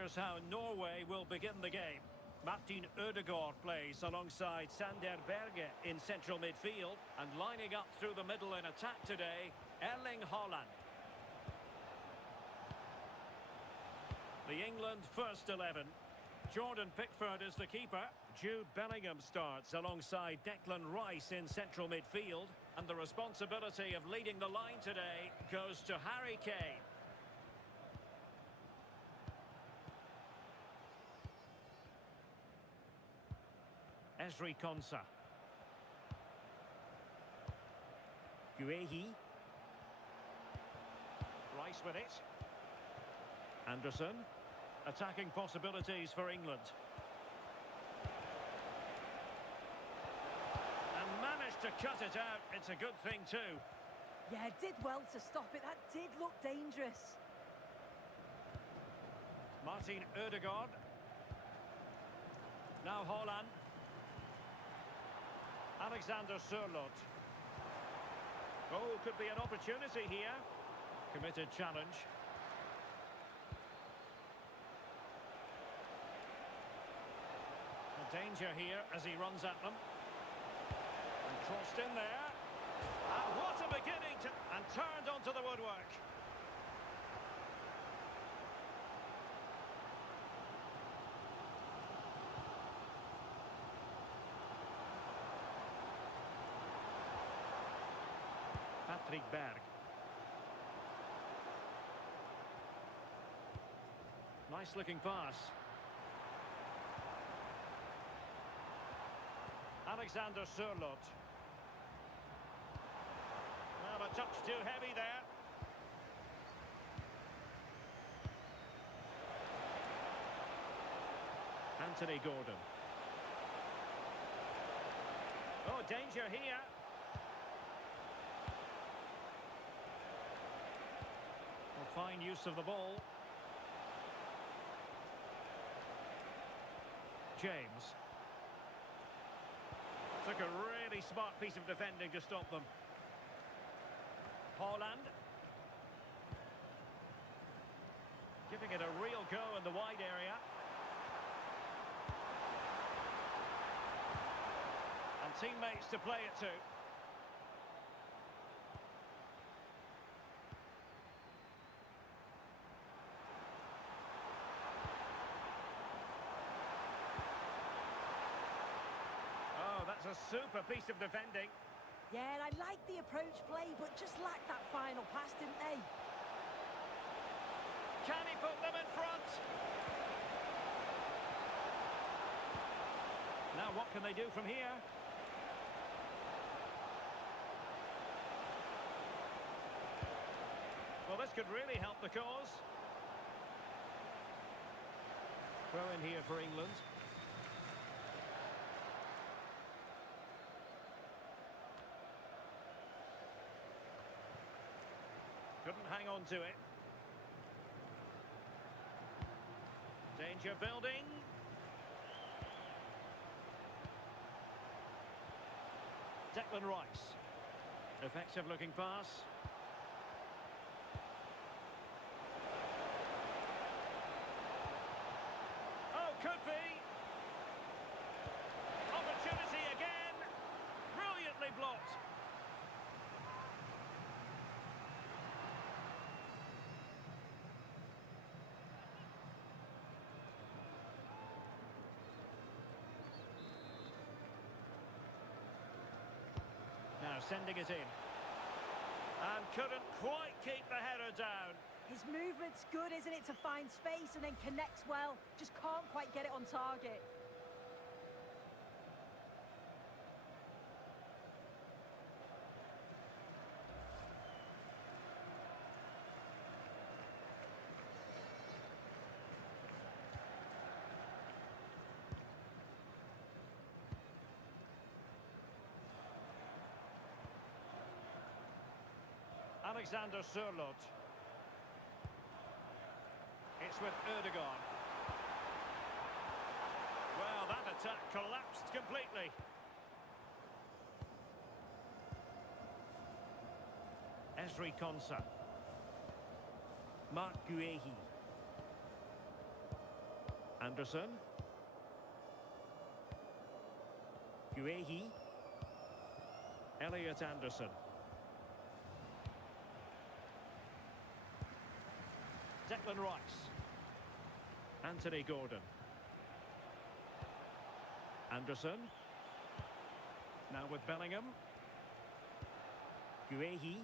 Here's how Norway will begin the game. Martin Ødegaard plays alongside Sander Berge in central midfield, and lining up through the middle in attack today, Erling Haaland. The England first 11. Jordan Pickford is the keeper. Jude Bellingham starts alongside Declan Rice in central midfield, and the responsibility of leading the line today goes to Harry Kane. Ezri Konsa. Guehi. Rice with it. Anderson. Attacking possibilities for England. And managed to cut it out. It's a good thing too. Yeah, did well to stop it. That did look dangerous. Martin Ødegaard. Now Haaland. Alexander Sørloth. Oh, could be an opportunity here. Committed challenge. A danger here as he runs at them. And crossed in there. And what a beginning to... And turned onto the woodwork. Patrick Berg. Nice looking pass. Alexander Sørloth. Well, a touch too heavy there. Anthony Gordon. Oh, danger here. Fine use of the ball. James. Took a really smart piece of defending to stop them. Haaland. Giving it a real go in the wide area. And teammates to play it to. That's a super piece of defending. Yeah, and I like the approach play, but just lacked that final pass, didn't they? Can he put them in front? Now what can they do from here? Well, this could really help the cause. Throw in here for England. Couldn't hang on to it. Danger building. Declan Rice. Effective looking pass. Oh, could be. Opportunity again. Brilliantly blocked. Now sending it in. And couldn't quite keep the header down. His movement's good, isn't it, to find space and then connects well. Just can't quite get it on target. Alexander Sørloth. It's with Ødegaard. Well, that attack collapsed completely. Ezri Konsa. Mark Guehi. Anderson. Guehi. Elliot Anderson. Declan Rice. Anthony Gordon. Anderson. Now with Bellingham. Guehi.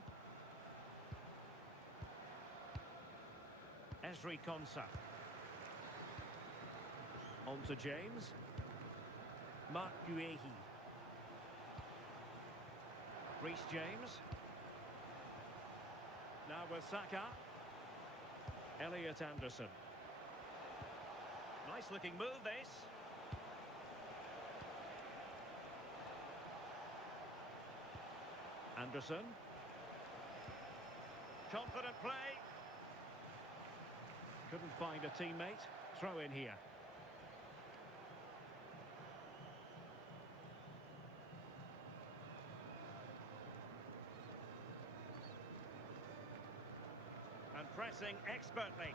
Ezri Konsa. On to James. Mark Guehi. Reece James. Now with Saka. Elliot Anderson. Nice looking move this. Anderson. Confident play. Couldn't find a teammate. Throw in here. And pressing expertly.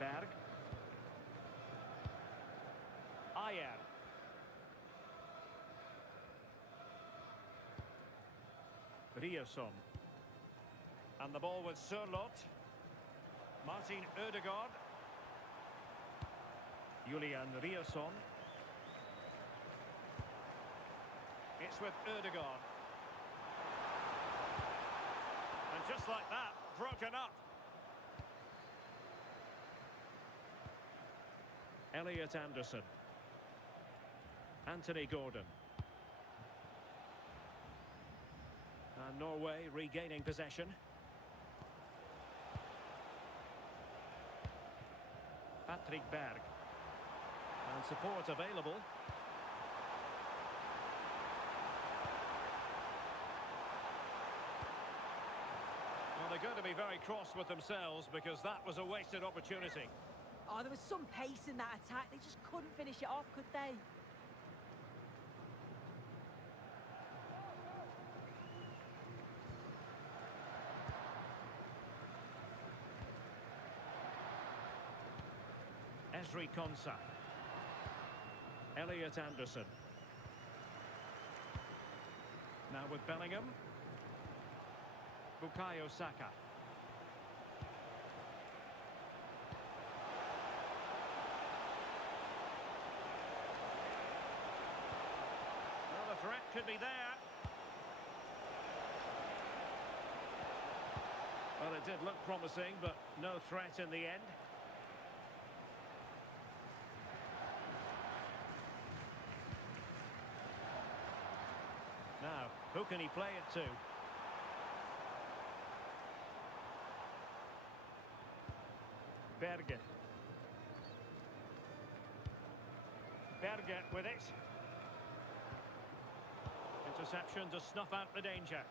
Berg. Ayer. Rierson. And the ball with Sørloth. Martin Ødegaard. Julian Rierson. It's with Ødegaard. And just like that, broken up. Elliot Anderson. Anthony Gordon. And Norway regaining possession. Patrick Berg. And support available. Well, they're going to be very cross with themselves because that was a wasted opportunity. Oh, there was some pace in that attack. They just couldn't finish it off, could they? Ezri Konsa. Elliot Anderson. Now with Bellingham. Bukayo Saka. Well, the threat could be there. Well, it did look promising, but no threat in the end. Now, who can he play it to? Berge. Berge with it. Interception to snuff out the danger.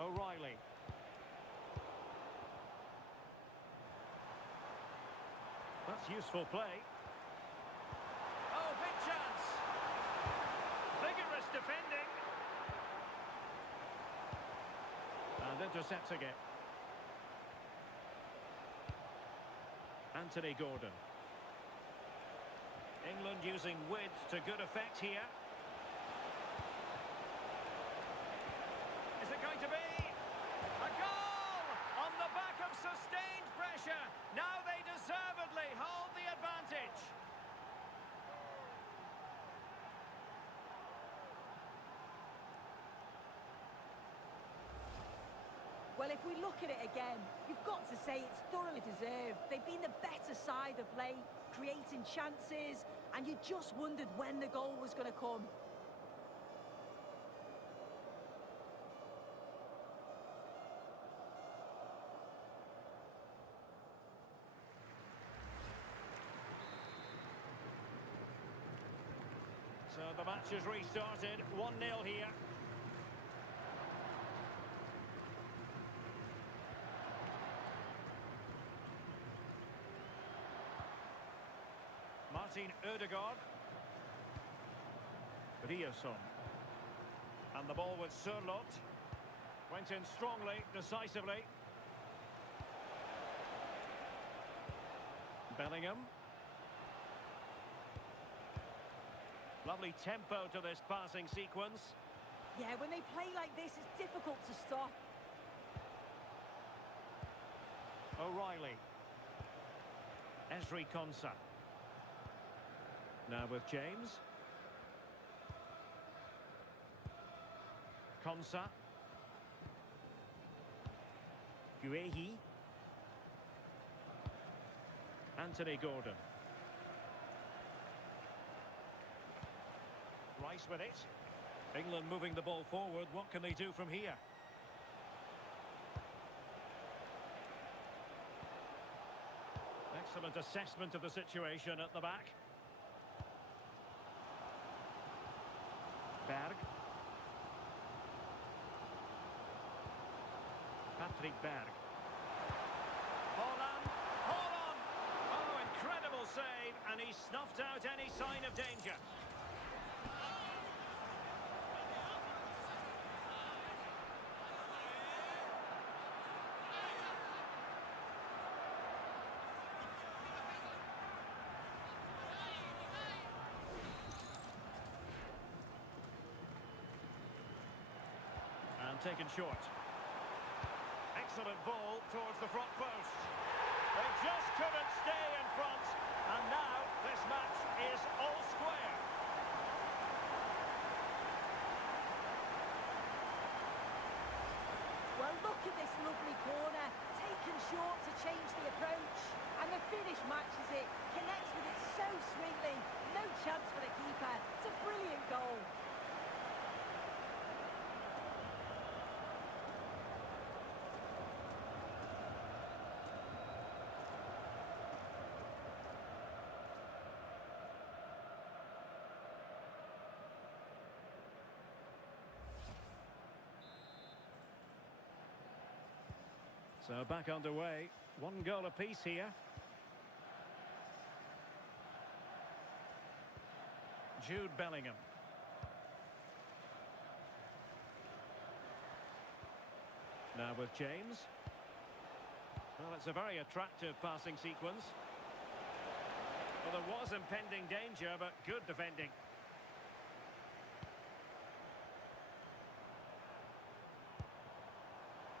O'Reilly. That's useful play. Oh, big chance. Vigorous defending. And intercepting it. Anthony Gordon. England using width to good effect here. Is it going to be? A goal! On the back of sustained pressure. Now they deservedly hold the advantage. Well, if we look at it again, you've got to say it's thoroughly deserved. They've been the better side of late, creating chances, and you just wondered when the goal was going to come. So the match has restarted, 1-0 here. Martin Ødegaard. Rierson. And the ball with Sørloth. Went in strongly, decisively. Bellingham. Lovely tempo to this passing sequence. Yeah, when they play like this, it's difficult to stop. O'Reilly. Ezri Konsa. Now with James. Konsa. Guehi. Anthony Gordon. Rice with it. England moving the ball forward. What can they do from here? Excellent assessment of the situation at the back. Berg. Patrick Berg. Holland. Holland! Oh, incredible save, and he snuffed out any sign of danger. And taken short. Excellent ball towards the front post. They just couldn't stay in front, and now this match is all square. Well, look at this lovely corner. Taken short to change the approach. And the finish matches it. Connects with it so sweetly. No chance for the keeper. It's a brilliant goal. So back underway. One goal apiece here. Jude Bellingham. Now with James. Well, it's a very attractive passing sequence. Well, there was impending danger, but good defending.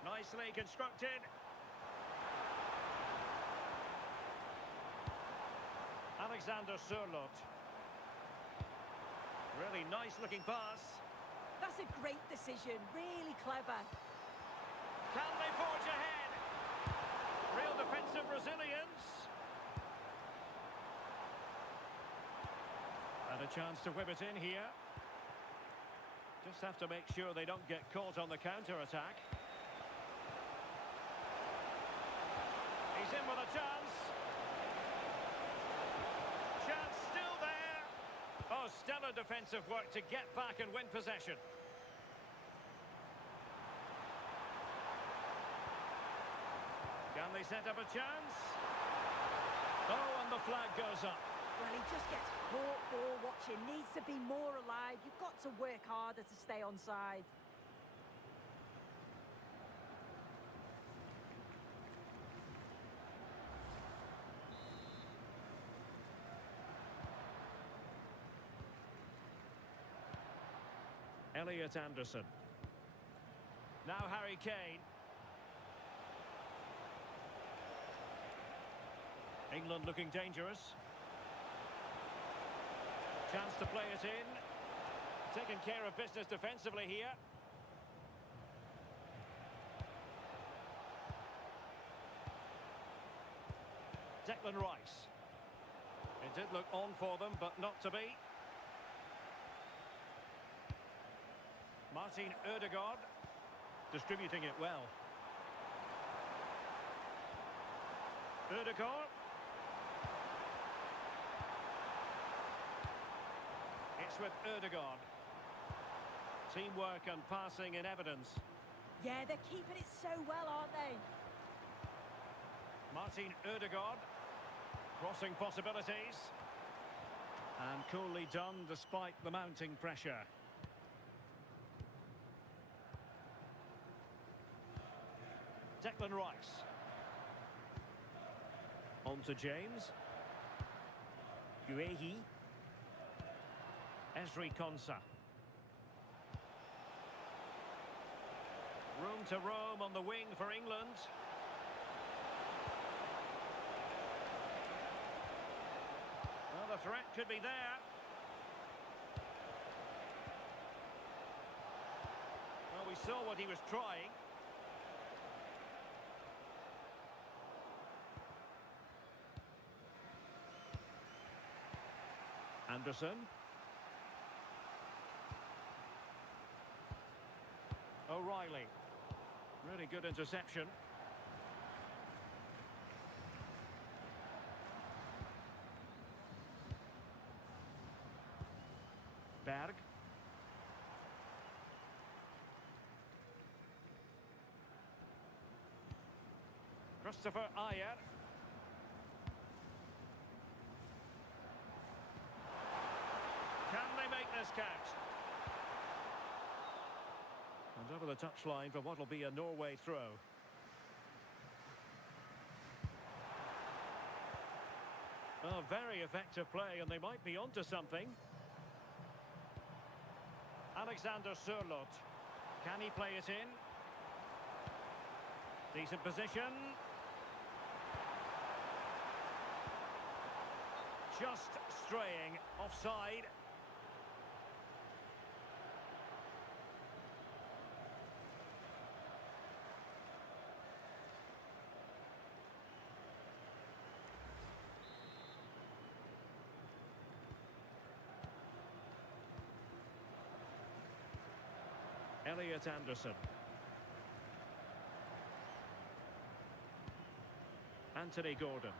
Nicely constructed. Alexander Sørloth. Really nice looking pass. That's a great decision. Really clever. Can they forge ahead? Real defensive resilience. And a chance to whip it in here. Just have to make sure they don't get caught on the counter-attack. He's in with a chance. Chance still there. Oh, stellar defensive work to get back and win possession. Can they set up a chance? Oh, and the flag goes up. Well, he just gets caught ball watching. Needs to be more alive. You've got to work harder to stay onside. Elliot Anderson. Now Harry Kane. England looking dangerous. Chance to play it in. Taking care of business defensively here. Declan Rice. It did look on for them, but not to be. Martin Ødegaard distributing it well. Ødegaard. It's with Ødegaard. Teamwork and passing in evidence. Yeah, they're keeping it so well, aren't they? Martin Ødegaard. Crossing possibilities. And coolly done despite the mounting pressure. Declan Rice. On to James. Guehi. Ezri Konsa. Room to roam on the wing for England. Well, the threat could be there. Well, we saw what he was trying. Anderson. O'Reilly. Really good interception. Berg. Christopher Ayer. Can they make this count? And over the touchline for what will be a Norway throw. Oh, very effective play, and they might be onto something. Alexander Sørloth. Can he play it in? Decent position. Just straying offside. Elliot Anderson. Anthony Gordon.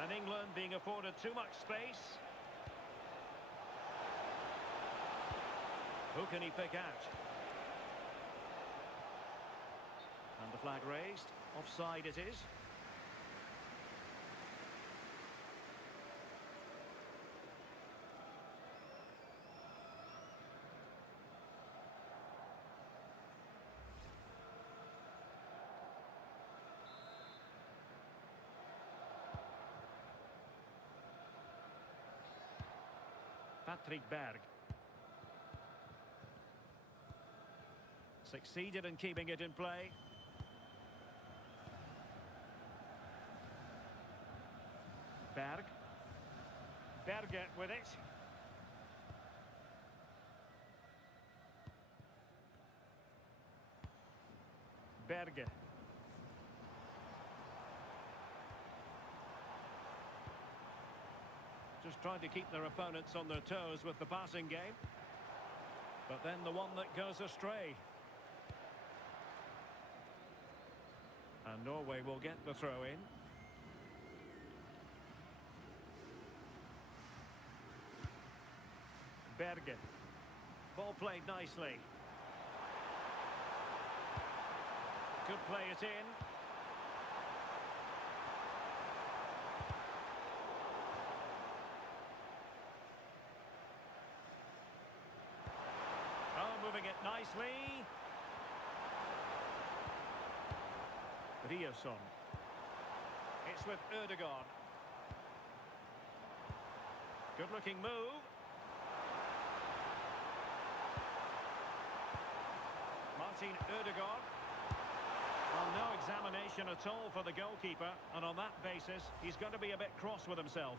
And England being afforded too much space. Who can he pick out? And the flag raised. Offside it is. Patrick Berg. Succeeded in keeping it in play. Berg. Berge with it. Berge. Just trying to keep their opponents on their toes with the passing game. But then the one that goes astray. And Norway will get the throw in. Berge. Ball played nicely. Could play it in. Moving it nicely. Riasson. It's with Ødegaard. Good looking move. Martin Ødegaard. Well, no examination at all for the goalkeeper, and on that basis he's going to be a bit cross with himself.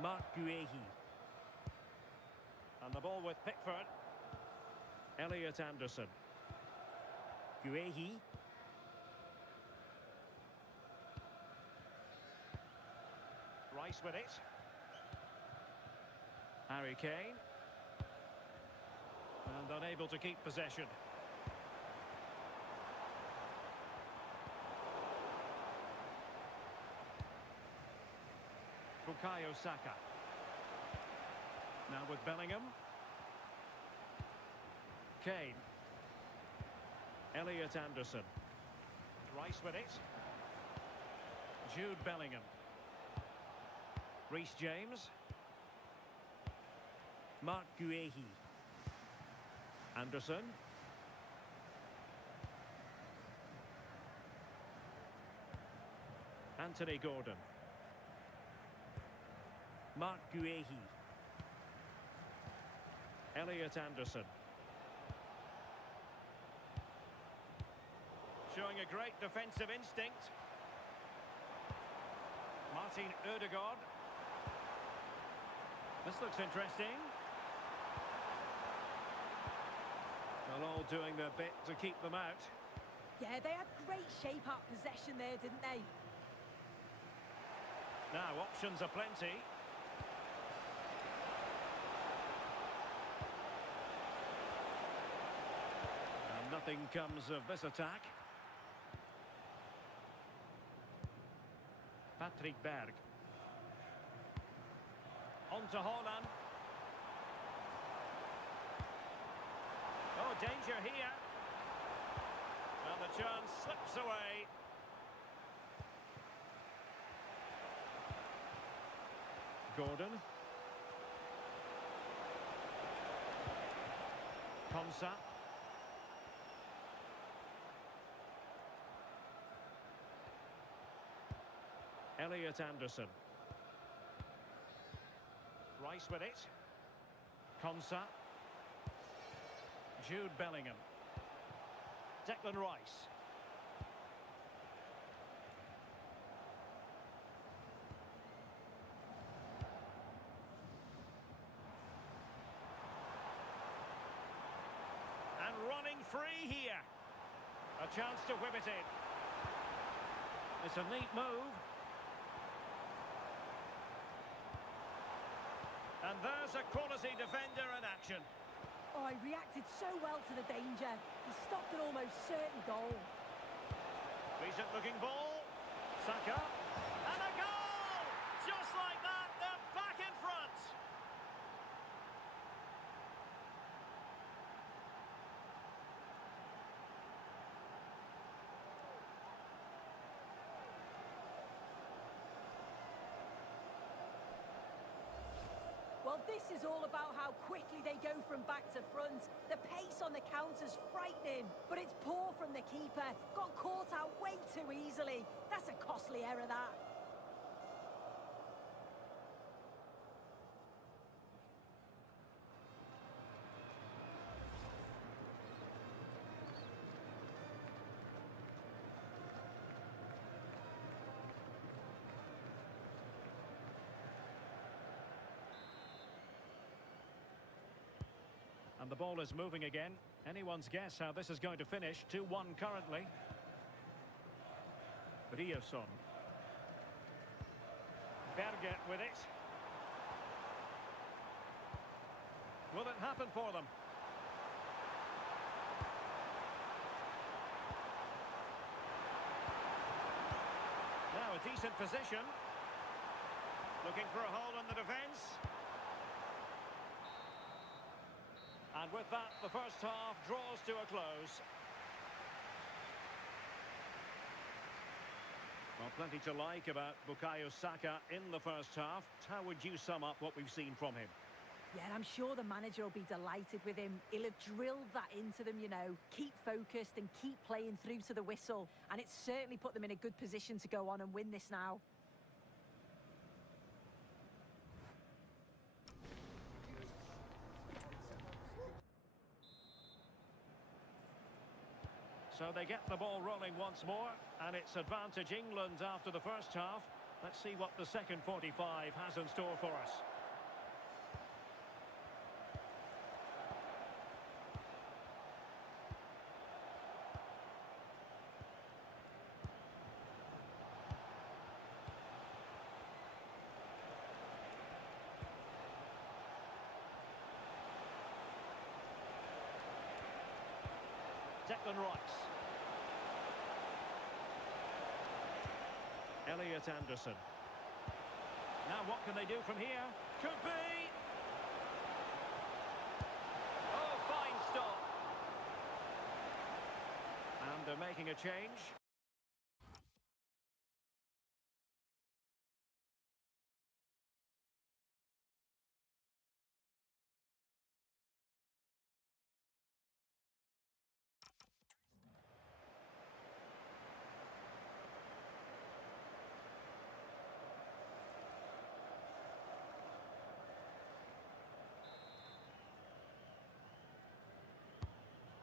Mark Guehi. And the ball with Pickford. Elliot Anderson. Guehi. Rice with it. Harry Kane. And unable to keep possession. Bukayo Saka. Now with Bellingham. Kane. Elliot Anderson. Rice with it. Jude Bellingham. Reece James. Mark Guehi. Anderson. Anthony Gordon. Mark Guehi. Elliot Anderson. Showing a great defensive instinct. Martin Ødegaard. This looks interesting. They're all doing their bit to keep them out. Yeah, they had great shape-up possession there, didn't they? Now, options are plenty. And nothing comes of this attack. Patrick Berg. On to Haaland. Oh, danger here. And the chance slips away. Gordon. Konsa. Elliot Anderson. Rice with it. Konsa. Jude Bellingham. Declan Rice. And running free here. A chance to whip it in. It's a neat move. And there's a quality defender in action. Oh, he reacted so well to the danger. He stopped an almost certain goal. Decent looking ball. Saka. And a goal! Just like that, they're back in front. Well, this is all about how quickly they go from back to front. The pace on the counter's frightening, but it's poor from the keeper. Got caught out way too easily. That's a costly error, that. And the ball is moving again. Anyone's guess how this is going to finish. 2-1 currently. Ryerson. Berge with it. Will it happen for them? Now a decent position. Looking for a hole in the defence. And with that, the first half draws to a close. Well, plenty to like about Bukayo Saka in the first half. How would you sum up what we've seen from him? Yeah, I'm sure the manager will be delighted with him. He'll have drilled that into them, you know. Keep focused and keep playing through to the whistle. And it's certainly put them in a good position to go on and win this now. So they get the ball rolling once more, and it's advantage England after the first half. Let's see what the second 45 has in store for us. Declan Rice. Elliot Anderson. Now Now what can they do from here? Could be! Oh, fine stop. And they're making a change.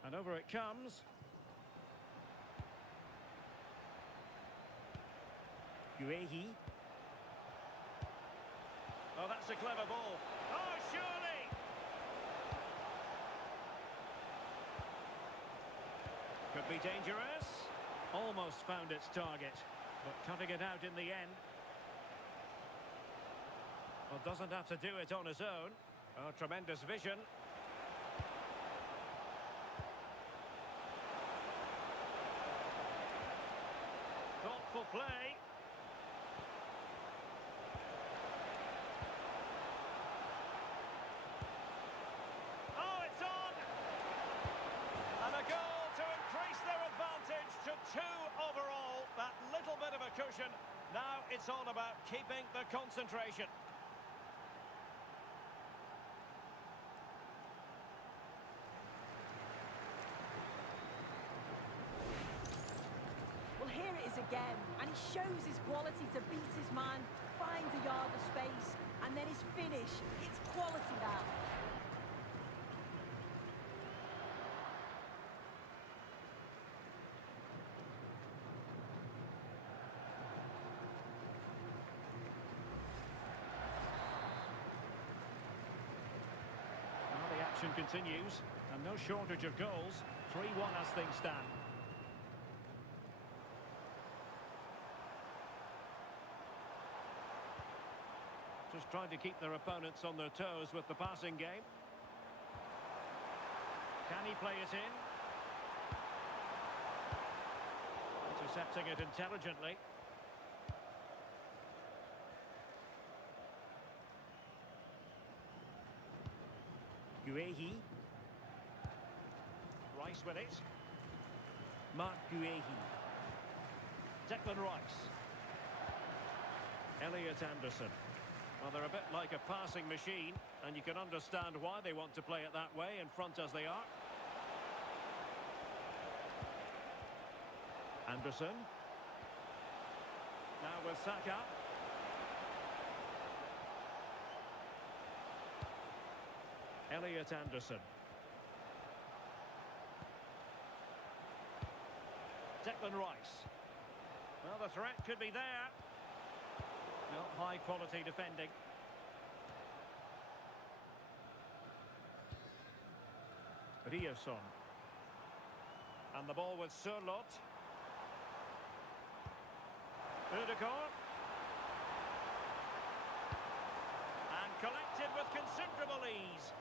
And over it comes. Guehi. Oh, that's a clever ball. Oh, surely! Could be dangerous. Almost found its target, but cutting it out in the end. Well, doesn't have to do it on his own. Oh, tremendous vision. Thoughtful play. Oh, it's on! And a goal to increase their advantage to 2 overall. That little bit of a cushion. Now it's all about keeping the concentration. Well, here it is again, and he shows his quality to beat his man, finds a yard of space, and then his finish. It's quality, that. Well, the action continues, and no shortage of goals. 3-1 as things stand. Just trying to keep their opponents on their toes with the passing game. Can he play it in? Intercepting it intelligently. Guehi. Rice with it. Mark Guehi. Declan Rice. Elliot Anderson. Well, they're a bit like a passing machine, and you can understand why they want to play it that way, in front as they are. Anderson. Now with Saka. Elliot Anderson. Declan Rice. Well, the threat could be there. Well, high quality defending. Rierson. And the ball with Sørloth. Ødegaard. And collected with considerable ease.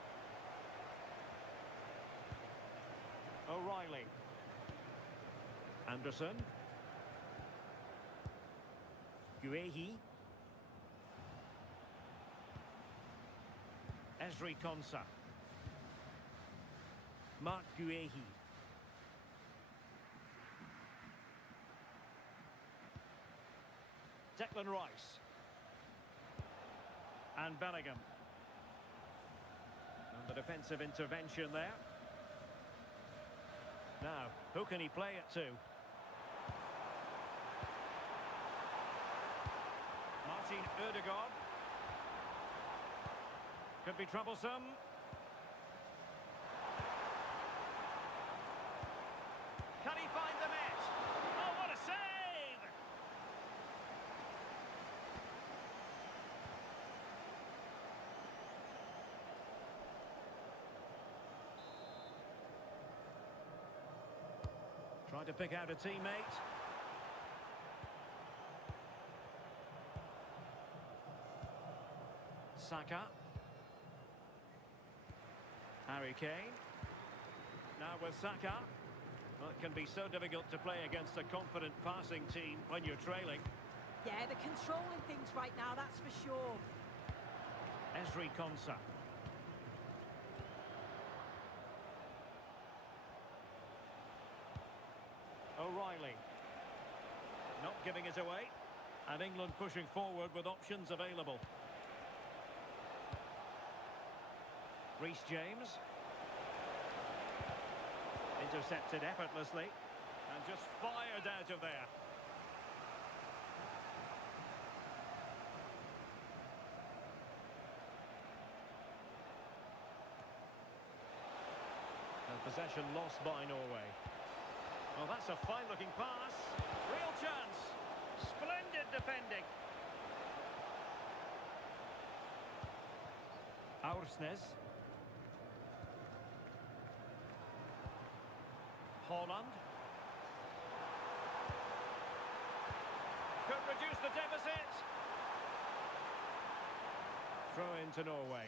O'Reilly. Anderson. Guehi. Ezri Konsa. Mark Guehi. Declan Rice. And Bellingham. And the defensive intervention there. Now, who can he play it to? Martin Ødegaard. Could be troublesome. Can he find the net? Oh, what a save! Trying to pick out a teammate. Saka. Harry Kane. Now with Saka. Well, it can be so difficult to play against a confident passing team when you're trailing. Yeah, they're controlling things right now, that's for sure. Esri Konsa. O'Reilly. Not giving it away. And England pushing forward with options available. Reece James. Intercepted effortlessly. And just fired out of there. And possession lost by Norway. Well, that's a fine-looking pass. Real chance. Splendid defending. Aursnes. Holland. Could reduce the deficit. Throw into Norway.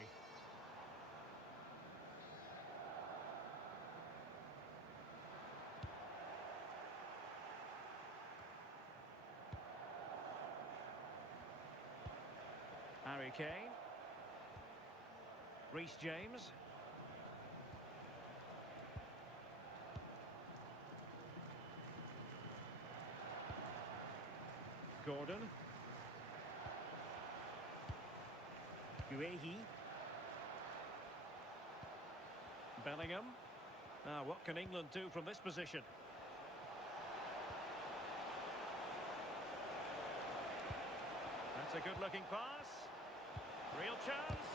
Harry Kane. Reece James. Gordon. Guehi. Bellingham. Now, what can England do from this position? That's a good-looking pass. Real chance.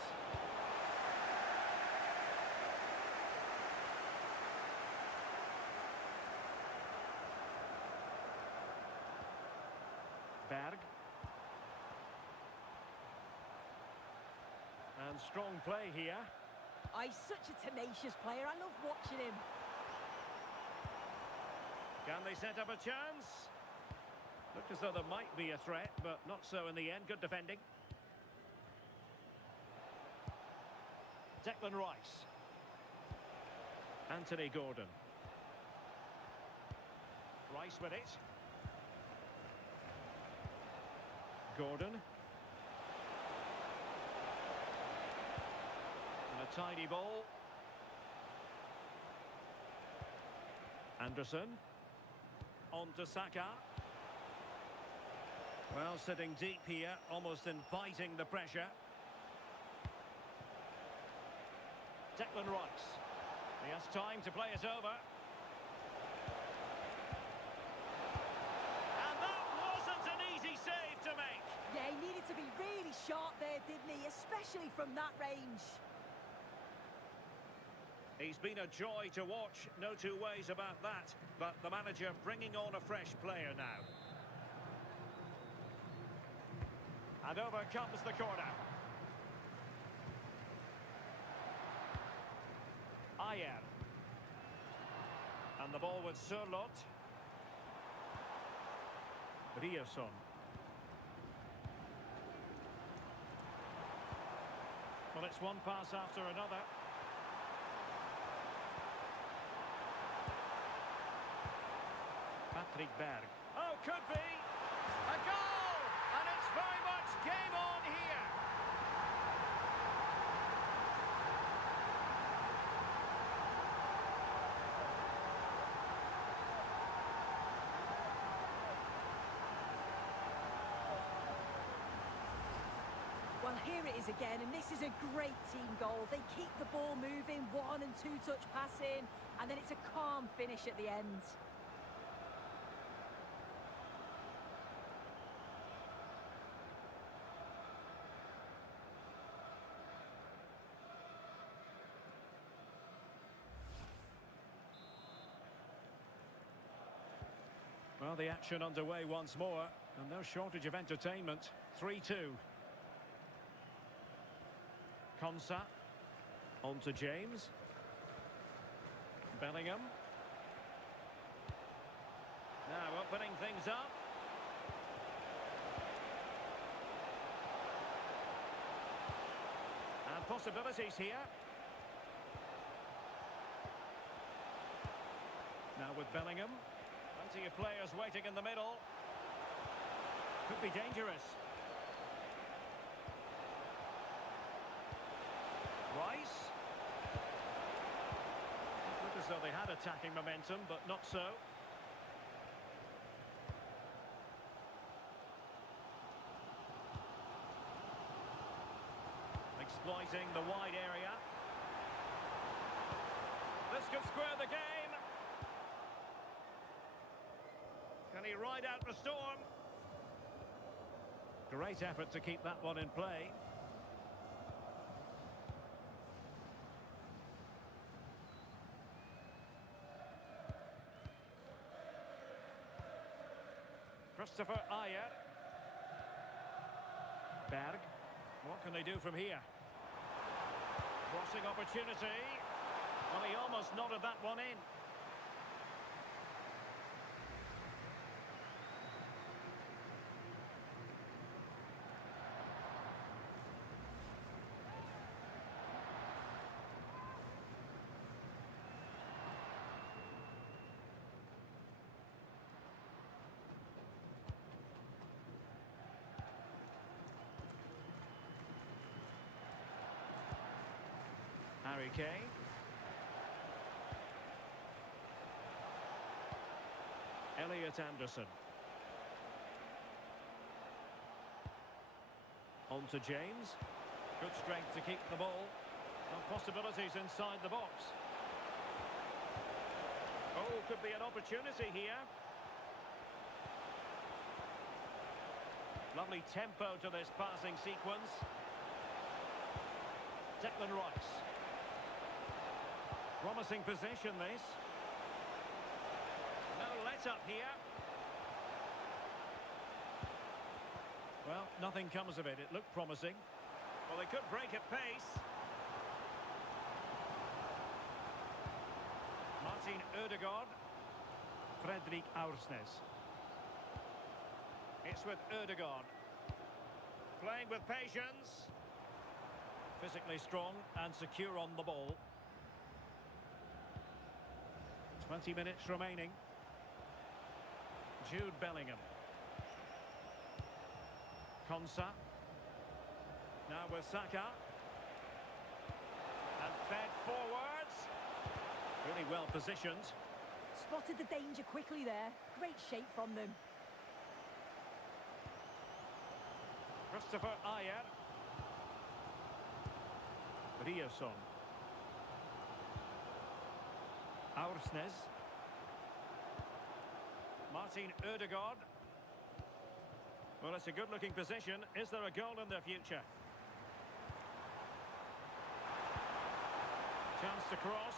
Berg. And strong play here. Oh, he's such a tenacious player. I love watching him. Can they set up a chance? Looked as though there might be a threat, but not so in the end. Good defending. Declan Rice. Anthony Gordon. Rice with it. Gordon. And a tidy ball. Anderson. On to Saka. Well, sitting deep here, almost inviting the pressure. Declan Rice. He has time to play it over. And that wasn't an easy save to make. Yeah, he needed to be really sharp there, didn't he? Especially from that range. He's been a joy to watch, no two ways about that. But the manager bringing on a fresh player now. And over comes the corner. Ayer. And the ball with Sørloth. Ryerson. Well, it's one pass after another. Patrick Berg. Oh, could be. A goal! And it's very much game on here. Well, here it is again, and this is a great team goal. They keep the ball moving, 1- and 2-touch passing, and then it's a calm finish at the end. Well, the action underway once more, and no shortage of entertainment. 3-2. Konsa. On to James. Bellingham. Now opening things up. And possibilities here. Now with Bellingham. Plenty of players waiting in the middle. Could be dangerous. Rice. Looked as though they had attacking momentum, but not so. Exploiting the wide area. This could square the game. Can he ride out the storm? Great effort to keep that one in play. Christopher Ayer. Berg. What can they do from here? Crossing opportunity. Well, he almost nodded that one in. Harry Kane. Elliot Anderson. On to James. Good strength to keep the ball. No possibilities inside the box. Oh, could be an opportunity here. Lovely tempo to this passing sequence. Declan Rice. Promising position, this. No let-up here. Well, nothing comes of it. It looked promising. Well, they could break at pace. Martin Ødegaard. Fredrik Aursnes. It's with Ødegaard. Playing with patience. Physically strong and secure on the ball. 20 minutes remaining. Jude Bellingham. Konsa. Now with Saka. And fed forwards. Really well positioned. Spotted the danger quickly there. Great shape from them. Christopher Ayer. Rioson. Aursnes. Martin Ødegaard. Well, it's a good-looking position. Is there a goal in their future? Chance to cross.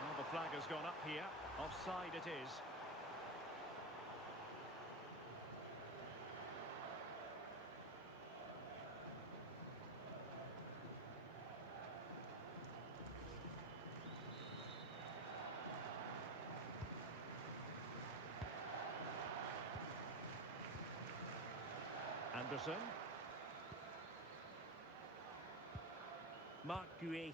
Well, the flag has gone up here. Offside it is. Anderson. Mark Guehi.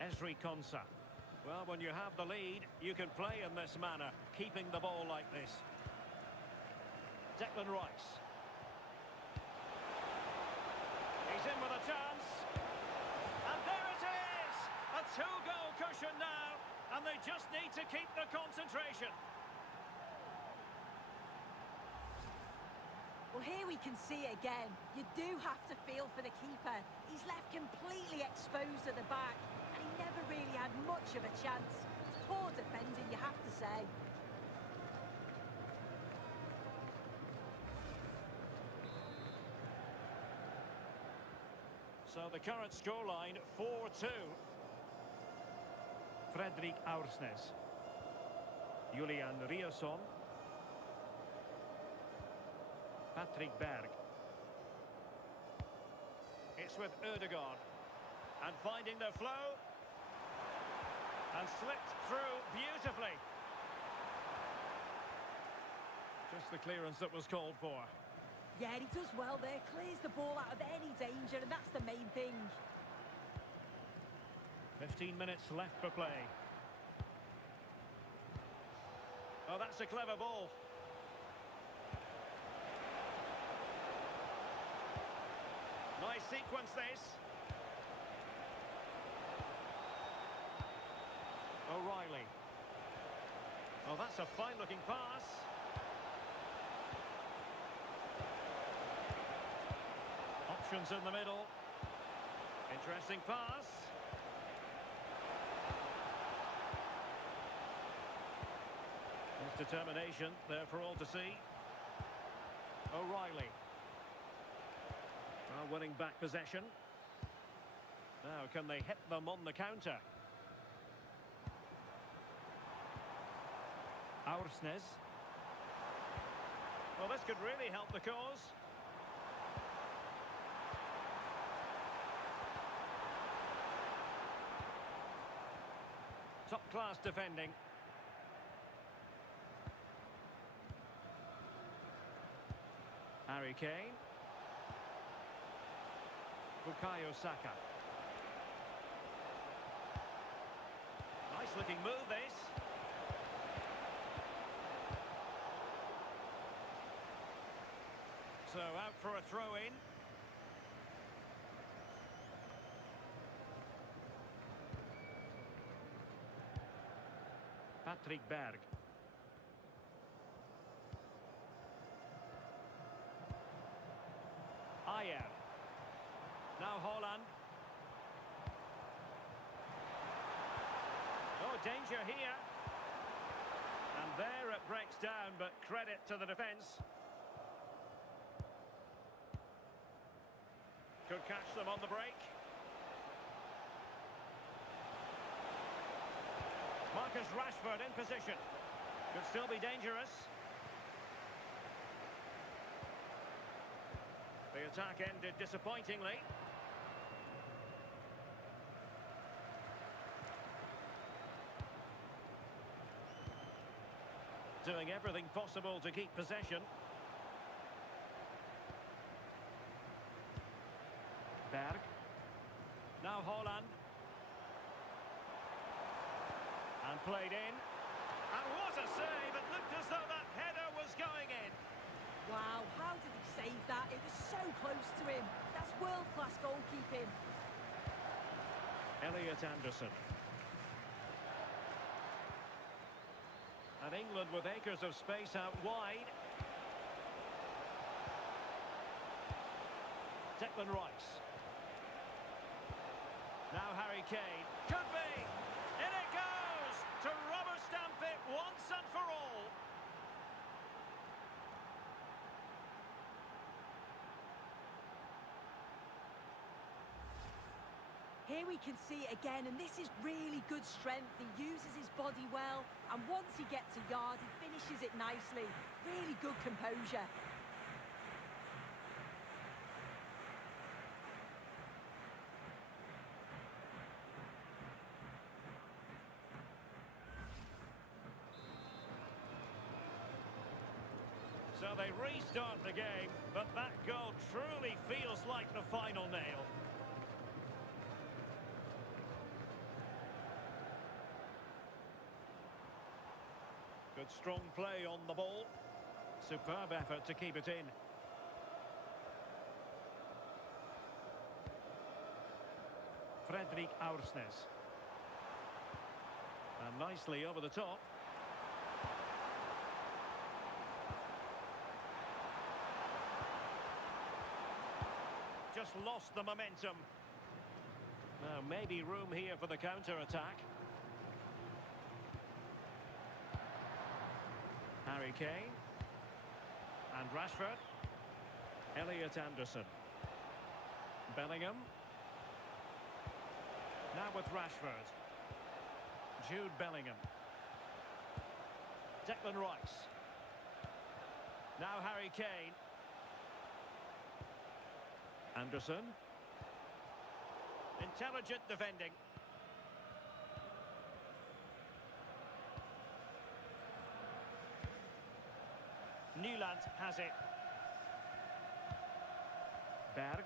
Ezri Konsa. Well, when you have the lead, you can play in this manner, keeping the ball like this. Declan Rice. He's in with a chance. And there it is! A two-goal cushion now, and they just need to keep the concentration. Well, here we can see it again. You do have to feel for the keeper. He's left completely exposed at the back, and he never really had much of a chance. It's poor defending, you have to say. So the current scoreline, 4-2. Fredrik Aursnes. Julian Rioson. Patrick Berg. It's with Ødegaard. And finding the flow. And slipped through beautifully. Just the clearance that was called for. Yeah, he does well there. Clears the ball out of any danger, and that's the main thing. 15 minutes left for play. Oh, that's a clever ball. Nice sequence, this. O'Reilly. Oh, that's a fine-looking pass. Options in the middle. Interesting pass. His determination there for all to see. O'Reilly. Well, winning back possession. Now, can they hit them on the counter? Aursnes. Well, this could really help the cause. Top-class defending. Harry Kane. Bukayo Saka. Nice-looking move, this. So out for a throw-in. Patrick Berg. Ayer. Now Holland. Oh, danger here. And there it breaks down, but credit to the defence. Could catch them on the break. Marcus Rashford in position. Could still be dangerous. The attack ended disappointingly. Doing everything possible to keep possession. Berg. Now Holland. And played in. And what a save! It looked as though that header was going in. Wow, how did he save that? It was so close to him. That's world-class goalkeeping. Elliot Anderson. And England with acres of space out wide. Declan Rice. Now Harry Kane. Could be! In it goes! To rubber stamp it once and for all. Here we can see it again, and this is really good strength. He uses his body well, and once he gets a yard, he finishes it nicely. Really good composure. So they restart the game, but that goal truly feels like the final nail. Good strong play on the ball. Superb effort to keep it in. Fredrik Aursnes. And nicely over the top. Just lost the momentum. Now maybe room here for the counter-attack. Harry Kane. And Rashford. Elliot Anderson. Bellingham. Now with Rashford. Jude Bellingham. Declan Rice. Now Harry Kane. Anderson. Intelligent defending. Newland has it. Berg.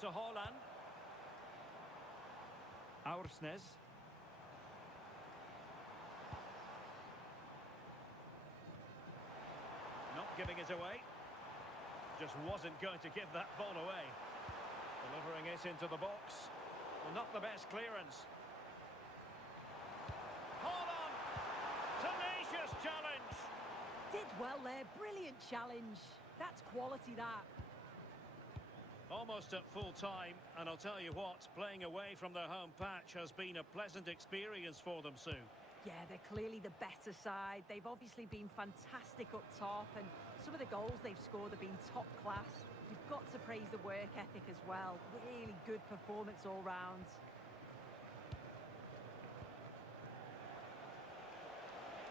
to Holland. Aursnes. Not giving it away. Just wasn't going to give that ball away. Delivering it into the box. Well, not the best clearance. Holland! Tenacious challenge! Did well there, brilliant challenge. That's quality, that. Almost at full time, and I'll tell you what, playing away from their home patch has been a pleasant experience for them, Sue. Yeah, they're clearly the better side. They've obviously been fantastic up top, and some of the goals they've scored have been top class. You've got to praise the work ethic as well. Really good performance all round.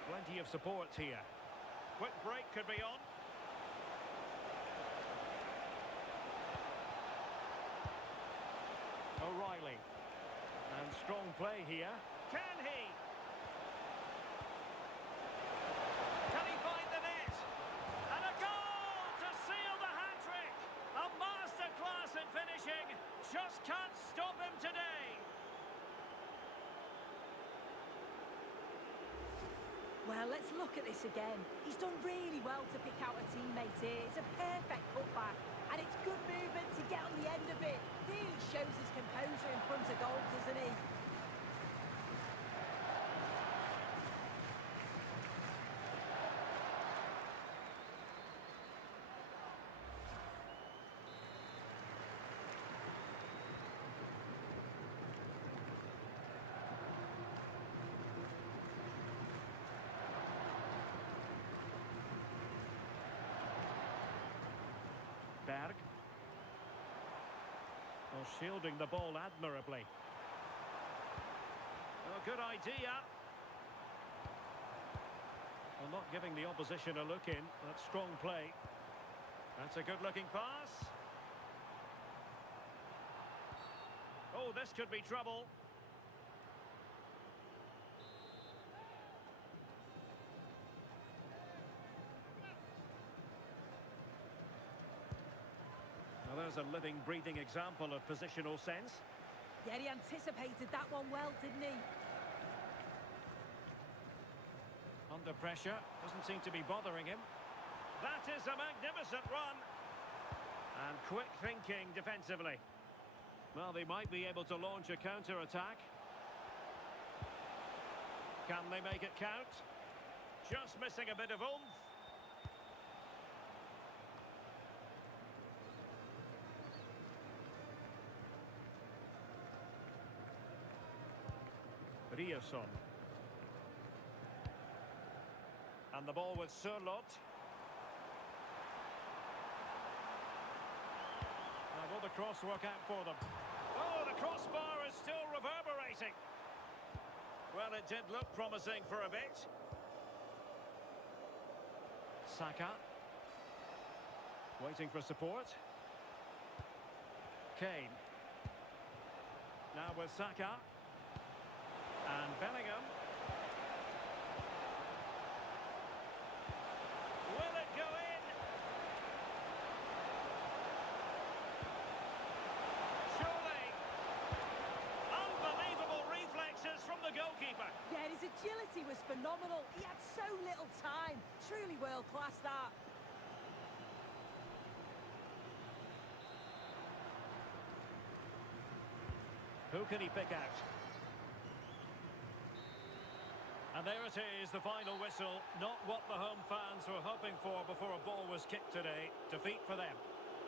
Plenty of support here. Quick break could be on. O'Reilly. And strong play here. Can he? Can he find the net? And a goal to seal the hat-trick! A masterclass in finishing. Just can't stop him today. Well, let's look at this again. He's done really well to pick out a teammate here. It's a perfect cutback, and it's good movement to get on the end of it. Really shows his composure in front of goal, doesn't he? Berg. Well, shielding the ball admirably. Well, good idea. Well, not giving the opposition a look in. That's strong play. That's a good-looking pass. Oh, this could be trouble. Well, there's a living, breathing example of positional sense. Yeah, he anticipated that one well, didn't he? Under pressure, doesn't seem to be bothering him. That is a magnificent run. And quick thinking defensively. Well, they might be able to launch a counter-attack. Can they make it count? Just missing a bit of oomph. Rierson. And the ball with Sørloth. Now will the cross work out for them? Oh, the crossbar is still reverberating. Well, it did look promising for a bit. Saka. Waiting for support. Kane. Now with Saka. And Bellingham. Will it go in? Surely. Unbelievable reflexes from the goalkeeper. Yeah, his agility was phenomenal. He had so little time. Truly world-class, that. Who can he pick out? And there it is, the final whistle. Not what the home fans were hoping for before a ball was kicked today. Defeat for them.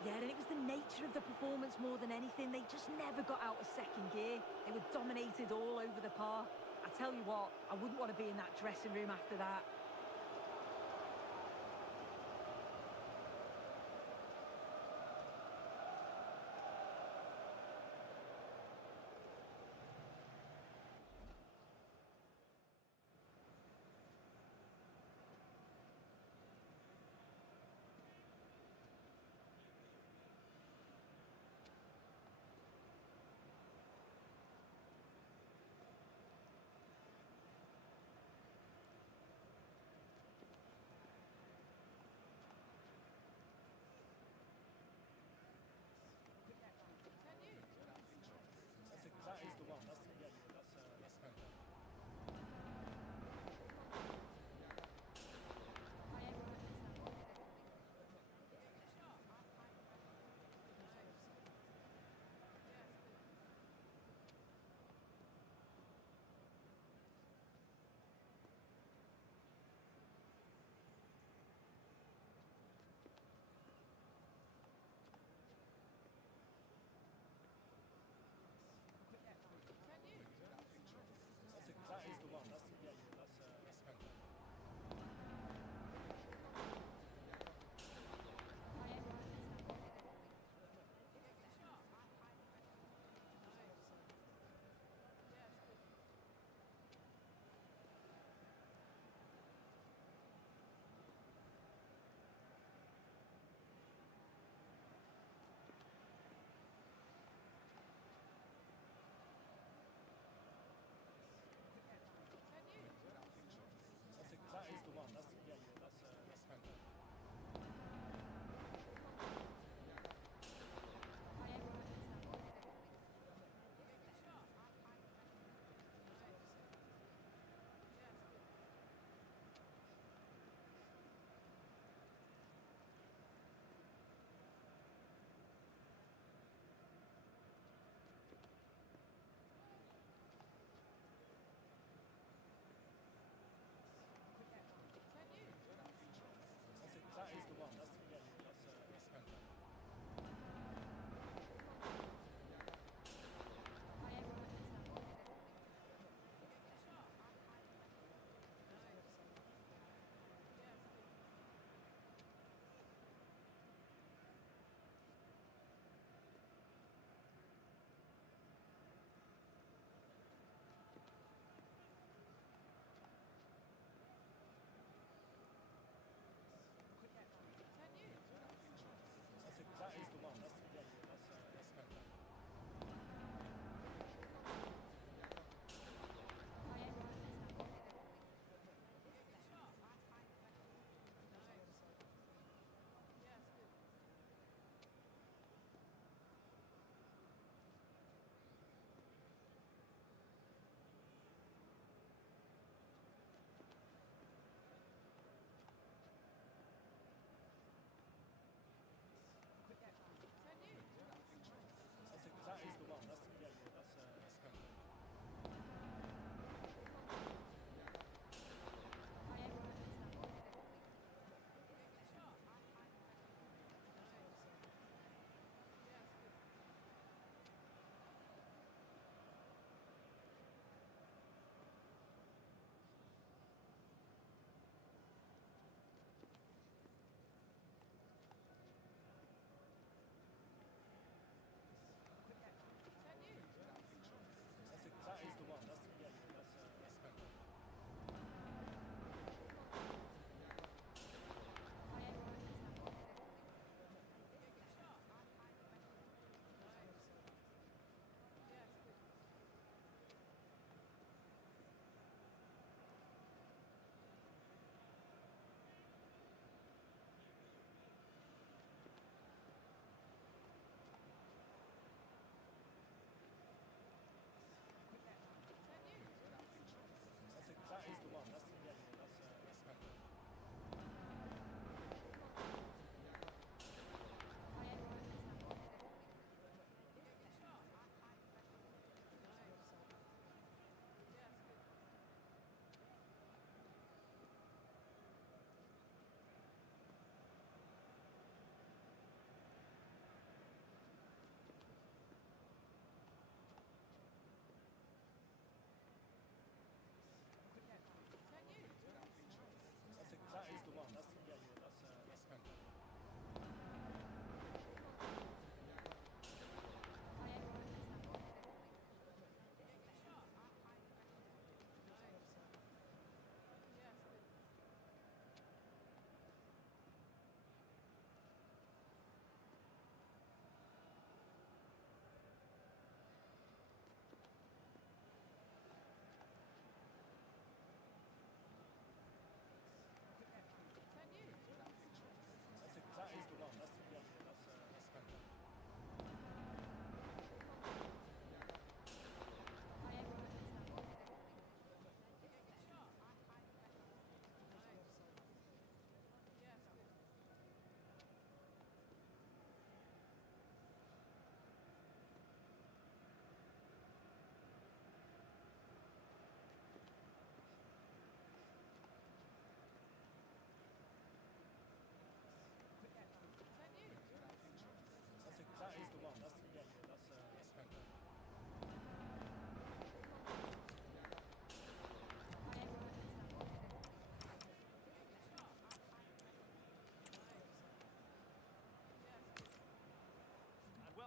Yeah, and it was the nature of the performance more than anything. They just never got out of second gear. They were dominated all over the park. I tell you what, I wouldn't want to be in that dressing room after that.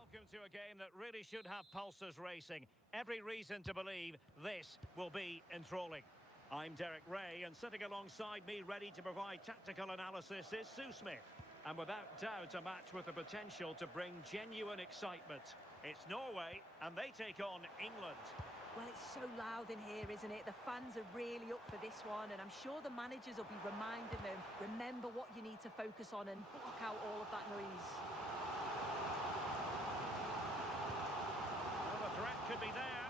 Welcome to a game that really should have pulses racing. Every reason to believe this will be enthralling. I'm Derek Ray, and sitting alongside me ready to provide tactical analysis is Sue Smith. And without doubt, a match with the potential to bring genuine excitement. It's Norway, and they take on England. Well, it's so loud in here, isn't it? The fans are really up for this one, and I'm sure the managers will be reminding them, remember what you need to focus on and block out all of that noise. Well, the threat could be there.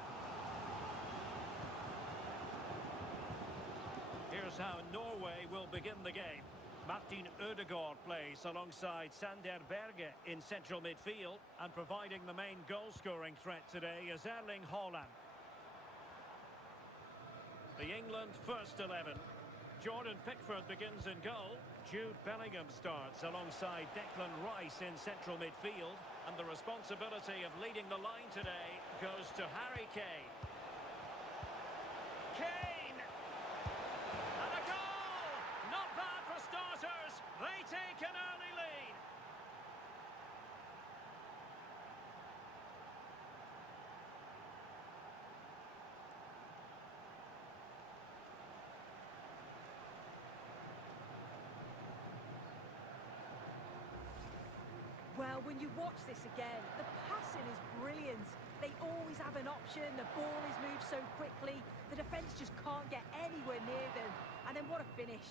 Here's how Norway will begin the game. Martin Ødegaard plays alongside Sander Berge in central midfield, and providing the main goal-scoring threat today is Erling Haaland. The England first 11. Jordan Pickford begins in goal. Jude Bellingham starts alongside Declan Rice in central midfield, and the responsibility of leading the line today goes to Harry Kane. Kane! And a goal! Not bad for starters. They take an early lead. Well, when you watch this again, the passing is brilliant. They always have an option, the ball is moved so quickly, the defence just can't get anywhere near them. And then what a finish.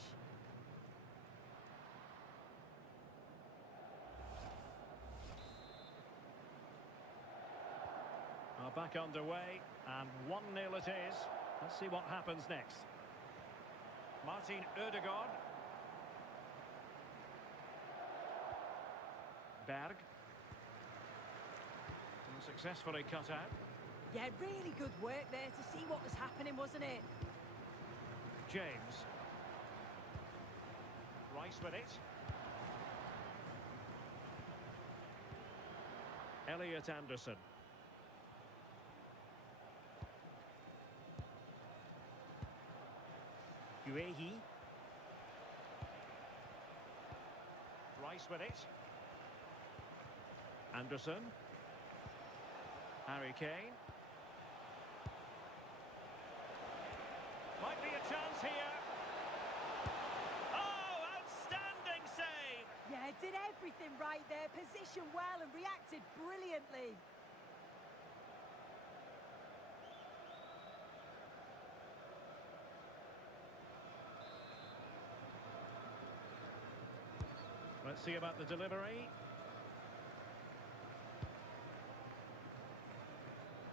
Back underway, and 1-0 it is. Let's see what happens next. Martin Ødegaard. Berg. And successfully cut out. Yeah, really good work there to see what was happening, wasn't it? James. Rice with it. Elliot Anderson. Guehi. Rice with it. Anderson. Harry Kane. Might be a chance here. Oh, outstanding save! Yeah, did everything right there, positioned well and reacted brilliantly. Let's see about the delivery.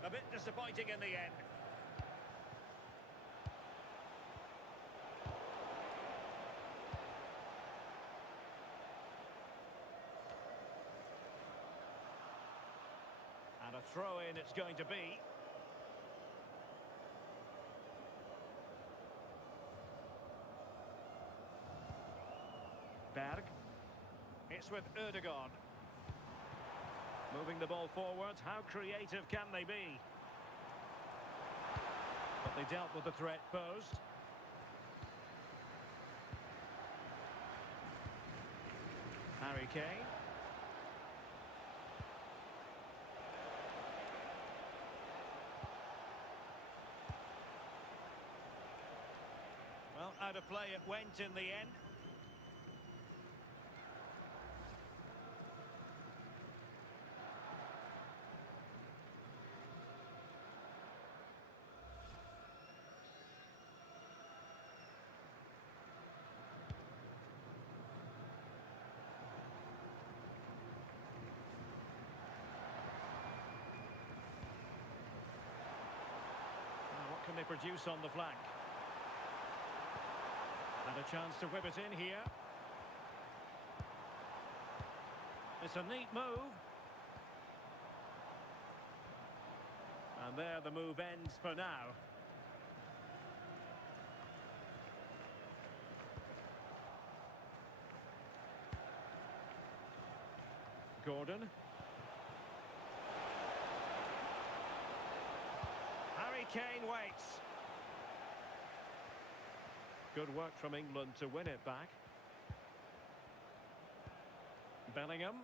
A bit disappointing in the end. And a throw-in it's going to be. Berg. It's with Ødegaard. Moving the ball forward. How creative can they be? But they dealt with the threat posed. Harry Kane. Well, out of play it went in the end. Can they produce on the flank? And a chance to whip it in here. It's a neat move. And there the move ends for now. Gordon. Harry Kane waits. Good work from England to win it back. Bellingham.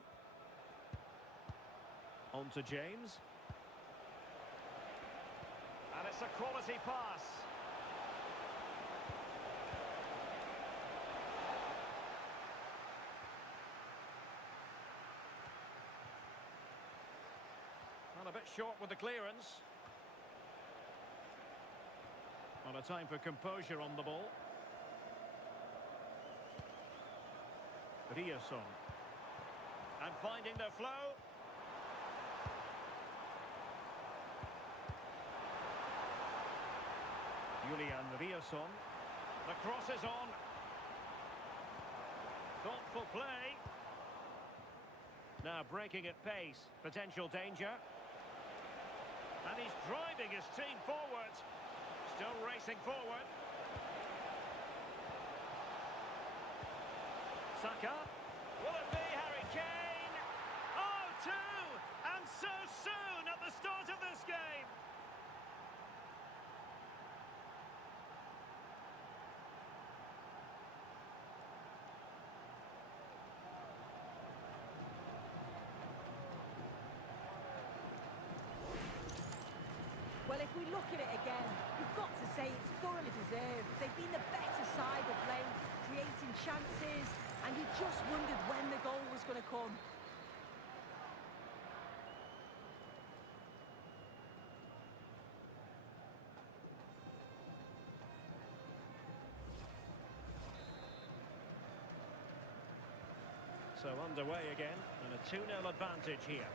On to James. And it's a quality pass. And a bit short with the clearance. On a time for composure on the ball. Rierson. And finding their flow. Julian Rierson. The cross is on. Thoughtful play. Now breaking at pace. Potential danger. And he's driving his team forward. Still racing forward. Saka. Will it be Harry Kane? Oh, two! And so soon at the start of this game. Well, if we look at it again, we've got to say it's thoroughly deserved. They've been the better side of late, creating chances, and you just wondered when the goal was going to come. So underway again, and a 2-0 advantage here.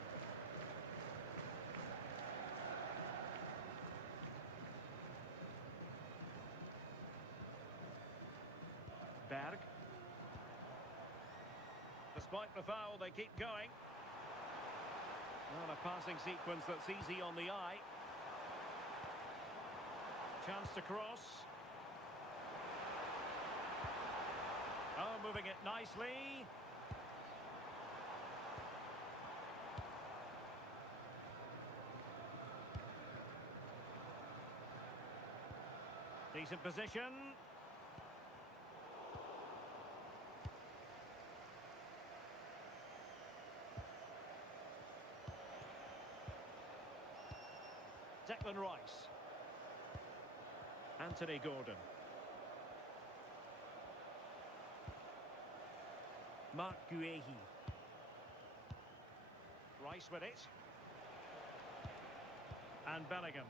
Berg. Despite the foul, they keep going. Well, a passing sequence that's easy on the eye. Chance to cross. Oh, moving it nicely. Decent position. Declan Rice. Anthony Gordon. Mark Guehi. Rice with it. And Bellingham.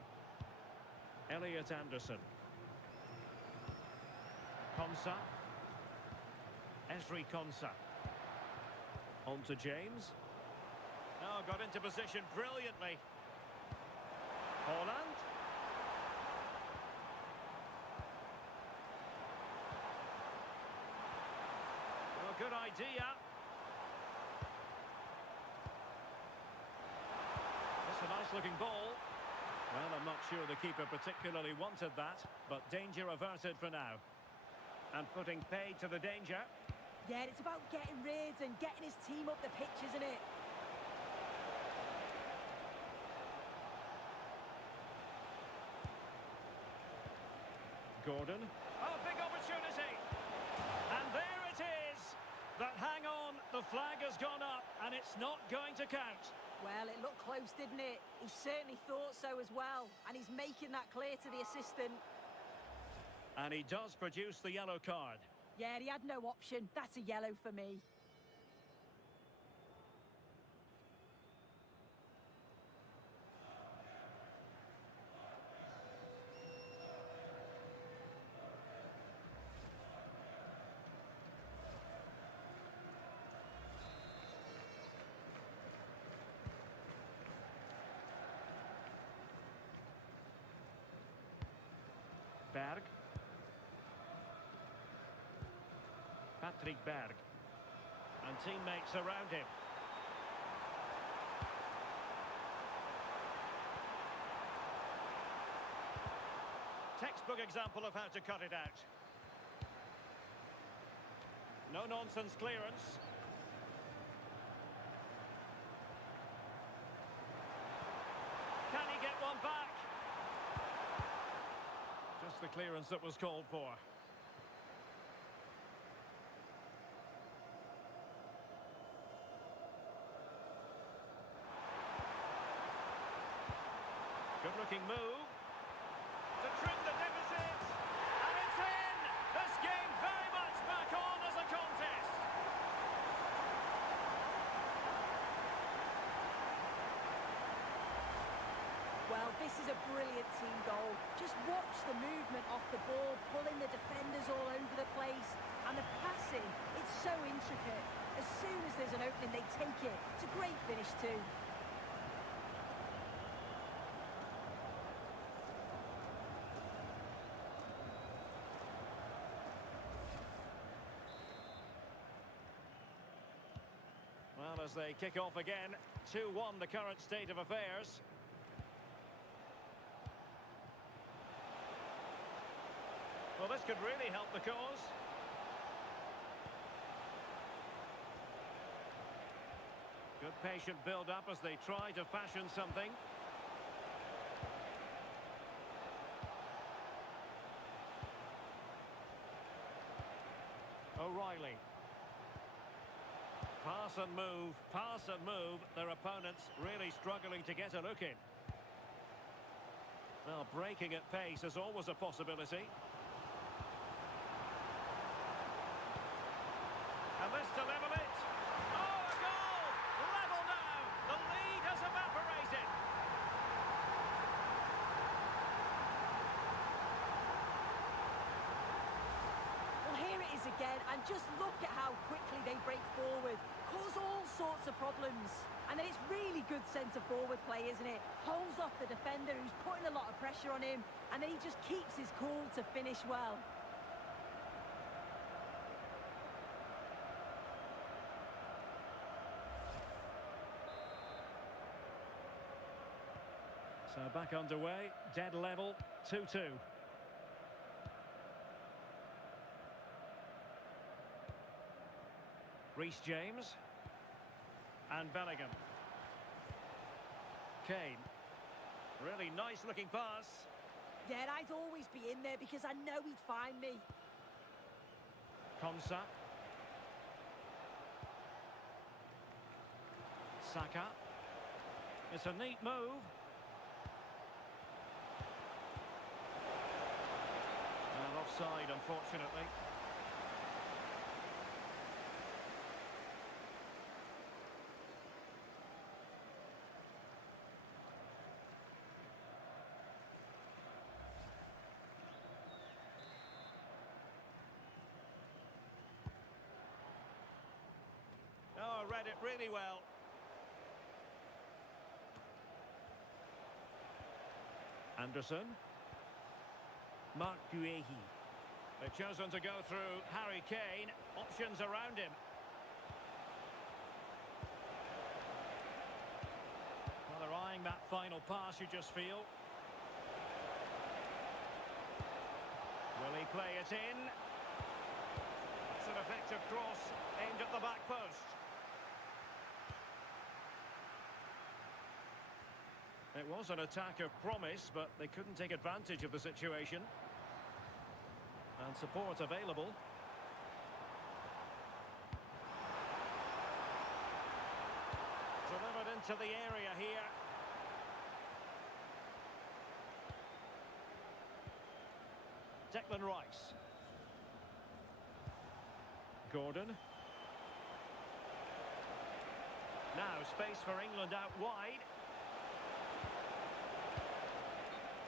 Elliot Anderson. Konsa. Ezri Konsa. On to James. Oh, got into position brilliantly. Holland. Well, good idea. That's a nice looking ball. Well, I'm not sure the keeper particularly wanted that, but danger averted for now. And putting pay to the danger. Yeah, it's about getting rid and getting his team up the pitch, isn't it? Gordon. Oh, big opportunity. And there it is. But hang on, the flag has gone up and it's not going to count. Well, it looked close, didn't it? He certainly thought so as well. And he's making that clear to the assistant. And he does produce the yellow card. Yeah, he had no option. That's a yellow for me. Berg. Patrick Berg. And teammates around him. Textbook example of how to cut it out. No nonsense clearance. Can he get one back? Just the clearance that was called for. looking move to trim the deficit, and it's in! This game very much back on as a contest. Well, this is a brilliant team goal. Just watch the movement off the ball, pulling the defenders all over the place. And the passing, it's so intricate. As soon as there's an opening, they take it. It's a great finish too. Well, as they kick off again, 2-1 the current state of affairs. Well, this could really help the cause. Good patient build-up as they try to fashion something. O'Reilly. Pass and move, pass and move. Their opponents really struggling to get a look in. Well, breaking at pace is always a possibility. And this to level it. Oh, a goal! Level now. The lead has evaporated. Well, here it is again, and just look at how quickly they break forward. Cause all sorts of problems. And then it's really good centre-forward play, isn't it? Holds off the defender who's putting a lot of pressure on him, and then he just keeps his cool to finish well. So back underway, dead level, 2-2. Reece James. And Bellingham. Kane. Really nice looking pass. Yeah, I'd always be in there because I know he'd find me. Konsa. Saka. It's a neat move. And offside, unfortunately. Oh, read it really well. Anderson. Mark Guehi. They've chosen to go through Harry Kane. Options around him. Well, they're eyeing that final pass, you just feel. Will he play it in? That's an effective cross aimed at the back post. It was an attack of promise, but they couldn't take advantage of the situation. And support available. Delivered into the area here. Declan Rice. Gordon. Now space for England out wide.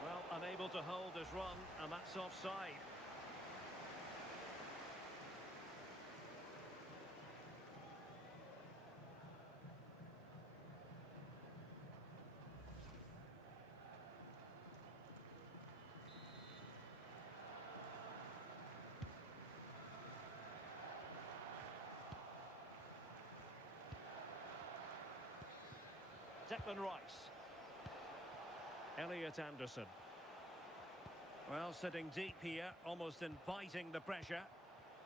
Well, unable to hold his run, and that's offside. Declan Rice. Elliot Anderson. Well, sitting deep here, almost inviting the pressure.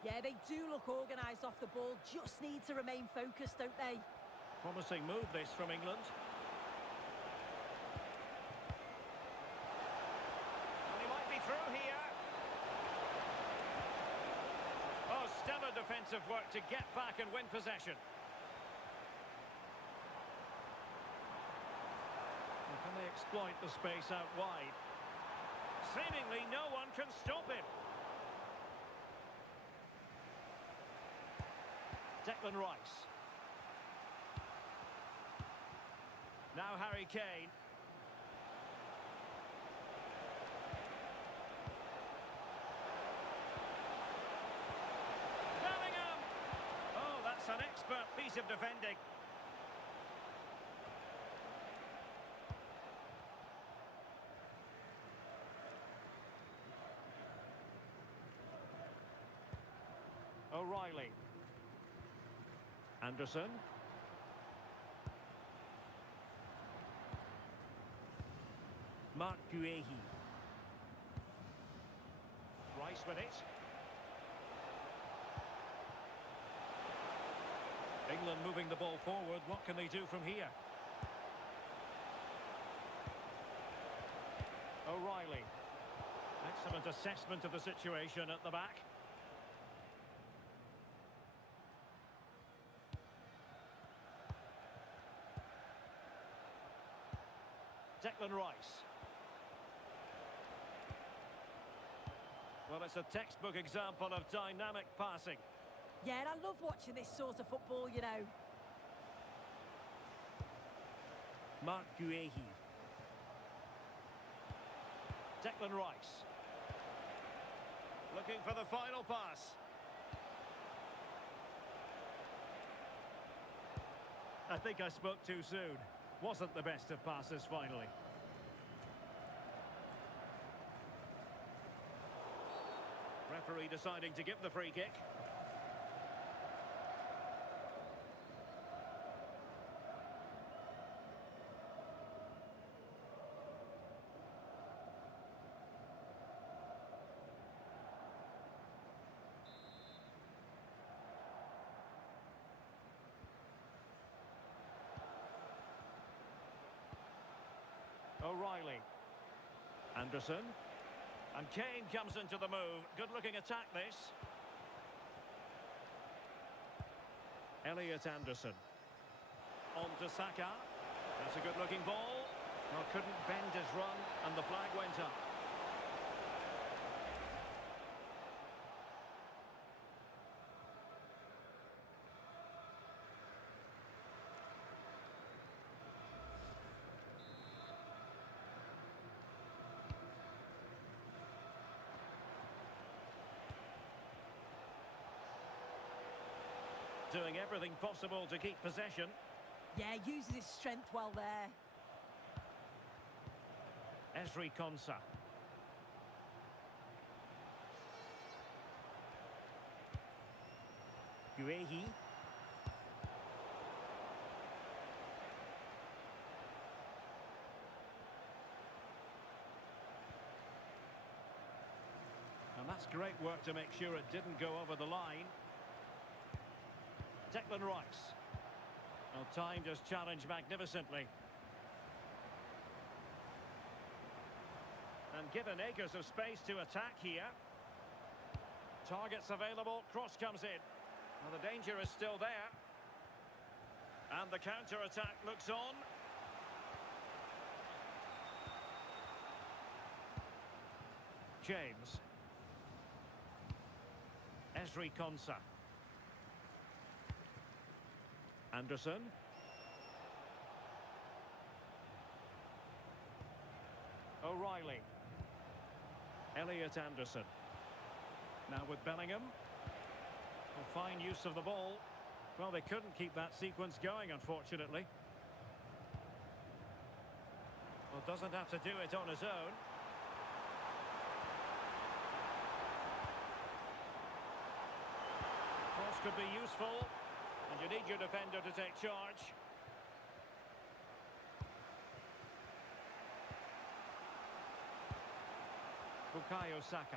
Yeah, they do look organised off the ball, just need to remain focused, don't they? Promising move this from England. And he might be through here. Oh, stellar defensive work to get back and win possession. Can they exploit the space out wide. Seemingly no one can stop him. Declan Rice. Now Harry Kane. Bellingham! Oh, that's an expert piece of defending. O'Reilly. Anderson. Mark Guehi. Rice with it. England moving the ball forward. What can they do from here? O'Reilly. Excellent assessment of the situation at the back. Declan Rice. Well, it's a textbook example of dynamic passing. Yeah, and I love watching this sort of football, you know. Mark Guehi. Declan Rice. Looking for the final pass. I think I spoke too soon. Wasn't the best of passes finally. Referee deciding to give the free kick. O'Reilly. Anderson. And Kane comes into the move. Good-looking attack, this. Elliot Anderson. On to Saka. That's a good-looking ball. Well, couldn't bend his run, and the flag went up. Doing everything possible to keep possession. Yeah, uses his strength well there. Ezri Konsa. Guehi. And that's great work to make sure it didn't go over the line. Declan Rice. Well, timed his challenge magnificently. And given acres of space to attack here. Targets available, cross comes in. Well, the danger is still there. And the counter-attack looks on. James. Ezri Konsa. Anderson. O'Reilly. Elliot Anderson. Now with Bellingham. Well, fine use of the ball. Well, they couldn't keep that sequence going, unfortunately. Well, doesn't have to do it on his own. Cross could be useful. And you need your defender to take charge. Bukayo Saka.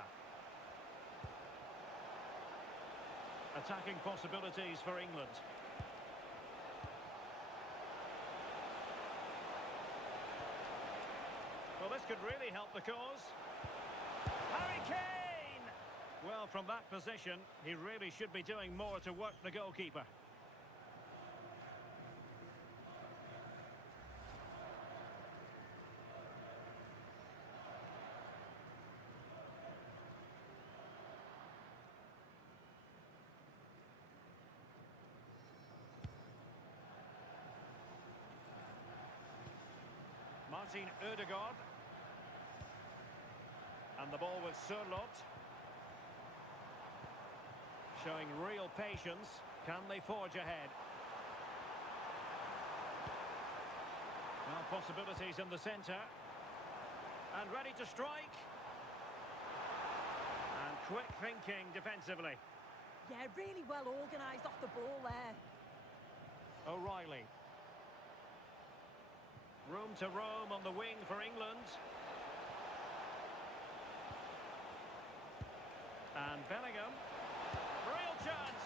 Attacking possibilities for England. Well, this could really help the cause. Harry Kane! Well, from that position, he really should be doing more to work the goalkeeper. Martin Ødegaard. And the ball with Sørloth. Showing real patience. Can they forge ahead? Well, possibilities in the centre. And ready to strike. And quick thinking defensively. Yeah, really well organised off the ball there. O'Reilly. Room to roam on the wing for England. And Bellingham. Real chance.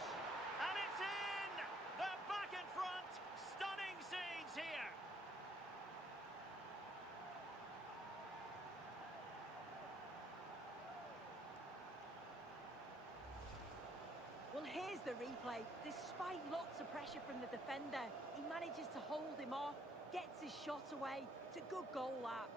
And it's in! They're back in front. Stunning scenes here. Well, here's the replay. Despite lots of pressure from the defender, he manages to hold him off, gets his shot away. It's a good goal, that.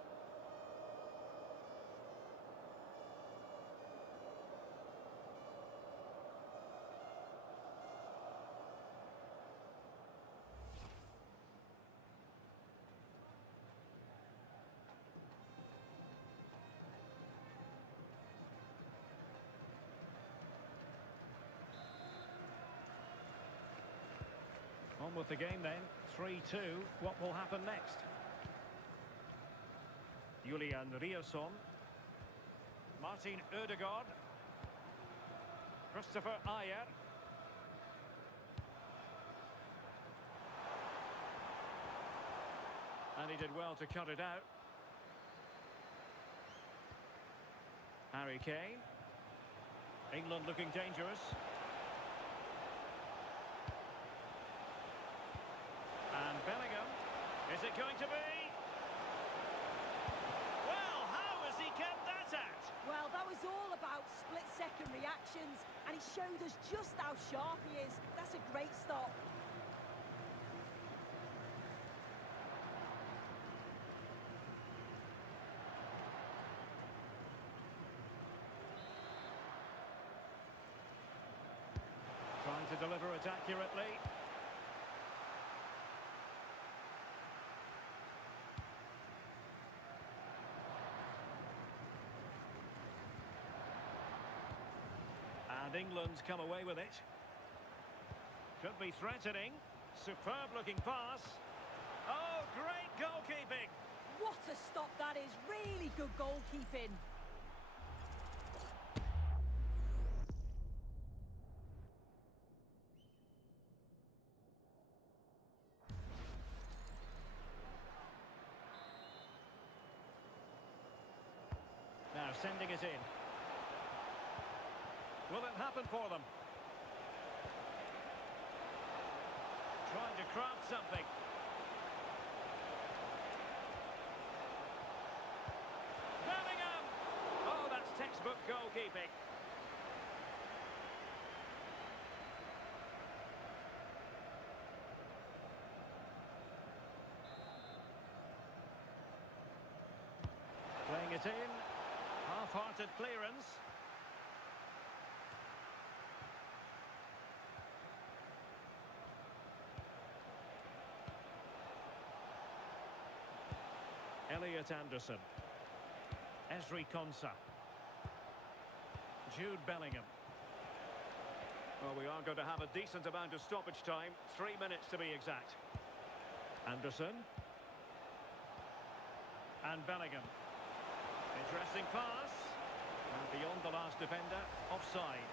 On with the game then. 3-2. What will happen next? Julian Riasson. Martin Ødegaard. Christopher Ayer. And he did well to cut it out. Harry Kane. England looking dangerous. And Bellingham. Is it going to be? Well, how has he kept that out? Well, that was all about split-second reactions, and he showed us just how sharp he is. That's a great stop. Trying to deliver it accurately. And England's come away with it. Could be threatening. Superb looking pass. Oh, great goalkeeping. What a stop that is. Really good goalkeeping. Now sending it in. Will it happen for them? Trying to craft something. Bellingham! Oh, that's textbook goalkeeping. Playing it in. Half-hearted clearance. Elliot Anderson. Ezri Konsa. Jude Bellingham. Well, we are going to have a decent amount of stoppage time. 3 minutes to be exact. Anderson. And Bellingham. Interesting pass. And beyond the last defender, offside.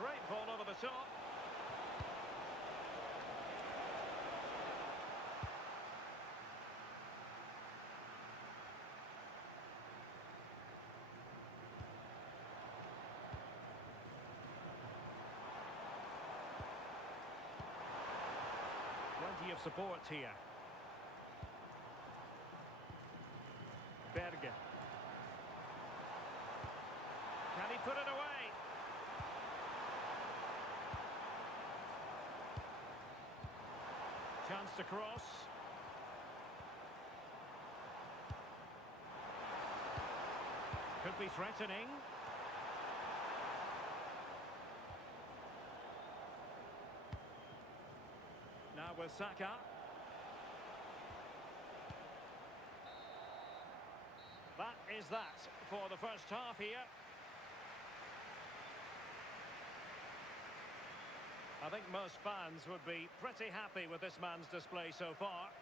Great ball over the top. Plenty of support here. Berge. Can he chance to cross. Could be threatening. Now with Saka. That is that for the first half here. I think most fans would be pretty happy with this man's display so far.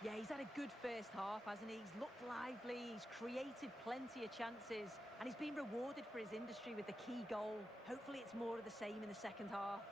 Yeah, he's had a good first half, hasn't he? He's looked lively, he's created plenty of chances, and he's been rewarded for his industry with the key goal. Hopefully it's more of the same in the second half.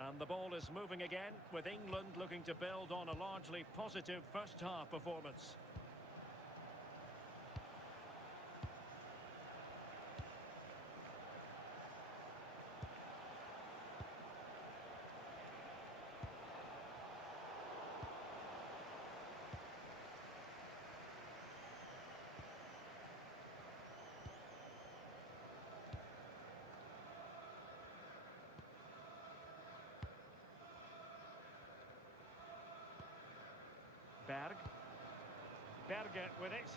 And the ball is moving again, with England looking to build on a largely positive first-half performance. Berge with it.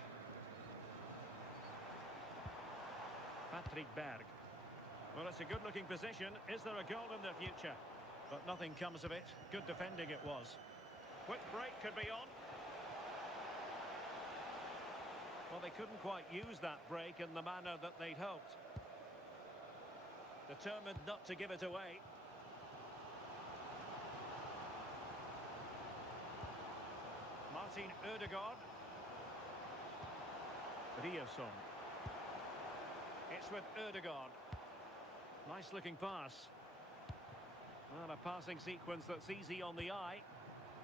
Patrick Berg. Well, it's a good-looking position. Is there a goal in the future? But nothing comes of it. Good defending it was. Quick break could be on. Well, they couldn't quite use that break in the manner that they'd hoped. Determined not to give it away. Martin Ødegaard. Riasson. It's with Ødegaard. Nice looking pass. Well, a passing sequence that's easy on the eye.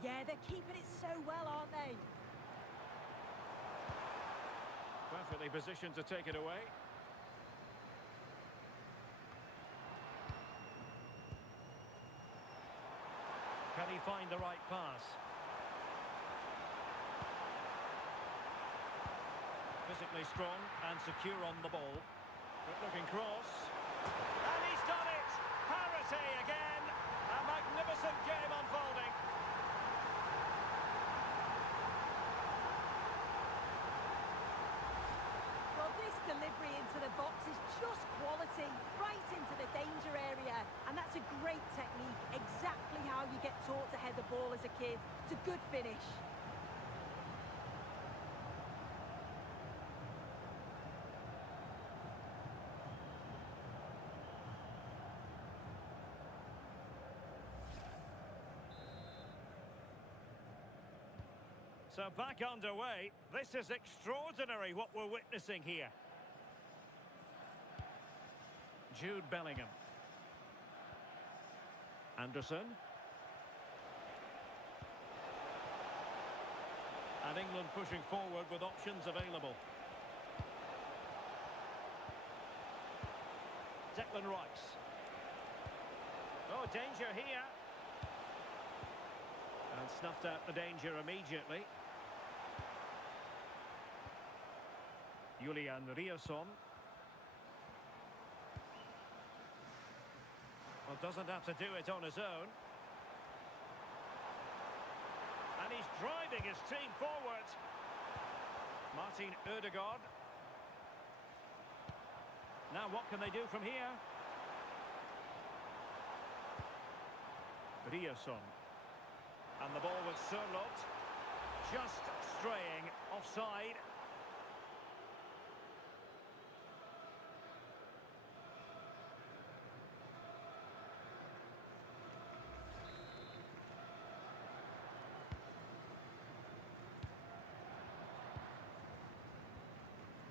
Yeah, they're keeping it so well, aren't they? Perfectly positioned to take it away. Can he find the right pass? Physically strong and secure on the ball. Good-looking cross. And he's done it! Parity again! A magnificent game unfolding. Well, this delivery into the box is just quality, right into the danger area. And that's a great technique, exactly how you get taught to head the ball as a kid. It's a good finish. So back underway. This is extraordinary what we're witnessing here. Jude Bellingham. Anderson. And England pushing forward with options available. Declan Rice. Oh, danger here. And snuffed out the danger immediately. Julian Riasson. Well, doesn't have to do it on his own. And he's driving his team forward. Martin Ødegaard. Now what can they do from here? Riasson. And the ball with Sørloth. Just straying offside.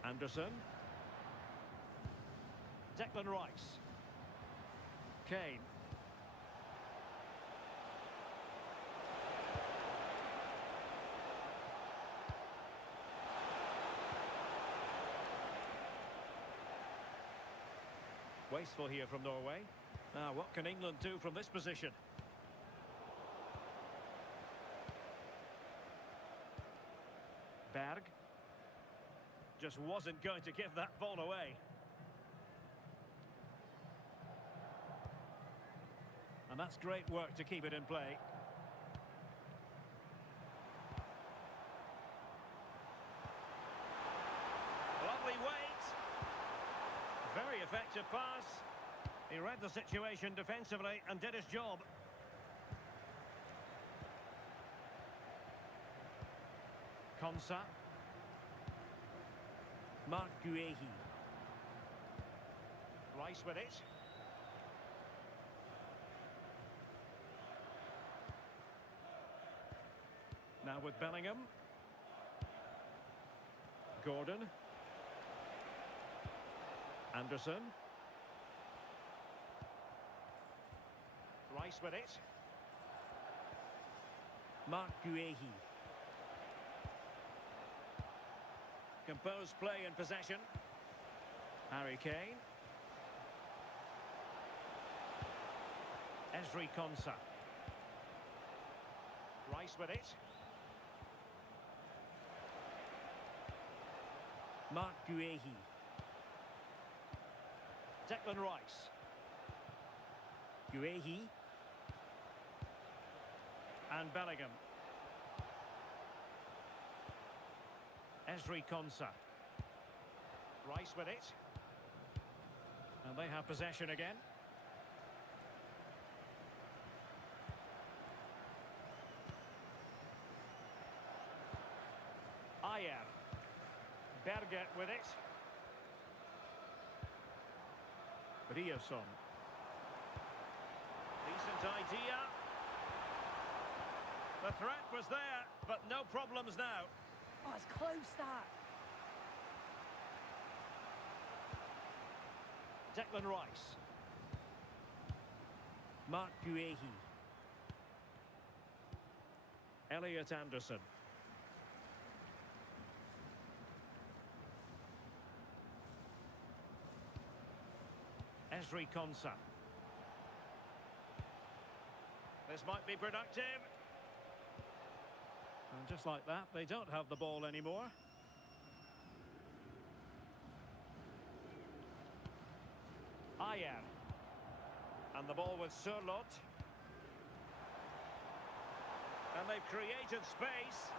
Anderson. Declan Rice. Kane. Wasteful here from Norway. Now, what can England do from this position? Berg. Just wasn't going to give that ball away. And that's great work to keep it in play. Lovely weight. Very effective pass. He read the situation defensively and did his job. Konsa. Mark Guehi. Rice with it. Now with Bellingham. Gordon. Anderson. Rice with it. Marc Guehi. Composed play in possession. Harry Kane. Ezri Konsa. Rice with it. Marc Guehi. Declan Rice. Guehi. And Bellingham. Ezri Konsa. Rice with it. And they have possession again. Ayer. Berger with it. Riosson. Decent idea. The threat was there, but no problems now. Oh, it's close, that. Declan Rice. Marc Guehi. Elliot Anderson. Ezri Konsa. This might be productive. And just like that, they don't have the ball anymore. Ayer. And the ball with Sørloth. And they've created space.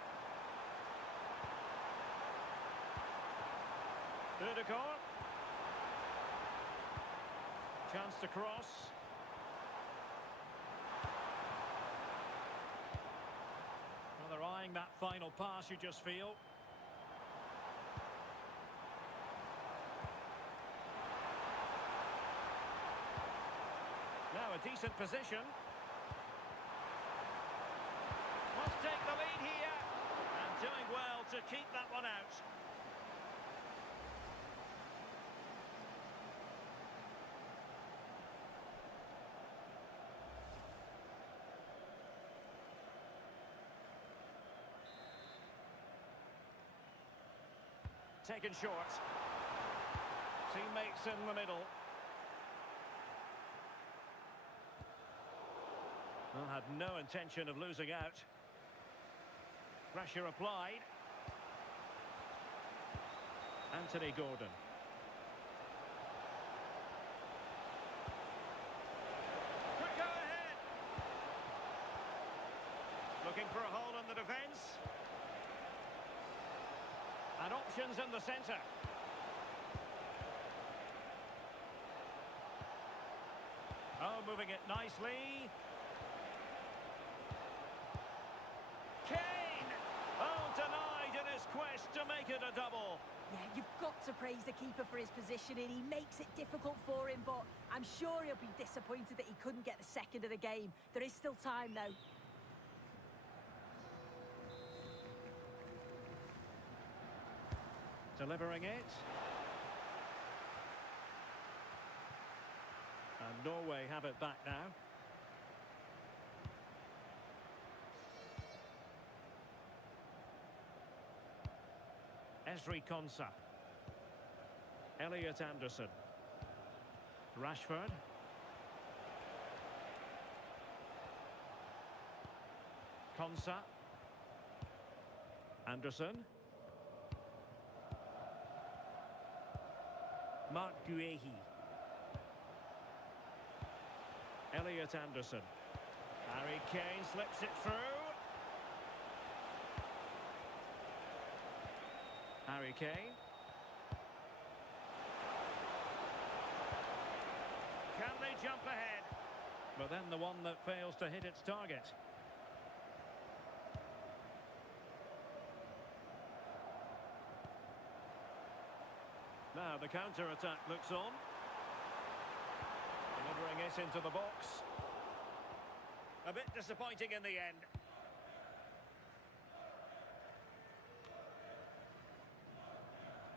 Ødegaard. Chance to cross. Well, they're eyeing that final pass, you just feel. Now a decent position. Must take the lead here. And doing well to keep that one out. Taken short. Teammates in the middle. Well, had no intention of losing out. Pressure applied. Anthony Gordon. Quick go ahead. Looking for a hole in the defence. And options in the centre. Oh, moving it nicely. Kane! Oh, denied in his quest to make it a double. Yeah, you've got to praise the keeper for his positioning. He makes it difficult for him, but I'm sure he'll be disappointed that he couldn't get the second of the game. There is still time, though. Delivering it. And Norway have it back now. Ezri Konsa. Elliot Anderson. Rashford. Konsa. Anderson. Marc Guehi. Elliot Anderson. Harry Kane slips it through. Harry Kane. Can they jump ahead? But then the one that fails to hit its target. Now the counter-attack looks on. Delivering it into the box. A bit disappointing in the end.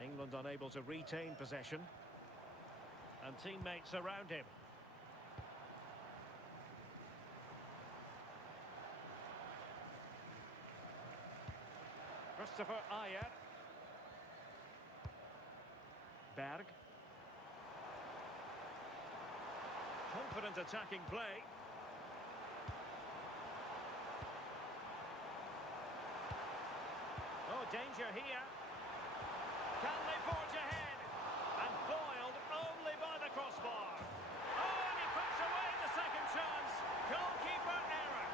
England unable to retain possession. And teammates around him. Christopher Ayer. Berg. Confident attacking play. Oh, danger here. Can they forge ahead? And foiled only by the crossbar. Oh, and he puts away the second chance. Goalkeeper error.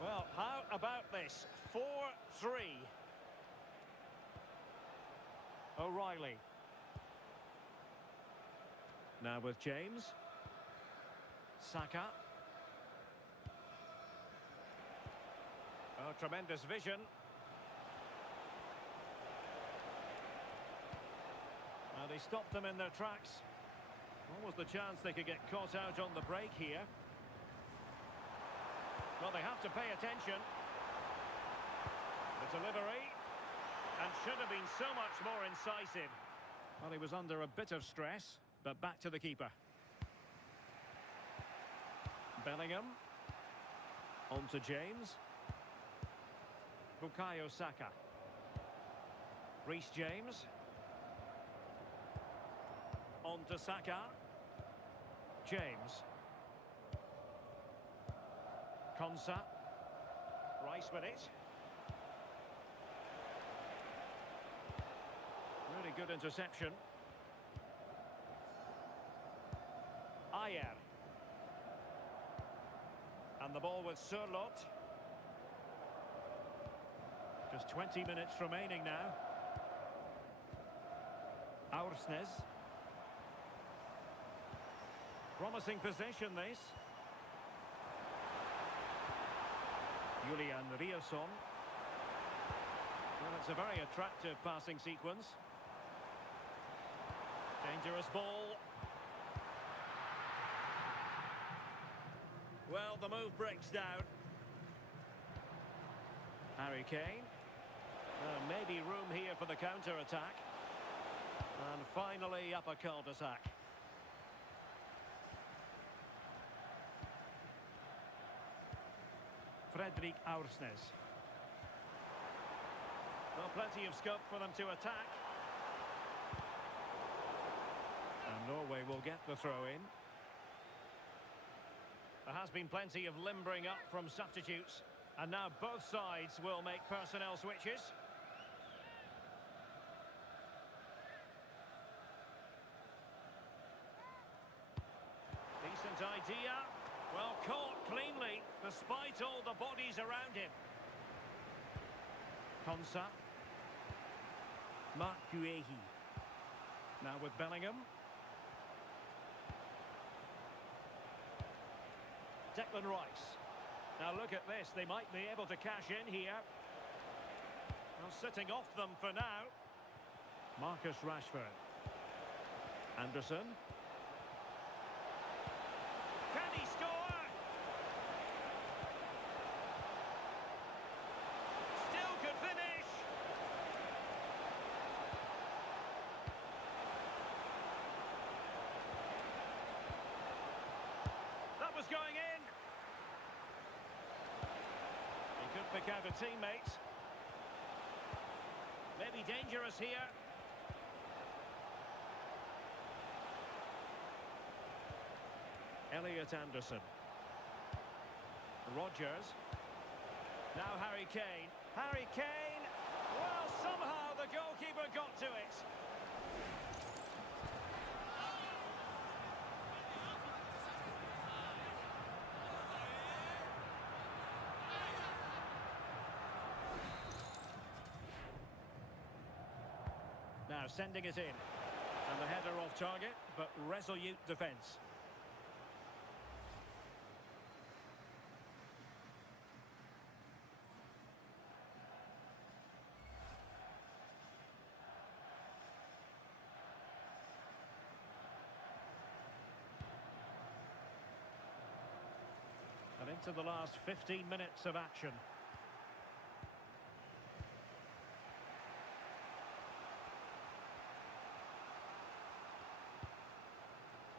Well, how about this? 4-3. O'Reilly. Now with James. Saka. Oh, tremendous vision. Well, they stopped them in their tracks. What was the chance they could get caught out on the break here? Well, they have to pay attention. The delivery. And should have been so much more incisive. Well, he was under a bit of stress, but back to the keeper. Bellingham. On to James. Bukayo Saka. Reece James. On to Saka. James. Konsa. Rice with it. Really good interception. Ayer. And the ball with Sørloth. Just 20 minutes remaining now. Aursnes. Promising possession this. Julian Riosson. Well, it's a very attractive passing sequence. Dangerous ball. Well, the move breaks down. Harry Kane. Maybe room here for the counter-attack. And finally up a cul-de-sac. Fredrik Aursnes. Well, plenty of scope for them to attack. And Norway will get the throw-in. There has been plenty of limbering up from substitutes. And now both sides will make personnel switches. Decent idea. Well, caught cleanly, despite all the bodies around him. Konsa. Mark Guehi. Now with Bellingham. Declan Rice. Now look at this, they might be able to cash in here. Well, sitting off them for now. Marcus Rashford. Anderson. Can he score? Still could finish. That was going in. He could pick out a teammate. Maybe dangerous here. Elliot Anderson. Rodgers. Now Harry Kane. Harry Kane. Well, somehow the goalkeeper got to it. Now sending it in. And the header off target, but resolute defence. into the last 15 minutes of action.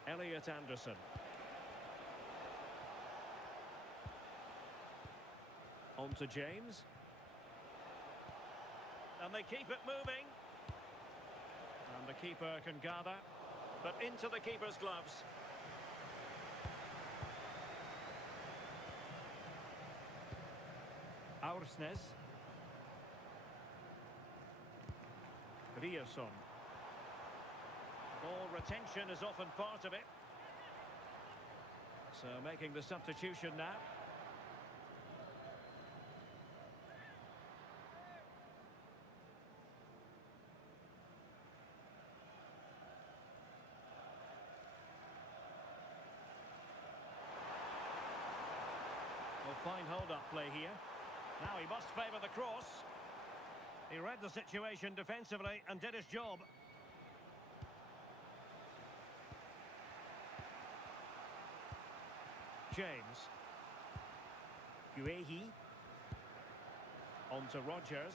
Elliot Anderson. On to James. And they keep it moving. And the keeper can gather. But into the keeper's gloves. Aursnes. Rierson. Ball retention is often part of it. So making the substitution now. Well, fine hold-up play here. Now he must favour the cross. He read the situation defensively and did his job. James. Guehi. On to Rodgers.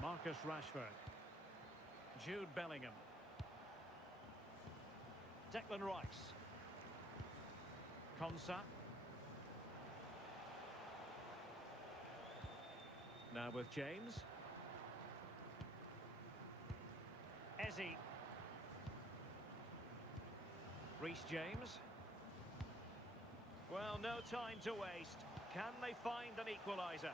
Marcus Rashford. Jude Bellingham. Declan Rice. Konsa. Now with James. Eze. Reece James. Well, no time to waste. Can they find an equaliser?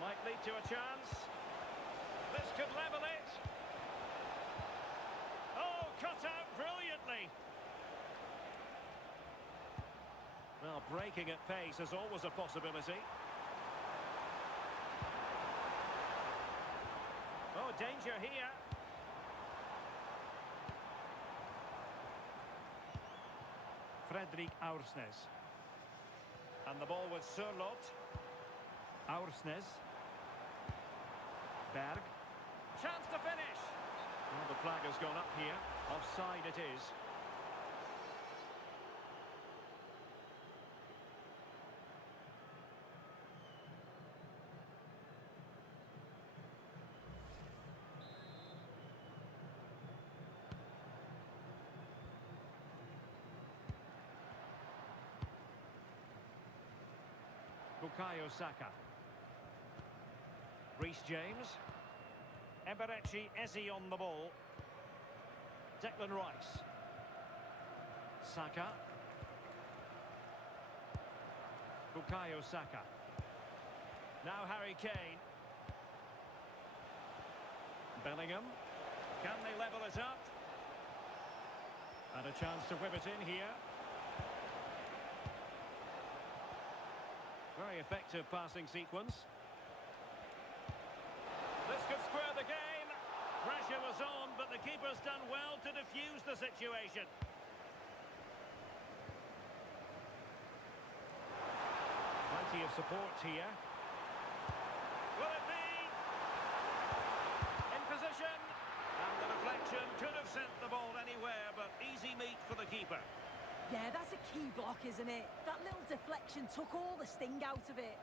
Might lead to a chance. This could level it. Oh, cut out brilliantly. Well, breaking at pace is always a possibility. Oh, danger here. Fredrik Aursnes. And the ball with Sørloth. Aursnes. Berg. Chance to finish. Well, the flag has gone up here. Offside it is. Bukayo Saka. Reece James. Eberechi Eze on the ball. Declan Rice. Saka. Bukayo Saka. Now Harry Kane. Bellingham. Can they level it up? And a chance to whip it in here. Very effective passing sequence. This could square the game. Pressure was on, but the keeper's done well to defuse the situation. Plenty of support here. Will it be? In position. And the deflection could have sent the ball anywhere, but easy meat for the keeper. Yeah, that's a key block, isn't it? That little deflection took all the sting out of it.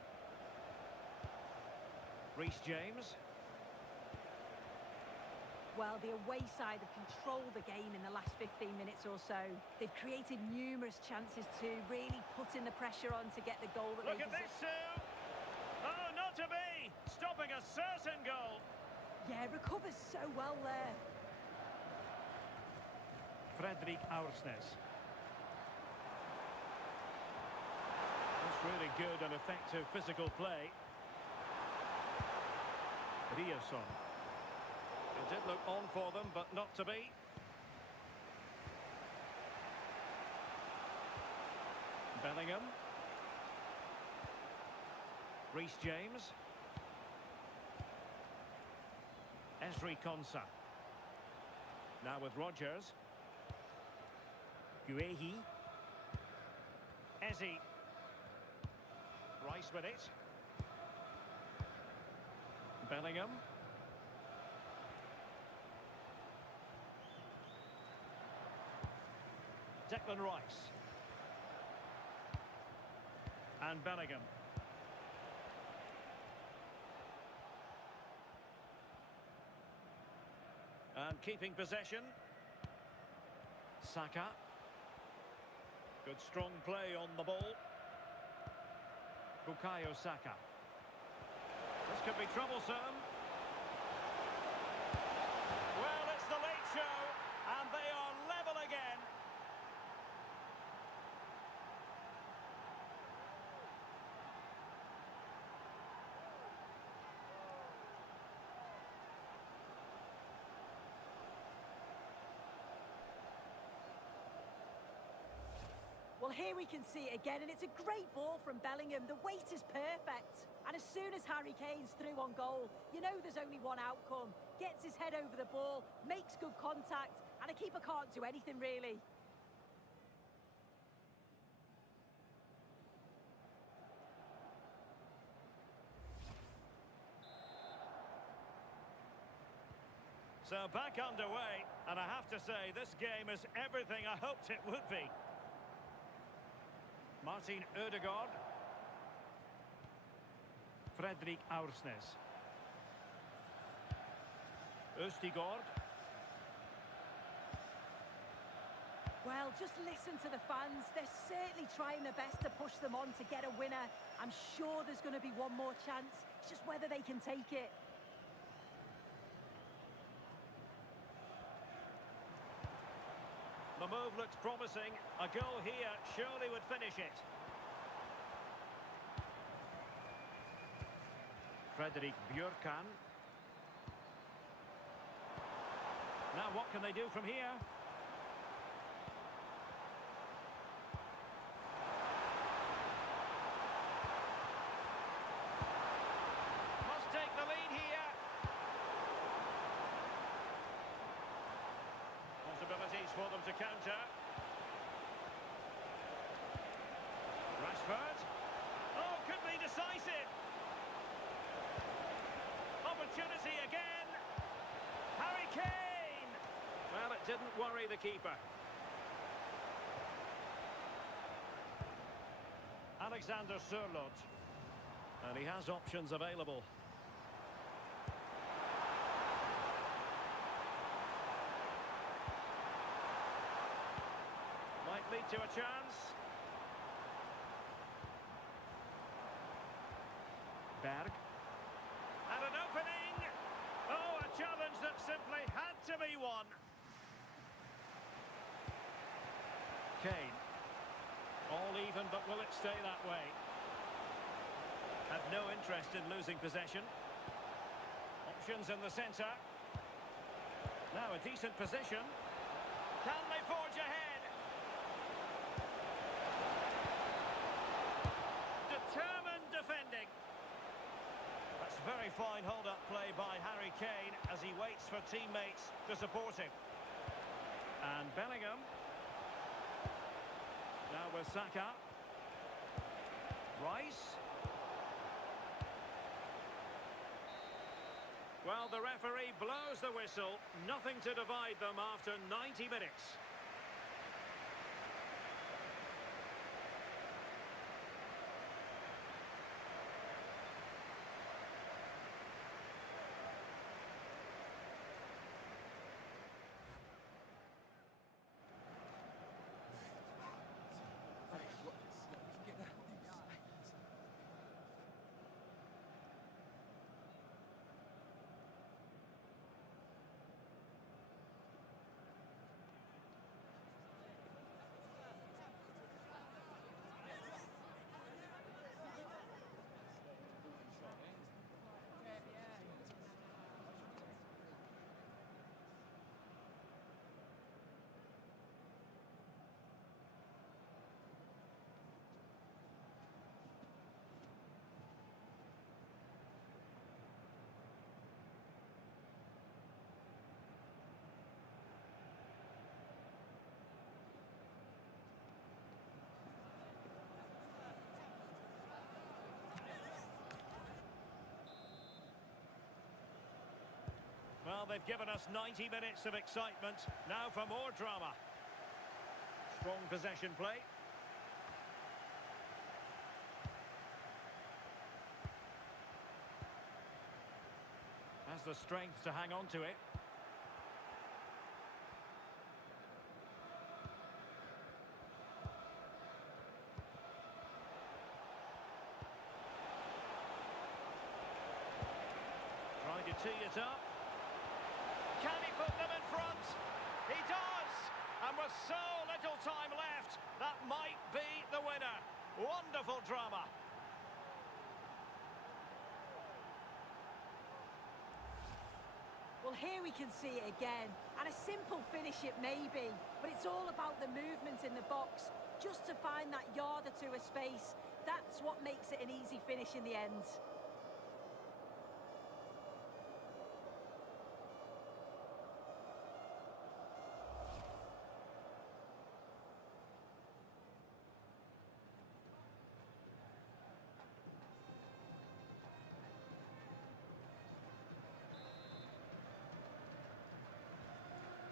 Reece James. Well, the away side have controlled the game in the last 15 minutes or so. They've created numerous chances to really put in the pressure on to get the goal that Look they at this, Sue! Oh, not to be! Stopping a certain goal! Yeah, recovers so well there. Fredrik Aursnes. That's really good and effective physical play. Rierson. It did look on for them, but not to be. Bellingham. Reece James. Ezri Konsa. Now with Rodgers. Guehi. Eze. Rice with it. Bellingham. Declan Rice. And Bellingham. And keeping possession. Saka. Good strong play on the ball. Bukayo Saka. This could be troublesome. Well, it's the late show, and they are level again. Well, here we can see it again, and it's a great ball from Bellingham. The weight is perfect. And as soon as Harry Kane's through on goal, you know there's only one outcome. Gets his head over the ball, makes good contact, and a keeper can't do anything, really. So back underway, and I have to say, this game is everything I hoped it would be. Martin Ødegaard. Fredrik Aursnes. Østigård. Well, just listen to the fans. They're certainly trying their best to push them on to get a winner. I'm sure there's going to be one more chance. It's just whether they can take it. The move looks promising. A goal here surely would finish it. Fredrik Bjørkan. Now what can they do from here? Must take the lead here. Possibilities for them to counter. Rashford. Oh, could be decisive. Opportunity again. Harry Kane. Well, it didn't worry the keeper. Alexander Sørloth. And he has options available. Might lead to a chance. Berg. And an opening. Oh, a challenge that simply had to be won. Kane. All even, but will it stay that way? Had no interest in losing possession. Options in the centre. Now a decent position. Can they forge ahead? Determined defending. That's very fine hold-up play by Harry Kane as he waits for teammates to support him. And Bellingham. Now with Saka. Rice. Well, the referee blows the whistle. Nothing to divide them after 90 minutes. Well, they've given us 90 minutes of excitement. Now for more drama. Strong possession play. Has the strength to hang on to it. Trying to tee it up. Can he put them in front? He does! And with so little time left, that might be the winner. Wonderful drama. Well, here we can see it again, and a simple finish it may be, but it's all about the movement in the box, just to find that yard or two of space. That's what makes it an easy finish in the end.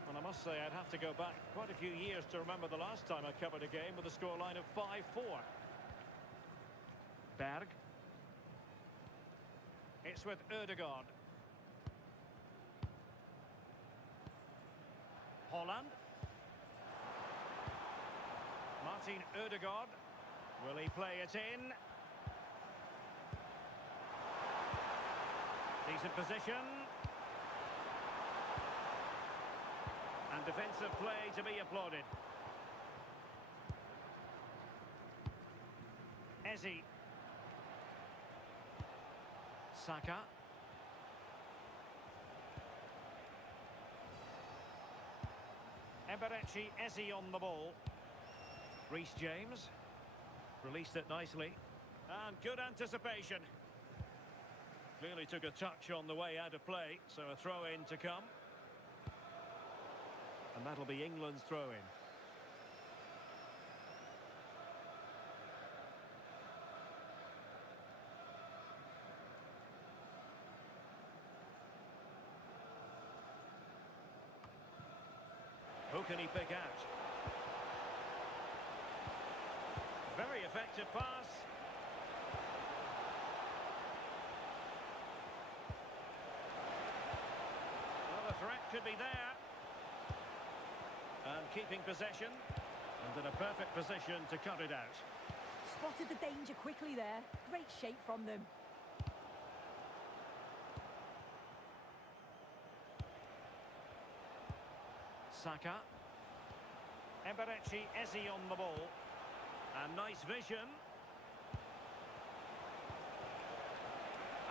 Well, I must say I'd have to go back quite a few years to remember the last time I covered a game with a scoreline of 5-4. Berg. It's with Ødegaard. Holland. Martin Ødegaard. Will he play it in? Decent position. And defensive play to be applauded. Eze. Saka. Eberechi Eze on the ball. Reece James. Released it nicely. And good anticipation. Clearly took a touch on the way out of play, so a throw-in to come. And that'll be England's throw-in. Who can he pick out? Very effective pass. Well, the threat could be there. And keeping possession. And in a perfect position to cut it out. Spotted the danger quickly there. Great shape from them. Saka. Eberechi Eze on the ball. And nice vision.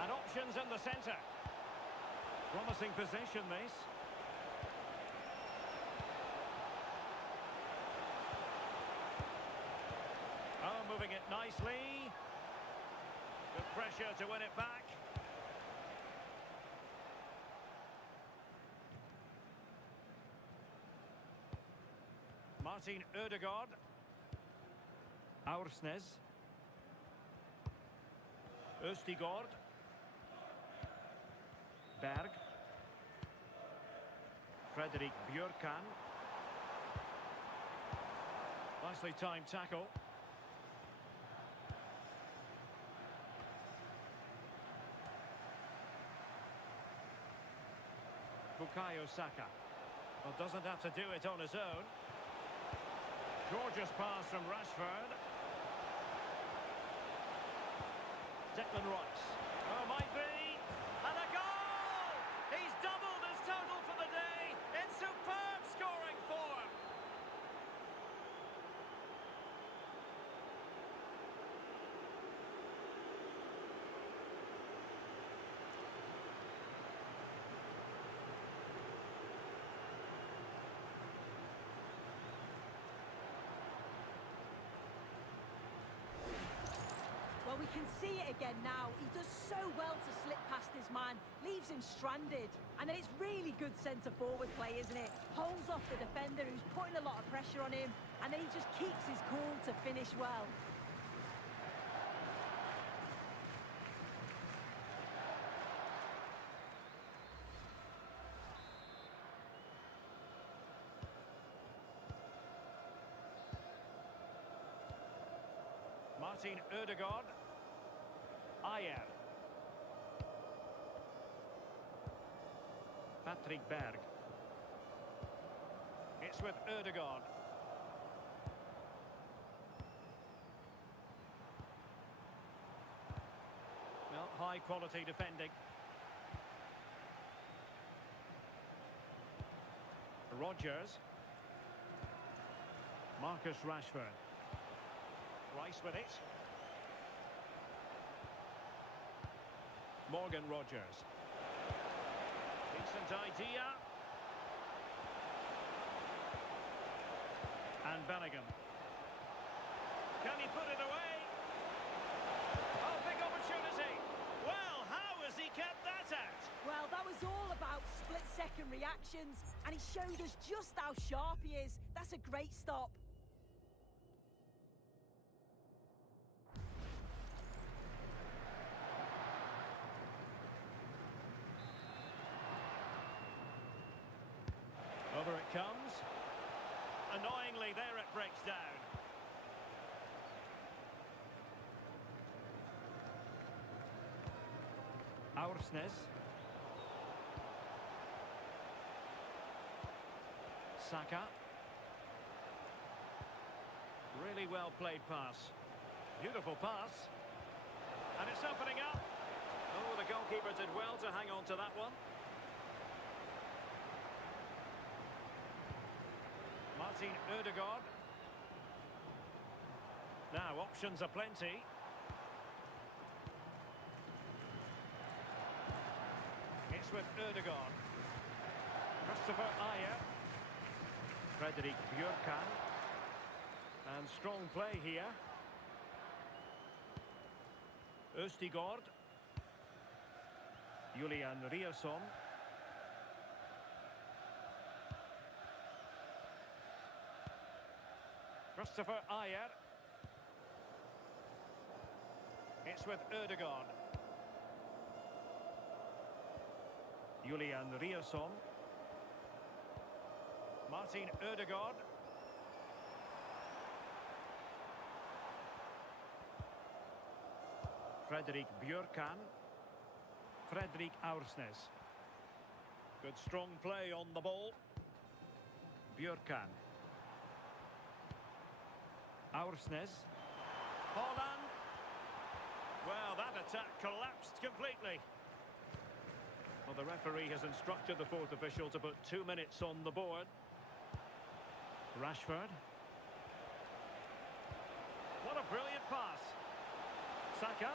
And options in the centre. Promising position, this. Oh, moving it nicely. Good pressure to win it back. Martin Ødegaard. Aursnes. Østigård. Berg. Frederik Bjørkan. Nicely timed tackle. Bukayo Saka. Well, doesn't have to do it on his own. Gorgeous pass from Rashford. Declan Rice. Oh, might be. And a goal! He's doubled his total for the day in superb scoring form. Well, we can see it again now. He does so well to slip past his man, leaves him stranded. And then it's really good centre-forward play, isn't it? Holds off the defender who's putting a lot of pressure on him, and then he just keeps his cool to finish well. Martin Ødegaard. Ayer. Patrick Berg. It's with Ødegaard. Well, high quality defending. Rodgers. Marcus Rashford. Rice with it. Morgan Rodgers. Decent idea. And Bellingham. Can he put it away? Oh, big opportunity. Well, how has he kept that out? Well, that was all about split-second reactions, and he showed us just how sharp he is. That's a great stop. Over it comes. Annoyingly, there it breaks down. Aursnes. Saka. Really well played pass. Beautiful pass. And it's opening up. Oh, the goalkeeper did well to hang on to that one. Martin Ødegaard. Now, options are plenty. It's with Ødegaard. Christopher Ayer. Fredrik Bjørkan. And strong play here. Østigård. Julian Rierson. Christopher Ayer. It's with Ødegaard. Julian Rierson. Martin Ødegaard. Fredrik Bjørkan. Fredrik Aursnes. Good strong play on the ball. Bjørkan. Aursnes. Haaland. Well, that attack collapsed completely. Well, the referee has instructed the fourth official to put 2 minutes on the board. Rashford. What a brilliant pass. Saka.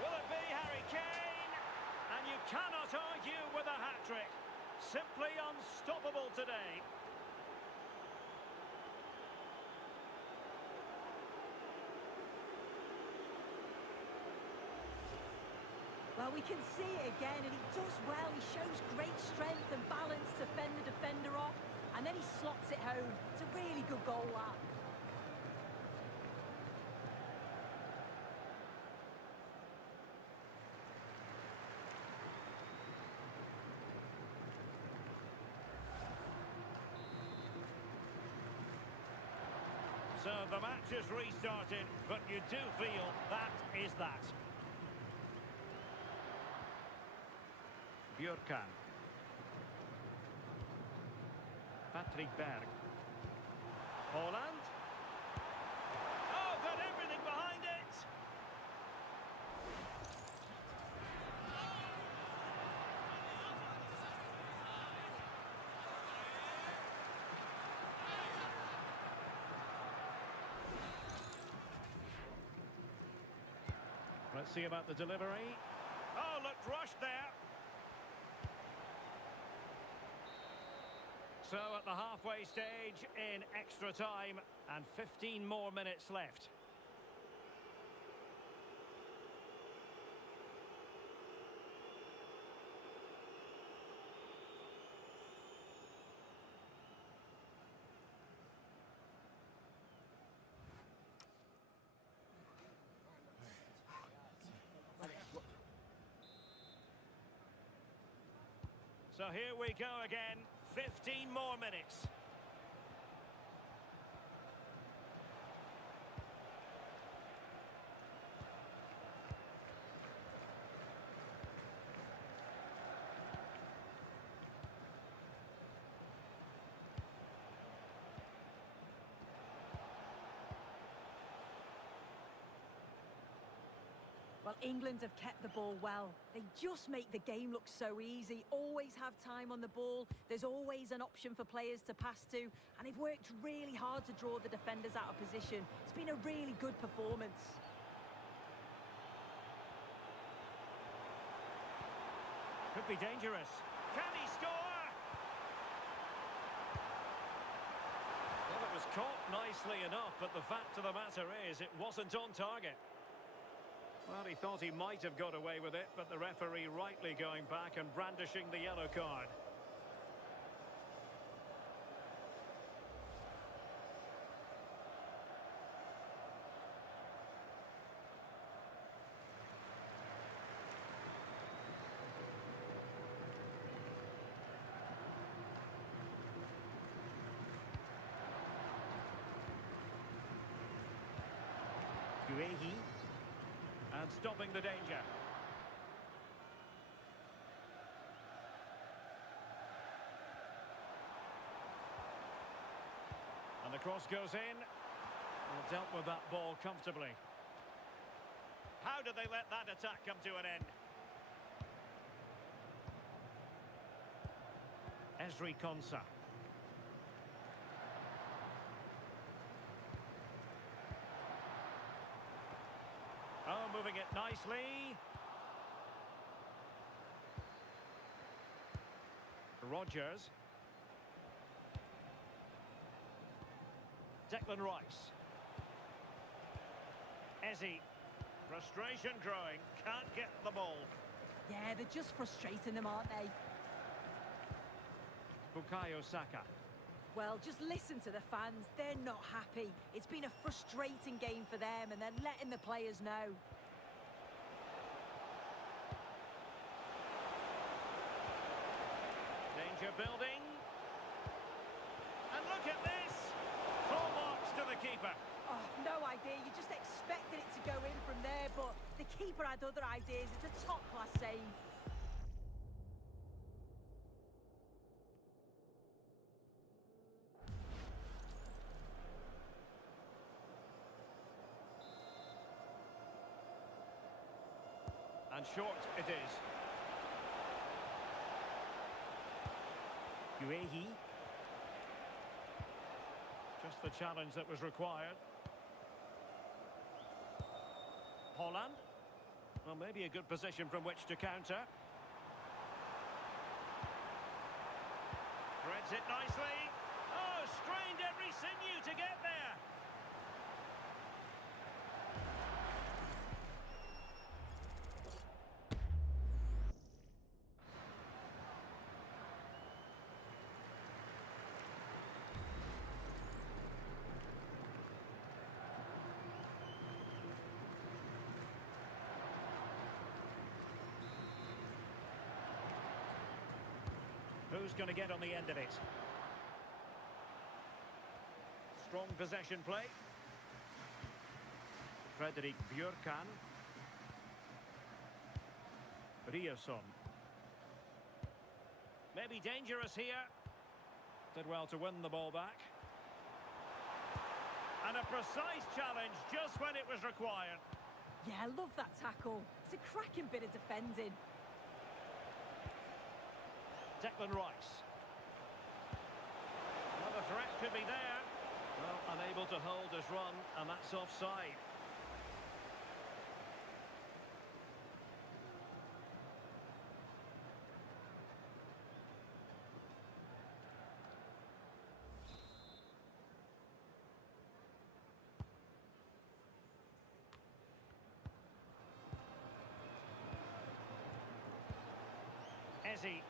Will it be Harry Kane? And you cannot argue with a hat-trick. Simply unstoppable today. Well, we can see it again, and he does well. He shows great strength and balance to fend the defender off, and then he slots it home. It's a really good goal, that. So the match is restarted, but you do feel that is that. Bjørkan. Patrick Berg. Haaland. Oh, got everything behind it. Let's see about the delivery. Oh, looked rushed there. So at the halfway stage in extra time and 15 more minutes left. So here we go again. 15 more minutes. Well, England have kept the ball well. They just make the game look so easy. Always have time on the ball. There's always an option for players to pass to. And they've worked really hard to draw the defenders out of position. It's been a really good performance. Could be dangerous. Can he score? Well, it was caught nicely enough, but the fact of the matter is it wasn't on target. Well, he thought he might have got away with it, but the referee rightly going back and brandishing the yellow card. Guehi. And stopping the danger. And the cross goes in. Well, dealt with that ball comfortably. How did they let that attack come to an end? Ezri Konsa. Oh, moving it nicely. Rodgers. Declan Rice. Eze. Frustration growing. Can't get the ball. Yeah, they're just frustrating them, aren't they? Bukayo Saka. Well, just listen to the fans. They're not happy. It's been a frustrating game for them, and they're letting the players know. Danger building. And look at this. Full marks to the keeper. Oh, no idea. You just expected it to go in from there, but the keeper had other ideas. It's a top-class save. And short it is. Guehi. Just the challenge that was required. Holland. Well, maybe a good position from which to counter. Threads it nicely. Oh, strained every sinew to get there. Who's going to get on the end of it? Strong possession play. Frederick Björkan. Riosson. Maybe dangerous here. Did well to win the ball back. And a precise challenge just when it was required. Yeah, I love that tackle. It's a cracking bit of defending. Declan Rice. Well, the threat could be there. Well, unable to hold his run, and that's offside. Eze.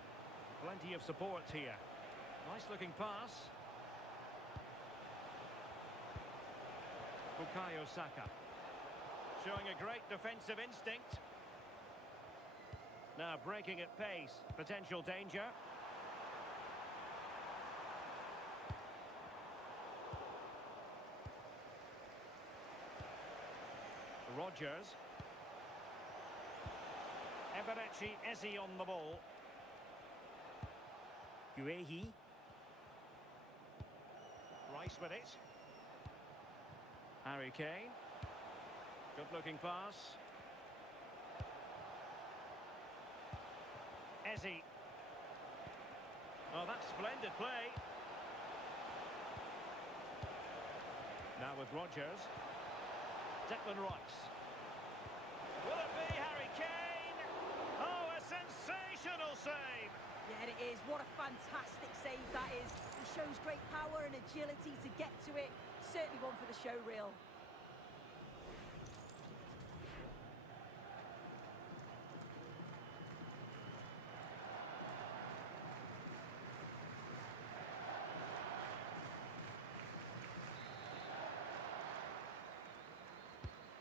Plenty of support here. Nice looking pass. Bukayo Saka. Showing a great defensive instinct. Now breaking at pace. Potential danger. Rodgers. Eberechi Eze on the ball. Guehi. Rice with it. Harry Kane. Good looking pass. Ezzy. Oh, that's splendid play. Now with Rodgers. Declan Rice. Will it be Harry Kane? Oh, a sensational save! Yeah, it is. What a fantastic save that is. He shows great power and agility to get to it. Certainly one for the show reel.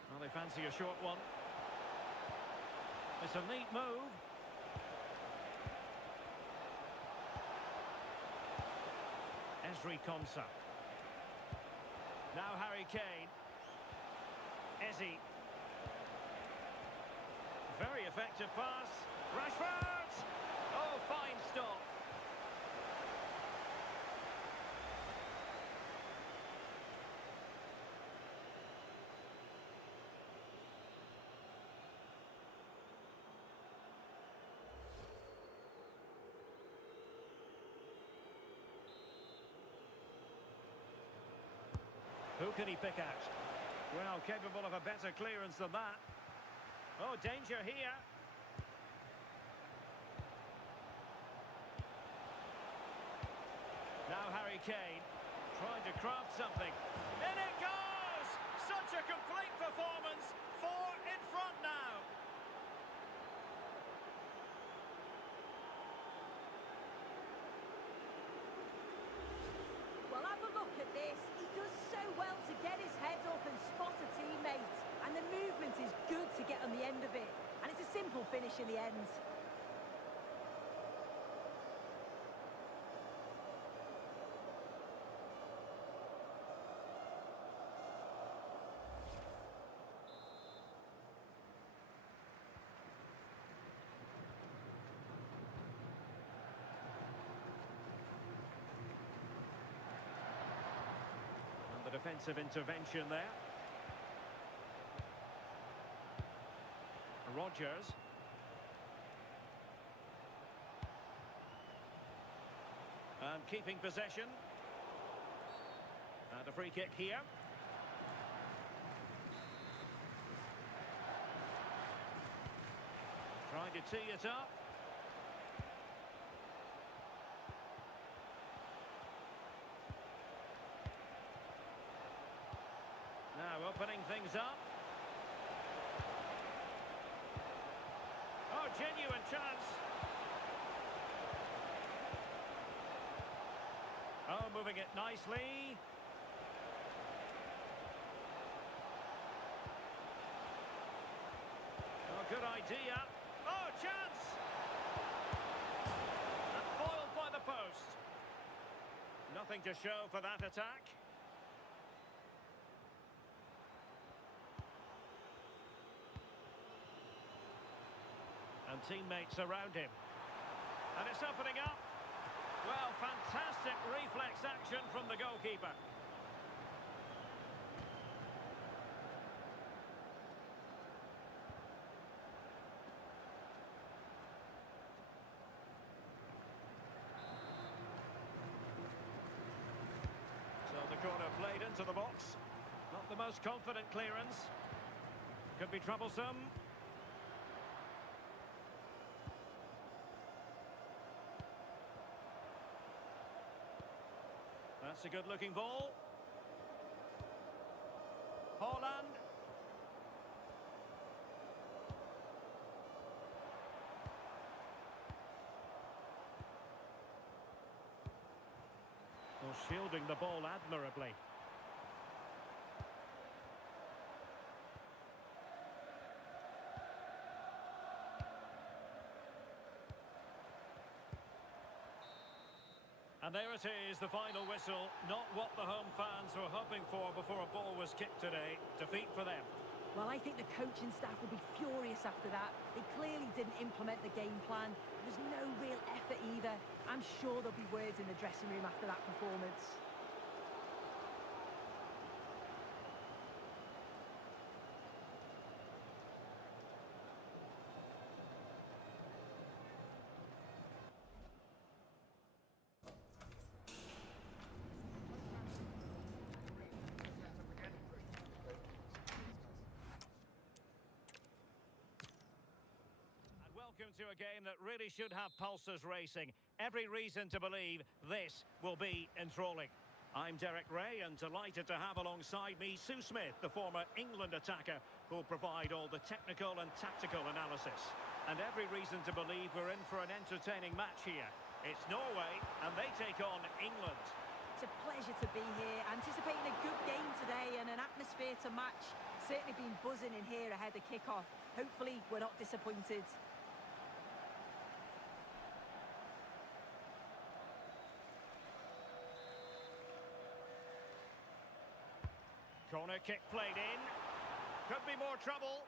Well, they fancy a short one. It's a neat move. Ezri Konsa. Now Harry Kane. Ezzy. Very effective pass. Rashford! Oh, fine stop. Who can he pick out? Well, capable of a better clearance than that. Oh, danger here. Now Harry Kane, trying to craft something. In it goes! Such a complete performance. 4 in front now. Well, have a look at this. He does so well to get his head up and spot a teammate. And the movement is good to get on the end of it. And it's a simple finish in the end. And the defensive intervention there. Rodgers. And keeping possession. And a free kick here. Trying to tee it up. Now opening things up. Oh, genuine chance. Oh, moving it nicely. Oh, good idea. Oh, chance! And foiled by the post. Nothing to show for that attack. And teammates around him. And it's opening up. Well, fantastic reflex action from the goalkeeper. So the corner played into the box. Not the most confident clearance. Could be troublesome. That's a good-looking ball. Haaland. Well, shielding the ball admirably. And there it is, the final whistle. Not what the home fans were hoping for before a ball was kicked today. Defeat for them. Well, I think the coaching staff will be furious after that. They clearly didn't implement the game plan. There was no real effort either. I'm sure there'll be words in the dressing room after that performance. welcome to a game that really should have pulses racing. Every reason to believe this will be enthralling. I'm Derek Ray and delighted to have alongside me Sue Smith, the former England attacker, who'll provide all the technical and tactical analysis. And every reason to believe we're in for an entertaining match here. It's Norway and they take on England. It's a pleasure to be here, anticipating a good game today and an atmosphere to match. Certainly been buzzing in here ahead of kick-off. Hopefully we're not disappointed. Corner kick played in. Could be more trouble.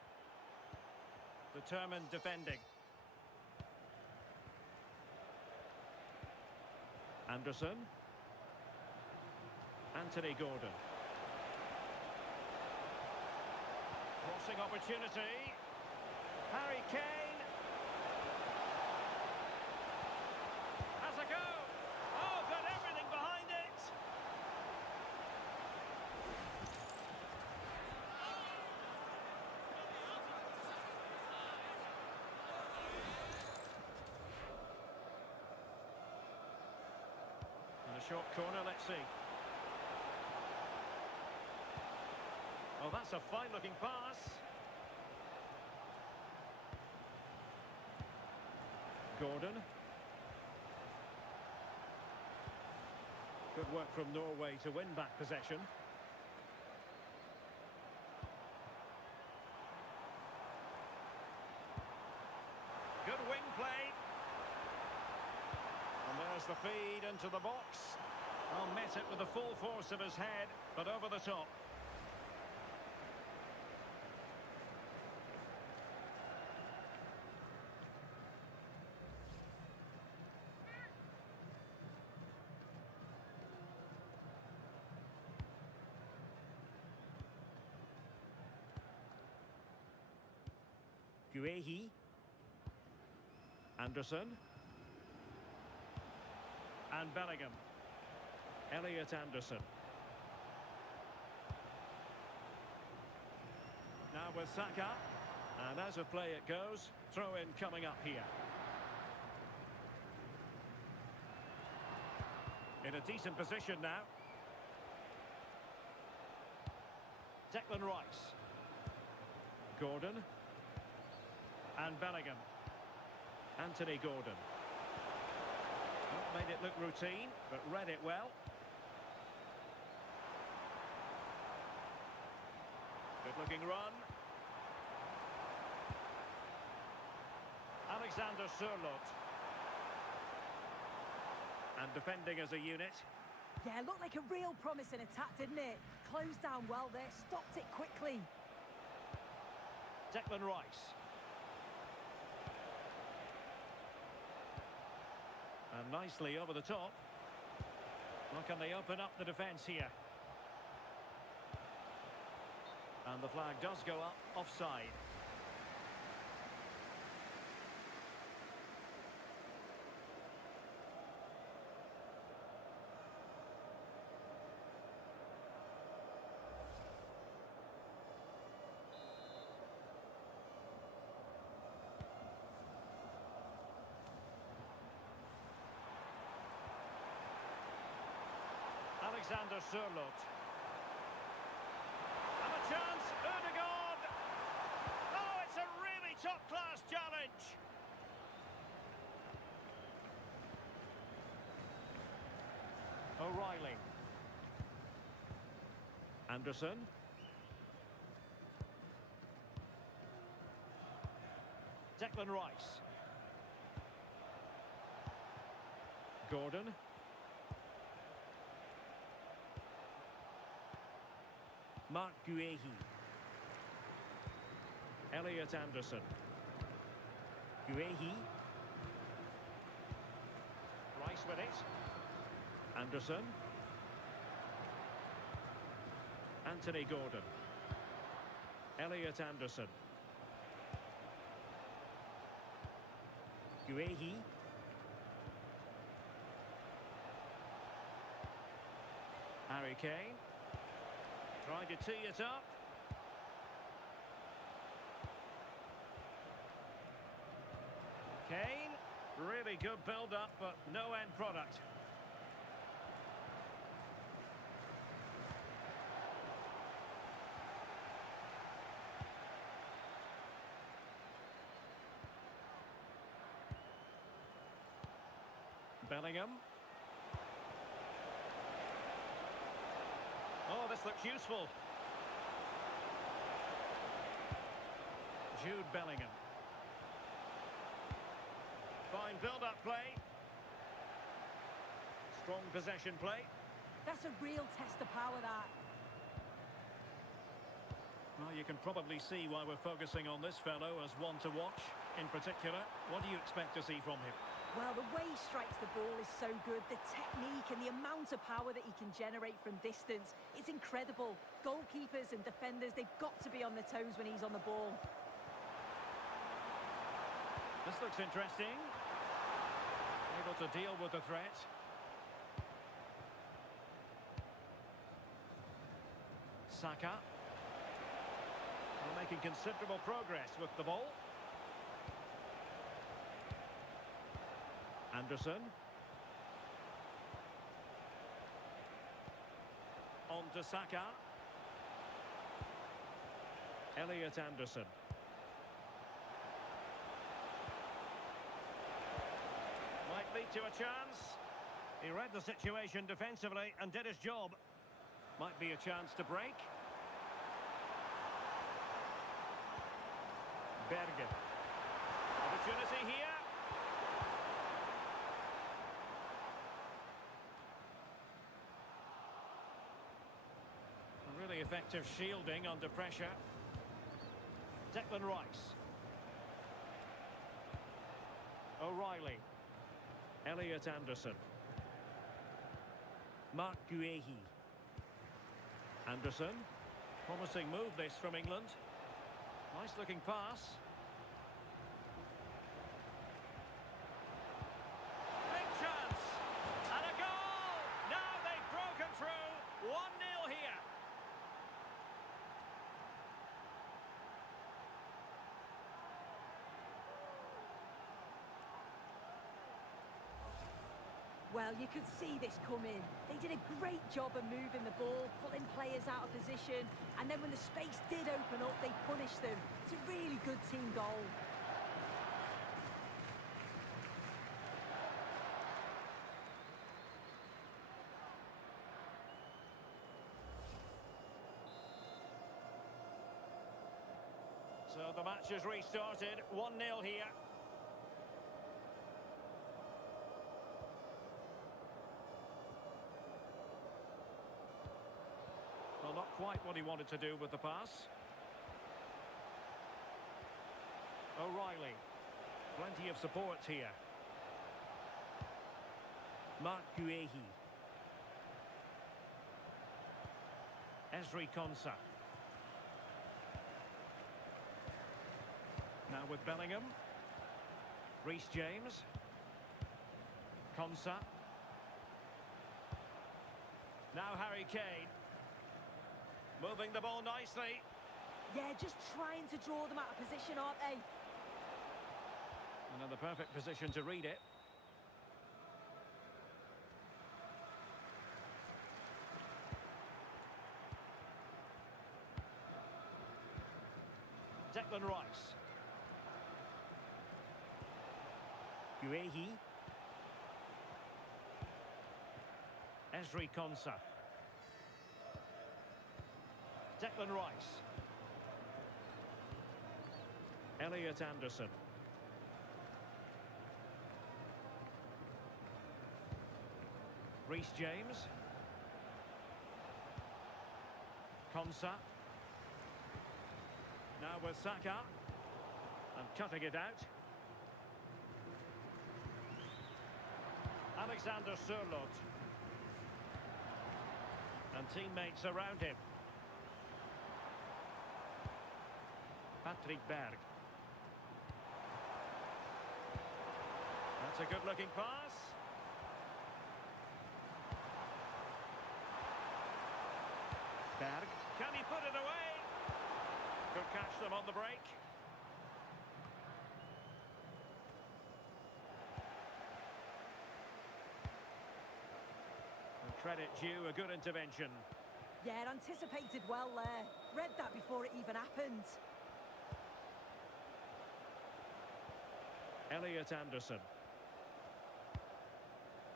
Determined defending. Anderson. Anthony Gordon. Crossing opportunity. Harry Kane. Has a go. Oh, got everything behind it. And a short corner, let's see. Oh, that's a fine-looking pass. Gordon. Good work from Norway to win back possession. Good wing play. And there's the feed into the box. Well, met it with the full force of his head, but over the top. Guehi. Anderson. And Bellingham. Elliot Anderson. Now with Saka. And as of play it goes, throw in coming up here. In a decent position now. Declan Rice. Gordon. And Bellingham. Anthony Gordon. Not made it look routine, but read it well. Good looking run. Alexander Sørloth. And defending as a unit. Yeah, looked like a real promising attack, didn't it? Closed down well there, stopped it quickly. Declan Rice. And nicely over the top. Well, can they open up the defence here? And the flag does go up, offside. Alexander Sørloth. And a chance, Ødegaard! Oh, it's a really top-class challenge! O'Reilly. Anderson. Declan Rice. Gordon. Mark Guehi. Elliot Anderson. Guehi. Rice with it. Anderson. Anthony Gordon. Elliot Anderson. Guehi. Harry Kane. Trying to tee it up. Kane, really good build-up, but no end product. Bellingham. Oh, this looks useful. Jude Bellingham. Fine build-up play. Strong possession play. That's a real test of power, that. Well, you can probably see why we're focusing on this fellow as one to watch. In particular, what do you expect to see from him? Well, the way he strikes the ball is so good. The technique and the amount of power that he can generate from distance, it's incredible. Goalkeepers and defenders, they've got to be on their toes when he's on the ball. This looks interesting. Able to deal with the threat. Saka. Well, making considerable progress with the ball. Anderson. On to Saka. Elliot Anderson. Might lead to a chance. He read the situation defensively and did his job. Might be a chance to break. Bergen. Opportunity here. A really effective shielding under pressure. Declan Rice. O'Reilly. Elliot Anderson. Mark Guehi. Anderson. Promising move this from England. Nice looking pass. Big chance. And a goal! Now they've broken through. 1-0 here. Well, you could see this coming. They did a great job of moving the ball, pulling players out of position, and then when the space did open up, they punished them. It's a really good team goal. So the match has restarted. 1-0 here. Well, not quite what he wanted to do with the pass. O'Reilly. Plenty of support here. Mark Guehi. Ezri Konsa. Now with Bellingham. Reece James. Konsa. Now Harry Kane. Moving the ball nicely. Yeah, just trying to draw them out of position, aren't they? Another perfect position to read it. Declan Rice. Guehi. Ezri Konsa. Declan Rice. Elliot Anderson. Reece James. Konsa. Now with Saka. And cutting it out. Alexander Sørloth. And teammates around him. Patrick Berg. That's a good-looking pass. Berg. Can he put it away? Could catch them on the break. Credit due, a good intervention. Yeah, anticipated well there. Read that before it even happened. Elliot Anderson.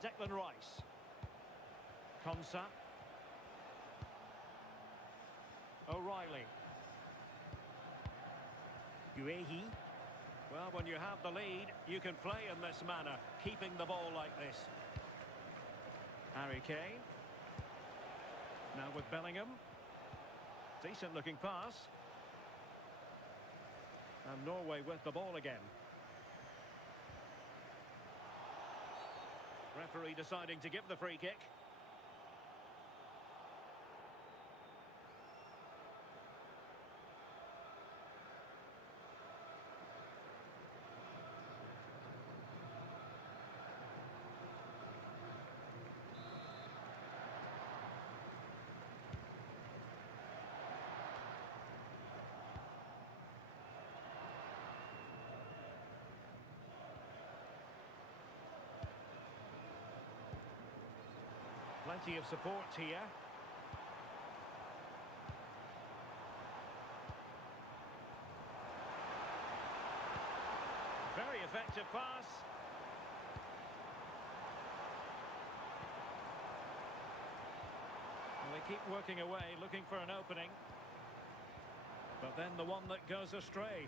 Declan Rice. Konsa. O'Reilly. Guehi. Well, when you have the lead, you can play in this manner, keeping the ball like this. Harry Kane. Now with Bellingham. Decent looking pass. And Norway with the ball again. Referee deciding to give the free kick. Plenty of support here. Very effective pass. Well, they keep working away, looking for an opening. But then the one that goes astray.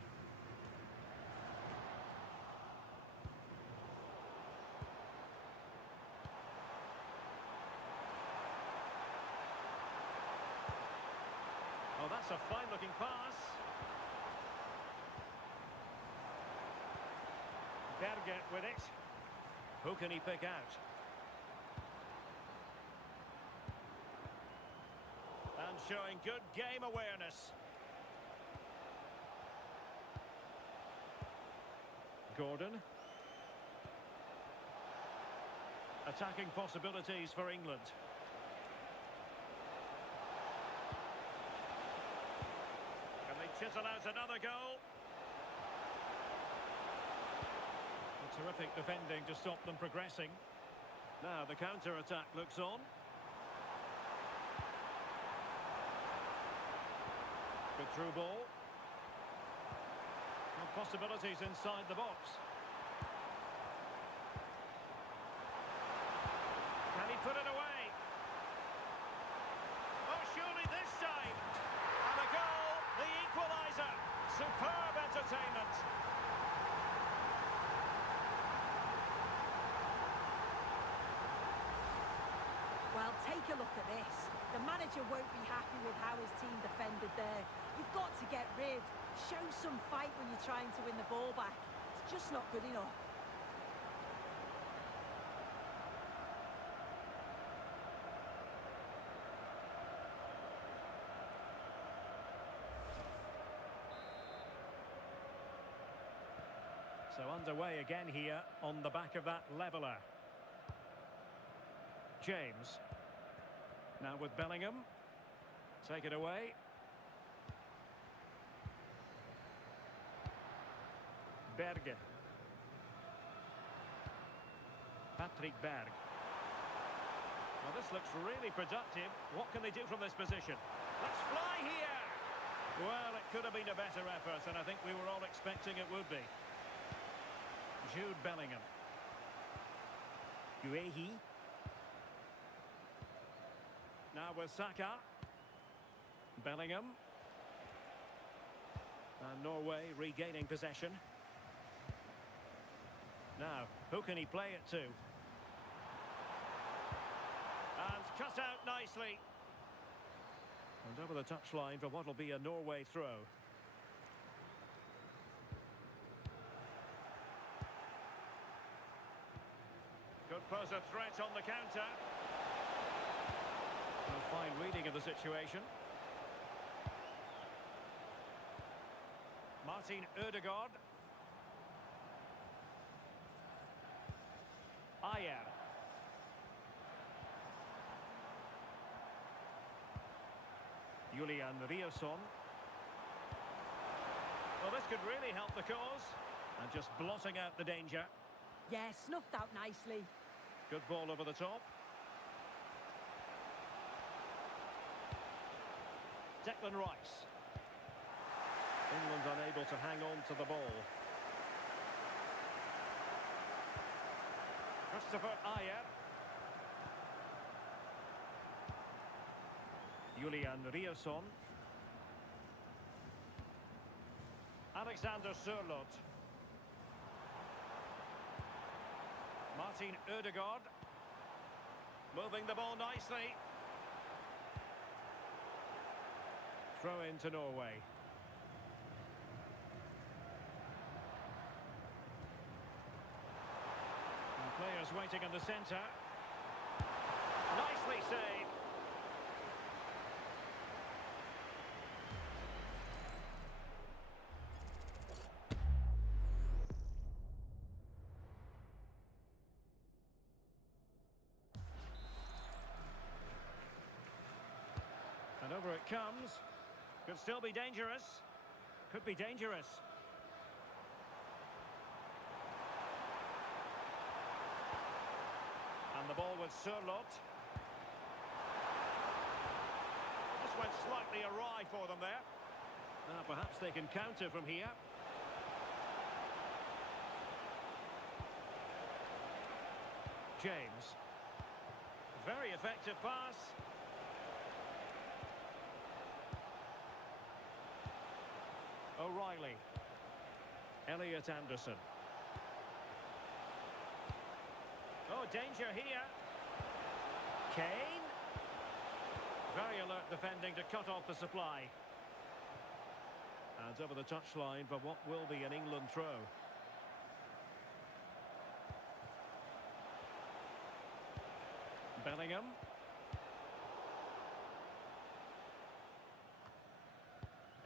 Oh, that's a fine-looking pass. Berger with it. Who can he pick out? And showing good game awareness. Gordon. Attacking possibilities for England. Chisel out another goal. A terrific defending to stop them progressing. Now the counter-attack looks on. Good through ball. And possibilities inside the box. Can he put it away? Oh, surely this time. And a goal. The equaliser. Superb entertainment. Well, take a look at this. The manager won't be happy with how his team defended there. You've got to get rid. Show some fight when you're trying to win the ball back. It's just not good enough. So underway again here on the back of that leveller. James. Now with Bellingham. Take it away. Berger. Patrick Berg. Well, this looks really productive. What can they do from this position? Let's fly here! Well, it could have been a better effort, and I think we were all expecting it would be. Jude Bellingham. Guehi. Now with Saka. Bellingham. And Norway regaining possession. Now, who can he play it to? And cut out nicely. And over the touchline for what will be a Norway throw. Could pose a threat on the counter. A fine reading of the situation. Martin Ødegaard. Ayer. Julian Riosson. Well, this could really help the cause. And just blotting out the danger. Yeah, snuffed out nicely. Good ball over the top. Declan Rice. England unable to hang on to the ball. Christopher Ayer. Julian Riasson. Alexander Sørloth. Martin Ødegaard. Moving the ball nicely. Throw into Norway. And players waiting in the centre. Nicely saved. And over it comes. Could still be dangerous. Could be dangerous. And the ball with Sørloth. This went slightly awry for them there. Perhaps they can counter from here. James. Very effective pass. O'Reilly. Elliot Anderson. Oh, danger here. Kane. Very alert defending to cut off the supply. And over the touchline for what will be an England throw. Bellingham.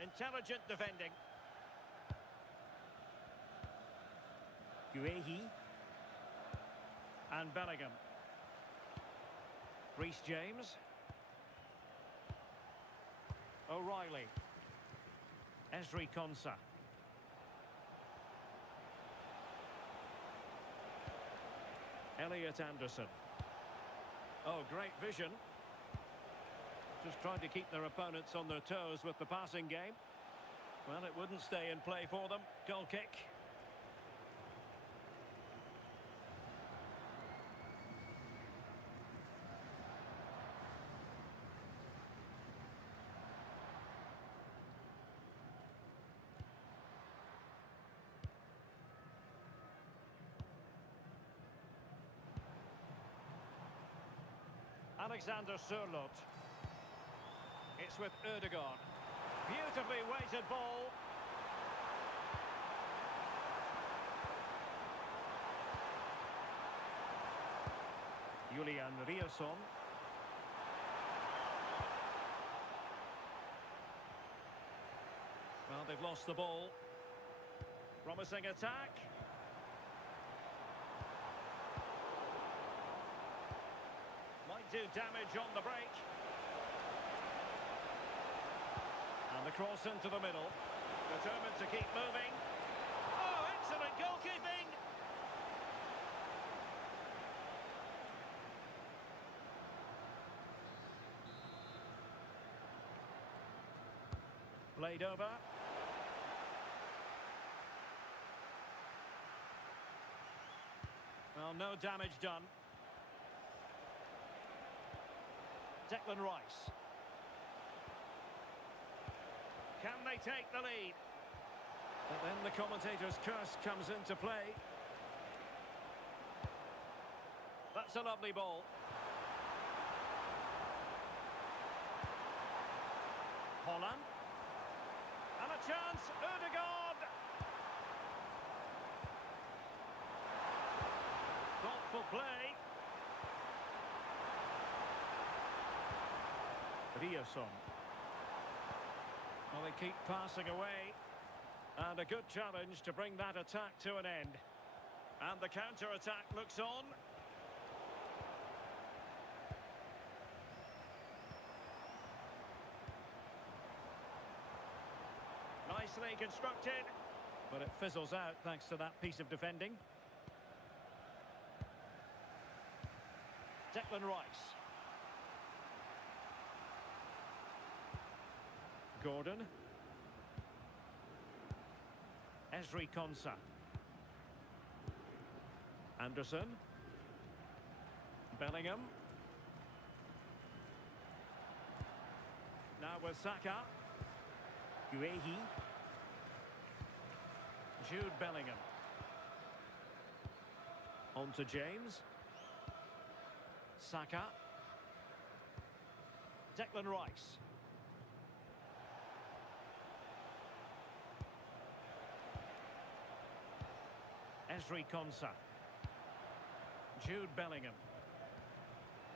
Intelligent defending. Guehi. And Bellingham. Reece James. O'Reilly. Ezri Konsa. Elliot Anderson. Oh, great vision. Just trying to keep their opponents on their toes with the passing game. Well, it wouldn't stay in play for them. Goal kick. Alexander Sørloth. It's with Ødegaard. Beautifully weighted ball. Julian Riasson. Well, they've lost the ball. Promising attack. Might do damage on the break. And the cross into the middle. Determined to keep moving. Oh, excellent goalkeeping! Played over. Well, no damage done. Declan Rice. Can they take the lead? But then the commentator's curse comes into play. That's a lovely ball. Holland. And a chance, Ødegaard! Thoughtful play. Riasson. Well, they keep passing away. And a good challenge to bring that attack to an end. And the counter-attack looks on. Nicely constructed. But it fizzles out thanks to that piece of defending. Declan Rice. Gordon. Esri Konsa. Anderson. Bellingham. Now with Saka. Guehi. Jude Bellingham. On to James. Saka. Declan Rice. Esri Konsa. Jude Bellingham.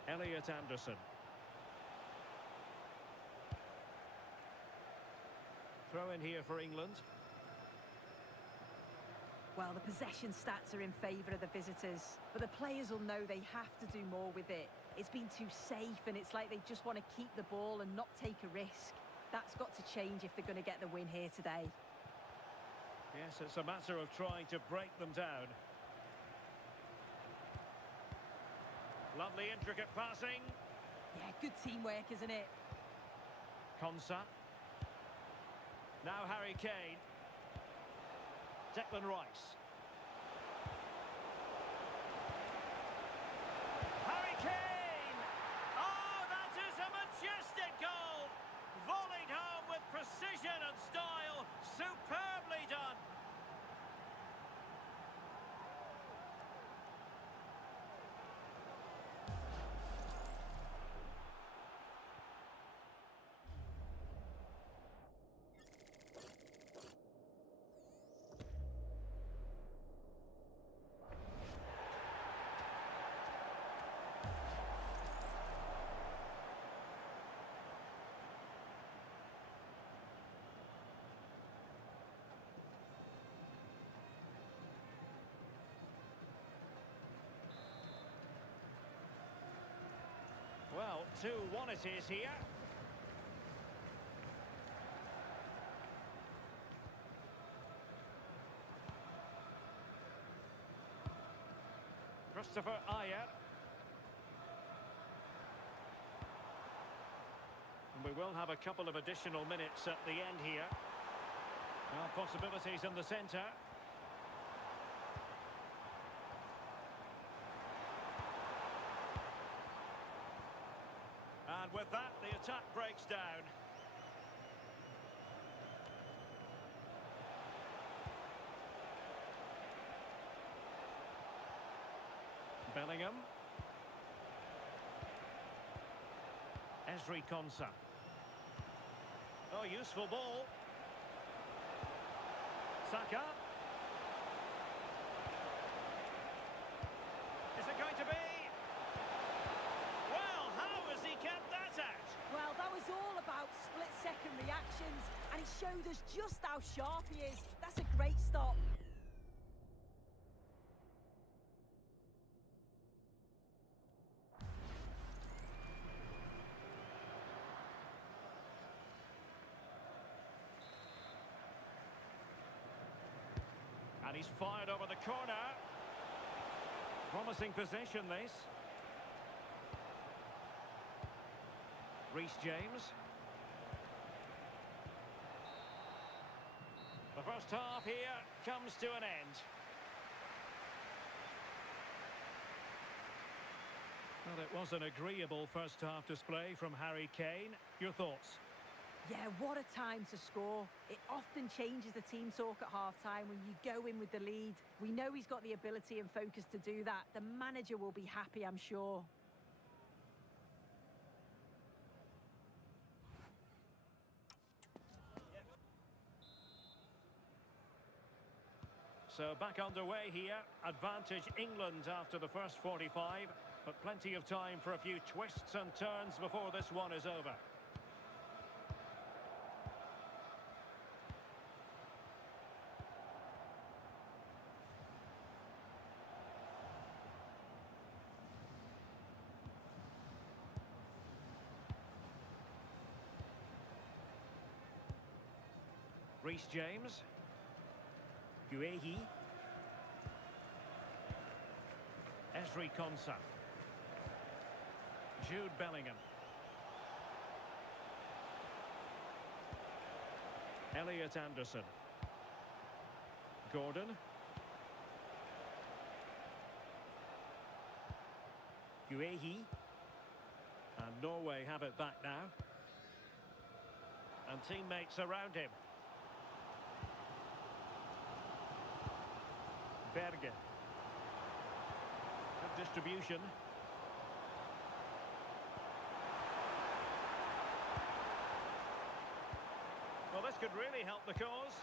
Elliot Anderson. Throw in here for England. Well, the possession stats are in favour of the visitors, but the players will know they have to do more with it. It's been too safe, and it's like they just want to keep the ball and not take a risk. That's got to change if they're going to get the win here today. Yes, it's a matter of trying to break them down. Lovely intricate passing. Yeah, good teamwork, isn't it? Konsa. Now Harry Kane. Declan Rice. Harry Kane! Oh, that is a majestic goal! Volleyed home with precision and style. Superbly done. Well, 2-1 it is here. Christopher Ayer. And we will have a couple of additional minutes at the end here. Well, possibilities in the centre. And with that, the attack breaks down. Bellingham. Esri Konsa. Oh, useful ball. Saka. Is it going to be? Well, how has he kept that out? Well, that was all about split-second reactions, and he showed us just how sharp he is. That's a great stop. And he's fired over the corner. Promising possession, this. Reece James. The first half here comes to an end. Well, it was an agreeable first half display from Harry Kane. Your thoughts? Yeah, what a time to score. It often changes the team talk at half-time when you go in with the lead. We know he's got the ability and focus to do that. The manager will be happy, I'm sure. So back underway here. Advantage England after the first 45. But plenty of time for a few twists and turns before this one is over. Reece James. Guehi. Esri Konsa. Jude Bellingham. Elliot Anderson. Gordon. Guehi. And Norway have it back now. And teammates around him. Berge. Good distribution. Well, this could really help the cause.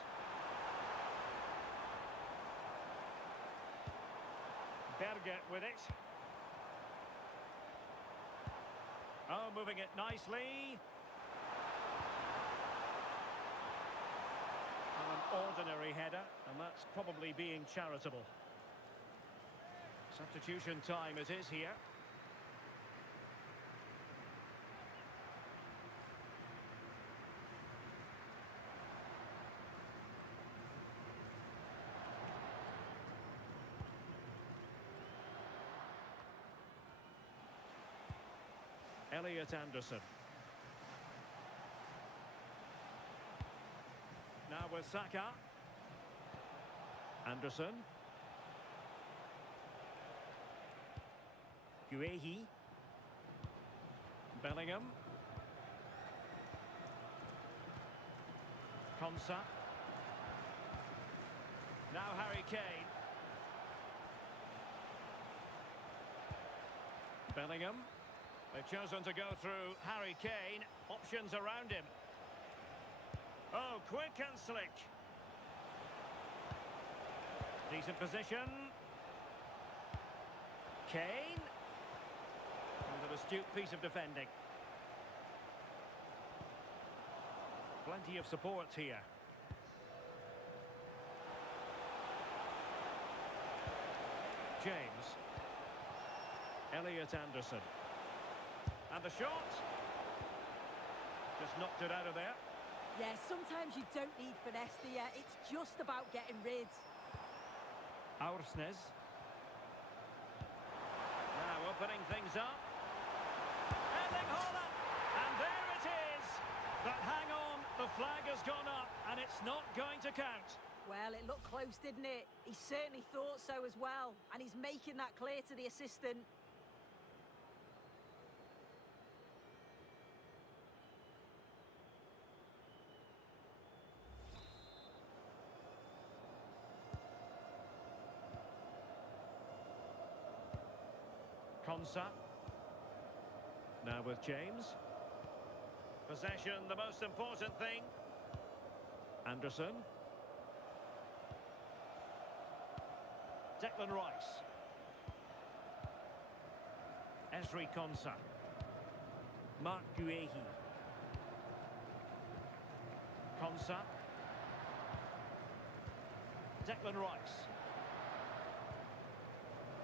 Berge with it. Oh, moving it nicely. An ordinary header, and that's probably being charitable. Substitution time it is here. Elliot Anderson. Now with Saka. Anderson. Guehi. Bellingham. Konsa. Now Harry Kane. Bellingham. They've chosen to go through Harry Kane. Options around him. Oh, quick and slick. Decent position. Kane. And an astute piece of defending. Plenty of support here. James. Elliot Anderson. And the shot. Just knocked it out of there. Yeah, sometimes you don't need finesse, do you? It's just about getting rid. Aursnes. Now opening things up. Erling Haaland. And there it is. But hang on, the flag has gone up and it's not going to count. Well, it looked close, didn't it? He certainly thought so as well. And he's making that clear to the assistant. Konsa. Now with James. Possession, the most important thing. Anderson. Declan Rice. Ezri Konsa. Mark Guehi. Konsa. Declan Rice.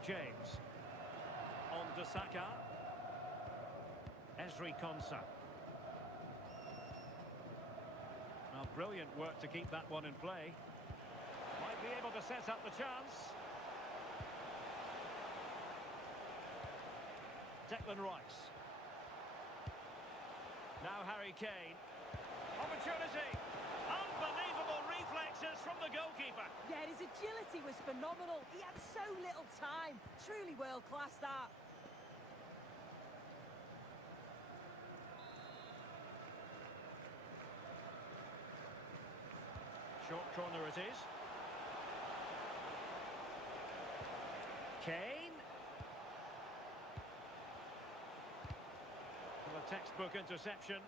James. On to Saka. Ezri Konsa. Now, brilliant work to keep that one in play. Might be able to set up the chance. Declan Rice. Now Harry Kane. Opportunity. Unbelievable reflexes from the goalkeeper. Yeah, his agility was phenomenal. He had so little time. Truly world-class, that. Short corner it is. Kane. Well, a textbook interception.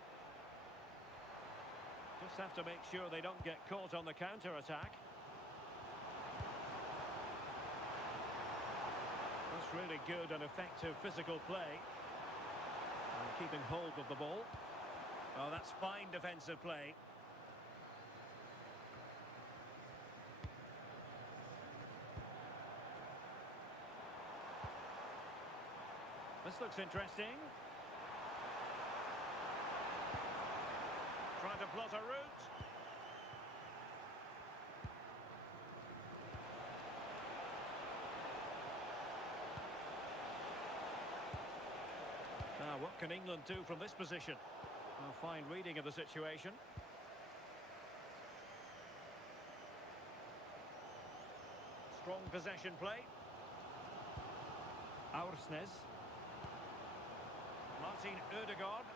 Just have to make sure they don't get caught on the counter-attack. That's really good and effective physical play. And keeping hold of the ball. Oh, that's fine defensive play. This looks interesting. Trying to plot a route. Now, what can England do from this position? A fine reading of the situation. Strong possession play. Aursnes. Martin Ødegaard.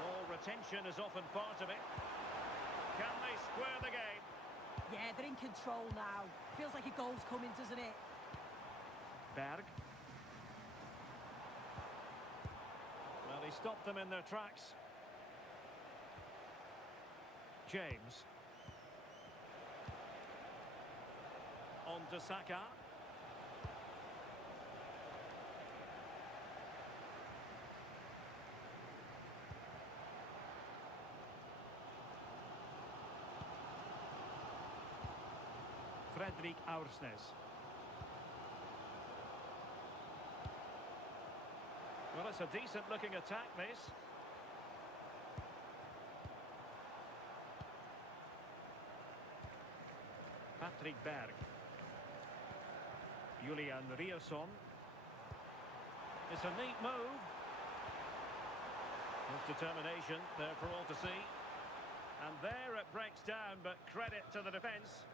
Ball retention is often part of it. Can they square the game? Yeah, they're in control now. Feels like a goal's coming, doesn't it? Berg. Well, he stopped them in their tracks. James. On to Saka. Fredrik Aursnes. Well, it's a decent-looking attack, this. Patrick Berg. Julian Riosson. It's a neat move. With determination there for all to see. And there it breaks down, but credit to the defence.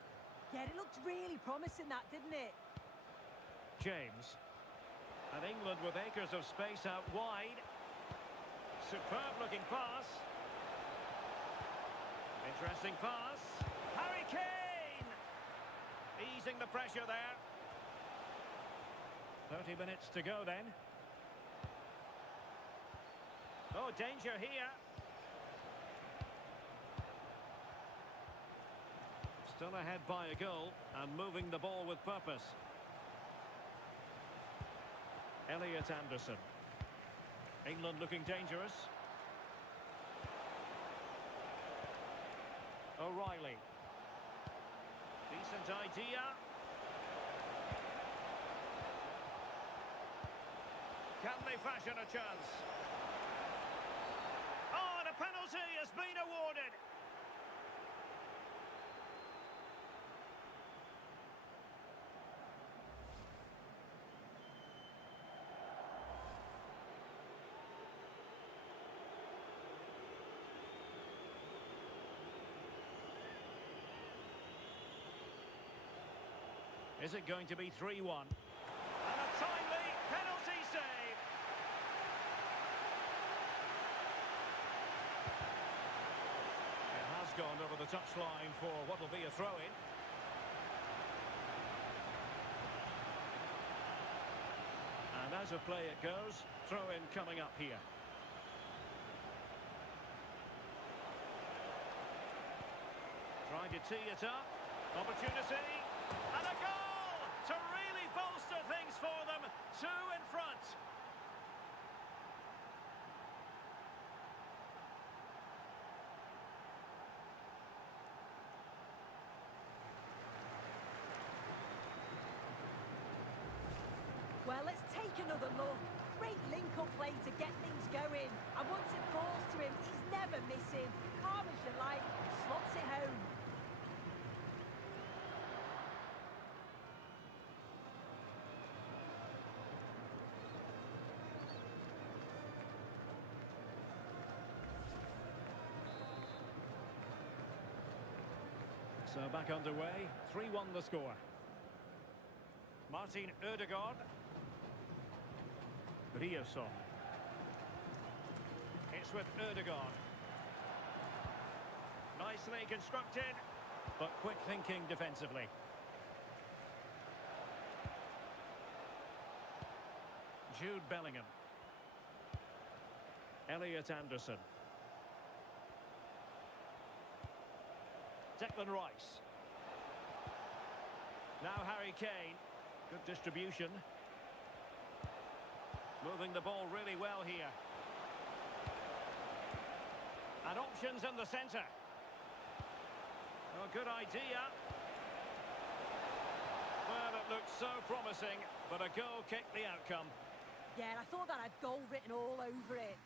Yeah, it looked really promising, that, didn't it? James. And England with acres of space out wide. Superb-looking pass. Interesting pass. Harry Kane! Easing the pressure there. 30 minutes to go then. Oh, danger here. Still ahead by a goal and moving the ball with purpose. Elliot Anderson. England looking dangerous. O'Reilly. Decent idea. Can they fashion a chance? Oh, and a penalty has been awarded. Is it going to be 3-1? And a timely penalty save. It has gone over the touchline for what will be a throw-in. And as a play it goes, throw-in coming up here. Trying to tee it up. Opportunity. And a goal! To really bolster things for them. 2 in front. Well, let's take another look. Great link-up play to get things going. And once it falls to him, he's never missing. Calm as you like, slots it home. So back underway, 3-1 the score. Martin Ødegaard. Riosson. It's with Ødegaard. Nicely constructed, but quick thinking defensively. Jude Bellingham. Elliot Anderson. Declan Rice. Now Harry Kane. Good distribution. Moving the ball really well here. And options in the centre. Oh, good idea. Well, it looked so promising, but a goal kicked the outcome. Yeah, I thought that had goal written all over it.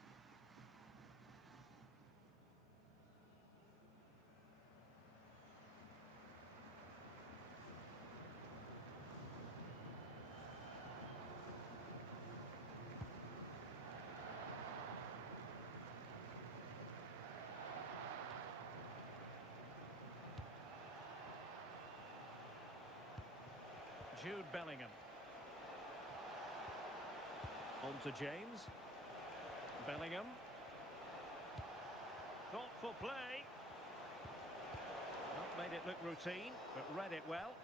Jude Bellingham. On to James. Bellingham. Thoughtful play. Not made it look routine, but read it well.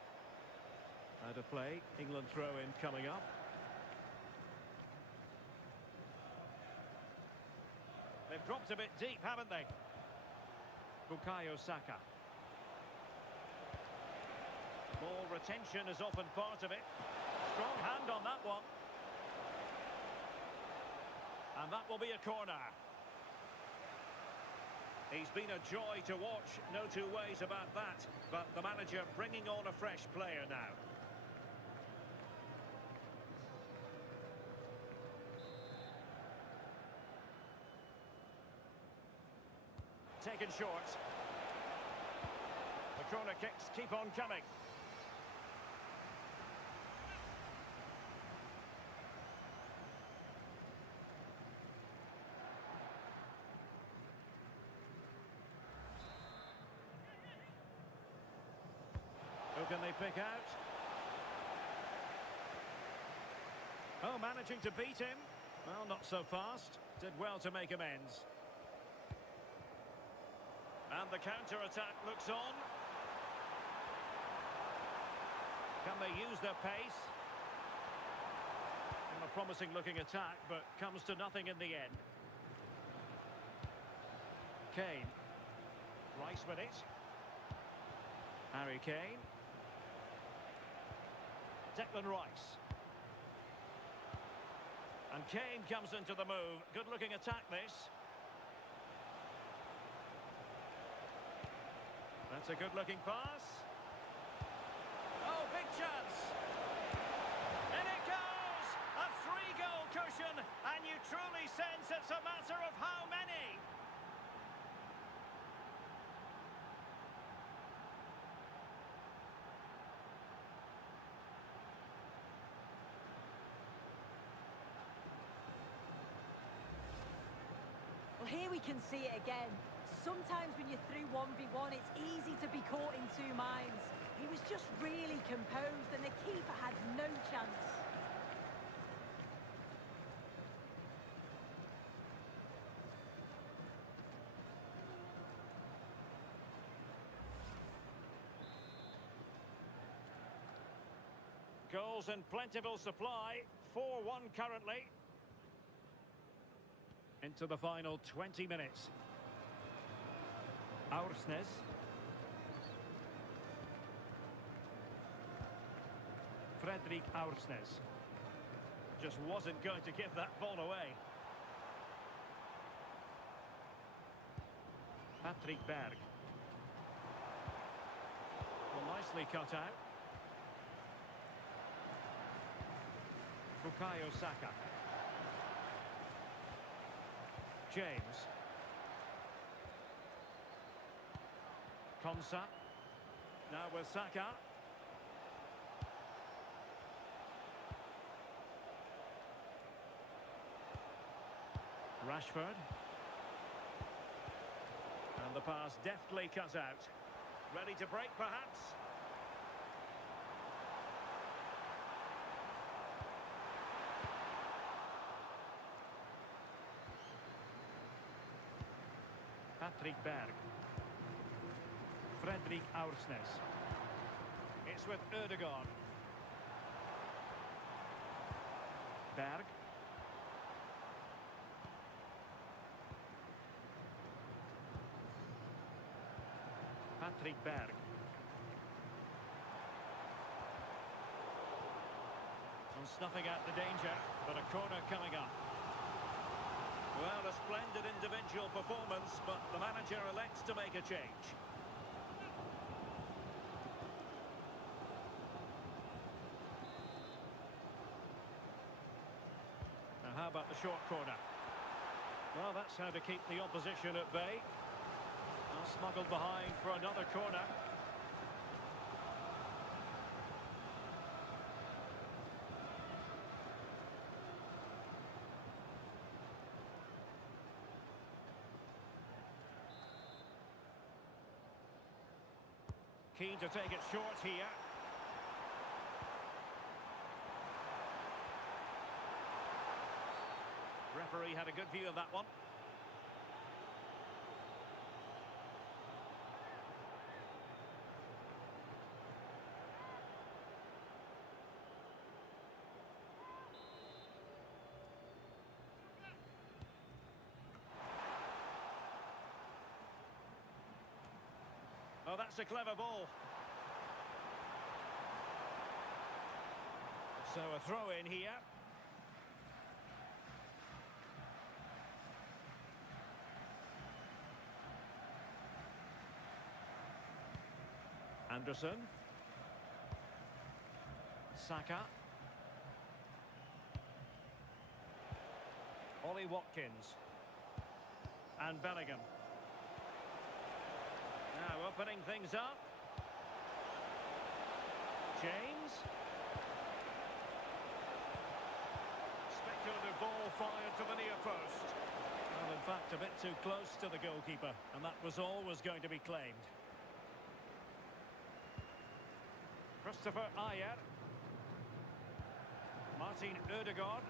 Out of play. England throw-in coming up. They've dropped a bit deep, haven't they? Bukayo Saka. Ball retention is often part of it. Strong hand on that one. And that will be a corner. He's been a joy to watch, no two ways about that. But the manager bringing on a fresh player now. Taken short. The corner kicks keep on coming. Who can they pick out? Oh, managing to beat him. Well, not so fast. Did well to make amends. And the counter-attack looks on. Can they use their pace? And a promising-looking attack, but comes to nothing in the end. Kane. Rice with it. Harry Kane. Declan Rice. And Kane comes into the move. Good-looking attack, this. That's a good-looking pass. Oh, big chance. In it goes! A 3-goal cushion, and you truly sense it's a matter of how many. Well, here we can see it again. Sometimes when you're through 1v1, it's easy to be caught in two minds. He was just really composed and the keeper had no chance. Goals in plentiful supply. 4-1 currently. Into the final 20 minutes. Aursnes. Fredrik Aursnes. Just wasn't going to give that ball away. Patrick Berg. Well, nicely cut out. Bukayo Saka. James. Konsa. Now with Saka. Rashford. And the pass deftly cut out. Ready to break, perhaps? Patrick Berg. Fredrik Aursnes. It's with Ødegaard. Berg. Patrick Berg. And snuffing out the danger, but a corner coming up. Well, a splendid individual performance, but the manager elects to make a change. Now, how about the short corner? Well, that's how to keep the opposition at bay. Now smuggled behind for another corner. Keen to take it short here. referee had a good view of that one. Oh, that's a clever ball. So a throw in here. Anderson. Saka. Ollie Watkins. And Bellingham. Now opening things up. James. Speculative ball fired to the near post. Well, in fact, a bit too close to the goalkeeper, and that was always going to be claimed. Christopher Ayer. Martin Ødegaard.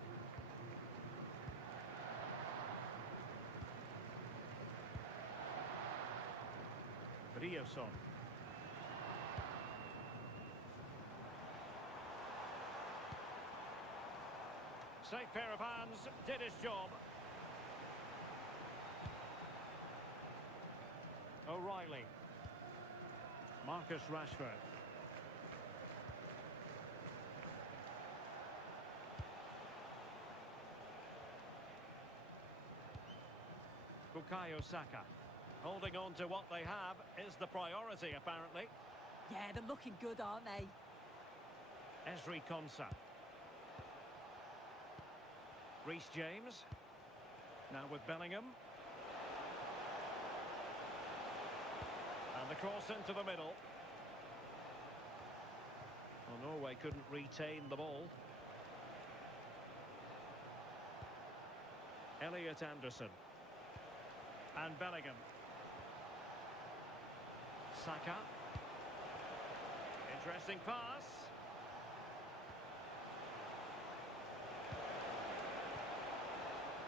Riosson. Safe pair of hands, did his job. O'Reilly. Marcus Rashford. Bukayo Saka. Holding on to what they have is the priority, apparently. Yeah, they're looking good, aren't they? Ezri Konsa. Reece James. Now with Bellingham. And the cross into the middle. Well, Norway couldn't retain the ball. Elliot Anderson. And Bellingham. Saka. Interesting pass.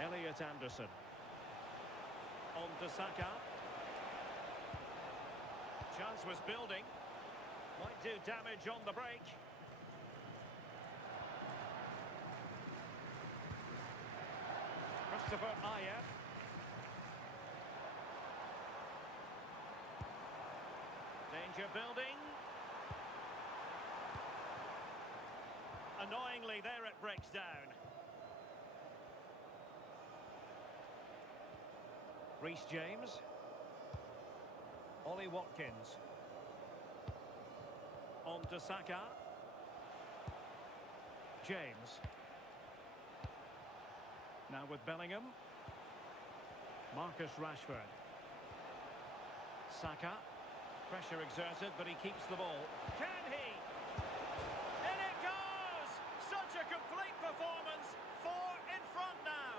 Elliot Anderson. On to Saka. Chance was building. Might do damage on the break. Christopher Ayer. Danger building. Annoyingly, there it breaks down. Reece James. Ollie Watkins. On to Saka. James. Now with Bellingham. Marcus Rashford. Saka. Pressure exerted, but he keeps the ball. Can he? In it goes! Such a complete performance. 4 in front now.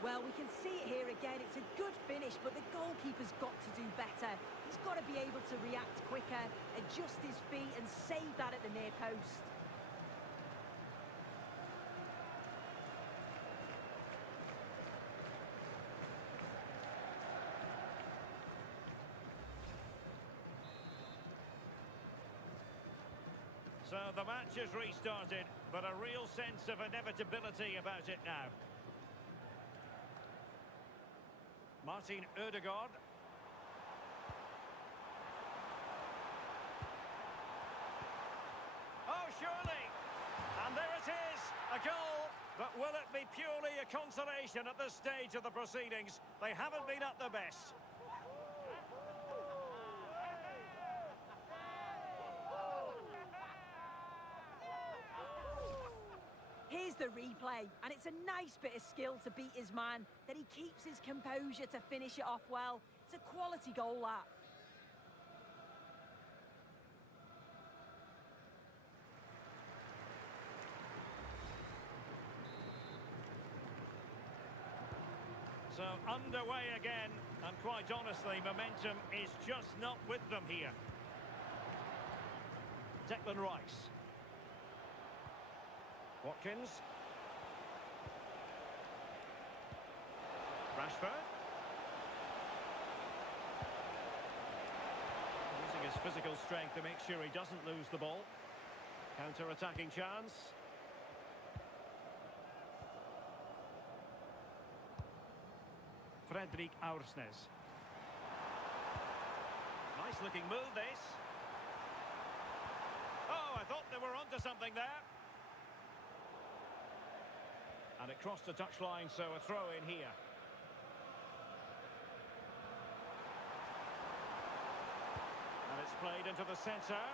Well, we can see it here again. It's a good finish, but the goalkeeper's got to do better. He's got to be able to react quicker, adjust his feet and save that at the near post. So the match has restarted, but a real sense of inevitability about it now. Martin Ødegaard. Oh, surely! And there it is, a goal. But will it be purely a consolation at this stage of the proceedings? They haven't been at their best. Here's the replay, and it's a nice bit of skill to beat his man, that he keeps his composure to finish it off well. It's a quality goal, that. So underway again, and quite honestly, momentum is just not with them here. Declan Rice. Watkins. Rashford. Using his physical strength to make sure he doesn't lose the ball. Counter-attacking chance. Fredrik Aursnes. Nice looking move, this. Oh, I thought they were onto something there. And it crossed the touchline, so a throw in here. And it's played into the centre.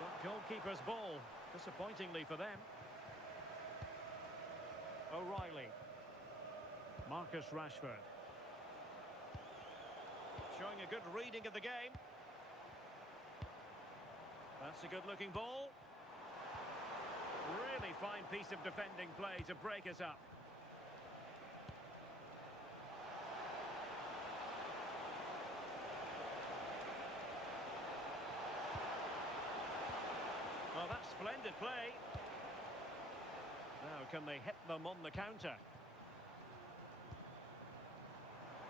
But goalkeeper's ball, disappointingly for them. O'Reilly. Marcus Rashford. Showing a good reading of the game. That's a good-looking ball. Really fine piece of defending play to break us up. Well, that's splendid play. Now, can they hit them on the counter?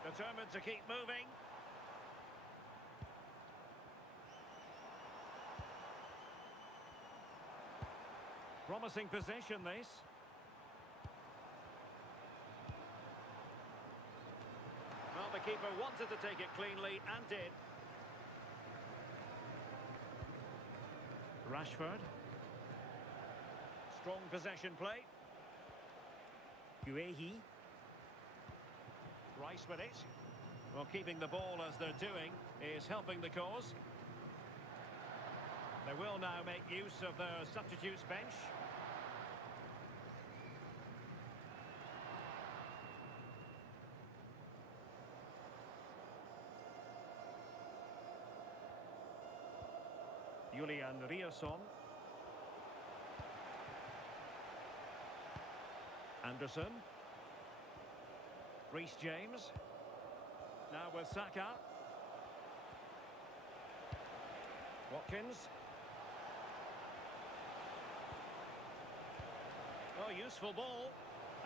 Determined to keep moving. Promising position, this. Well, the keeper wanted to take it cleanly and did. Rashford. Strong possession play. Guehi. Rice with it. Well, keeping the ball as they're doing is helping the cause. They will now make use of their substitutes bench. Julian Riasson. Anderson. Reece James. Now with Saka. Watkins. Oh, useful ball.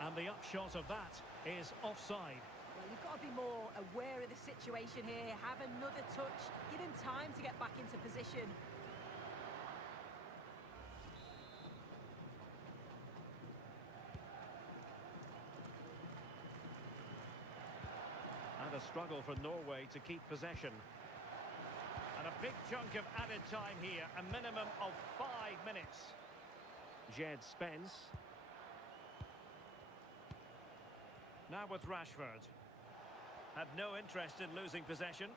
And the upshot of that is offside. Well, you've got to be more aware of the situation here. Have another touch. Give him time to get back into position. And a struggle for Norway to keep possession. And a big chunk of added time here. A minimum of 5 minutes. Jed Spence. Now with Rashford. Had no interest in losing possession.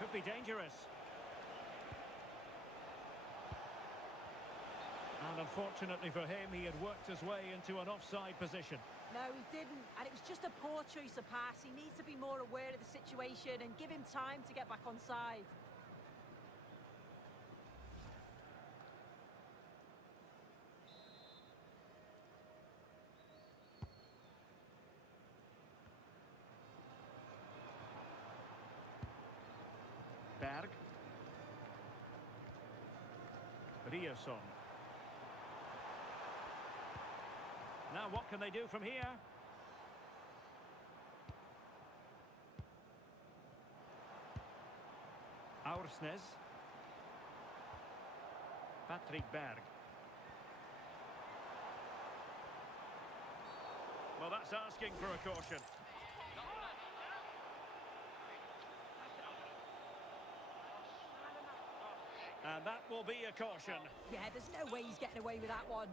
Could be dangerous. And unfortunately for him, he had worked his way into an offside position. No, he didn't. And it was just a poor choice of pass. He needs to be more aware of the situation and give him time to get back on side. Berg. Riasson. Now what can they do from here? Aursnes. Patrick Berg. Well, that's asking for a caution. And that will be a caution. Yeah, there's no way he's getting away with that one.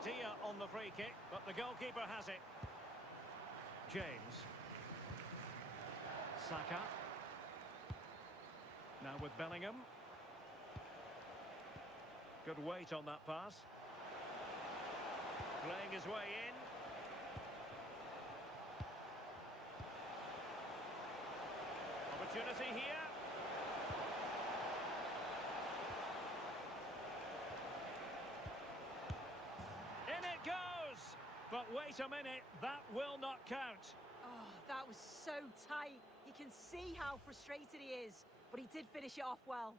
idea on the free kick, but the goalkeeper has it. James. Saka. Now with Bellingham. Good weight on that pass. Playing his way in. Opportunity here. In it goes! But wait a minute, that will not count. Oh, that was so tight. You can see how frustrated he is, but he did finish it off well.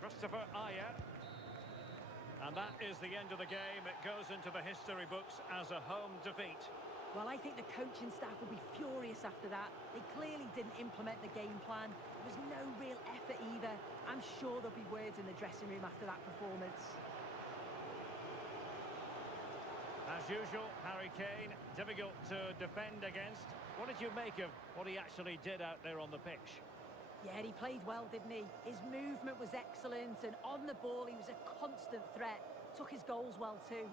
Christopher Ayer. And that is the end of the game. It goes into the history books as a home defeat. Well, I think the coaching staff will be furious after that. They clearly didn't implement the game plan. There was no real effort either. I'm sure there'll be words in the dressing room after that performance. As usual, Harry Kane, difficult to defend against. What did you make of what he actually did out there on the pitch? Yeah, he played well, didn't he? His movement was excellent, and on the ball, he was a constant threat. Took his goals well, too.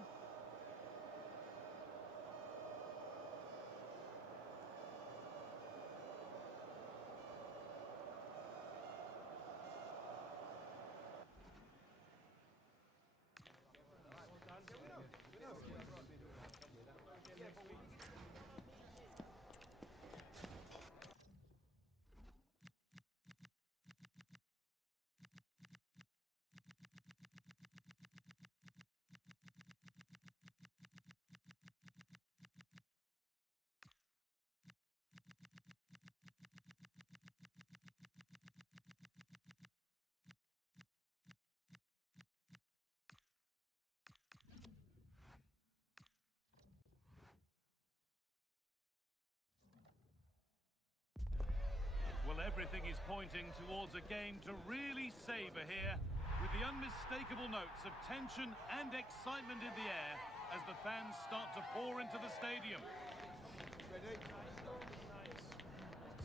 Well, everything is pointing towards a game to really savour here, with the unmistakable notes of tension and excitement in the air as the fans start to pour into the stadium.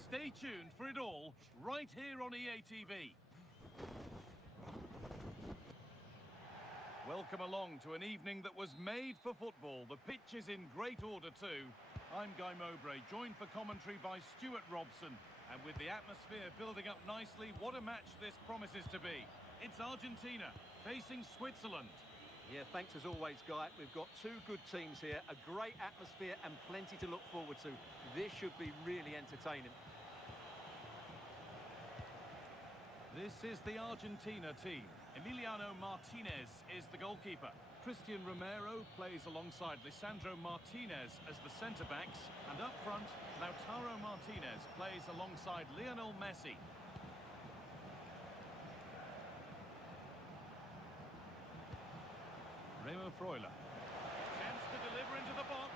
Stay tuned for it all, right here on EA TV. Welcome along to an evening that was made for football. The pitch is in great order too. I'm Guy Mowbray, joined for commentary by Stuart Robson. And with the atmosphere building up nicely, what a match this promises to be. It's Argentina facing Switzerland. Yeah, thanks as always, Guy. We've got two good teams here, a great atmosphere and plenty to look forward to. This should be really entertaining. This is the Argentina team. Emiliano Martinez is the goalkeeper. Christian Romero plays alongside Lisandro Martinez as the centre-backs. And up front, Lautaro Martinez plays alongside Lionel Messi. Remo Freuler. Chance to deliver into the box.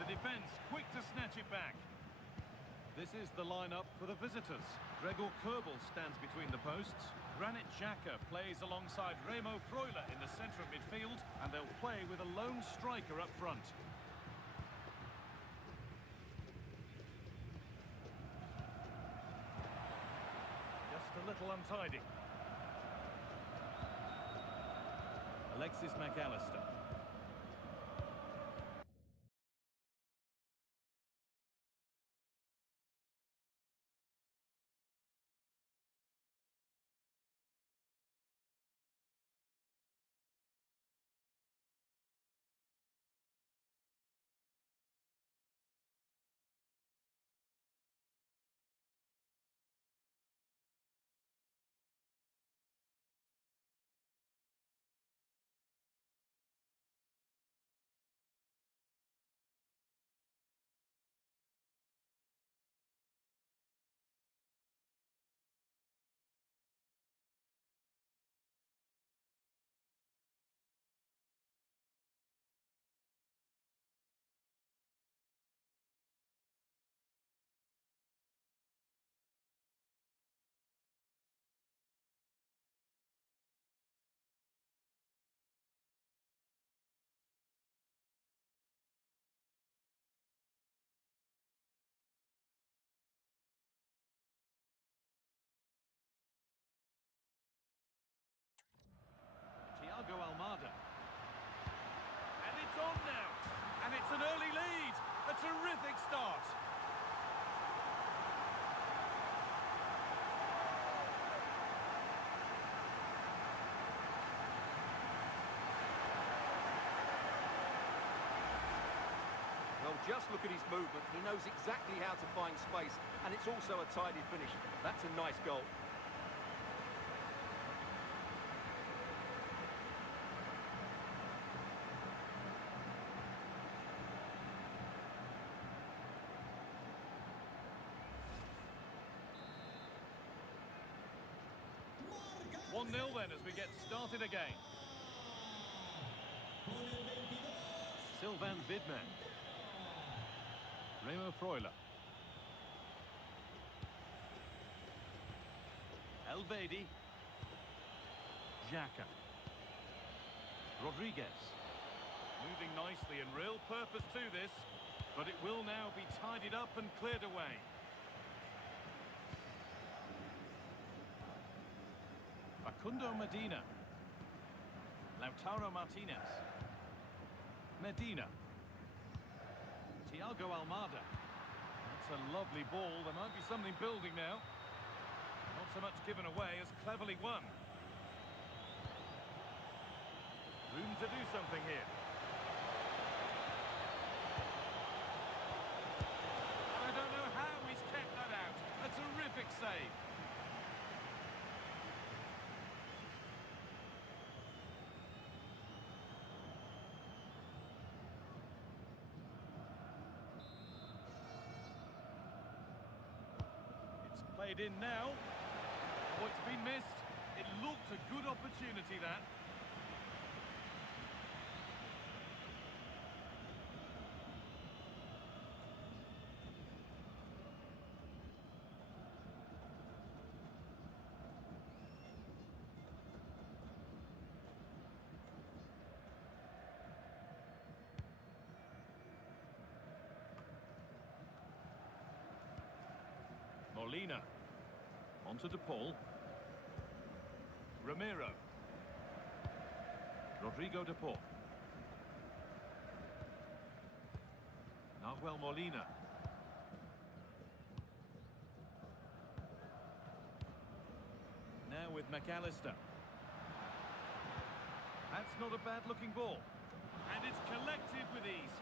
The defence quick to snatch it back. This is the lineup for the visitors. Gregor Kerbel stands between the posts. Granit Xhaka plays alongside Remo Freuler in the centre of midfield, and they'll play with a lone striker up front. Just a little untidy. Alexis McAllister. terrific start. Well, just look at his movement. He knows exactly how to find space, and it's also a tidy finish. That's a nice goal. One 0 then as we get started again. Sylvain Vidman. Remo Freuler. Elvedi. Xhaka. Rodriguez. Moving nicely and real purpose to this, but it will now be tidied up and cleared away. Facundo Medina. Lautaro Martinez. Medina. Thiago Almada. That's a lovely ball. There might be something building now. Not so much given away as cleverly won. Room to do something here. I don't know how he's kept that out. A terrific save. Played in now. Oh, it's been missed. It looked a good opportunity, that. Molina. Onto De Paul. Ramiro. Rodrigo De Paul. Nahuel Molina. Now with McAllister. That's not a bad-looking ball. And it's collected with ease.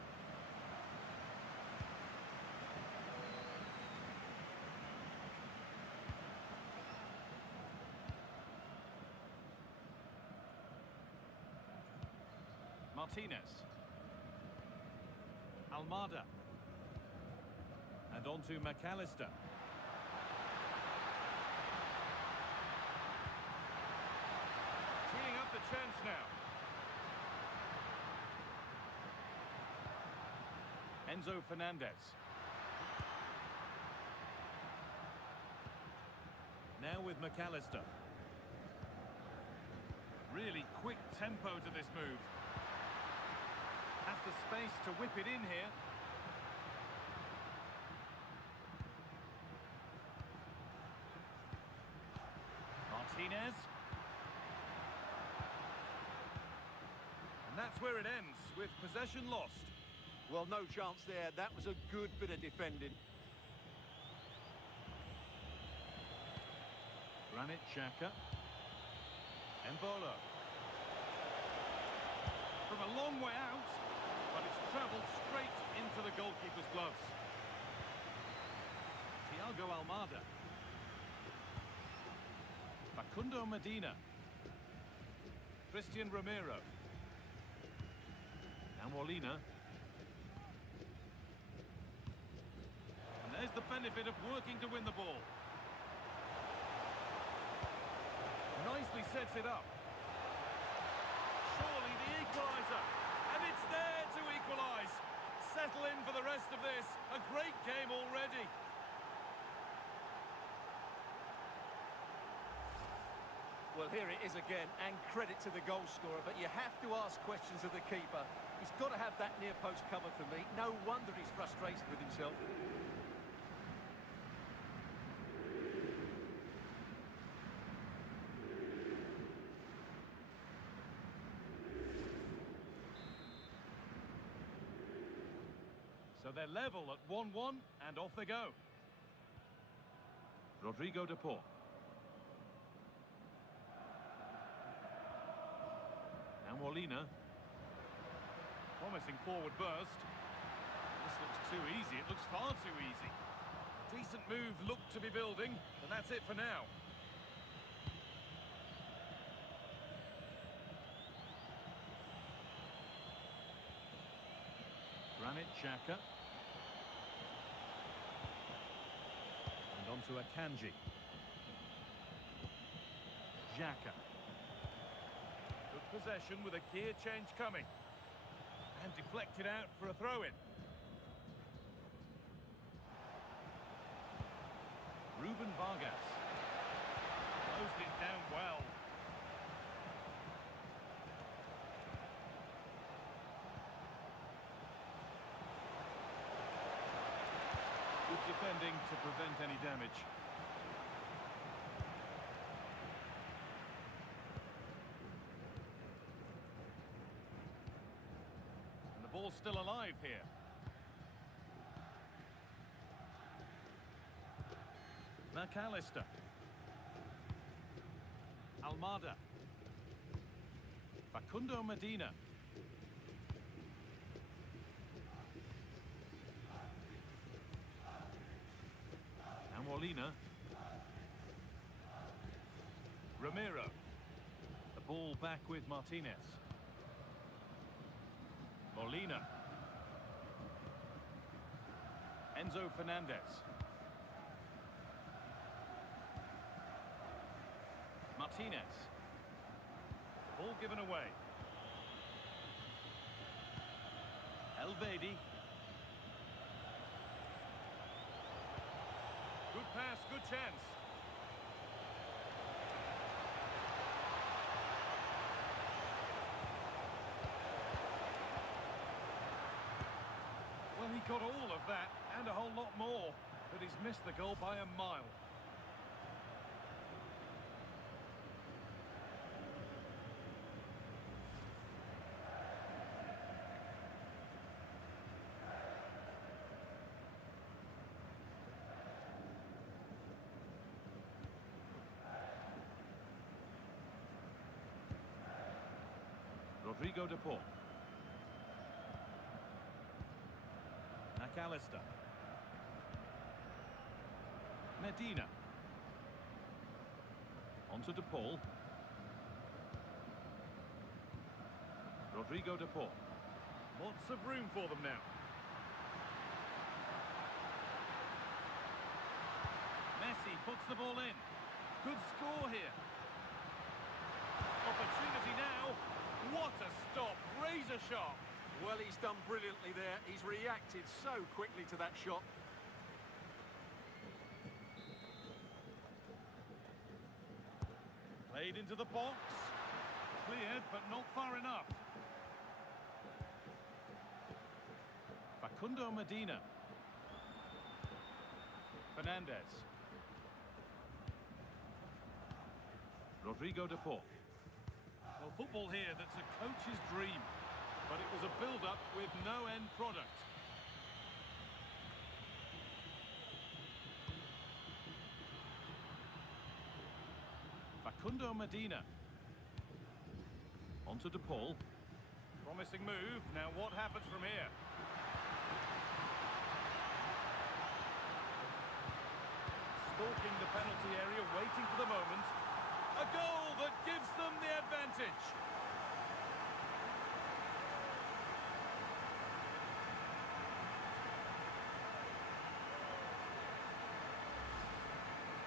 Martinez. Almada. And on to McAllister. Teeing up the chance now. Enzo Fernandez. Now with McAllister. Really quick tempo to this move. Has the space to whip it in here. Martinez. And that's where it ends, with possession lost. Well, no chance there. That was a good bit of defending. Granit Xhaka. Embolo. From a long way out, but it's travelled straight into the goalkeeper's gloves. Thiago Almada. Facundo Medina. Christian Romero. Now Molina. And there's the benefit of working to win the ball. Nicely sets it up. Surely the equaliser. And it's there to equalise. Settle in for the rest of this. A great game already. Well, here it is again, and credit to the goal scorer, but you have to ask questions of the keeper. He's got to have that near post covered for me. No wonder he's frustrated with himself. So So they're level at 1-1, and off they go. Rodrigo de Paul. Now Molina. Promising forward burst. This looks too easy. It looks far too easy. Decent move looked to be building, and that's it for now. Granit Xhaka. And onto Akanji. Xhaka. Good possession with a gear change coming. And deflected out for a throw-in. Ruben Vargas. Closed it down well. Good defending to prevent any damage. And the ball's still alive here. McAllister. Almada. Facundo Medina. And Molina. Romero. The ball back with Martinez. Molina. Enzo Fernandez. Martinez. Ball given away. Elvedi. Good pass, good chance. Well, he got all of that and a whole lot more, but he's missed the goal by a mile. Rodrigo de Paul. McAllister. Medina. Onto de Paul. Rodrigo de Paul. Lots of room for them now. Messi puts the ball in. Good score here. Opportunity now. What a stop, razor sharp. Well, he's done brilliantly there. He's reacted so quickly to that shot. Played into the box. Cleared, but not far enough. Facundo Medina. Fernandez. Rodrigo de Paul. Well, football here that's a coach's dream, but it was a build-up with no end product. Facundo Medina. Onto de Paul. Promising move. Now what happens from here? Stalking the penalty area, waiting for the moment. A goal that gives them the advantage.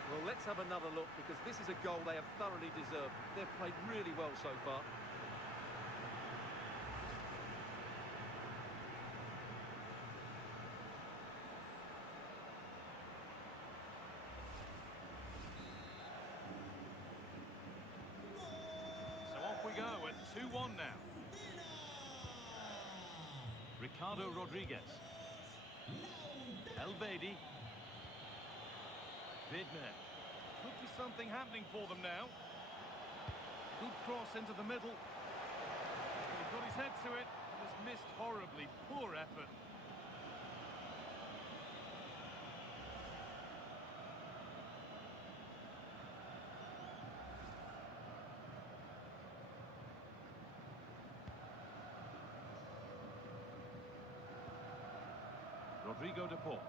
Well, let's have another look, because this is a goal they have thoroughly deserved. They've played really well so far. We go at 2-1 now. Ricardo Rodriguez. Elvedi. Vidmer. Could be something happening for them now. Good cross into the middle. He got his head to it, but has missed horribly. Poor effort. Rodrigo de Paul.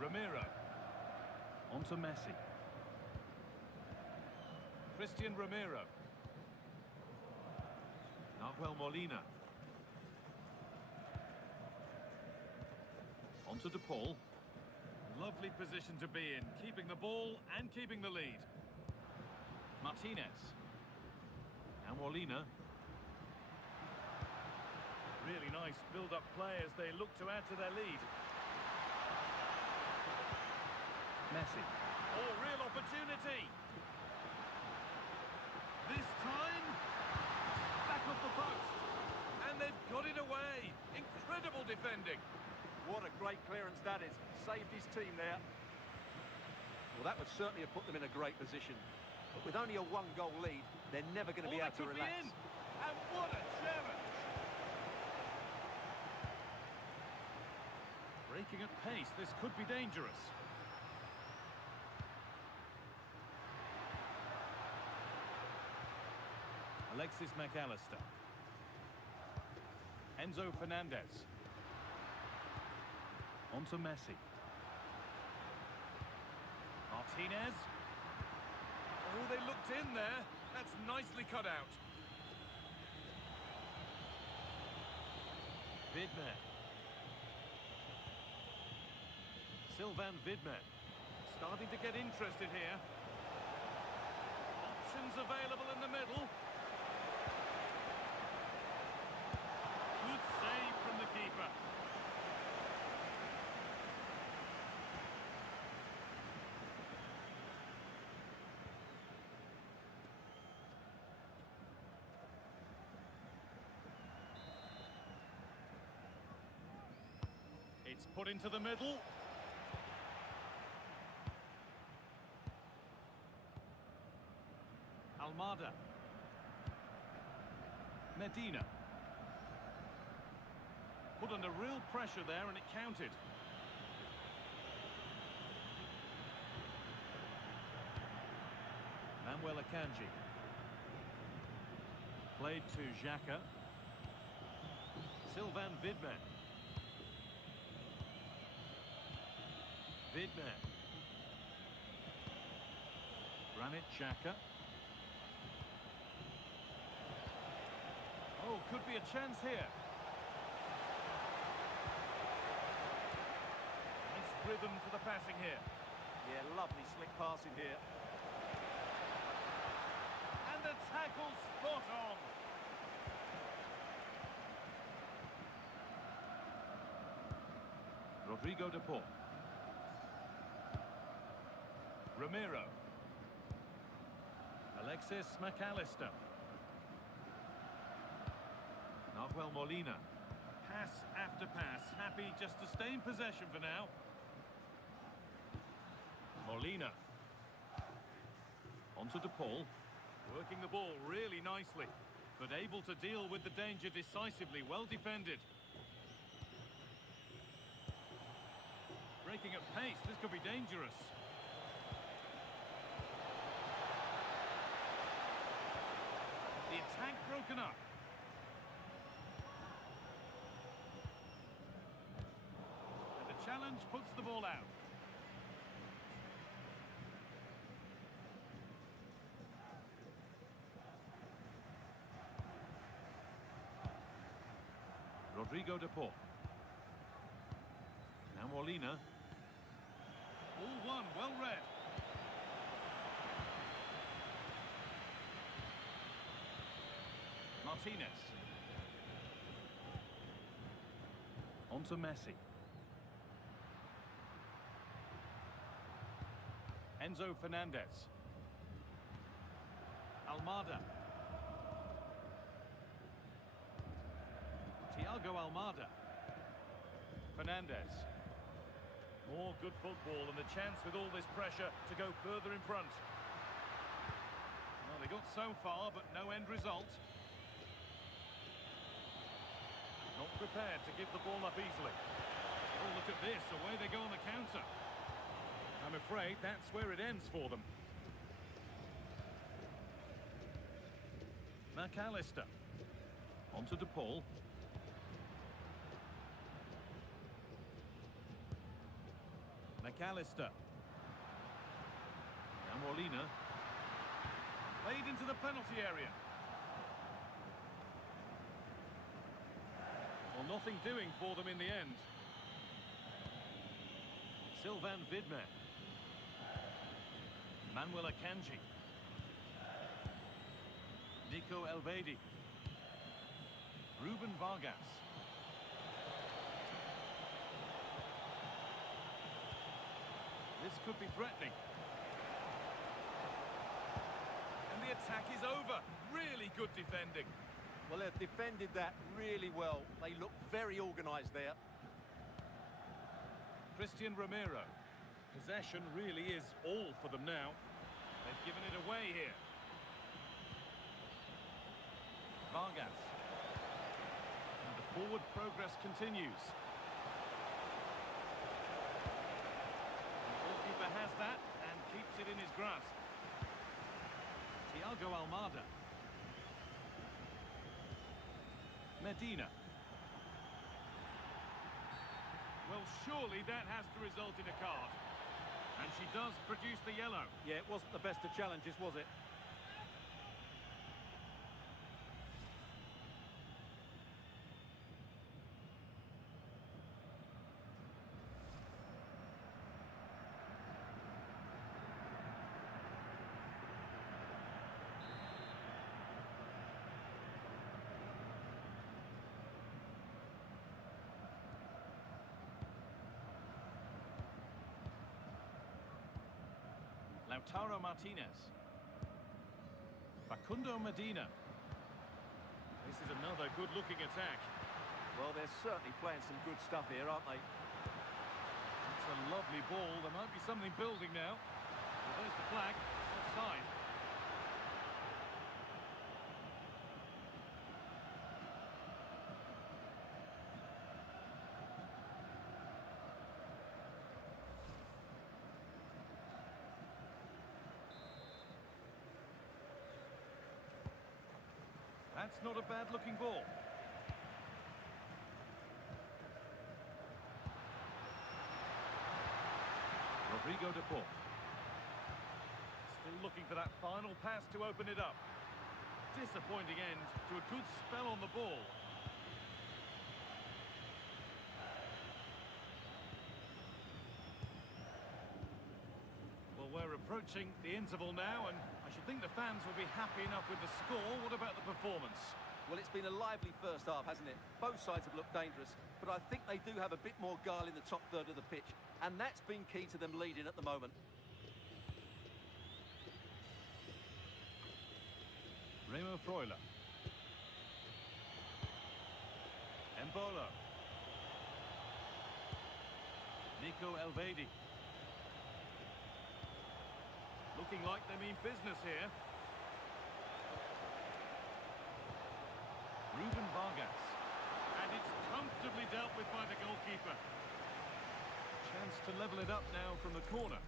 Ramiro. On to Messi. Christian Ramiro. Nahuel Molina. On to De Paul. Lovely position to be in, keeping the ball and keeping the lead. Martinez. Now Molina. Really nice build-up play as they look to add to their lead. Messi. Oh, real opportunity. This time, back off the post. And they've got it away. Incredible defending. What a great clearance that is. Saved his team there. Well, that would certainly have put them in a great position. But with only a one-goal lead, they're never going to be able to relax. And what a challenge! Breaking at pace, this could be dangerous. Alexis McAllister. Enzo Fernandez. On to Messi. Martinez. Oh, they looked in there. That's nicely cut out. Vidmer. Sylvain Vidmer. Starting to get interested here. Options available in the middle. Good save from the keeper. It's put into the middle. Almada. Medina. Put under real pressure there and it counted. Manuel Akanji. Played to Xhaka. Sylvain Vidmer. Vidmer. Granit Xhaka. Oh, could be a chance here. Nice rhythm to the passing here. Yeah, lovely slick passing here. And the tackle spot on. Rodrigo de Paul. Ramiro. Alexis McAllister. Nahuel Molina. Pass after pass. Happy just to stay in possession for now. Molina. On to De Paul. Working the ball really nicely, but able to deal with the danger decisively. Well defended. Breaking at pace. This could be dangerous. The attack broken up. And the challenge puts the ball out. Rodrigo de Paul. Now Molina. All one, well read. Martinez. On to Messi. Enzo Fernandez. Almada. Thiago Almada. Fernandez. More good football and the chance with all this pressure to go further in front. Well, they got so far, but no end result. Not prepared to give the ball up easily. Oh, look at this. Away they go on the counter. I'm afraid that's where it ends for them. McAllister. On to De Paul. McAllister. Now Molina. Played into the penalty area. Well, nothing doing for them in the end. Sylvain Vidmer. Manuel Akanji. Nico Elvedi. Ruben Vargas. This could be threatening. And the attack is over. Really good defending. Well, they've defended that really well. They look very organised there. Christian Romero. Possession really is all for them now. They've given it away here. Vargas. And the forward progress continues. The goalkeeper has that and keeps it in his grasp. Thiago Almada. Medina. Well, surely that has to result in a card. And she does produce the yellow. Yeah, it wasn't the best of challenges, was it? Lautaro Martinez. Facundo Medina. This is another good-looking attack. Well, they're certainly playing some good stuff here, aren't they? It's a lovely ball. There might be something building now. Well, there's the flag. Offside. That's not a bad-looking ball. Rodrigo de Paul. Still looking for that final pass to open it up. Disappointing end to a good spell on the ball. Well, we're approaching the interval now, and I should think the fans will be happy enough with the score. What about the performance? Well, it's been a lively first half, hasn't it? Both sides have looked dangerous, but I think they do have a bit more guile in the top third of the pitch, and that's been key to them leading at the moment. Remo Freuler. Embolo. Nico Elvedi. Looking like they mean business here. Ruben Vargas. And it's comfortably dealt with by the goalkeeper. Chance to level it up now from the corner.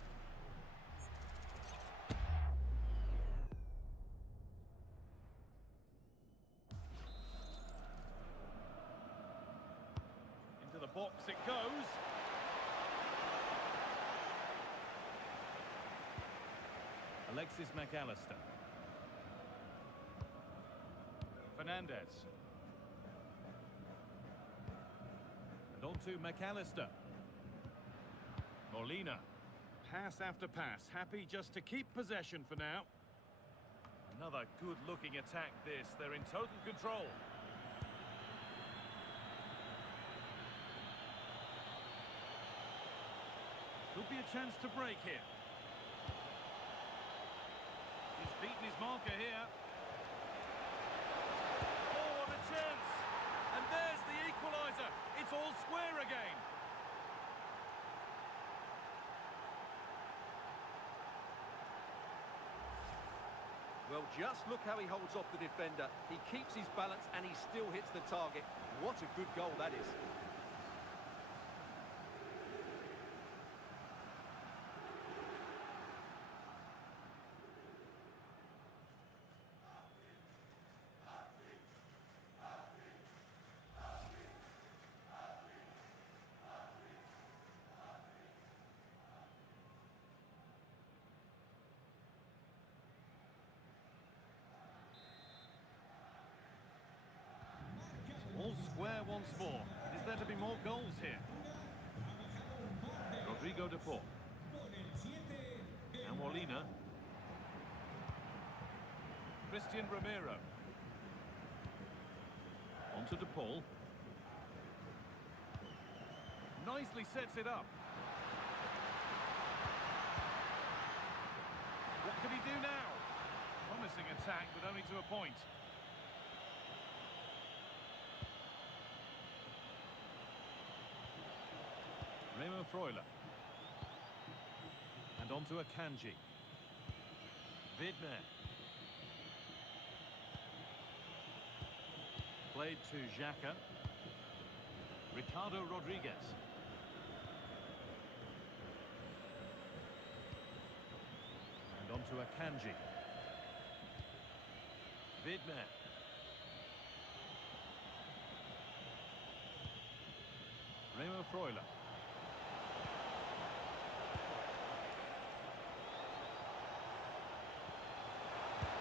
Into the box it goes. Alexis McAllister. Fernandez. And on to McAllister. Molina. Pass after pass. Happy just to keep possession for now. Another good-looking attack this. They're in total control. Could be a chance to break here. He's beaten his marker here. Oh, what a chance! And there's the equaliser. It's all square again. Well, just look how he holds off the defender. He keeps his balance and he still hits the target. What a good goal that is. more goals here. Rodrigo de Paul. And Molina. Christian Romero. On to De Paul. Nicely sets it up. What can he do now? Promising attack, but only to a point. Remo Freuler. And on to Akanji. Widmer. Played to Xhaka. Ricardo Rodriguez. And on to Akanji. Widmer. Remo Freuler.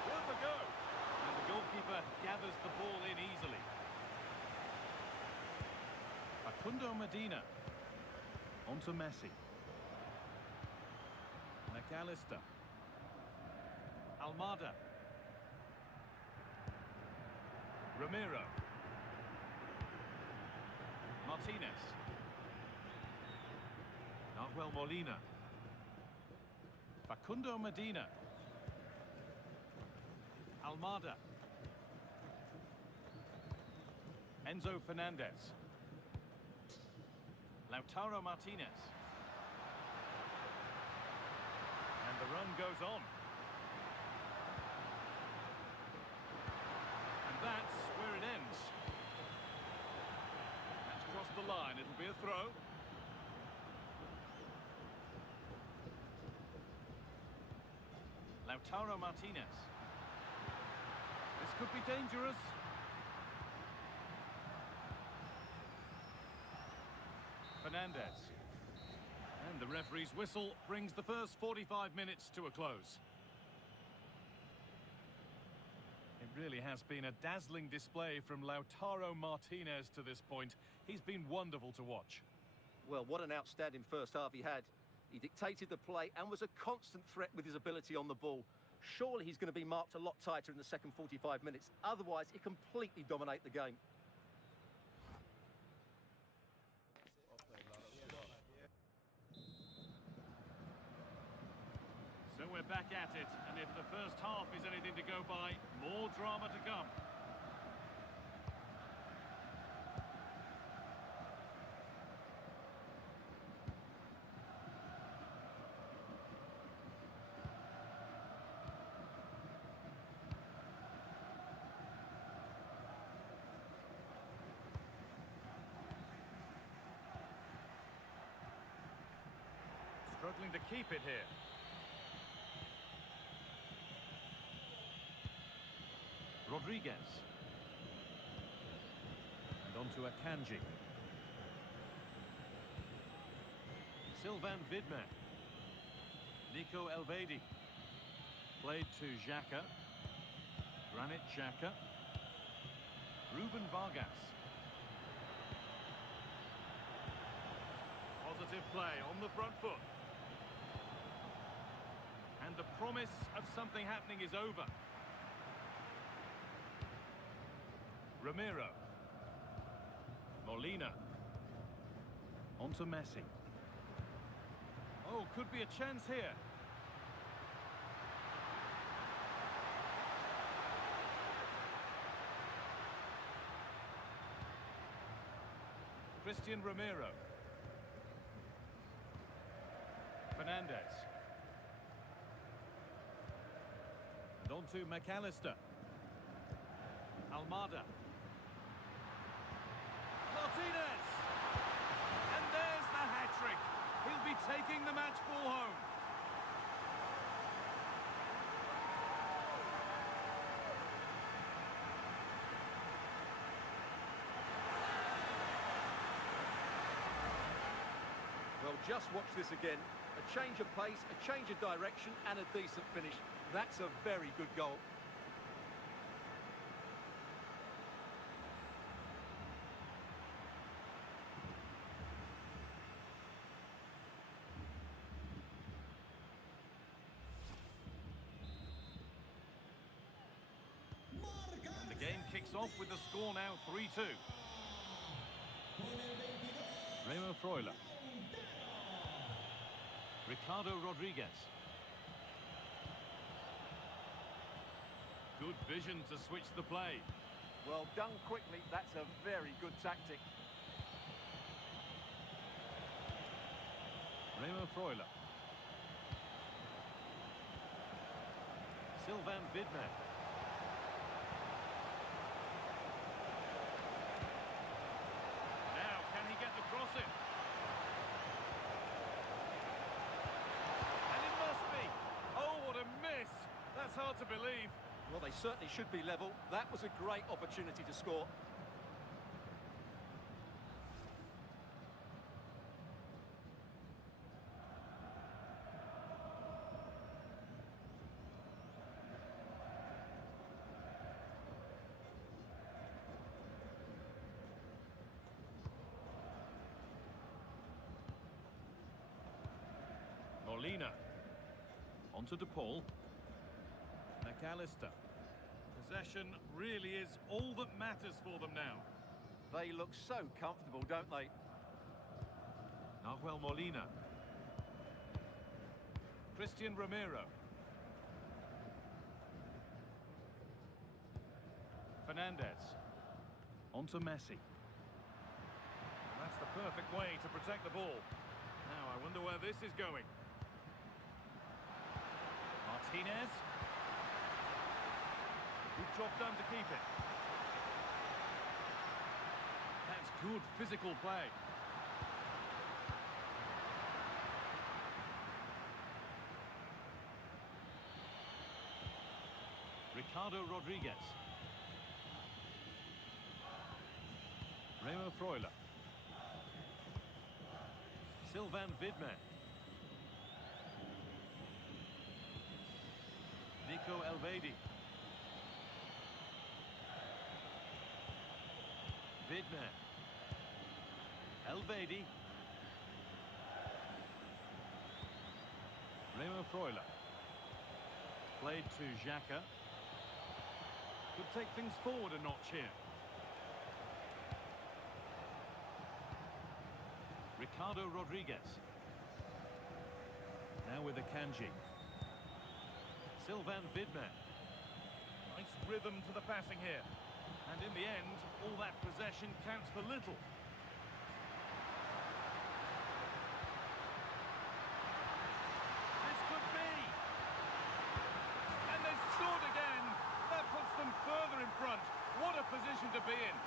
Worth a go. And the goalkeeper gathers the ball in easily. Facundo Medina. On to Messi. McAllister. Almada. Romero. Martinez. Nahuel Molina. Facundo Medina. Almada. Enzo Fernandez. Lautaro Martinez. And the run goes on. And that's where it ends. That's crossed the line. It'll be a throw. Lautaro Martinez. This could be dangerous. Fernandez. And the referee's whistle brings the first 45 minutes to a close. It really has been a dazzling display from Lautaro Martinez to this point. He's been wonderful to watch. Well, what an outstanding first half he had. He dictated the play and was a constant threat with his ability on the ball. Surely he's going to be marked a lot tighter in the second 45 minutes. Otherwise, he completely dominate the game. So we're back at it, and if the first half is anything to go by, more drama to come. Struggling to keep it here. Rodriguez. And on to Akanji. Sylvain Widmer. Nico Elvedi. Played to Xhaka. Granit Xhaka. Ruben Vargas. Positive play on the front foot. And the promise of something happening is over. Romero. Molina. On to Messi. Oh, could be a chance here. Christian Romero. Fernandez. And on to McAllister. Almada. Martinez! And there's the hat-trick. He'll be taking the match ball home. Well, just watch this again. A change of pace, a change of direction, and a decent finish. That's a very good goal. this off with the score now 3-2. Remo Freuler. Ricardo Rodriguez. Good vision to switch the play. Well, done quickly. That's a very good tactic. Remo Freuler. Sylvain Vidmer. Now, can he get the cross in? And it must be. Oh, what a miss. That's hard to believe. Well, they certainly should be level. That was a great opportunity to score. Molina. On to De Paul. McAllister. Possession really is all that matters for them now. They look so comfortable, don't they? Nahuel Molina. Christian Romero. Fernandez. On to Messi. That's the perfect way to protect the ball. Now, I wonder where this is going. Martinez. Good job done to keep it. That's good physical play. Ricardo Rodriguez. Remo Freuler. Sylvain Vidmer. Nico Elvedi. Vidmer. Elvedi. Remo Freuler. Played to Xhaka. Could take things forward a notch here. Ricardo Rodriguez. Now with Akanji. Sylvain Vidmer. Nice rhythm to the passing here. And in the end, all that possession counts for little. This could be. And they've scored again. That puts them further in front. What a position to be in.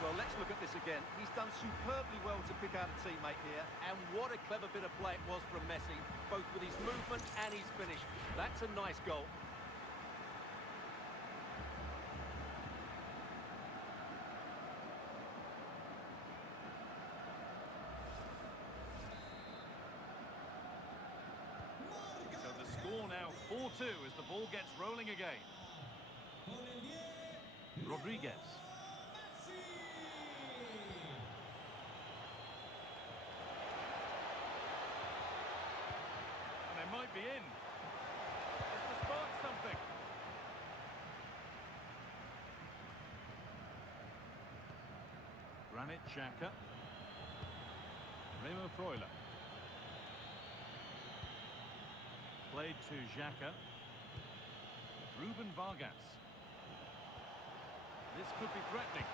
Well, let's look at this again. He's done superbly well to pick out a teammate here, and what a clever bit of play it was from Messi, both with his movement and his finish. That's a nice goal. So the score now 4-2 as the ball gets rolling again. Rodriguez. Might be in. Just to spark something. Granit Xhaka. Remo Freuler. Played to Xhaka. Ruben Vargas. This could be threatening.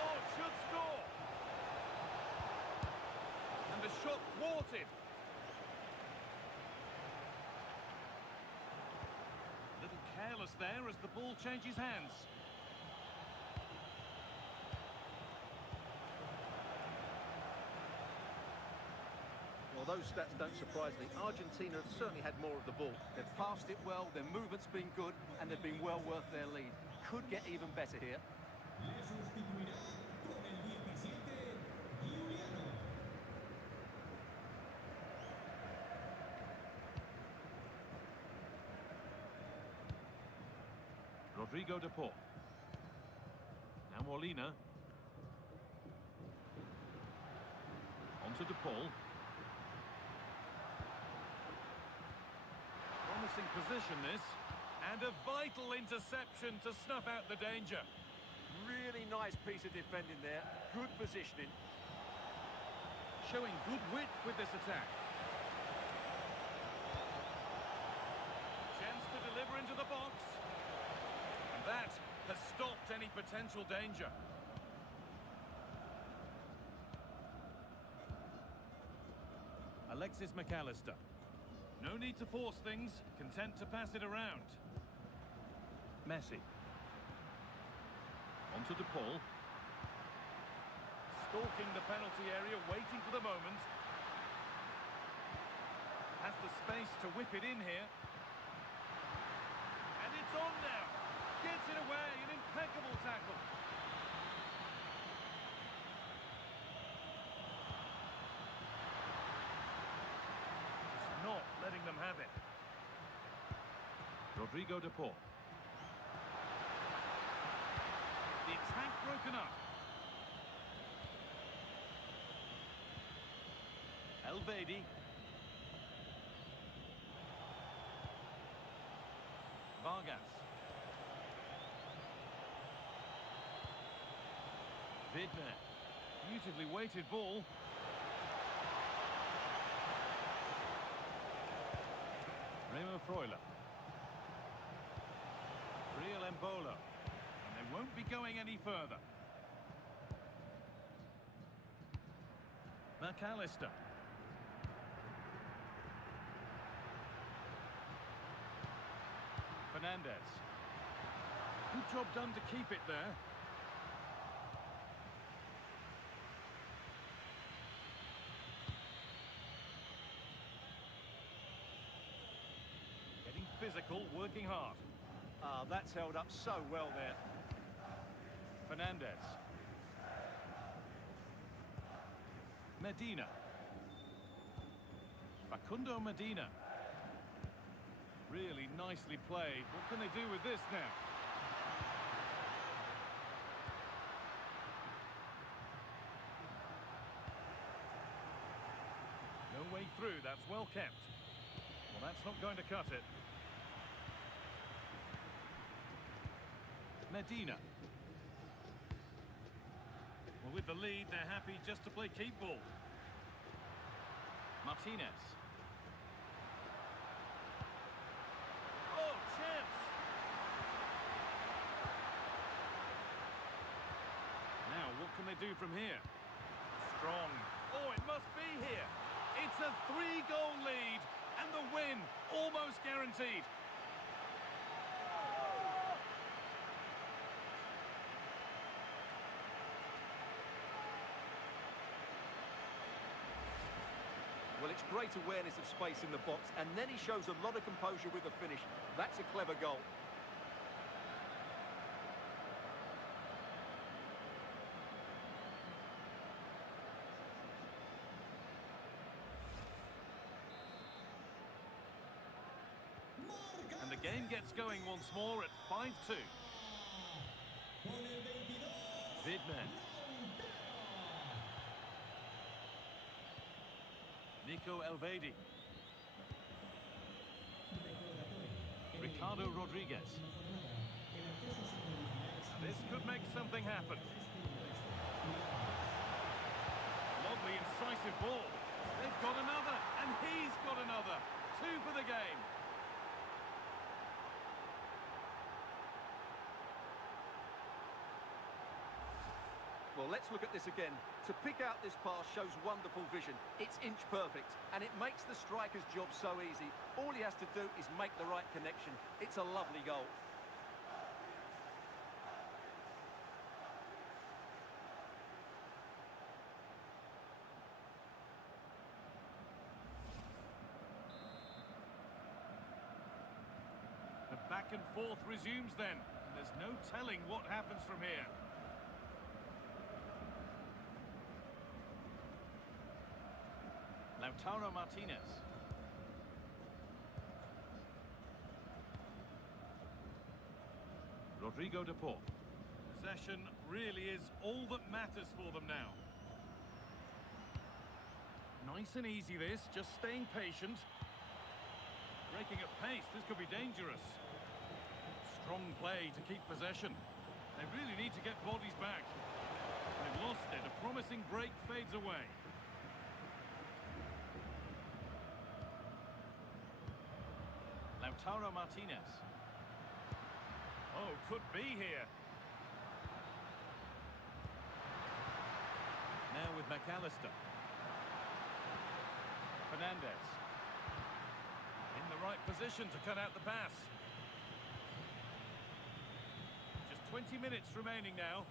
Oh, should score. And the shot thwarted. Careless there as the ball changes hands. Well, those stats don't surprise me. Argentina have certainly had more of the ball. They've passed it well, their movement's been good, and they've been well worth their lead. Could get even better here. Rodrigo De Paul. Now Molina. Onto De Paul. Promising position this. And a vital interception to snuff out the danger. Really nice piece of defending there. Good positioning. Showing good width with this attack. Chance to deliver into the box. And that has stopped any potential danger. Alexis McAllister. No need to force things, content to pass it around. Messi. Onto De Paul. Stalking the penalty area, waiting for the moment. Has the space to whip it in here. And it's on now. Gets it away, an impeccable tackle. Just not letting them have it. Rodrigo De Paul. The attack broken up. Elvedi. Vargas. Vidmer. Beautifully weighted ball. Remo Freuler. Real Embolo. And they won't be going any further. McAllister. Fernandez. Good job done to keep it there. Getting physical, working hard. Ah, that's held up so well there. Fernandez. Medina. Facundo Medina. Really nicely played. What can they do with this now? No way through. That's well kept. Well, that's not going to cut it. Medina. Well, with the lead, they're happy just to play keep ball. Martinez. Oh, chance! Now, what can they do from here? Strong. Oh, it must be here. It's a 3-goal lead, and the win almost guaranteed. Well, it's great awareness of space in the box, and then he shows a lot of composure with the finish. That's a clever goal. And the game gets going once more at 5-2. Vidmer. Nico Elvedi. Ricardo Rodriguez. This could make something happen. Lovely, incisive ball. They've got another, and he's got another. 2 for the game. Well, let's look at this again. To pick out this pass shows wonderful vision. It's inch perfect, and it makes the striker's job so easy. All he has to do is make the right connection. It's a lovely goal. The back and forth resumes then. And there's no telling what happens from here. Lautaro Martinez. Rodrigo De Paul. Possession really is all that matters for them now. Nice and easy this, just staying patient. Breaking at pace, this could be dangerous. Strong play to keep possession. They really need to get bodies back. They've lost it, a promising break fades away. Lautaro Martinez. Oh, could be here. Now with McAllister. Fernandez. In the right position to cut out the pass. Just 20 minutes remaining now.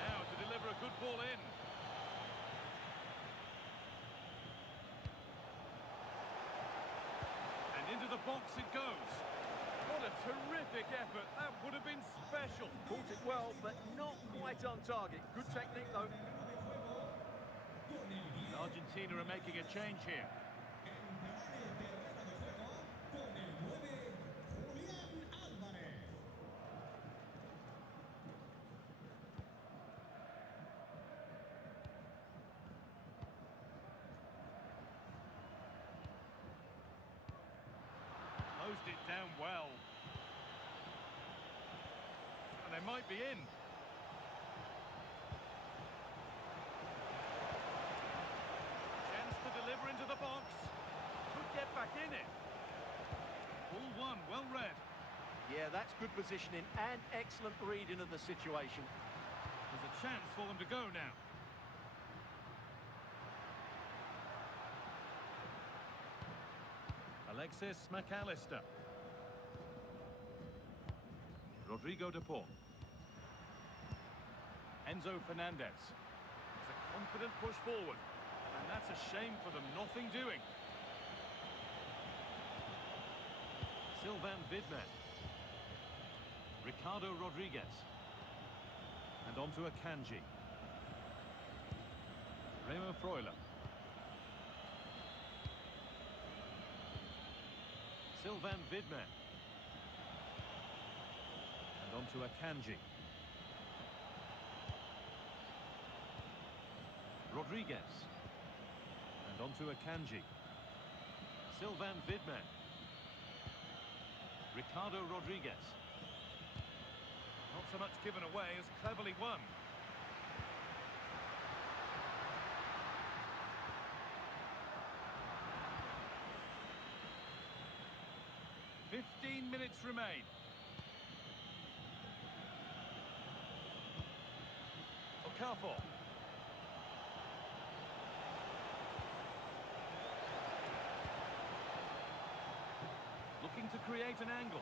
Now to deliver a good ball in. And into the box it goes. What a terrific effort. That would have been special. Caught it well, but not quite on target. Good technique, though. Argentina are making a change here. Closed it down well. And they might be in. Chance to deliver into the box. Could get back in it. Ball one, well read. Yeah, that's good positioning and excellent reading of the situation. There's a chance for them to go now. Alexis McAllister. Rodrigo de Paul. Enzo Fernandez. It's a confident push forward. And that's a shame for them, nothing doing. Sylvain Vidmer. Ricardo Rodriguez. And on to Akanji. Remo Freuler. Sylvain Vidmer. And on to Akanji. Rodriguez. And on to Akanji. Sylvain Vidmer. Ricardo Rodriguez. Not so much given away as cleverly won. "15 minutes remain. Okafor. Looking to create an angle.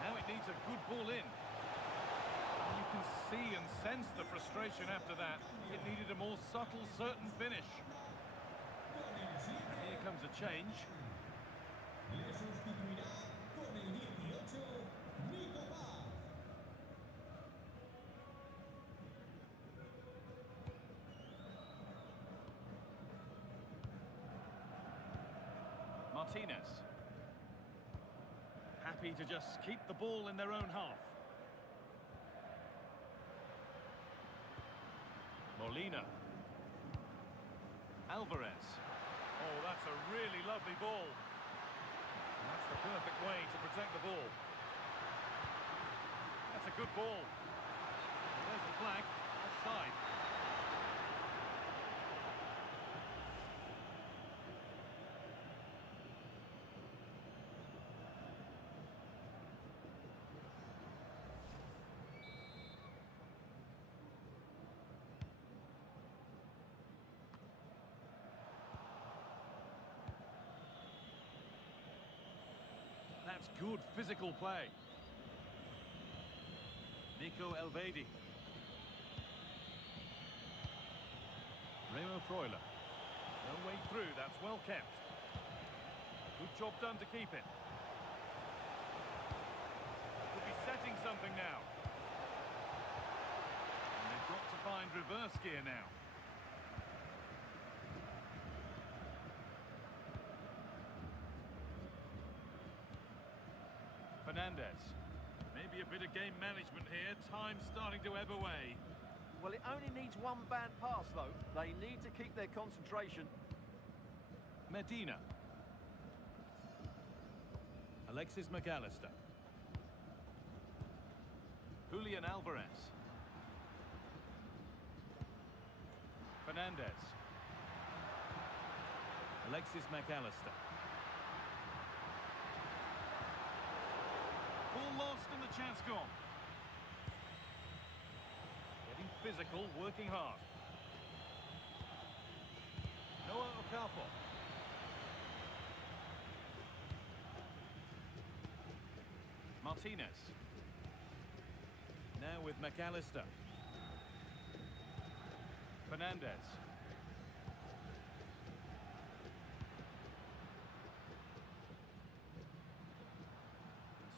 Now it needs a good ball in. And you can see and sense the frustration after that. It needed a more subtle, certain finish. And here comes a change. Martinez. Happy to just keep the ball in their own half. Molina. Alvarez. Oh, that's a really lovely ball. And that's the perfect way to protect the ball. That's a good ball. There's the flag. Offside. That's good physical play. Nico Elvedi. Remo Freuler. No way through, that's well kept. Good job done to keep it. Could be setting something now. And they've got to find reverse gear now. Fernandez. Maybe Maybe a bit of game management here. Time's starting to ebb away. Well, it only needs one bad pass, though. They need to keep their concentration. Medina. Alexis McAllister. Julian Alvarez. Fernandez. Alexis McAllister. Ball lost and the chance gone. Getting physical, working hard. Noah Okafor. Martinez. Now with McAllister. Fernandez.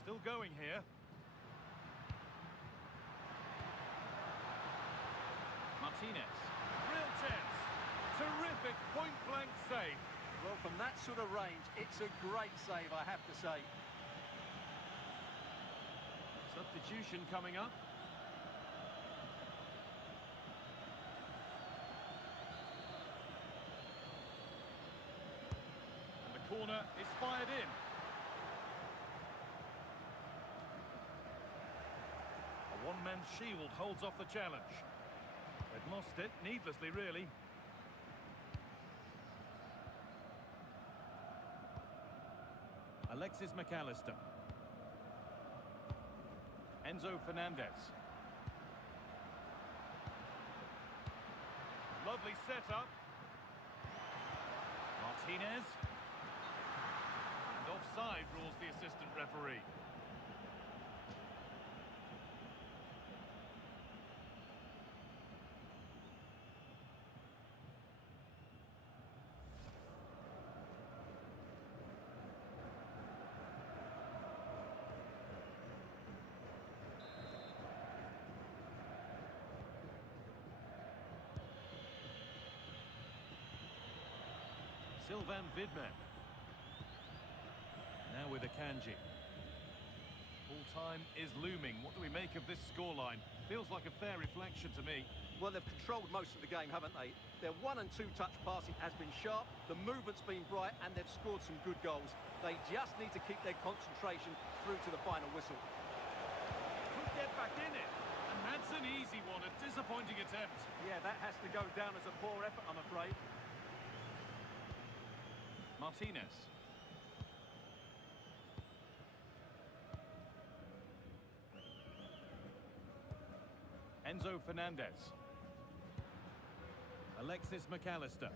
Still going here. Martinez. Real chance. Terrific point-blank save. Well, from that sort of range, it's a great save, I have to say. Substitution coming up. And the corner is fired in. A one-man shield holds off the challenge. They've lost it, needlessly really. Alexis McAllister. Enzo Fernandez. Lovely setup. Martinez. And offside rules the assistant referee. Sylvain Vidman. Now with Akanji. Full time is looming. What do we make of this scoreline? Feels like a fair reflection to me. Well, they've controlled most of the game, haven't they? Their 1- and 2-touch passing has been sharp, the movement's been bright, and they've scored some good goals. They just need to keep their concentration through to the final whistle. Could get back in it. And that's an easy one, a disappointing attempt. Yeah, that has to go down as a poor effort, I'm afraid. Martinez. Enzo Fernandez. Alexis McAllister.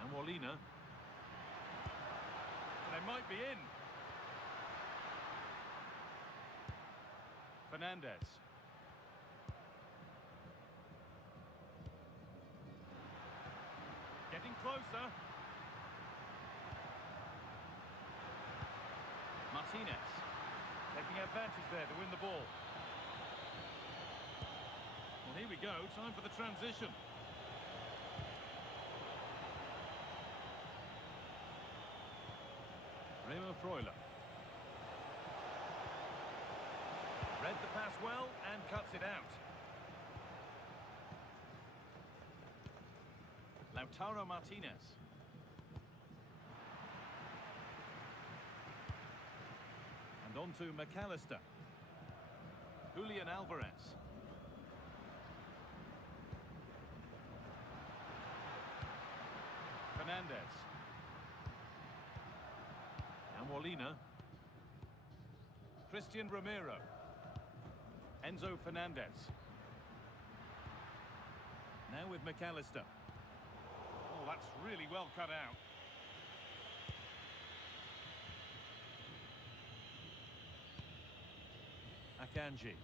And Molina. They might be in. Fernandez. Getting closer. Martinez. Taking advantage there to win the ball. Well, here we go. Time for the transition. Remo Freuler. Read the pass well and cuts it out. Lautaro Martinez. And on to McAllister. Julian Alvarez. Fernandez. And Molina. Christian Romero. Enzo Fernandez. Now with McAllister. Oh, that's really well cut out. Akanji.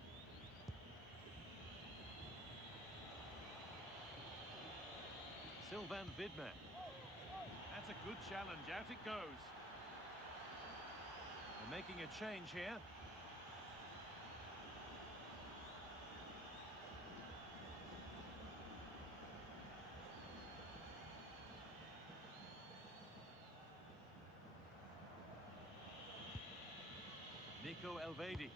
Sylvain Vidman. That's a good challenge. Out it goes. They're making a change here. Eduardo Elvedi.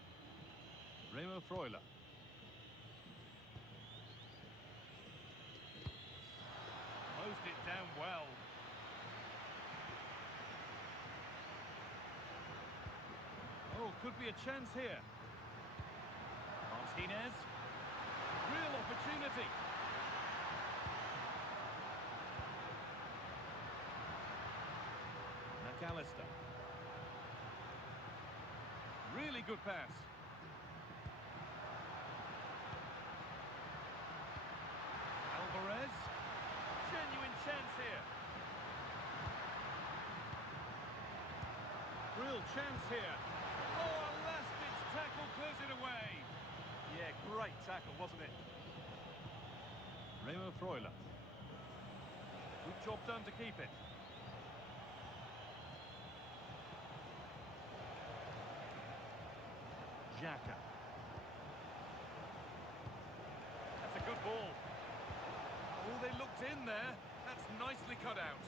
Remo Freuler. Closed it down well. Oh, could be a chance here. Martinez. Real opportunity. McAllister. Really good pass. Alvarez. Genuine chance here. Real chance here. Oh, a last-ditch tackle clears it away. Yeah, great tackle, wasn't it? Remo Freuler. Good job done to keep it. Xhaka. That's a good ball. Oh, they looked in there. That's nicely cut out.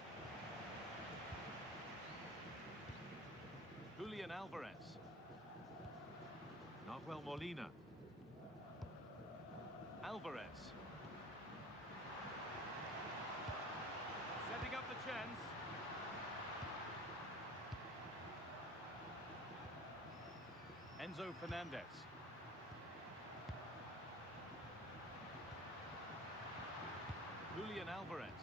Julian Alvarez. Nahuel Molina. Alvarez. Setting up the chance. Enzo Fernandez. Julian Alvarez.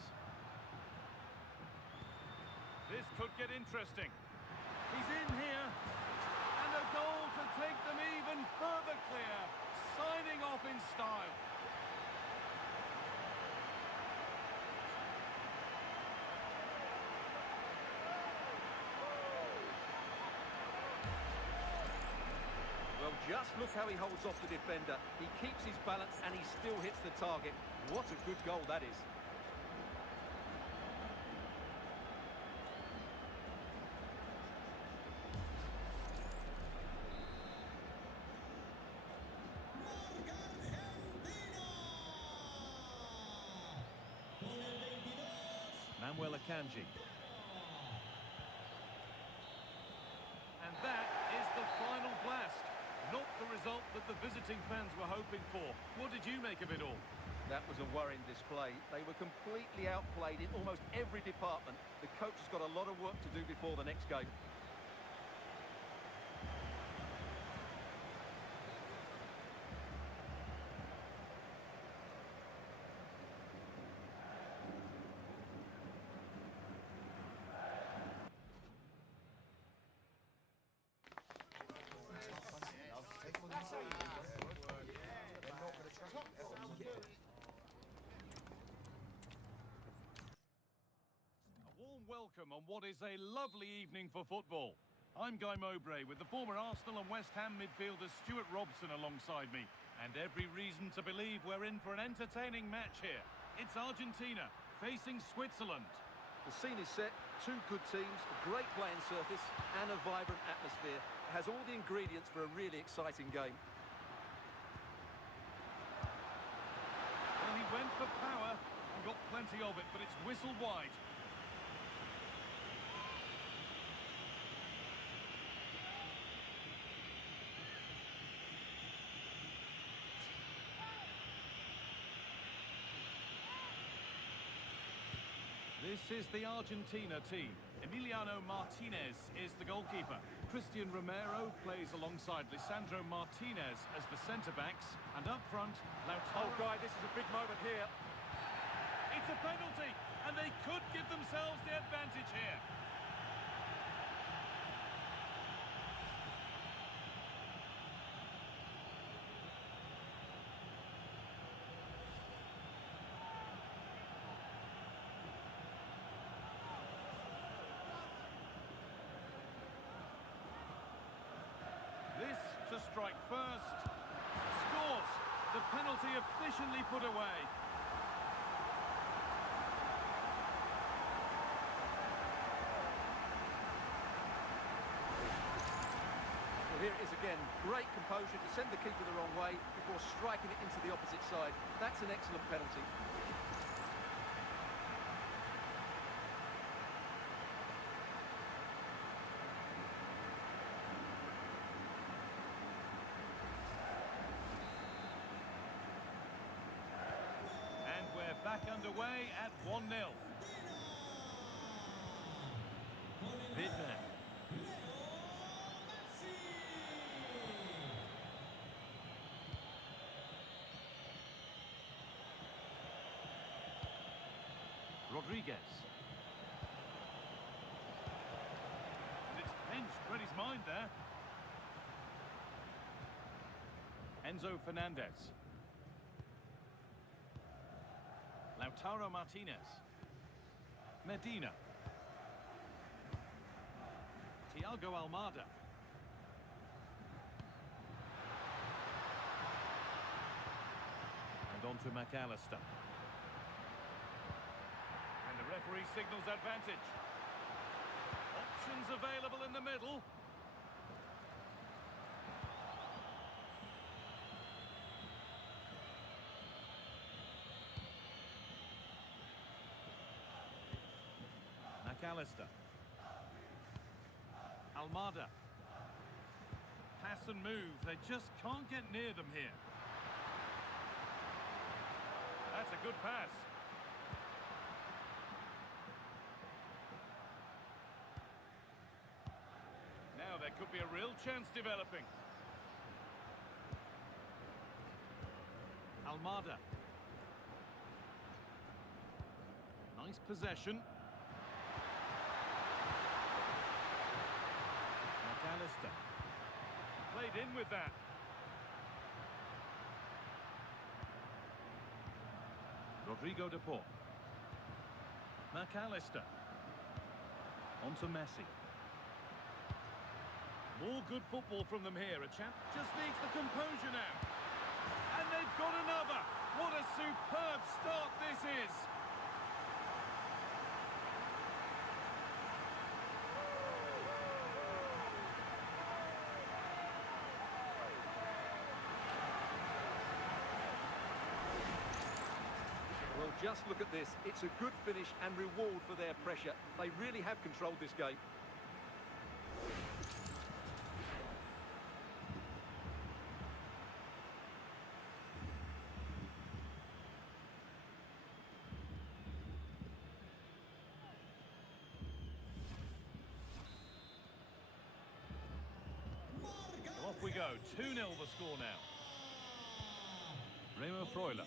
This could get interesting. He's in here. And a goal to take them even further clear. Signing off in style. Well, just look how he holds off the defender. He keeps his balance and he still hits the target. What a good goal that is. Manuel Akanji. And that is the final blast. Not the result that the visiting fans were hoping for. What did you make of it all? That was a worrying display. They were completely outplayed in almost every department. The coach has got a lot of work to do before the next game. Welcome on what is a lovely evening for football. I'm Guy Mowbray with the former Arsenal and West Ham midfielder Stuart Robson alongside me. And every reason to believe we're in for an entertaining match here. It's Argentina facing Switzerland. The scene is set, two good teams, a great playing surface and a vibrant atmosphere. It has all the ingredients for a really exciting game. Well, he went for power and got plenty of it, but it's whistled wide. This is the Argentina team. Emiliano Martinez is the goalkeeper. Christian Romero plays alongside Lisandro Martinez as the centre-backs. And up front, Lautaro... Oh, Guy, this is a big moment here. It's a penalty, and they could give themselves the advantage here. This to strike first. Scores! The penalty efficiently put away. Well, here it is again. Great composure to send the keeper the wrong way before striking it into the opposite side. That's an excellent penalty. Back underway at 1-0. Vidman. Rodriguez. And it's pinched, read his mind there. Enzo Fernandez. Lautaro Martinez. Medina. Thiago Almada. And on to McAllister. And the referee signals advantage. Options available in the middle. McAllister. Almada. Pass and move. They just can't get near them here. That's a good pass. Now there could be a real chance developing. Almada. Nice possession. McAllister. Played in with that. Rodrigo de Paul. McAllister. On to Messi. More good football from them here. A chap just needs the composure now. And they've got another. What a superb start this is. Well, just look at this. It's a good finish and reward for their pressure. They really have controlled this game. Off we go. 2-0 the score now. Remo Freuler.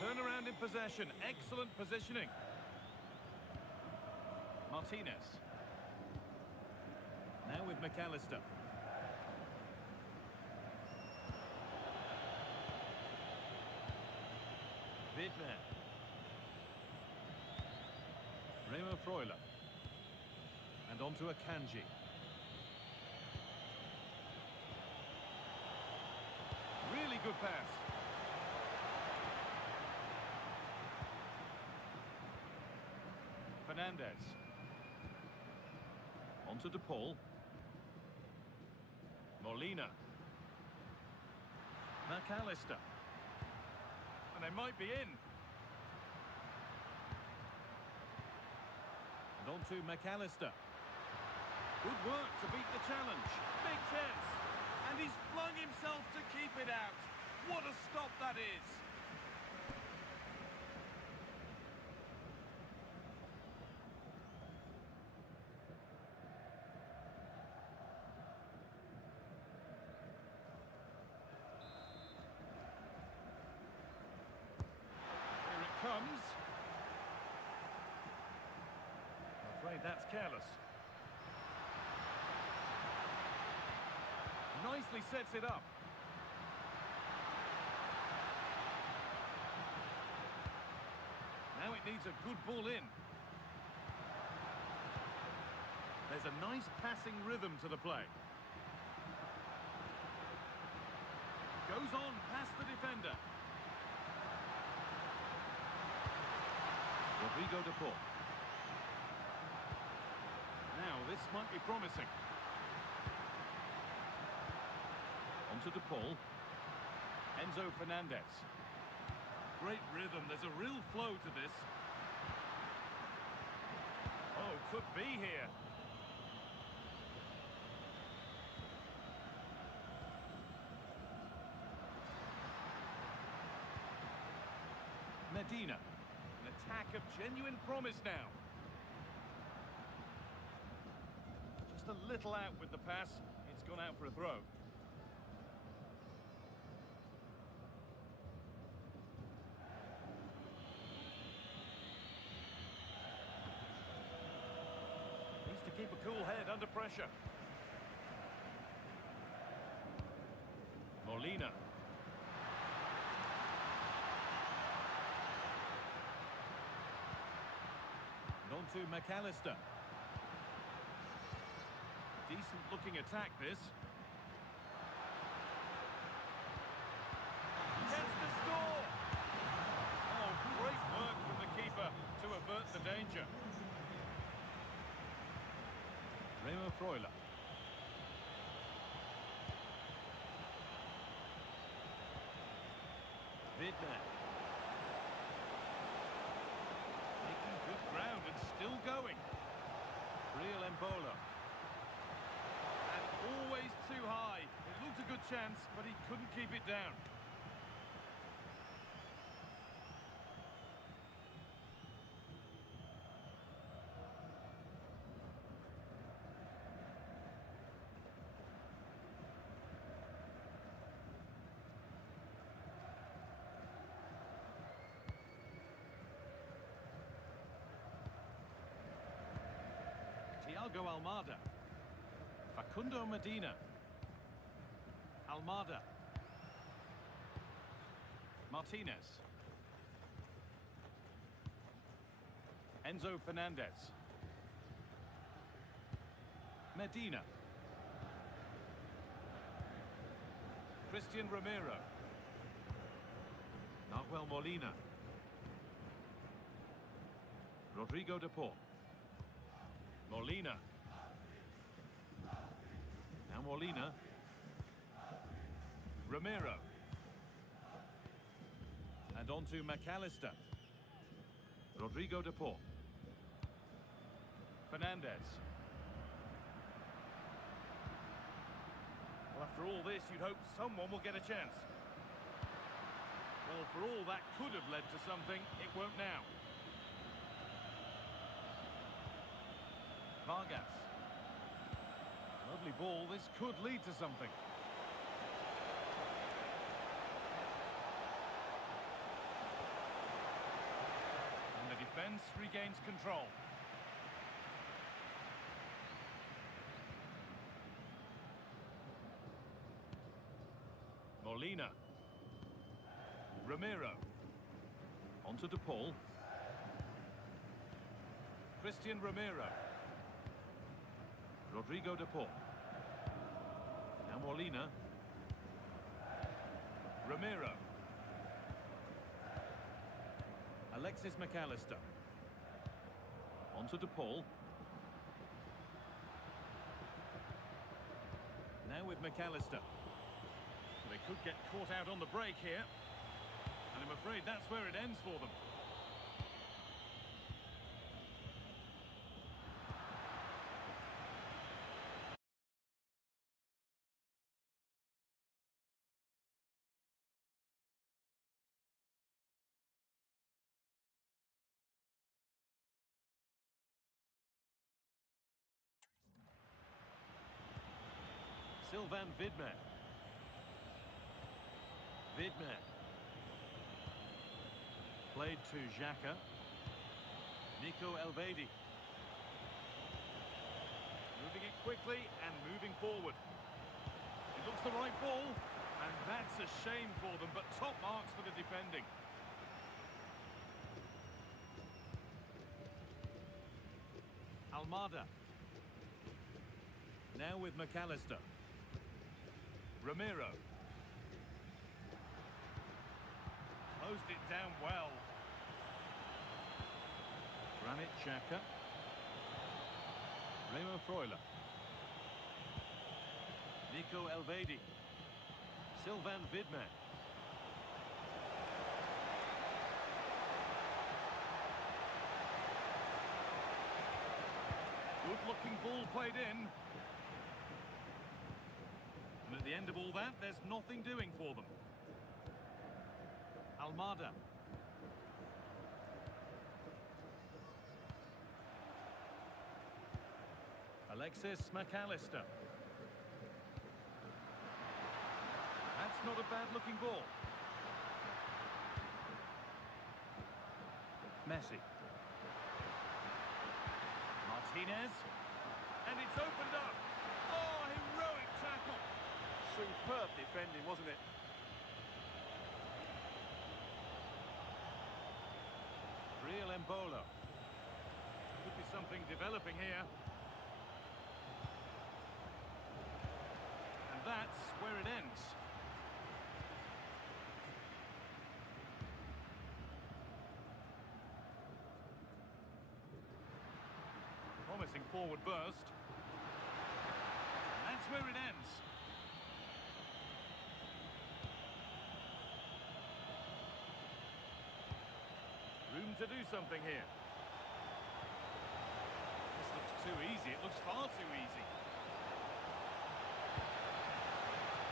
Turnaround in possession. Excellent positioning. Martinez. Now with McAllister. Vidman. Remo Freuler. And on to Akanji. Really good pass. Fernandez. On to De Paul. Molina. McAllister. And they might be in. And on to McAllister. Good work to beat the challenge. Big chance. And he's flung himself to keep it out. What a stop that is. Here it comes. I'm afraid that's careless. Nicely sets it up. Now it needs a good ball in. There's a nice passing rhythm to the play. Goes on past the defender. Rodrigo de Paul. Now this might be promising. On to De Paul. Enzo Fernandez. Great rhythm. There's a real flow to this. Oh, could be here. Medina. An attack of genuine promise now. Just a little out with the pass. It's gone out for a throw. Needs to keep a cool head under pressure. Molina. And on to McAllister. Decent looking attack this. Gets the score! Oh, great work from the keeper to avert the danger. Remo Freuler. Vidman. Making good ground and still going. Real Embolo. And always too high. It looked a good chance, but he couldn't keep it down. Thiago Almada. Facundo Medina. Almada. Martinez. Enzo Fernandez. Medina. Christian Romero. Nahuel Molina. Rodrigo de Paul. Molina. Now Molina. Romero. And on to McAllister. Rodrigo de Paul. Fernandez. Well, after all this, you'd hope someone will get a chance. Well, for all that could have led to something, it won't now. Vargas. Lovely ball, this could lead to something. And the defence regains control. Molina. Romero. Onto De Paul. Christian Romero. Rodrigo de Paul. Now Molina. Romero. Alexis McAllister. Onto De Paul. Now with McAllister. They could get caught out on the break here. And I'm afraid that's where it ends for them. Sylvain Vidman. Vidman. Played to Xhaka. Nico Elvedi. Moving it quickly and moving forward. It looks the right ball, and that's a shame for them, but top marks for the defending. Almada. Now with McAllister. Romero. Closed it down well. Granit Xhaka. Remo Freuler. Nico Elvedi. Sylvain Vidman. Good-looking ball played in. And at the end of all that, there's nothing doing for them. Almada. Alexis McAllister. That's not a bad-looking ball. Messi. Martinez. And it's opened up. Oh, heroic tackle. Superb defending, wasn't it? Real Embolo. Could be something developing here. And that's where it ends. Promising forward burst. And that's where it ends. Room to do something here. This looks too easy. It looks far too easy.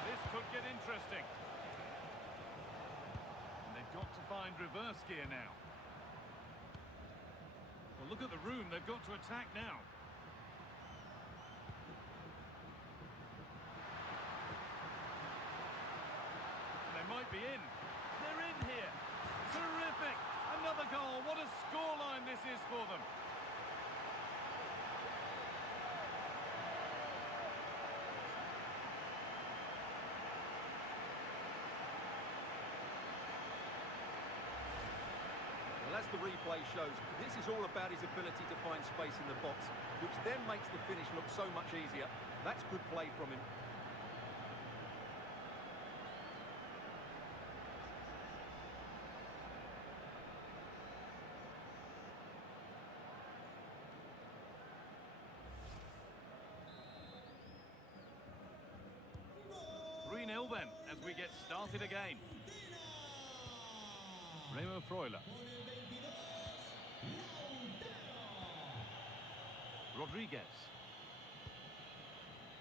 This could get interesting. And they've got to find reverse gear now. Well, look at the room. They've got to attack now. They might be in. They're in here. Terrific. Another goal. What a scoreline this is for them. Well, as the replay shows, this is all about his ability to find space in the box, which then makes the finish look so much easier. That's good play from him. 3-0 then, as we get started again. Remo Freuler. Rodriguez.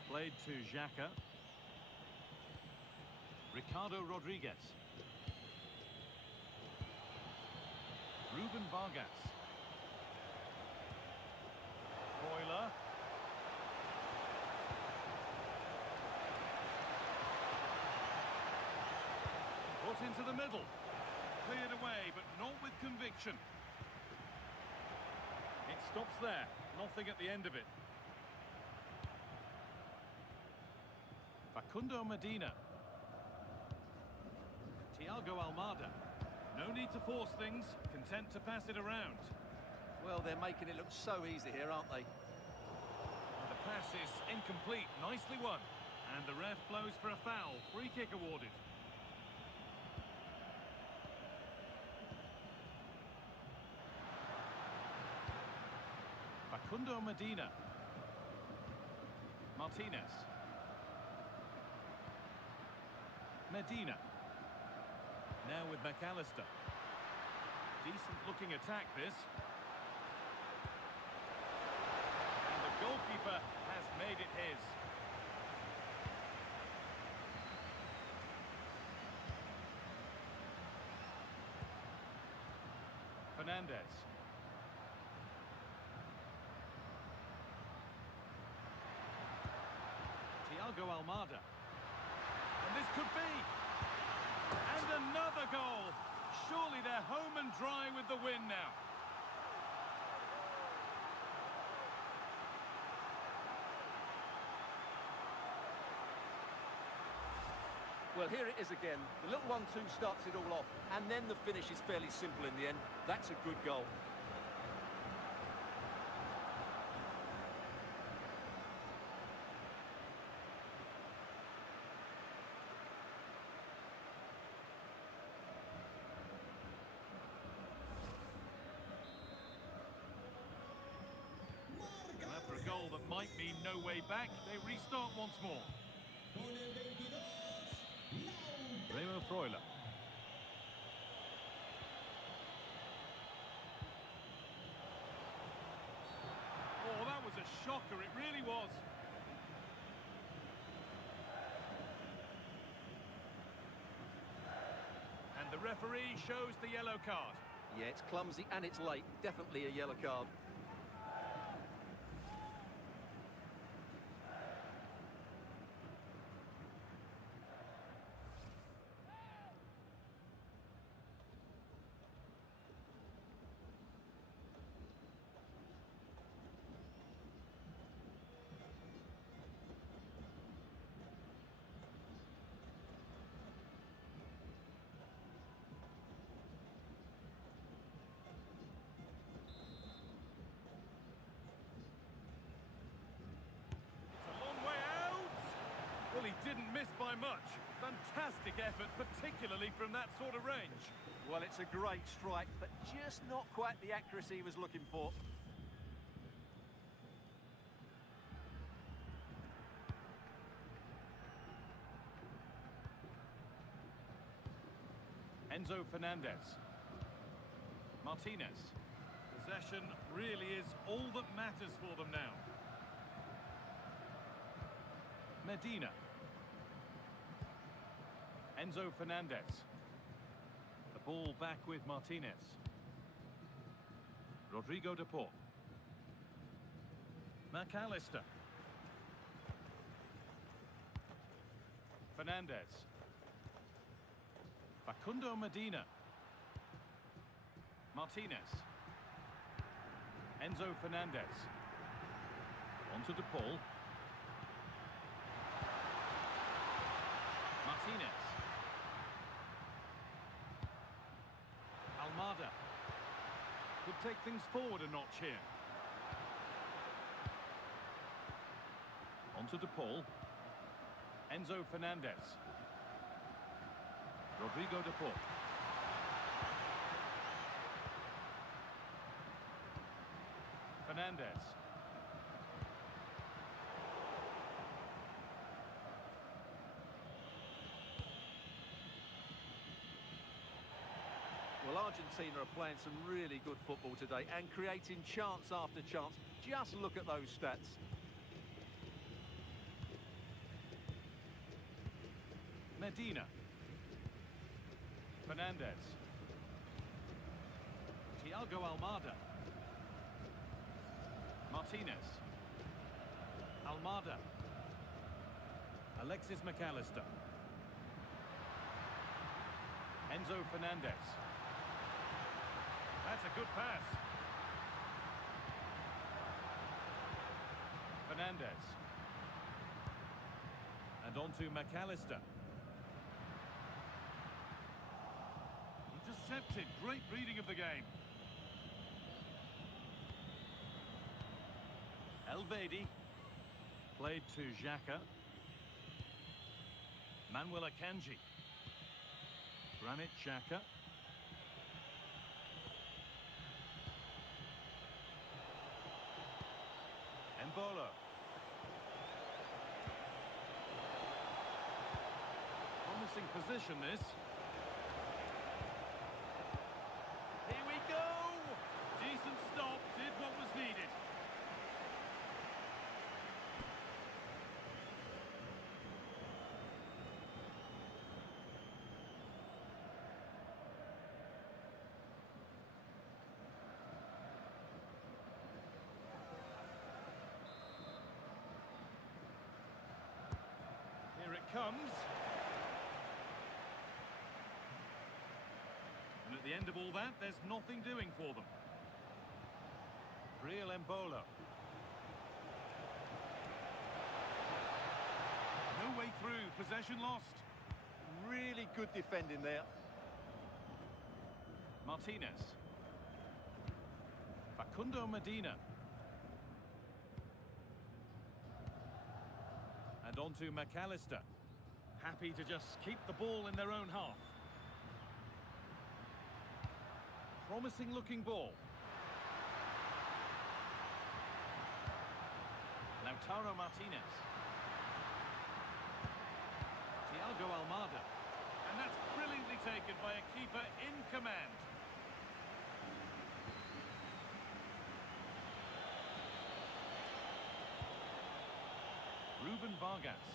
Played to Xhaka. Ricardo Rodriguez. Ruben Vargas. Freuler. Put into the middle. Cleared away, but not with conviction. It stops there. Nothing at the end of it. Facundo Medina. Thiago Almada. No need to force things. Content to pass it around. Well, they're making it look so easy here, aren't they? And the pass is incomplete. Nicely won. And the ref blows for a foul. Free kick awarded. Facundo Medina. Martinez. Medina. Now with McAllister. Decent looking attack this. And the goalkeeper has made it his. Fernandez. Thiago Almada. And this could be. And another goal. Surely they're home and dry with the win now. Well, here it is again. The little 1-2 starts it all off, and then the finish is fairly simple in the end. That's a good goal. And after a goal that might mean no way back, they restart once more. Remo Freuler. Oh, that was a shocker, it really was. And the referee shows the yellow card. Yeah, it's clumsy and it's late. Definitely a yellow card. didn't miss by much. Fantastic effort, particularly from that sort of range. Well, it's a great strike, but just not quite the accuracy he was looking for. Enzo Fernandez. Martinez. Possession really is all that matters for them now. Medina. Enzo Fernandez. The ball back with Martinez. Rodrigo de Paul. McAllister. Fernandez. Facundo Medina. Martinez. Enzo Fernandez. On to De Paul. Martinez. Almada. Could take things forward a notch here. On to De Paul. Enzo Fernandez. Rodrigo de Paul. Fernandez. Well, Argentina are playing some really good football today and creating chance after chance. Just look at those stats. Medina. Fernandez. Thiago Almada. Martinez. Almada. Alexis McAllister. Enzo Fernandez. That's a good pass. Fernandez. And on to McAllister. Intercepted. Great reading of the game. Elvedi. Played to Xhaka. Manuel Akanji. Granit Xhaka. Embolo. Promising position this. Here we go! Decent stop, did what was needed. Here it comes. And at the end of all that, there's nothing doing for them. Real Embolo. No way through, possession lost. Really good defending there. Martinez. Facundo Medina. And on to McAllister. Happy to just keep the ball in their own half. Promising looking ball. Lautaro Martinez. Thiago Almada. And that's brilliantly taken by a keeper in command. Ruben Vargas.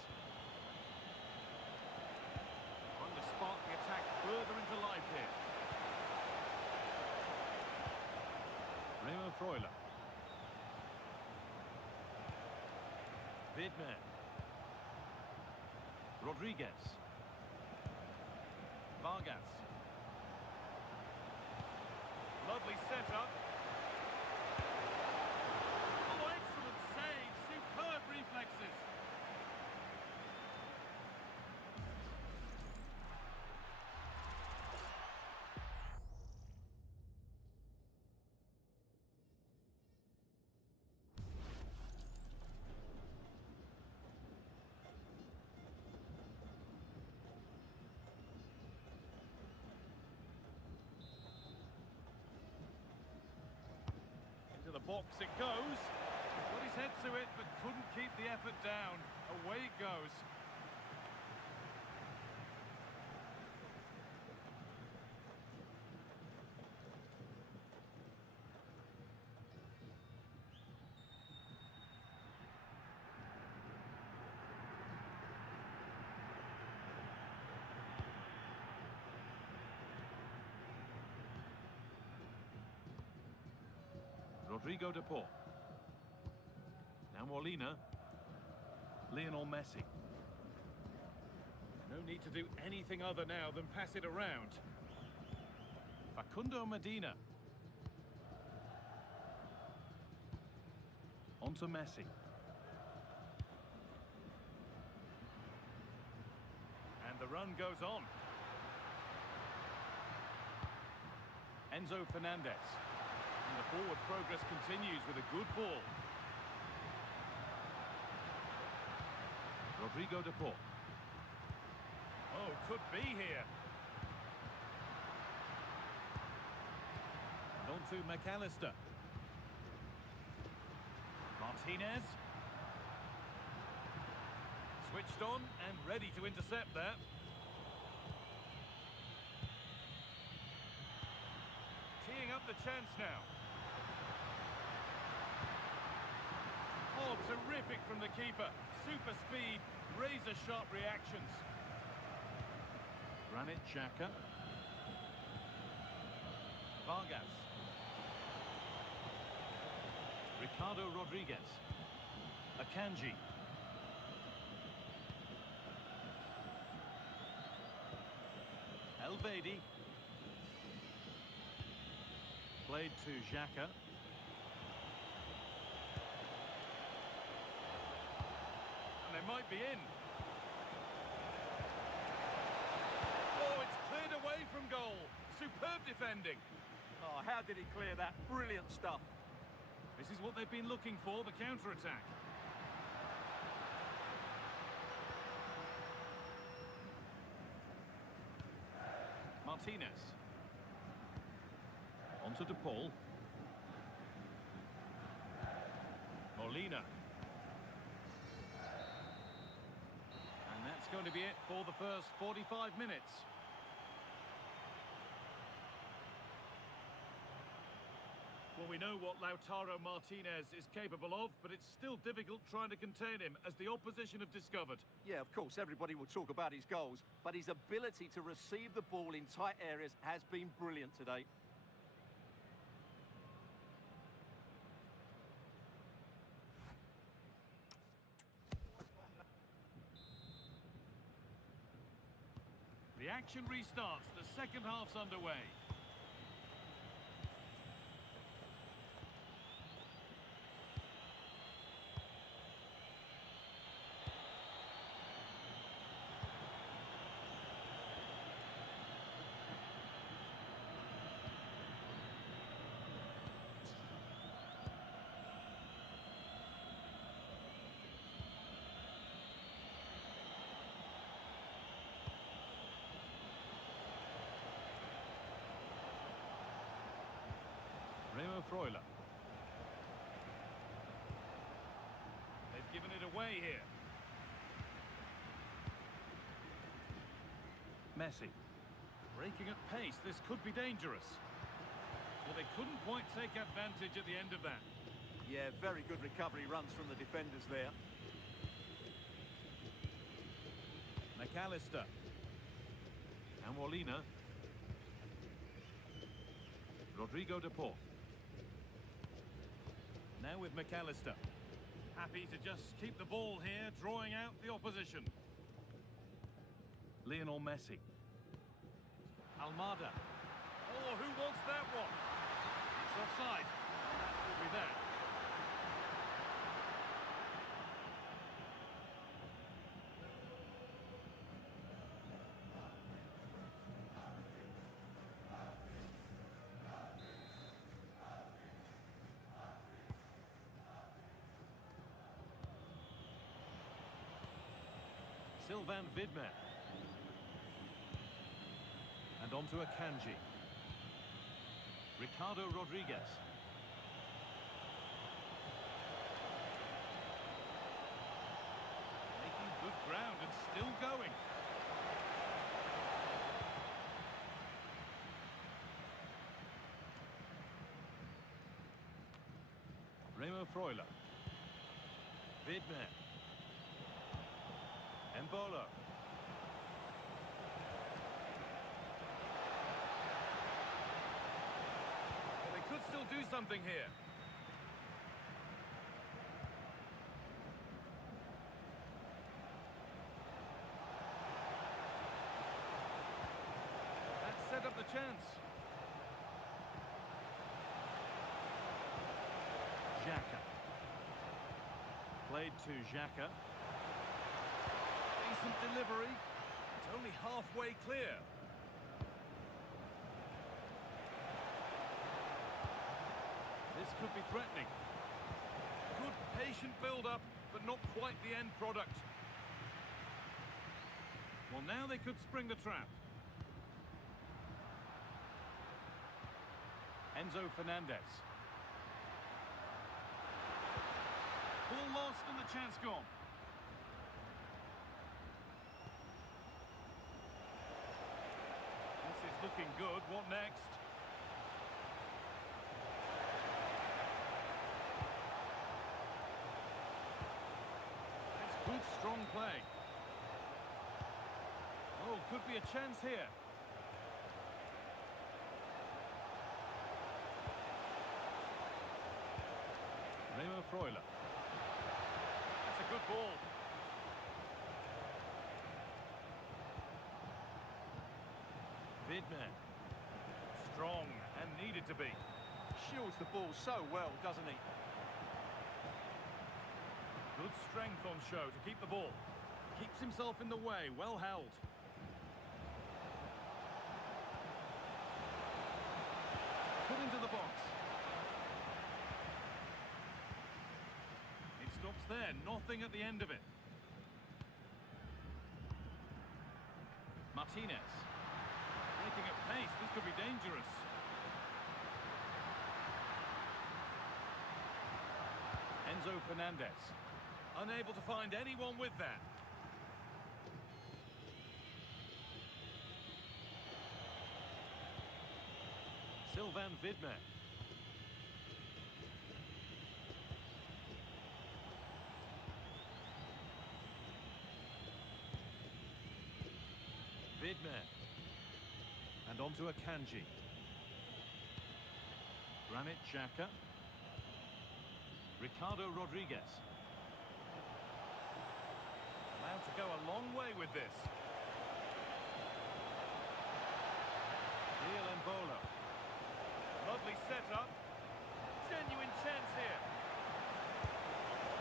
Trying to spark the attack further into life here. Remo Freuler. Vidman. Rodriguez. Vargas. Lovely setup. Oh, excellent save. Superb reflexes. box it goes. Got his head to it, but couldn't keep the effort down. Away it goes. Rodrigo de Paul. Now Molina. Lionel Messi. No need to do anything other now than pass it around. Facundo Medina. On to Messi. And the run goes on. Enzo Fernandez. And the forward progress continues with a good ball. Rodrigo de Paul. Oh, could be here. And on to McAllister. Martinez. Switched on and ready to intercept that. Teeing up the chance now. Oh, terrific from the keeper. Super speed, razor-sharp reactions. Granit Xhaka. Vargas. Ricardo Rodriguez. Akanji. Elvedi. Played to Xhaka. And they might be in. Oh, it's cleared away from goal. Superb defending. Oh, how did he clear that? Brilliant stuff. This is what they've been looking for, the counter-attack. Martinez. On to De Paul. Molina. And that's going to be it for the first 45 minutes. Well, we know what Lautaro Martinez is capable of, but it's still difficult trying to contain him, as the opposition have discovered. Yeah, of course, everybody will talk about his goals, but his ability to receive the ball in tight areas has been brilliant today. The action restarts, the second half's underway. Remo Freuler. They've given it away here. Messi. Breaking at pace, this could be dangerous. Well, they couldn't quite take advantage at the end of that. Yeah, very good recovery runs from the defenders there. McAllister. And Molina. Rodrigo de Paul. Now with McAllister. Happy to just keep the ball here, drawing out the opposition. Lionel Messi. Almada. Oh, who wants that one? It's offside. That will be that. Sylvain Vidmer. And on to Akanji. Ricardo Rodriguez. going. Remo Freuler. Widmer. Embolo. They could still do something here. That set up the chance. Xhaka. Played to Xhaka. Decent delivery. It's only halfway clear. This could be threatening. Good patient build-up, but not quite the end product. Well, now they could spring the trap. Enzo Fernandez. Ball lost and the chance gone. This is looking good. What next? That's good, strong play. Oh, could be a chance here. Remo Freuler. That's a good ball. Widmer. Strong and needed to be. Shields the ball so well, doesn't he? Good strength on show to keep the ball. Keeps himself in the way, well held. Put into the box. It stops there, nothing at the end of it. Martinez. Breaking at pace, this could be dangerous. Enzo Fernandez. Unable to find anyone with that. Sylvain Widmer. Widmer. And onto a Kanji. Granit Xhaka. Ricardo Rodriguez. Allowed to go a long way with this. Embolo. Lovely setup. Genuine chance here.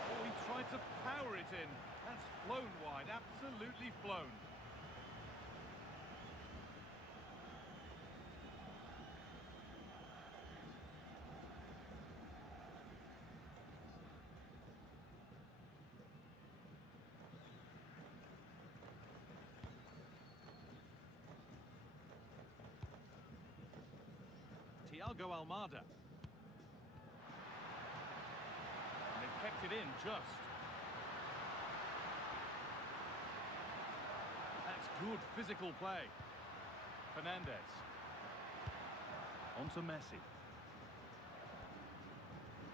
Oh, he tried to power it in. That's flown wide, absolutely flown. Thiago Almada. And they've kept it in just. That's good physical play. Fernandez. On to Messi.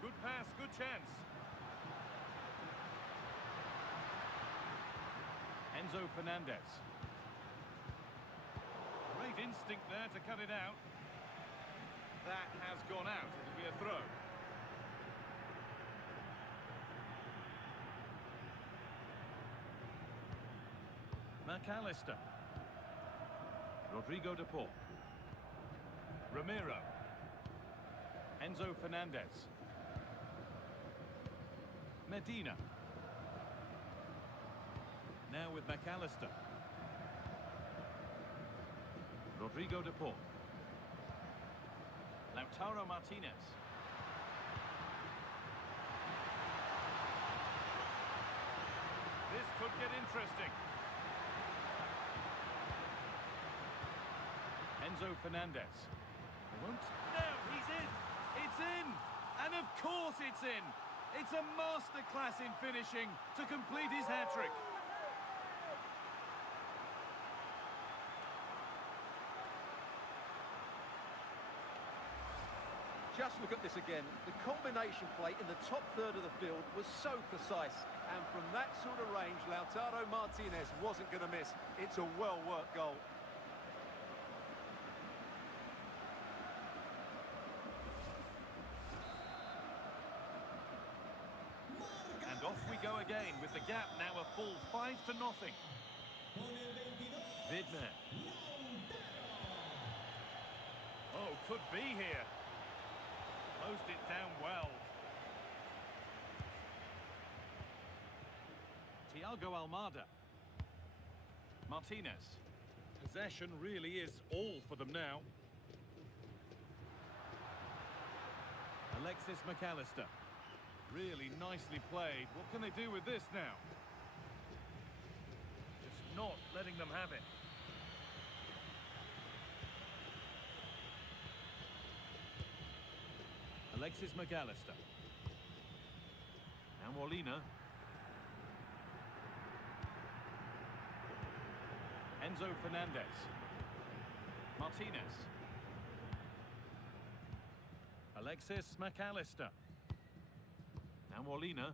Good pass, good chance. Enzo Fernandez. Great instinct there to cut it out. That has gone out. It'll be a throw. McAllister. Rodrigo de Paul. Ramiro. Enzo Fernandez. Medina. Now with McAllister. Rodrigo de Paul. Lautaro Martinez. This could get interesting. Enzo Fernandez. They won't. No, he's in. It's in. And of course it's in. It's a masterclass in finishing to complete his hat-trick. just look at this again. The combination play in the top third of the field was so precise. And from that sort of range, Lautaro Martinez wasn't going to miss. It's a well-worked goal. And off we go again with the gap now a full 5-0. Vidmer. Oh, could be here. Closed it down well. Thiago Almada. Martinez. Possession really is all for them now. Alexis McAllister. Really nicely played. What can they do with this now? Just not letting them have it. Alexis McAllister. And Molina. Enzo Fernandez. Martinez. Alexis McAllister. Now Molina.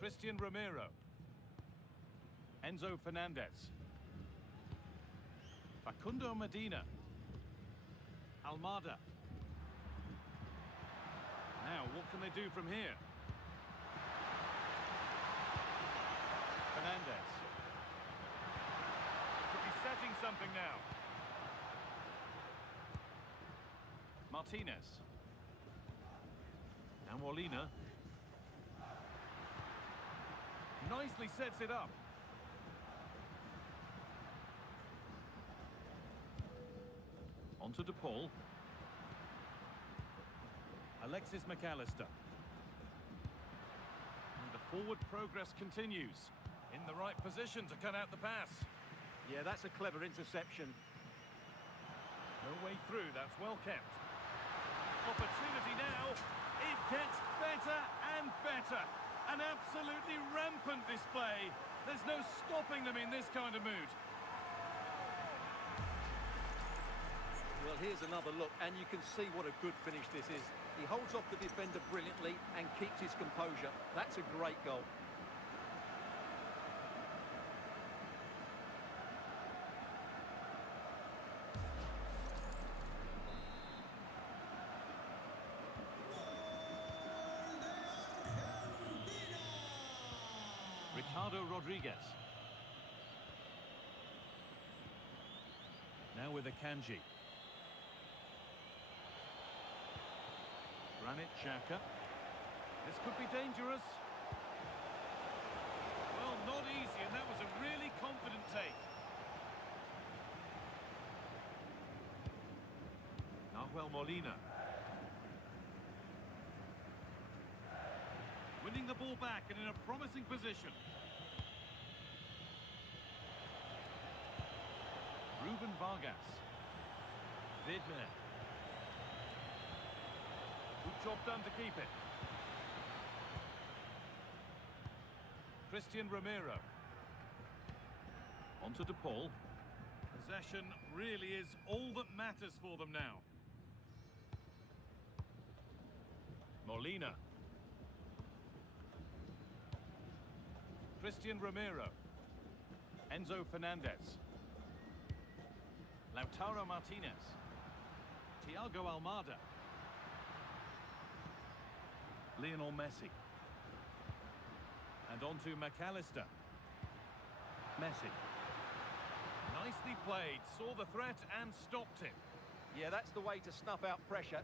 Christian Romero. Enzo Fernandez. Facundo Medina. Almada. Now, what can they do from here? Fernandez. Could be setting something now. Martinez. And Molina. Nicely sets it up. On to De Paul. Alexis McAllister. And the forward progress continues. In the right position to cut out the pass. Yeah, that's a clever interception. No way through, that's well kept. Opportunity now. It gets better and better. An absolutely rampant display. There's no stopping them in this kind of mood. Well, here's another look, and you can see what a good finish this is. He holds off the defender brilliantly and keeps his composure. That's a great goal. Ricardo Rodriguez. Now with Akanji. Granit Xhaka. This could be dangerous. Well, not easy, and that was a really confident take. Nahuel Molina. Winning the ball back and in a promising position. Ruben Vargas. Vidmer. Good job done to keep it. Christian Romero. On to De Paul. Possession really is all that matters for them now. Molina. Christian Romero. Enzo Fernandez. Lautaro Martinez. Thiago Almada. Lionel Messi. And on to McAllister. Messi. Nicely played. Saw the threat and stopped it. Yeah, that's the way to snuff out pressure.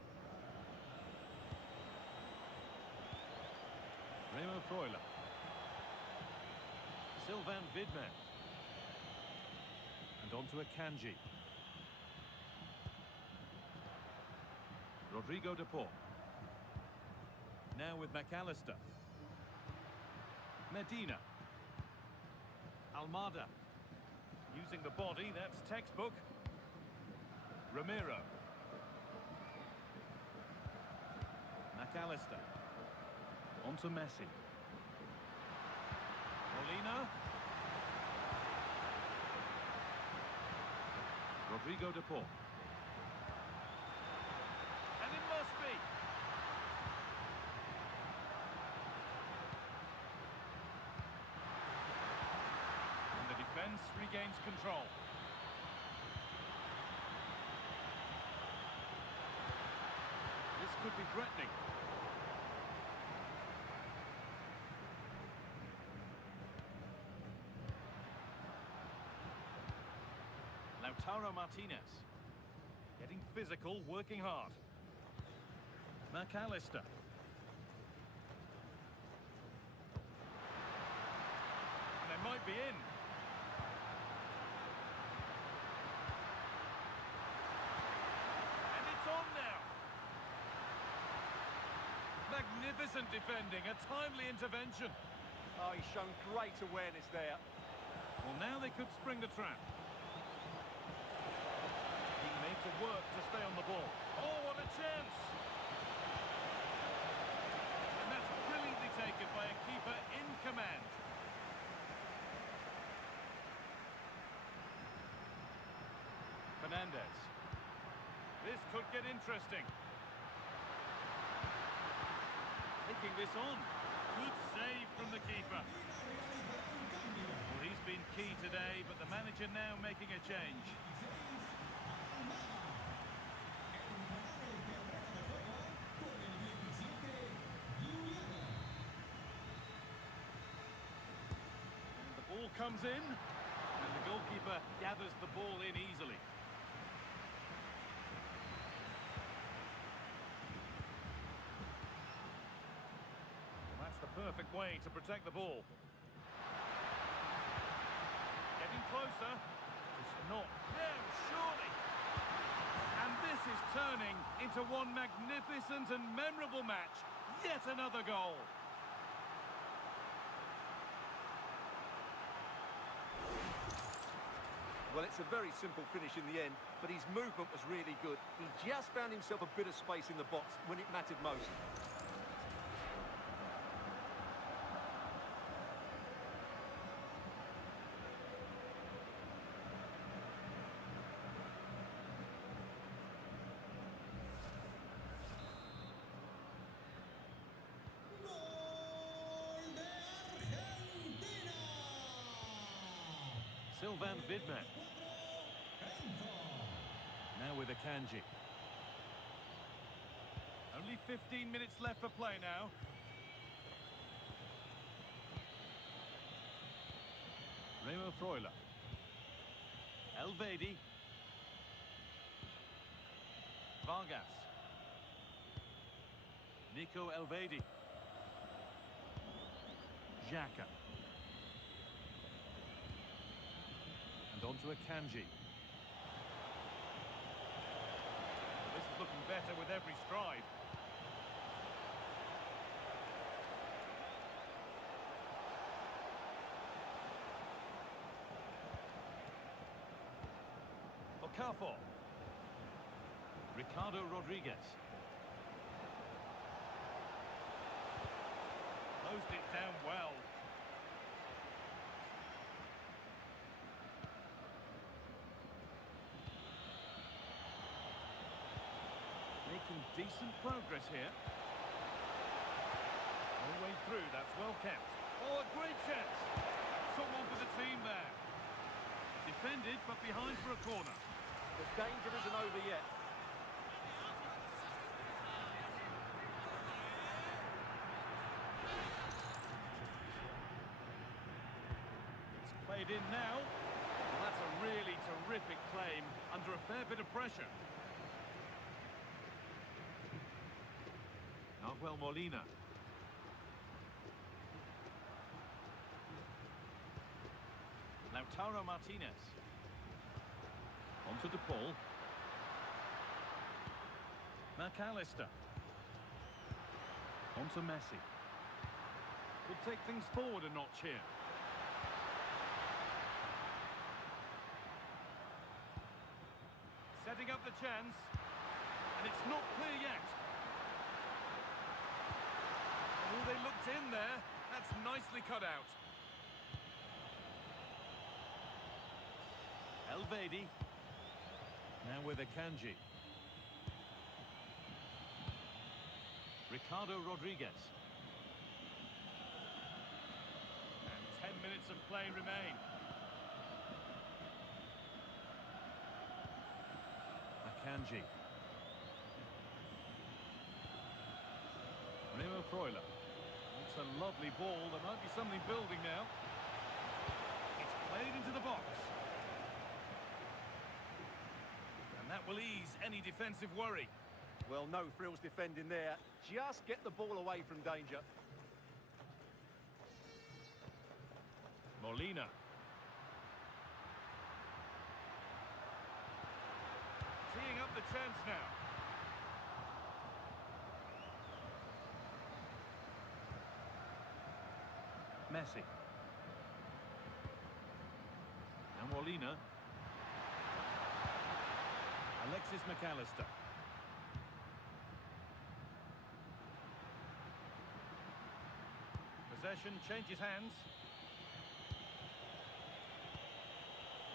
Remo Freuler. Sylvain Vidmer. And on to Akanji. Rodrigo De Paul. Now with McAllister. Medina. Almada. Using the body, that's textbook. Romero. McAllister. On to Messi. Molina. Rodrigo De Paul. defence regains control. This could be threatening. Lautaro Martinez. Getting physical, working hard. McAllister. And they might be in. And it's on now. Magnificent defending, a timely intervention. Oh, he's shown great awareness there. Well, now they could spring the trap. He made to work to stay on the ball. Oh, what a chance! And that's brilliantly taken by a keeper in command. Fernandez. This could get interesting. Taking this on. Good save from the keeper. Well, he's been key today, but the manager now making a change. And the ball comes in, and the goalkeeper gathers the ball in easily. Perfect way to protect the ball. Getting closer. Just not there, surely. And this is turning into one magnificent and memorable match. Yet another goal. Well, it's a very simple finish in the end, but his movement was really good. He just found himself a bit of space in the box when it mattered most. Sylvain Vidman. Now with Akanji. Only 15 minutes left for play now. Remo Freuler. Elvedi. Vargas. Nico Elvedi. Xhaka. And on to Akanji. This is looking better with every stride. Okafor. Ricardo Rodriguez. Closed it down well. Making decent progress here. All the way through, that's well kept. Oh, a great chance. Someone for the team there. Defended, but behind for a corner. The danger isn't over yet. It's played in now. Well, that's a really terrific claim under a fair bit of pressure. Nahuel Molina. Lautaro Martinez. On to DePaul. McAllister. On to Messi. Could take things forward a notch here. Setting up the chance. And it's not clear yet. Oh, they looked in there. That's nicely cut out. Elvedi. Now with Akanji. Ricardo Rodriguez. And 10 minutes of play remain. Akanji. Remo Freuler. It's a lovely ball. There might be something building now. It's played into the box. And that will ease any defensive worry. Well, no frills defending there. Just get the ball away from danger. Molina. Teeing up the chance now. Messi. And Molina. Alexis McAllister. Possession changes hands.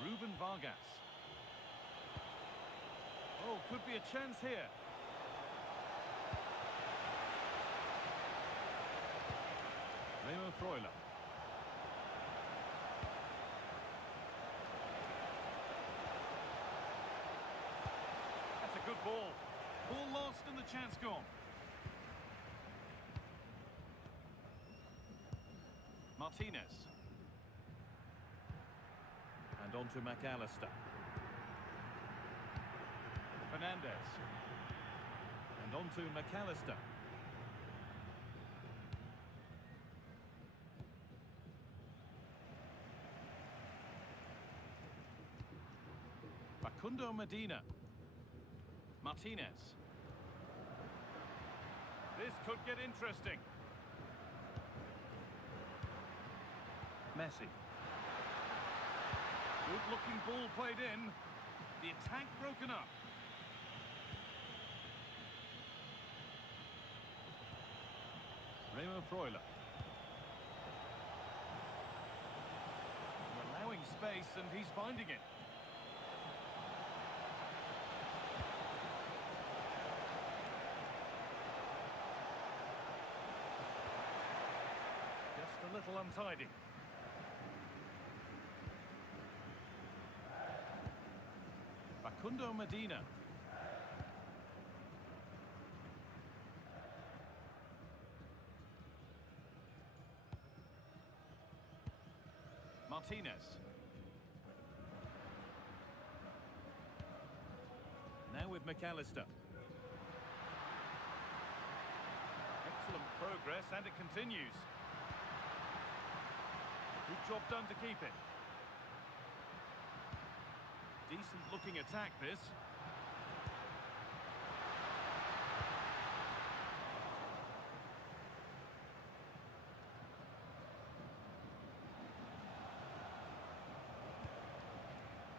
Ruben Vargas. Oh, could be a chance here. Remo Freuler. That's a good ball. Ball lost and the chance gone. Martinez. And on to McAllister. Fernandez. And on to McAllister. Facundo Medina. Martinez. This could get interesting. Messi. Good-looking ball played in. The attack broken up. Remo Freuler. Allowing space and he's finding it. Just a little untidy. Facundo Medina. Martinez. Now with McAllister. Excellent progress and it continues. Good job done to keep it. Decent looking attack this.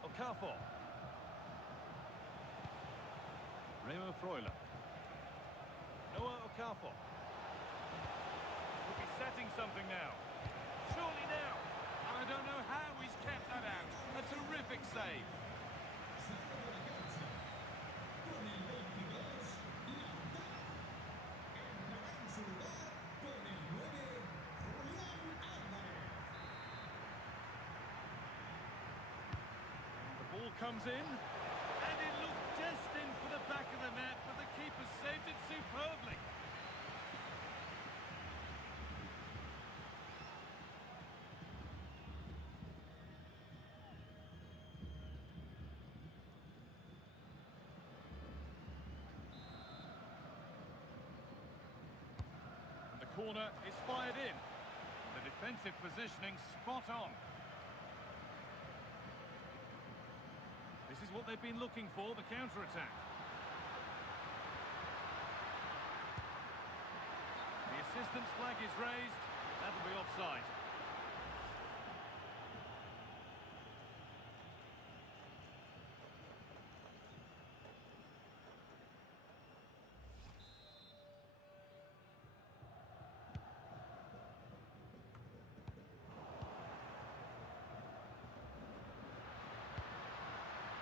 Okafor. Remo Freuler. Noah Okafor. Could be setting something now. Surely now. And I don't know how he's kept that out. A terrific save. The ball comes in, and it looked destined for the back of the net, but the keeper saved it superbly. And the corner is fired in. The defensive positioning spot on. This is what they've been looking for, the counter-attack. The assistant's flag is raised. That'll be offside.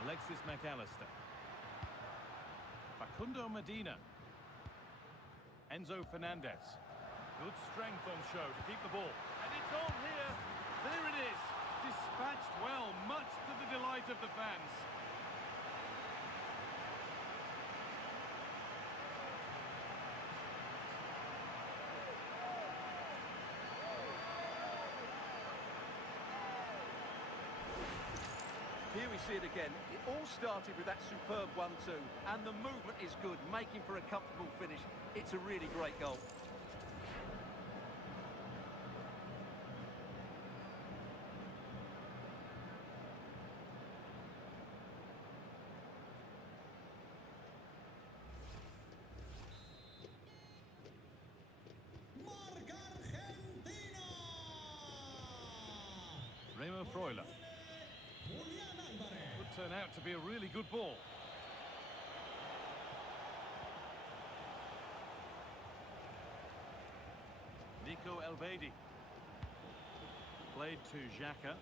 Alexis McAllister. Facundo Medina. Enzo Fernandez. Good strength on show to keep the ball. And it's on here. There it is. Dispatched well, much to the delight of the fans. Here we see it again. It all started with that superb 1-2, and the movement is good, making for a comfortable finish. It's a really great goal. Remo Freuler. Would turn out to be a really good ball. Nico Elvedi. Played to Xhaka.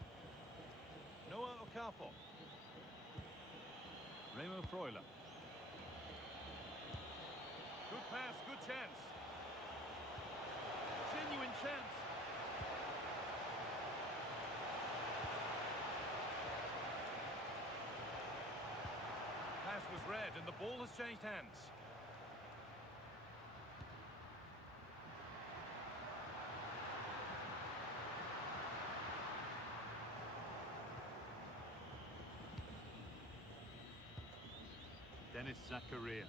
Noah Okafor. Remo Freuler. Good pass, good chance. Genuine chance. Pass was read and the ball has changed hands. Dennis Zakaria.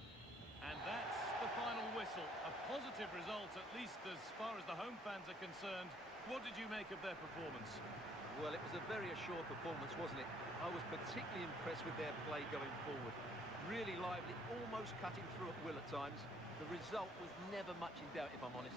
And that's the final whistle. A positive result, at least as far as the home fans are concerned. What did you make of their performance? Well, it was a very assured performance, wasn't it? I was particularly impressed with their play going forward. Really lively, almost cutting through at will at times. The result was never much in doubt, if I'm honest.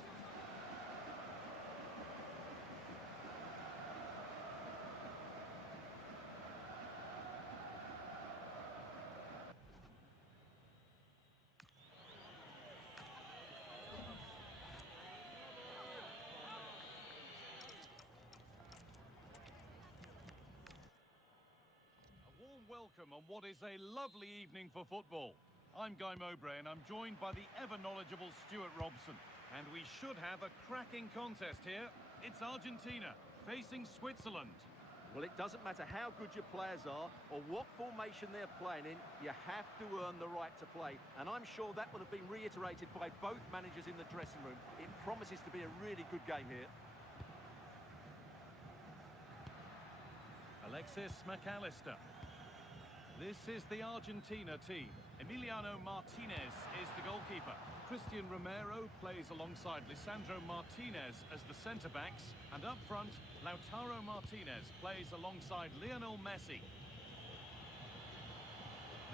Welcome on what is a lovely evening for football. I'm Guy Mowbray and I'm joined by the ever-knowledgeable Stuart Robson. And we should have a cracking contest here. It's Argentina facing Switzerland. Well, it doesn't matter how good your players are or what formation they're playing in, you have to earn the right to play. And I'm sure that would have been reiterated by both managers in the dressing room. It promises to be a really good game here. Alexis McAllister. This is the Argentina team. Emiliano Martinez is the goalkeeper. Christian Romero plays alongside Lisandro Martinez as the centre-backs. And up front, Lautaro Martinez plays alongside Lionel Messi.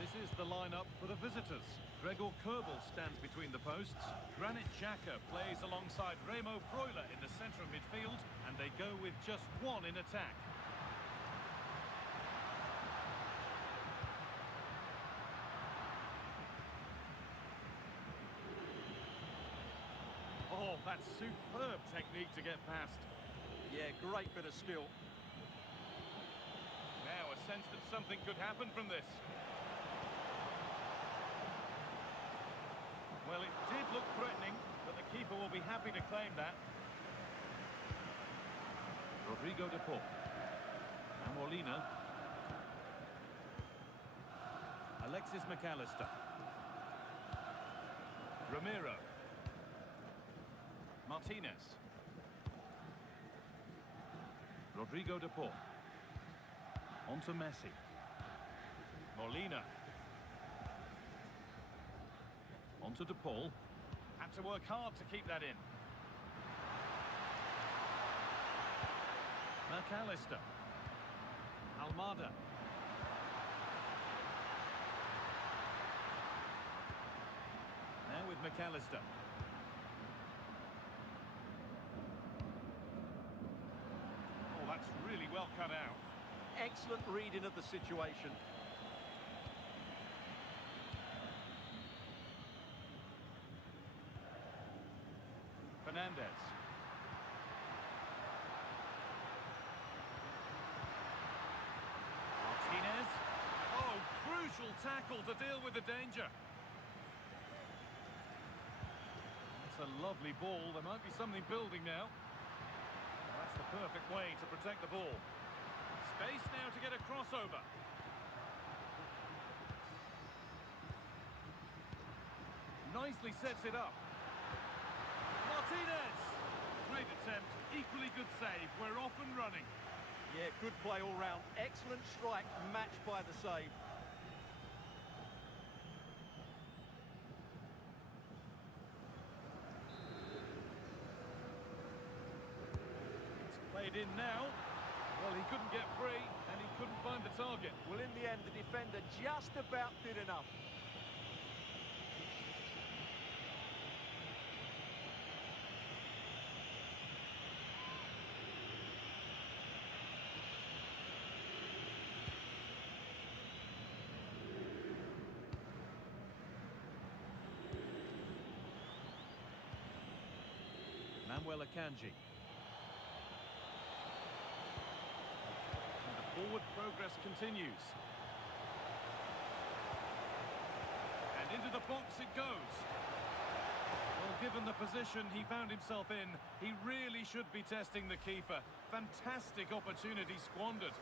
This is the lineup for the visitors. Gregor Kerbel stands between the posts. Granit Xhaka plays alongside Remo Freuler in the centre of midfield. And they go with just one in attack. Oh, that's superb technique to get past. Yeah, great bit of skill. Now a sense that something could happen from this. Well, it did look threatening, but the keeper will be happy to claim that. Rodrigo de Paul. And Molina. Alexis McAllister. Romero. Martinez. Rodrigo de Paul. On to Messi. Molina. On to de Paul. Had to work hard to keep that in. McAllister. Almada. Now with McAllister. That's really well cut out. Excellent reading of the situation. Fernandez. Martinez. Oh, crucial tackle to deal with the danger. That's a lovely ball. There might be something building now. That's the perfect way to protect the ball. Space now to get a crossover. Nicely sets it up. Martinez! Great attempt, equally good save. We're off and running. Yeah, good play all round. Excellent strike, matched by the save. It's played in now. Well, he couldn't get free, and he couldn't find the target. Well, in the end, the defender just about did enough. Manuel Akanji. And the forward progress continues. And into the box it goes. Well, given the position he found himself in, he really should be testing the keeper. Fantastic opportunity squandered.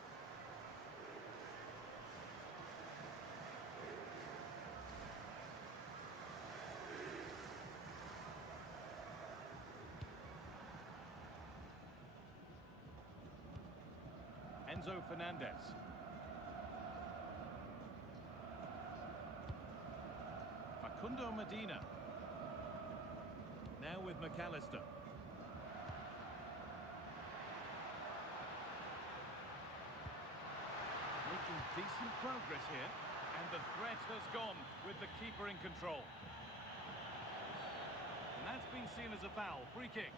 Enzo Fernandez. Facundo Medina. Now with McAllister. Making decent progress here. And the threat has gone with the keeper in control. And that's been seen as a foul. Free kick.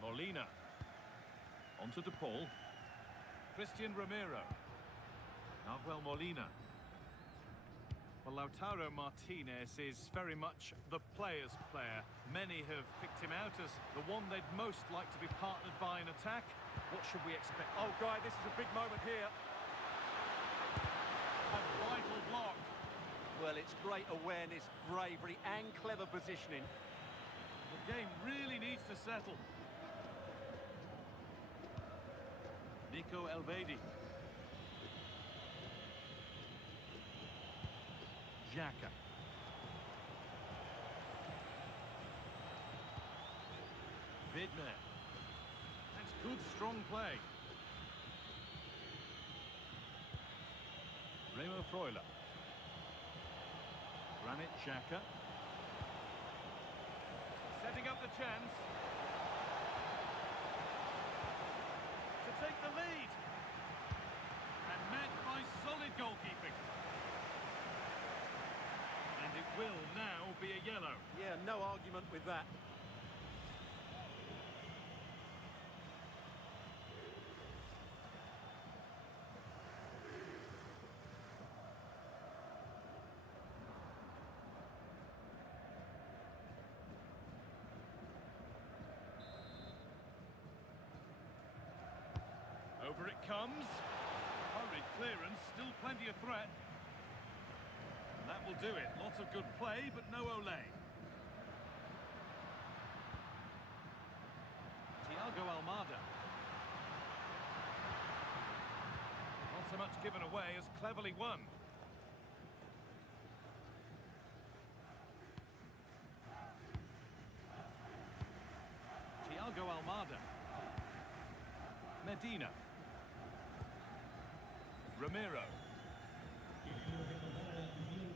Molina. Onto De Paul. Christian Romero. Nahuel Molina. Well, Lautaro Martinez is very much the player's player. Many have picked him out as the one they'd most like to be partnered by in attack. What should we expect? Oh, Guy, this is a big moment here. A vital block. Well, it's great awareness, bravery and clever positioning. The game really needs to settle. Nico Elvedi. Xhaka. Vidmer. That's good, strong play. Remo Freuler. Granit Xhaka. Setting up the chance. To take the lead. And met by solid goalkeeping. And it will now be a yellow. Yeah, no argument with that. Over it comes. Hurried clearance, still plenty of threat. And that will do it. Lots of good play, but no Olé. Thiago Almada. Not so much given away as cleverly won. Thiago Almada. Medina. Romero.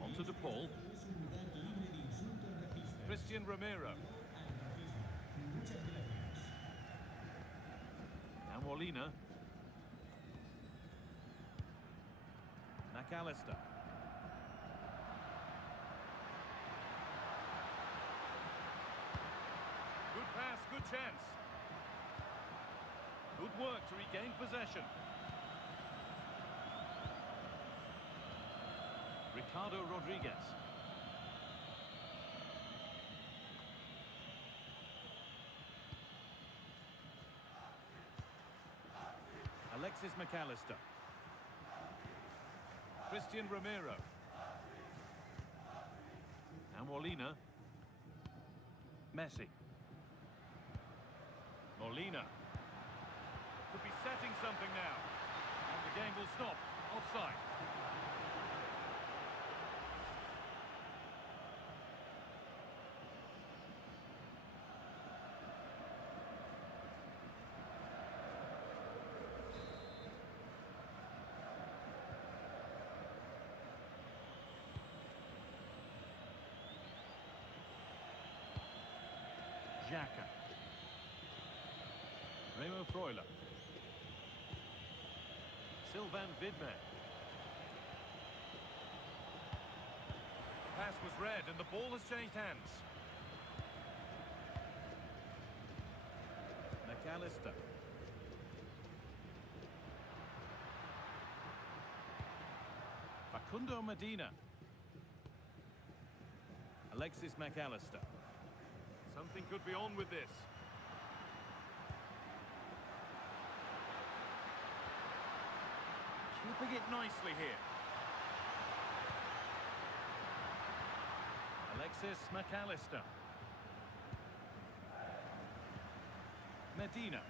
Onto De Paul. Christian Romero. Now Molina. McAllister. Good pass, good chance. Good work to regain possession. Ricardo Rodriguez. Alexis McAllister. Christian Romero. Now And Molina. Messi. Molina. Could be setting something now. And the game will stop. Offside. Xhaka. Remo Freuler. Sylvain Vidmer. Pass was read and the ball has changed hands. McAllister. Facundo Medina. Alexis McAllister. Something could be on with this. Keeping it nicely here. Alexis McAllister. Medina.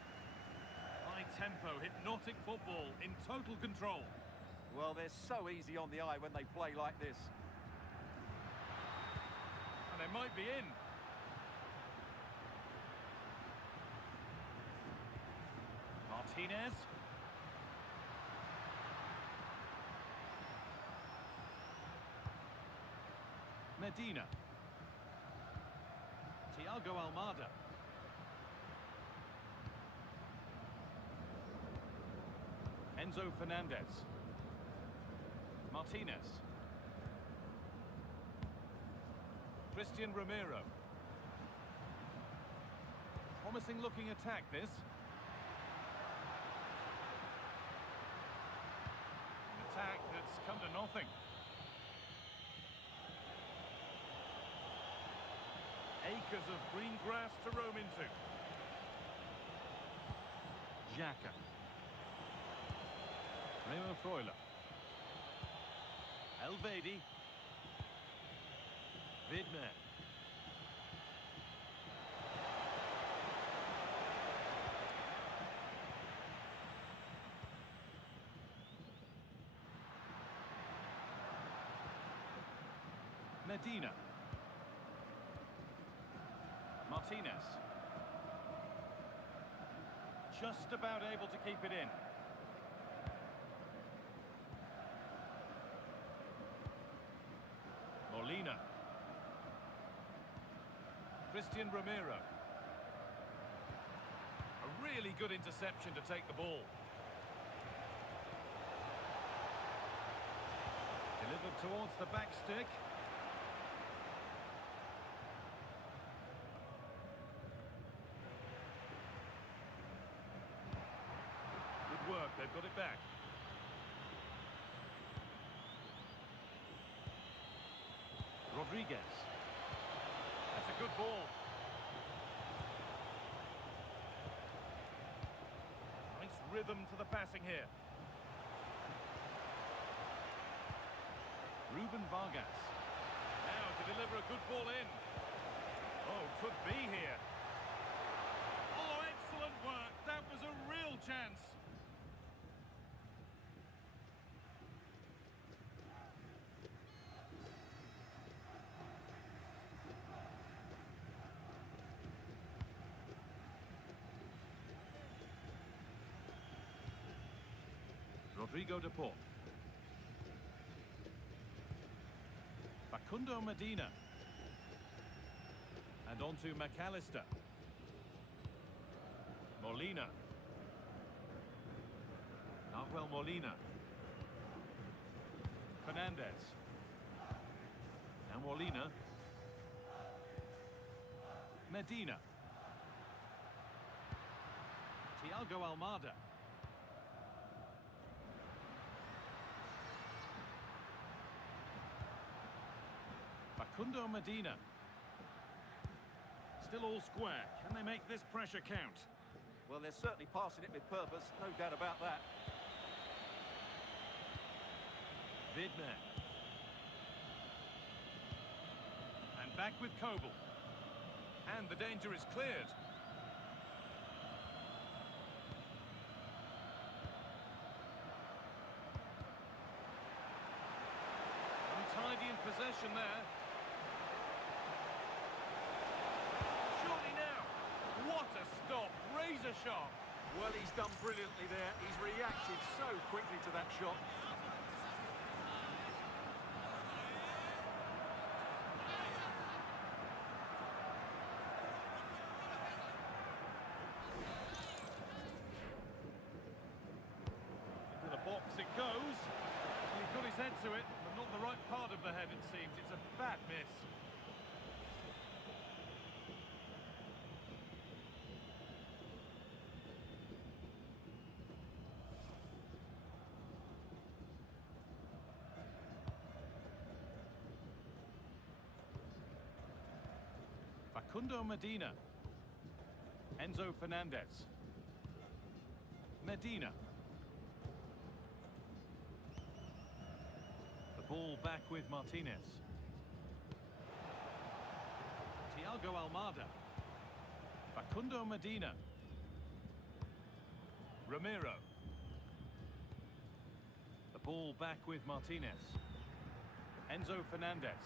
High tempo, hypnotic football in total control. Well, they're so easy on the eye when they play like this. And they might be in. Martinez. Medina. Thiago Almada. Enzo Fernandez. Martinez. Christian Romero. Promising looking attack this. Attack that's come to nothing. Acres of green grass to roam into. Xhaka. Remo Freuler. Elvedi. Vidmer. Medina. Martinez. Just about able to keep it in. Molina. Christian Romero. A really good interception to take the ball. Delivered towards the back stick. Good work, they've got it back. Rodriguez. That's a good ball. Nice rhythm to the passing here. Ruben Vargas. Now to deliver a good ball in. Oh, could be here. Oh, excellent work. That was a real chance. Rodrigo de Paul. Facundo Medina. And on to McAllister. Molina. Nahuel Molina. Fernandez. And Molina. Medina. Thiago Almada. Facundo Medina. Still all square. Can they make this pressure count? Well, they're certainly passing it with purpose, no doubt about that. Vidmer. And And back with Kobel. And the danger is cleared. Untidy in possession there. Surely now. What a stop. Razor sharp. Well, he's done brilliantly there. He's reacted so quickly to that shot. Into the box it goes. He's got his head to it, but not the right part of the head, it seems. It's a bad miss. Facundo Medina. Enzo Fernandez. Medina. The ball back with Martinez. Thiago Almada. Facundo Medina. Ramiro. The ball back with Martinez. Enzo Fernandez.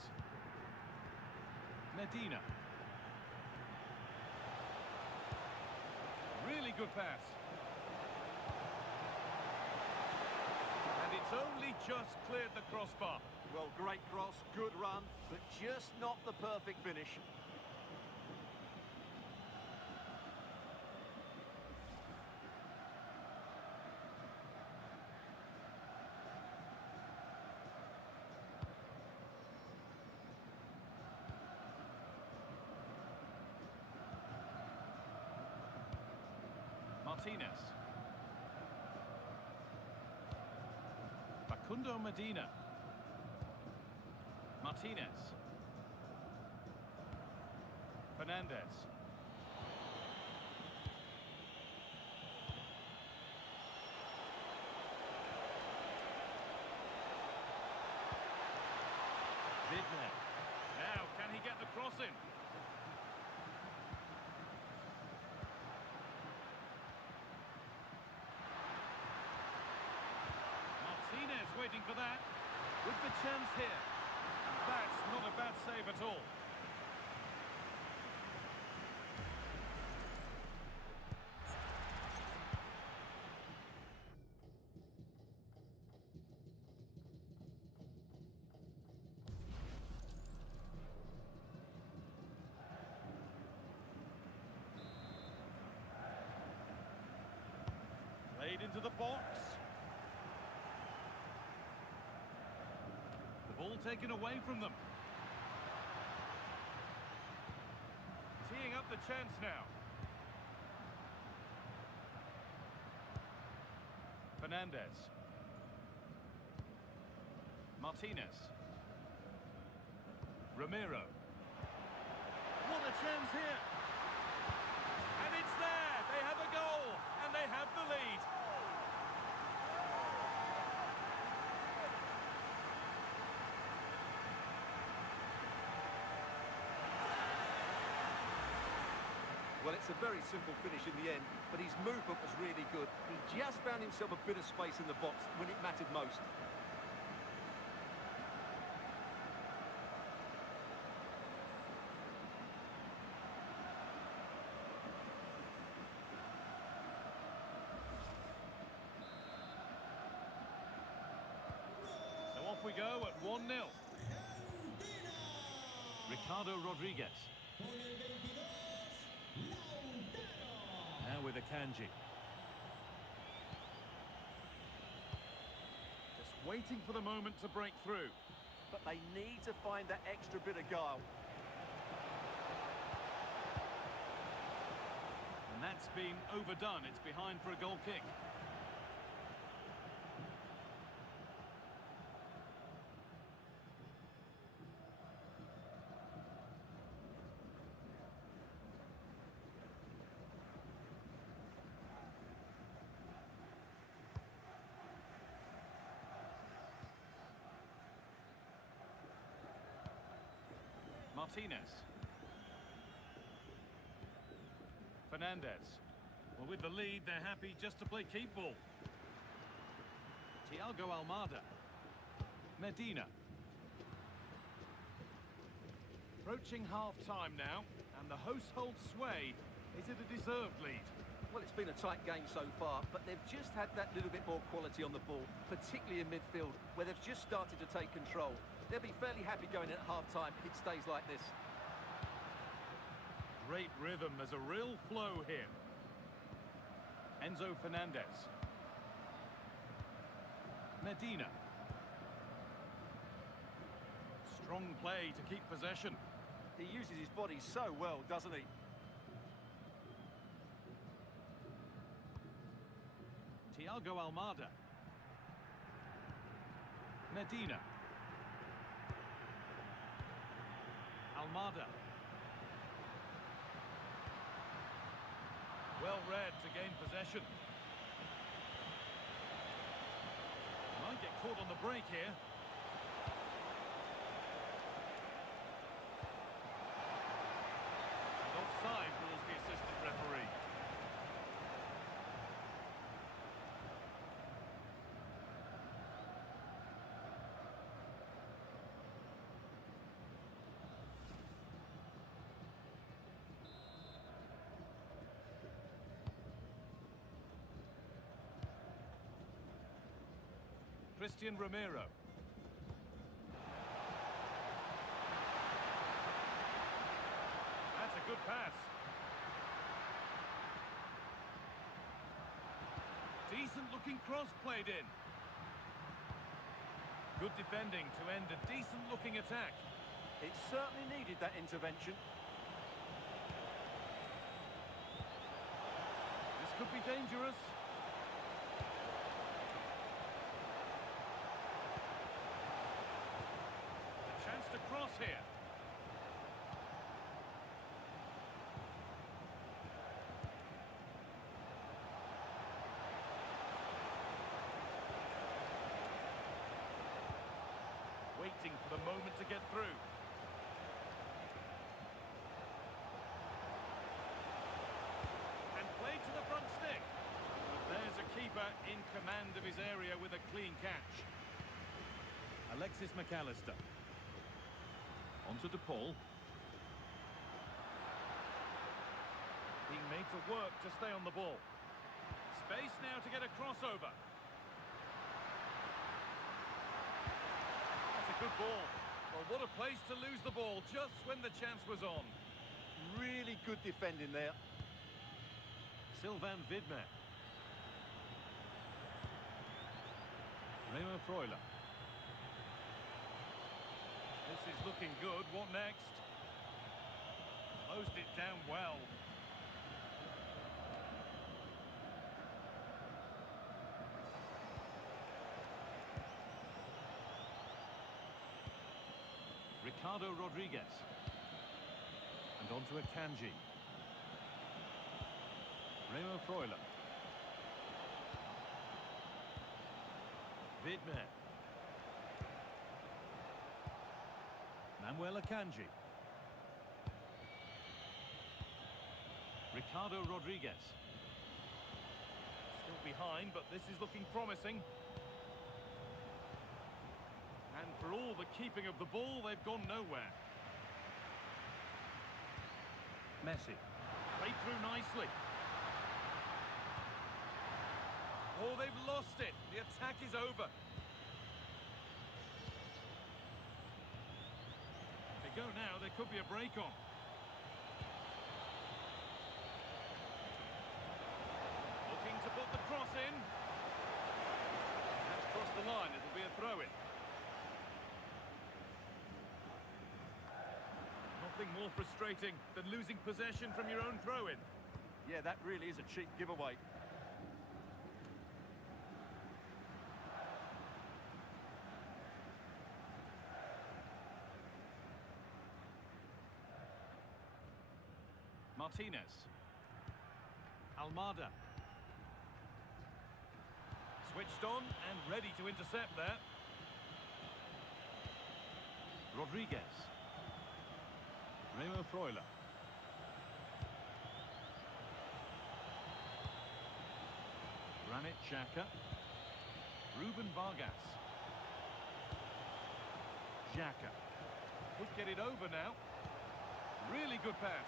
Medina. Really good pass. And it's only just cleared the crossbar. Well, great cross, good run, but just not the perfect finish. Martinez. Facundo Medina. Martinez. Fernandez. Vidner. Now, can he get the cross in? Martinez waiting for that. With the chance here. That's not a bad save at all. Played into the box. The ball taken away from them. Teeing up the chance now. Fernandez. Martinez. Ramiro. What a chance here. And it's there. They have a goal. And they have the lead. Well, it's a very simple finish in the end, but his movement was really good. He just found himself a bit of space in the box when it mattered most. So off we go at 1-0. Ricardo Rodriguez. Now with Akanji. Just waiting for the moment to break through. But they need to find that extra bit of guile. And that's been overdone. It's behind for a goal kick. Martinez. Fernandez. Well, with the lead, they're happy just to play keep ball. Thiago Almada. Medina. Approaching half-time now, and the hosts hold sway. Is it a deserved lead? Well, it's been a tight game so far, but they've just had that little bit more quality on the ball, particularly in midfield, where they've just started to take control. They'll be fairly happy going in at half-time if it stays like this. Great rhythm. There's a real flow here. Enzo Fernandez. Medina. Strong play to keep possession. He uses his body so well, doesn't he? Thiago Almada. Medina. Almada. Well read to gain possession. Might get caught on the break here. And offside rules the assistant referee. Christian Romero. That's a good pass. Decent looking cross played in. Good defending to end a decent looking attack. It certainly needed that intervention. This could be dangerous. To cross here. Waiting for the moment to get through. And played to the front stick. But there's a keeper in command of his area with a clean catch. Alexis McAllister. Onto De Paul. Being made to work to stay on the ball. Space now to get a crossover. That's a good ball. Well, what a place to lose the ball just when the chance was on. Really good defending there. Sylvain Widmer. Remo Freuler. This is looking good. What next? Closed it down well. Ricardo Rodriguez. And on to Akanji. Remo Freuler. Widmer. Manuel Akanji. Ricardo Rodriguez. Still behind, but this is looking promising. And for all the keeping of the ball, they've gone nowhere. Messi. Played through nicely. Oh, they've lost it. The attack is over. Go now, there could be a break on. Looking to put the cross in. That's crossed the line, it'll be a throw-in. Nothing more frustrating than losing possession from your own throw-in. Yeah, that really is a cheap giveaway. Martinez. Almada. Switched on and ready to intercept there. Rodriguez. Remo Freuler. Granit Xhaka. Ruben Vargas. Xhaka. Could get it over now. Really good pass.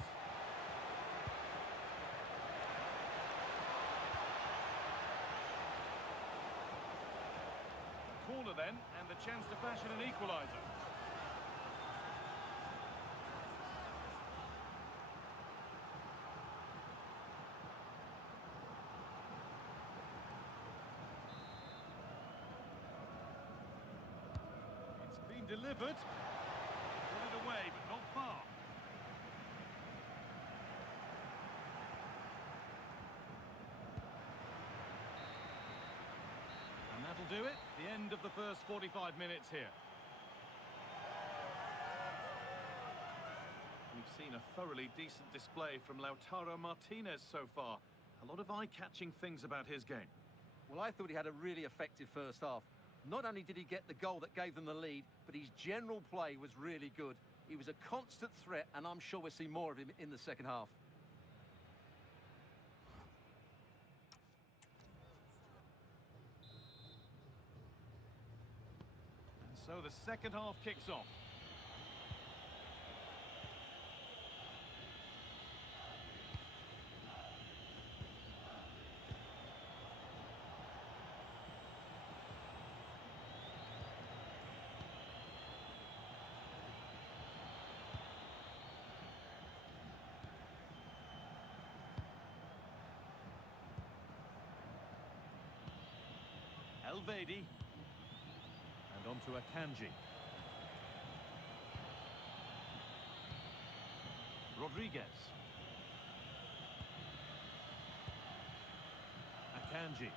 Corner then, and the chance to fashion an equaliser. It's been delivered. Put it away, but not far. And that'll do it. The end of the first 45 minutes here. We've seen a thoroughly decent display from Lautaro Martinez so far. A lot of eye-catching things about his game. Well, I thought he had a really effective first half. Not only did he get the goal that gave them the lead, but his general play was really good. He was a constant threat, and I'm sure we'll see more of him in the second half. So the second half kicks off. Elvedi. And on to Akanji. Rodriguez. Akanji.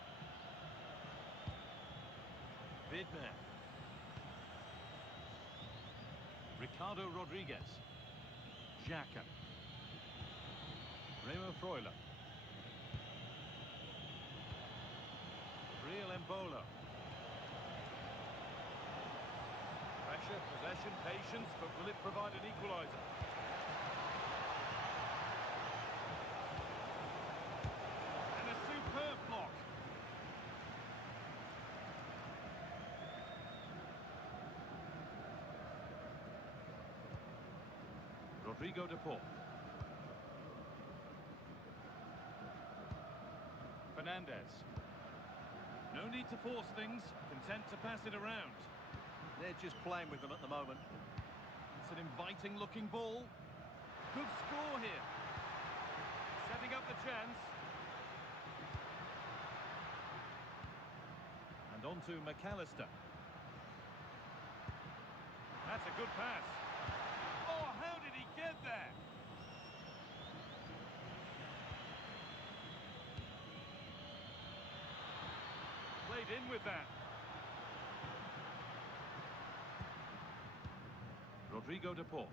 Vidmer. Ricardo Rodriguez. Xhaka. Remo Freuler. Real Embolo. Pressure, possession, patience, but will it provide an equaliser? And a superb block. Rodrigo de Paul. Fernandez. No need to force things, content to pass it around. They're just playing with them at the moment. It's an inviting looking ball. Good score here. Setting up the chance. And on to McAllister. That's a good pass. Oh, how did he get there? Played in with that. Rodrigo de Paul.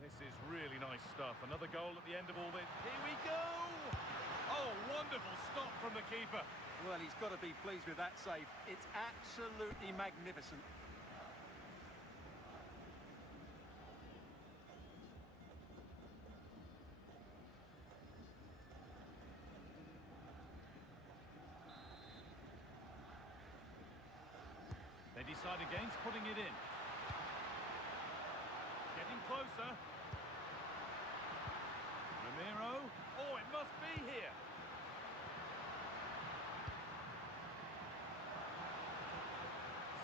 This is really nice stuff. Another goal at the end of all this. Here we go! Oh, wonderful stop from the keeper. Well, he's got to be pleased with that save. It's absolutely magnificent. They decide against putting it in. Getting closer. Ramiro. Oh, it must be here.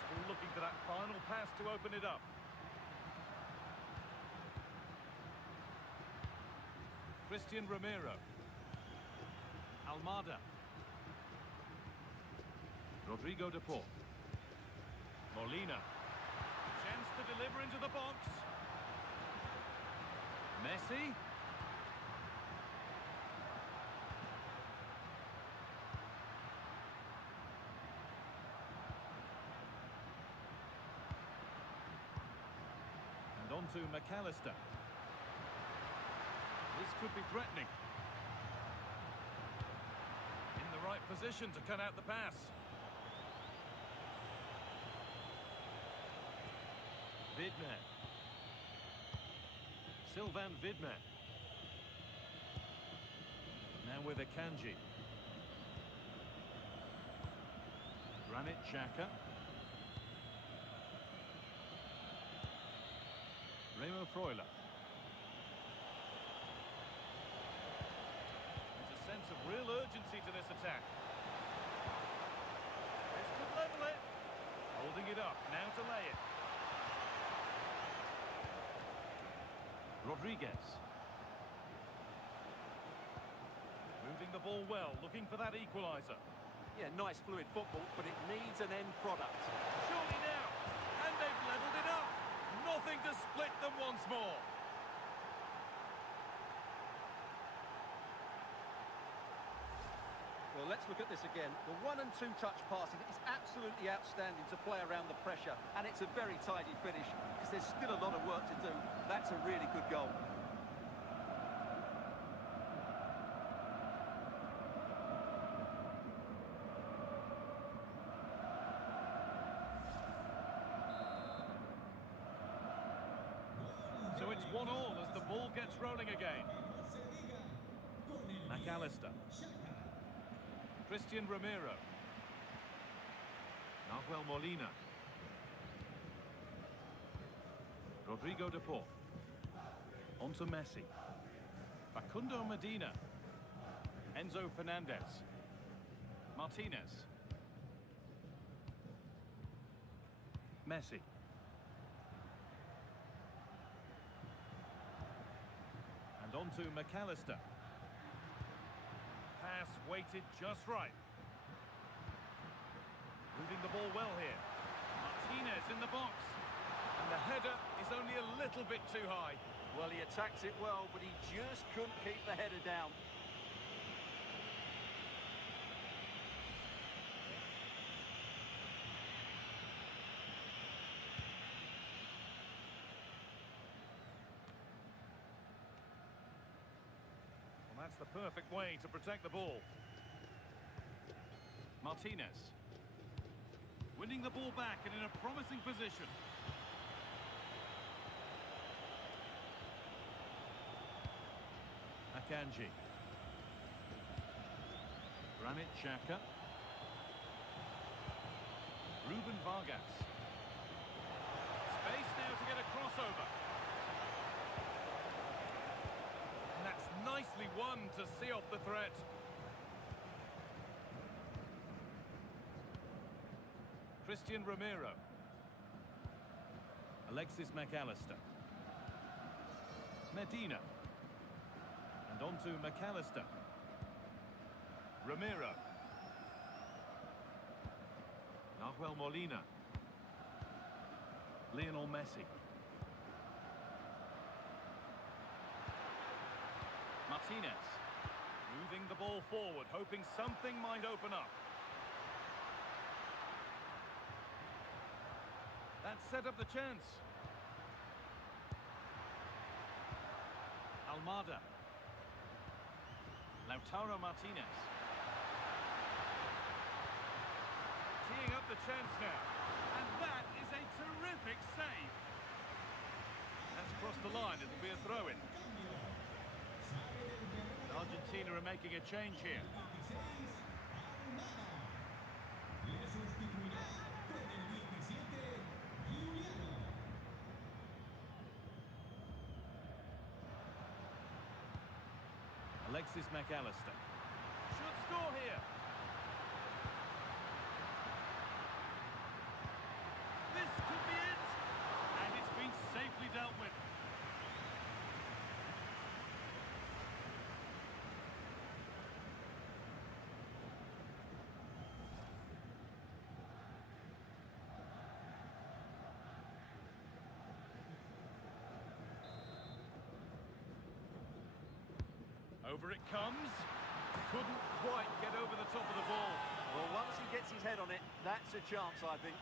Still looking for that final pass to open it up. Christian Ramiro. Almada. Rodrigo de Paul. Molina. Chance to deliver into the box. Messi. And on to McAllister. This could be threatening. In the right position to cut out the pass. Vidmer. Sylvain Vidman. Now with Akanji. Granit Xhaka. Remo Freuler. There's a sense of real urgency to this attack. This could level it. Holding it up, now to lay it. Rodriguez. Moving the ball well, looking for that equaliser. Yeah, nice fluid football, but it needs an end product. Surely now, and they've levelled it up. Nothing to split them once more. Well, let's look at this again. The 1- and 2-touch passing is absolutely outstanding to play around the pressure, and it's a very tidy finish because there's still a lot of work to do. That's a really good goal. So it's 1-1 as the ball gets rolling again. McAllister. Christian Romero. Nahuel Molina. Rodrigo de Paul. On to Messi. Facundo Medina. Enzo Fernandez. Martinez. Messi. And on to McAllister. Pass weighted just right. Moving the ball well here. Martinez in the box. And the header is only a little bit too high. Well, he attacks it well, but he just couldn't keep the header down. Well, that's the perfect way to protect the ball. Martinez. Winning the ball back and in a promising position. Akanji. Granit Xhaka. Ruben Vargas. Space now to get a crossover. And that's nicely won to see off the threat. Christian Romero. Alexis McAllister. Medina. And on to McAllister. Romero. Nahuel Molina. Lionel Messi. Martinez. Moving the ball forward, hoping something might open up. That set up the chance. Almada. Lautaro Martinez. Teeing up the chance now. And that is a terrific save. That's crossed the line. It'll be a throw-in. Argentina are making a change here. Alexis McAllister. Should score here. This could be it. And it's been safely dealt with. Over it comes. Couldn't quite get over the top of the ball. Well, once he gets his head on it, that's a chance, I think.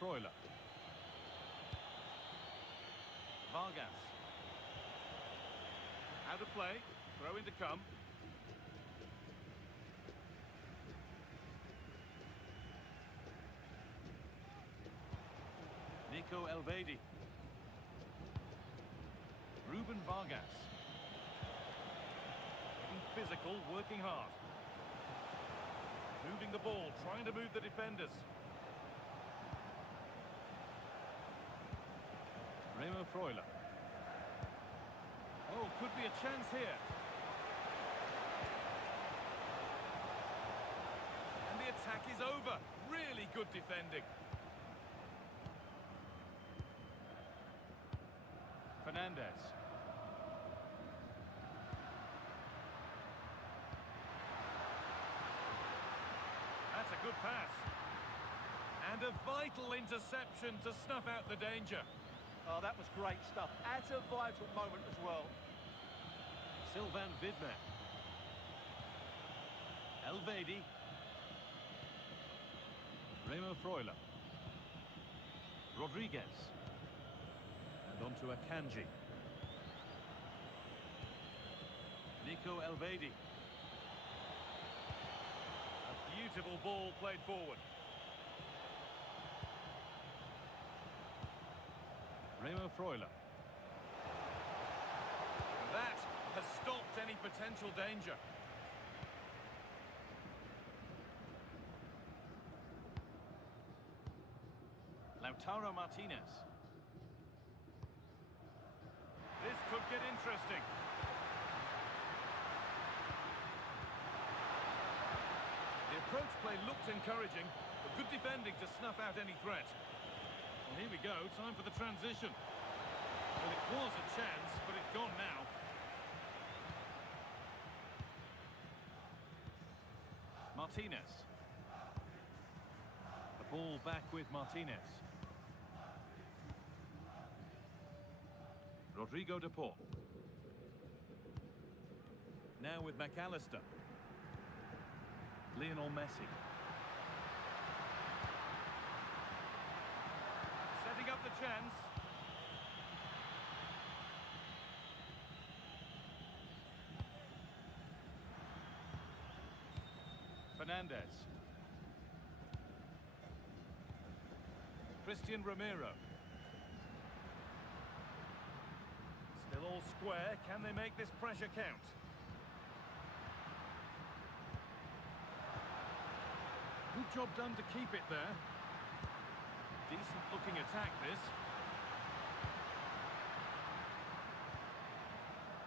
Freuler. Vargas. Out of play. Throw in to come. Nico Elvedi. Ruben Vargas. Getting physical, working hard. Moving the ball, trying to move the defenders. Remo Freuler. Oh, could be a chance here. And the attack is over. Really good defending. Fernandez. That's a good pass. And a vital interception to snuff out the danger. Oh, that was great stuff. At a vital moment as well. Sylvain Widmer. Elvedi. Remo Freuler. Rodriguez. And on to Akanji. Nico Elvedi. A beautiful ball played forward. Remo Freuler. That has stopped any potential danger. Lautaro Martinez. This could get interesting. The approach play looked encouraging, but good defending to snuff out any threat. Well, here we go, time for the transition. Well, it was a chance, but it's gone now. Martinez. The ball back with Martinez. Rodrigo de Paul. Now with McAllister. Lionel Messi. Setting up the chance. Fernandez. Christian Romero. Still all square. Can they make this pressure count? Good job done to keep it there. Decent looking attack this.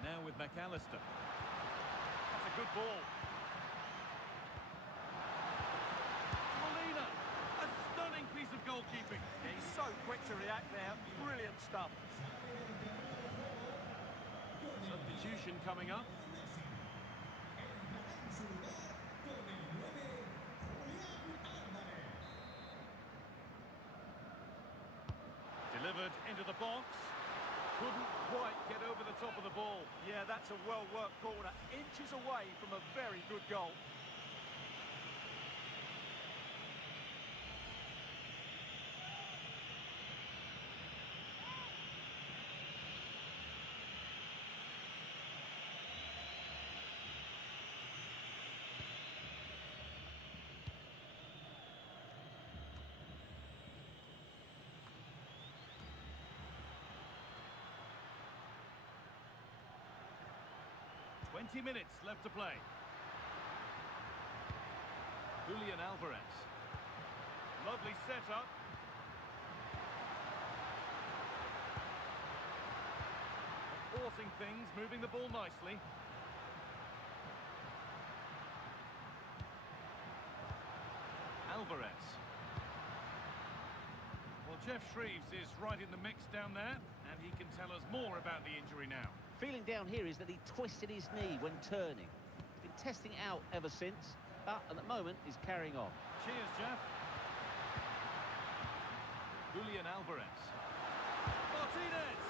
Now with McAllister. That's a good ball. Molina. A stunning piece of goalkeeping. He's so quick to react there. Brilliant stuff. Substitution coming up. Delivered into the box. Couldn't quite get over the top of the ball. Yeah, that's a well-worked corner. Inches away from a very good goal. Minutes left to play. Julian Alvarez. Lovely setup. Forcing things, moving the ball nicely. Alvarez. Well, Jeff Shreves is right in the mix down there, and he can tell us more about the injury now. Feeling down here is that he twisted his knee when turning. Been testing out ever since, but at the moment he's carrying on. Cheers, Jeff. Julian Alvarez. Martinez!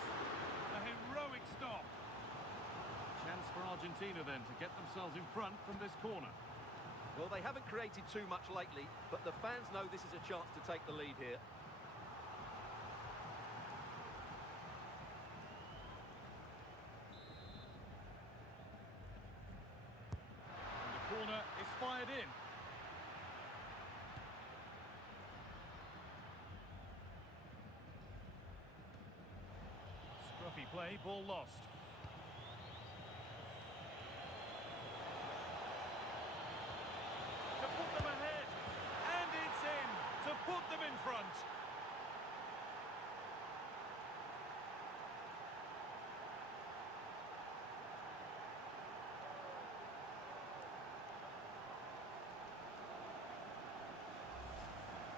A heroic stop. Chance for Argentina then to get themselves in front from this corner. Well, they haven't created too much lately, but the fans know this is a chance to take the lead here. fired in. Scruffy play, ball lost. To put them ahead, and it's in to put them in front.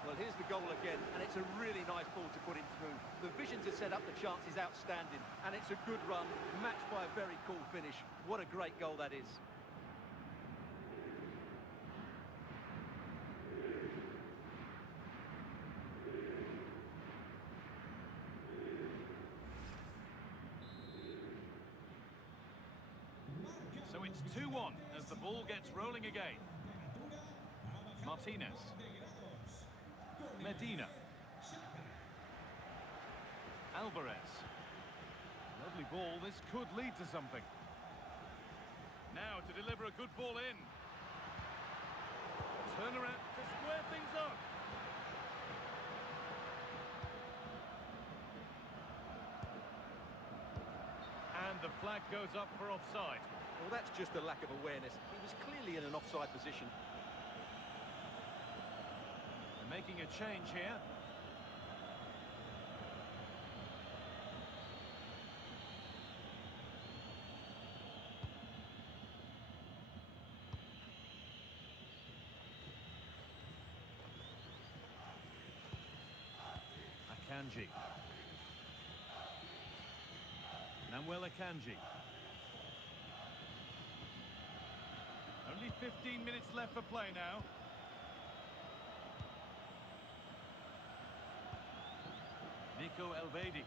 Well, here's the goal again, and it's a really nice ball to put him through. The vision to set up the chance is outstanding, and it's a good run, matched by a very cool finish. What a great goal that is. So it's 2-1 as the ball gets rolling again. Martinez. Medina. Alvarez. Lovely ball, this could lead to something. Now to deliver a good ball in. Turn around to square things up. And the flag goes up for offside. Well, that's just a lack of awareness. He was clearly in an offside position. They're making a change here. Akanji. Namuel Akanji. Only 15 minutes left for play now. Nico Elvedi.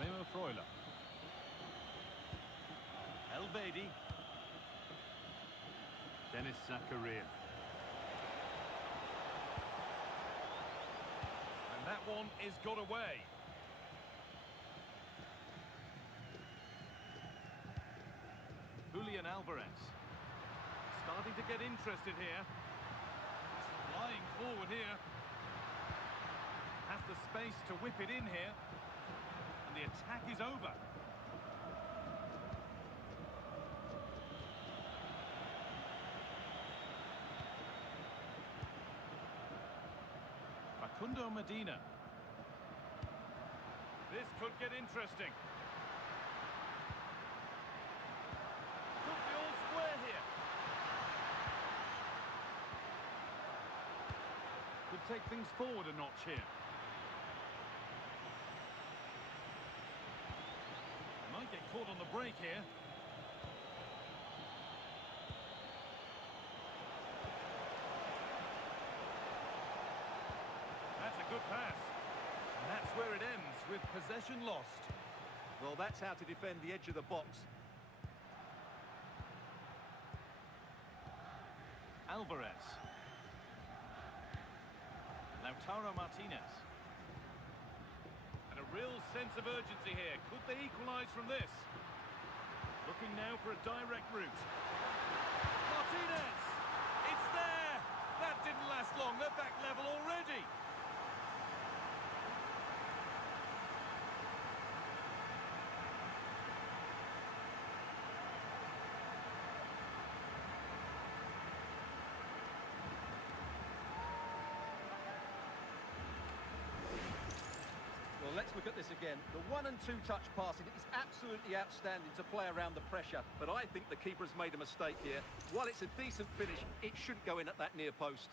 Remo Freuler. Elvedi. Dennis Zakaria. And that one is got away. Julian Alvarez. Starting to get interested here. He's flying forward here. Has the space to whip it in here. And the attack is over. Facundo Medina. This could get interesting. Could be all square here. Could take things forward a notch here. Might get caught on the break here. That's a good pass. And that's where it ends, with possession lost. Well, that's how to defend the edge of the box. Alvarez. Lautaro Martinez. And a real sense of urgency here. Could they equalise from this? Looking now for a direct route. Martinez! It's there! That didn't last long. They're back level already. Well, let's look at this again. The 1- and 2-touch passing is absolutely outstanding to play around the pressure, but I think the keeper has made a mistake here. While it's a decent finish, it shouldn't go in at that near post.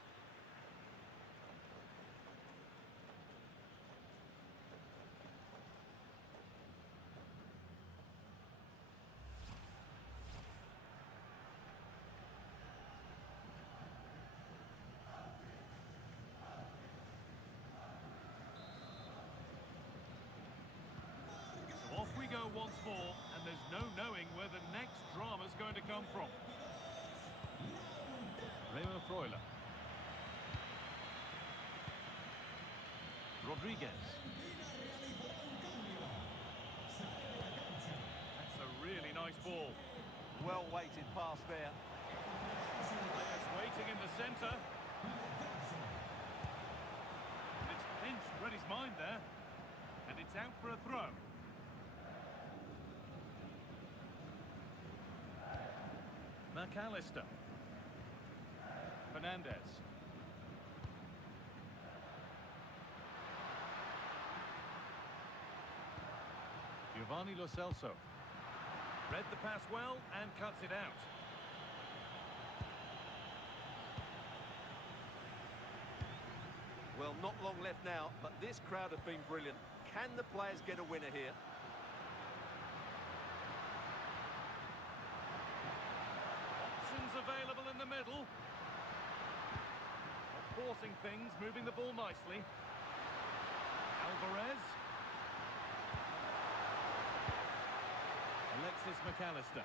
Off we go once more, and there's no knowing where the next drama's going to come from. Remo Freuler. Rodriguez. That's a really nice ball. Well-weighted pass there. Players waiting in the centre. It's pinched, read his mind there. And it's out for a throw. McAllister. Fernandez. Giovanni Lo Celso. Read the pass well and cuts it out. Well, not long left now, but this crowd have been brilliant. Can the players get a winner here? Options available in the middle. Not forcing things, moving the ball nicely. Alvarez. Alexis McAllister. A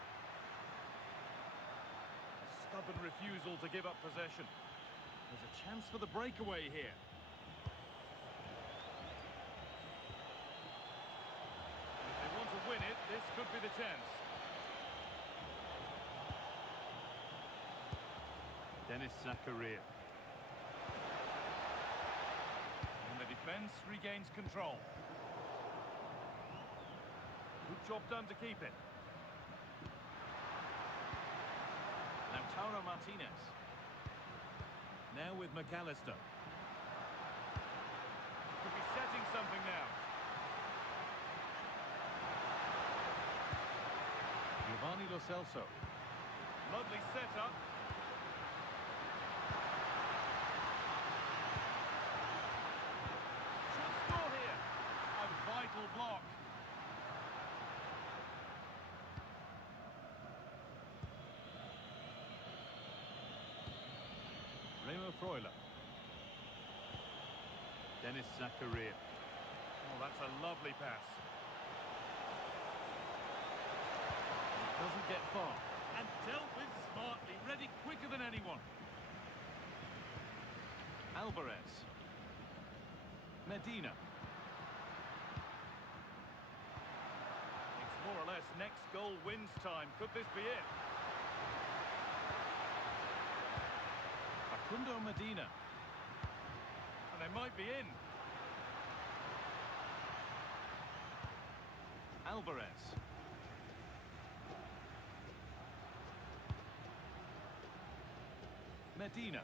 stubborn refusal to give up possession. There's a chance for the breakaway here. If they want to win it, this could be the chance. Dennis Zakaria. And the defence regains control. Good job done to keep it. Lautaro Martinez. Now with McAllister. Could be setting something now. Giovanni Lo Celso. Lovely setup. Should score here. A vital block. Remo Freuler. Dennis Zakaria. Oh, that's a lovely pass. Doesn't get far. And dealt with smartly, ready quicker than anyone. Alvarez. Medina. It's more or less next goal wins time. Could this be it? Facundo Medina. And they might be in. Alvarez. Medina.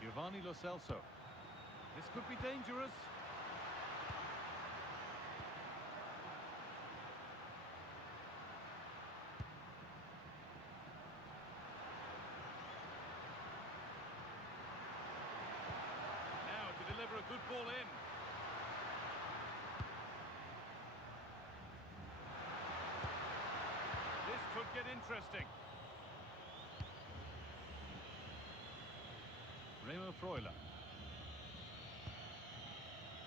Giovanni Lo Celso. This could be dangerous. Now to deliver a good ball in. This could get interesting. Remo Freuler.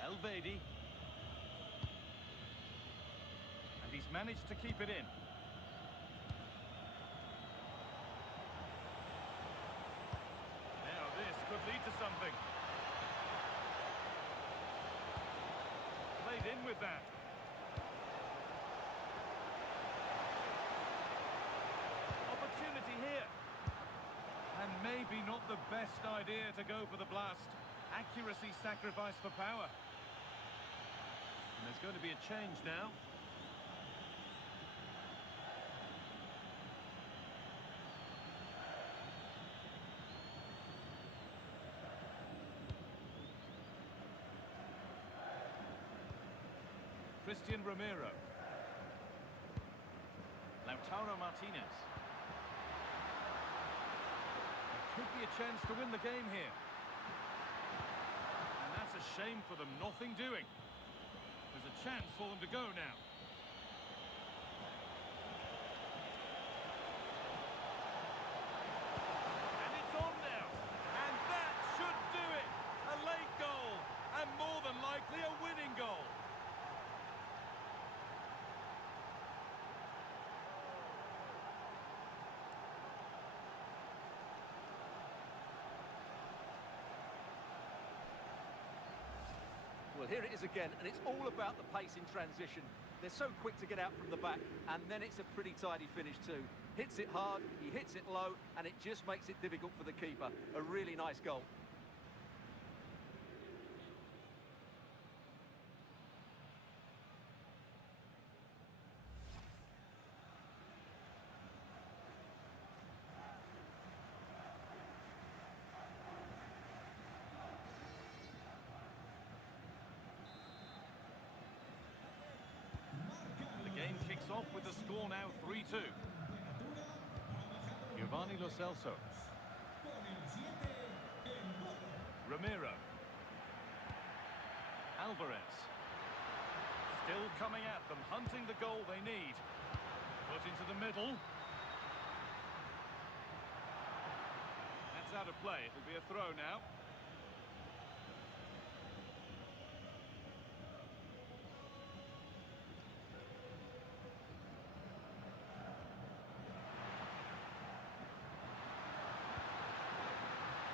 Elvedi. And he's managed to keep it in. Now this could lead to something. Played in with that. Opportunity here. And maybe not the best idea to go for the blast. Accuracy sacrificed for power. And there's going to be a change now. Christian Romero. Lautaro Martinez. Could be a chance to win the game here. And that's a shame for them, nothing doing. There's a chance for them to go now. And it's on now. And that should do it. A late goal. And more than likely a winning goal. Well, here it is again, and it's all about the pace in transition. They're so quick to get out from the back, and then it's a pretty tidy finish too. Hits it hard, he hits it low, and it just makes it difficult for the keeper. A really nice goal. The game kicks off with the score now 3-2. Giovanni Lo Celso. Ramiro. Alvarez. Still coming at them, hunting the goal they need. Put into the middle. That's out of play. It'll be a throw now.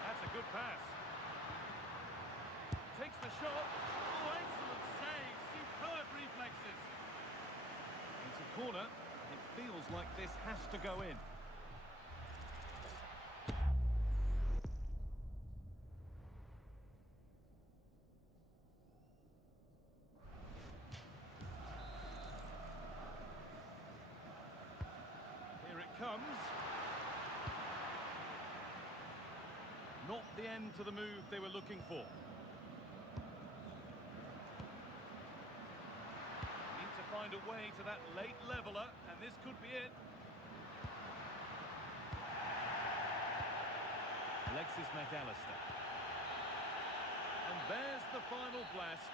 That's a good pass. Takes the shot. Oh, excellent save. Superb reflexes. It's a corner. It feels like this has to go in. Here it comes. Not the end to the move they were looking for. Need to find a way to that late leveller, and this could be it. Alexis McAllister. And there's the final blast.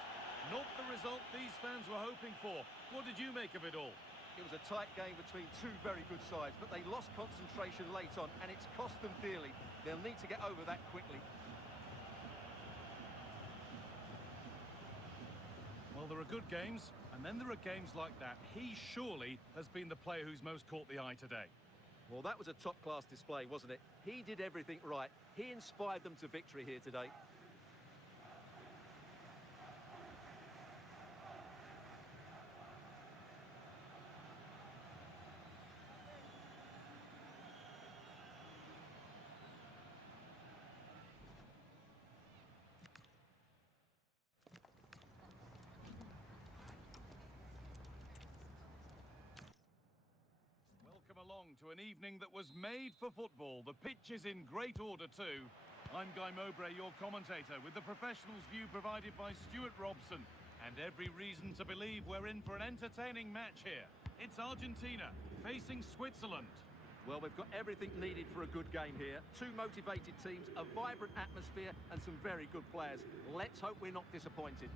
Not the result these fans were hoping for. What did you make of it all? It was a tight game between two very good sides, but they lost concentration late on, and it's cost them dearly. They'll need to get over that quickly. Well, there are good games, and then there are games like that. He surely has been the player who's most caught the eye today. Well, that was a top-class display, wasn't it? He did everything right. He inspired them to victory here today. Welcome along to an evening that was made for football. The pitch is in great order too. I'm Guy Mowbray, your commentator, with the professionals' view provided by Stuart Robson. And every reason to believe we're in for an entertaining match here. It's Argentina facing Switzerland. Well, we've got everything needed for a good game here. Two motivated teams, a vibrant atmosphere, and some very good players. Let's hope we're not disappointed.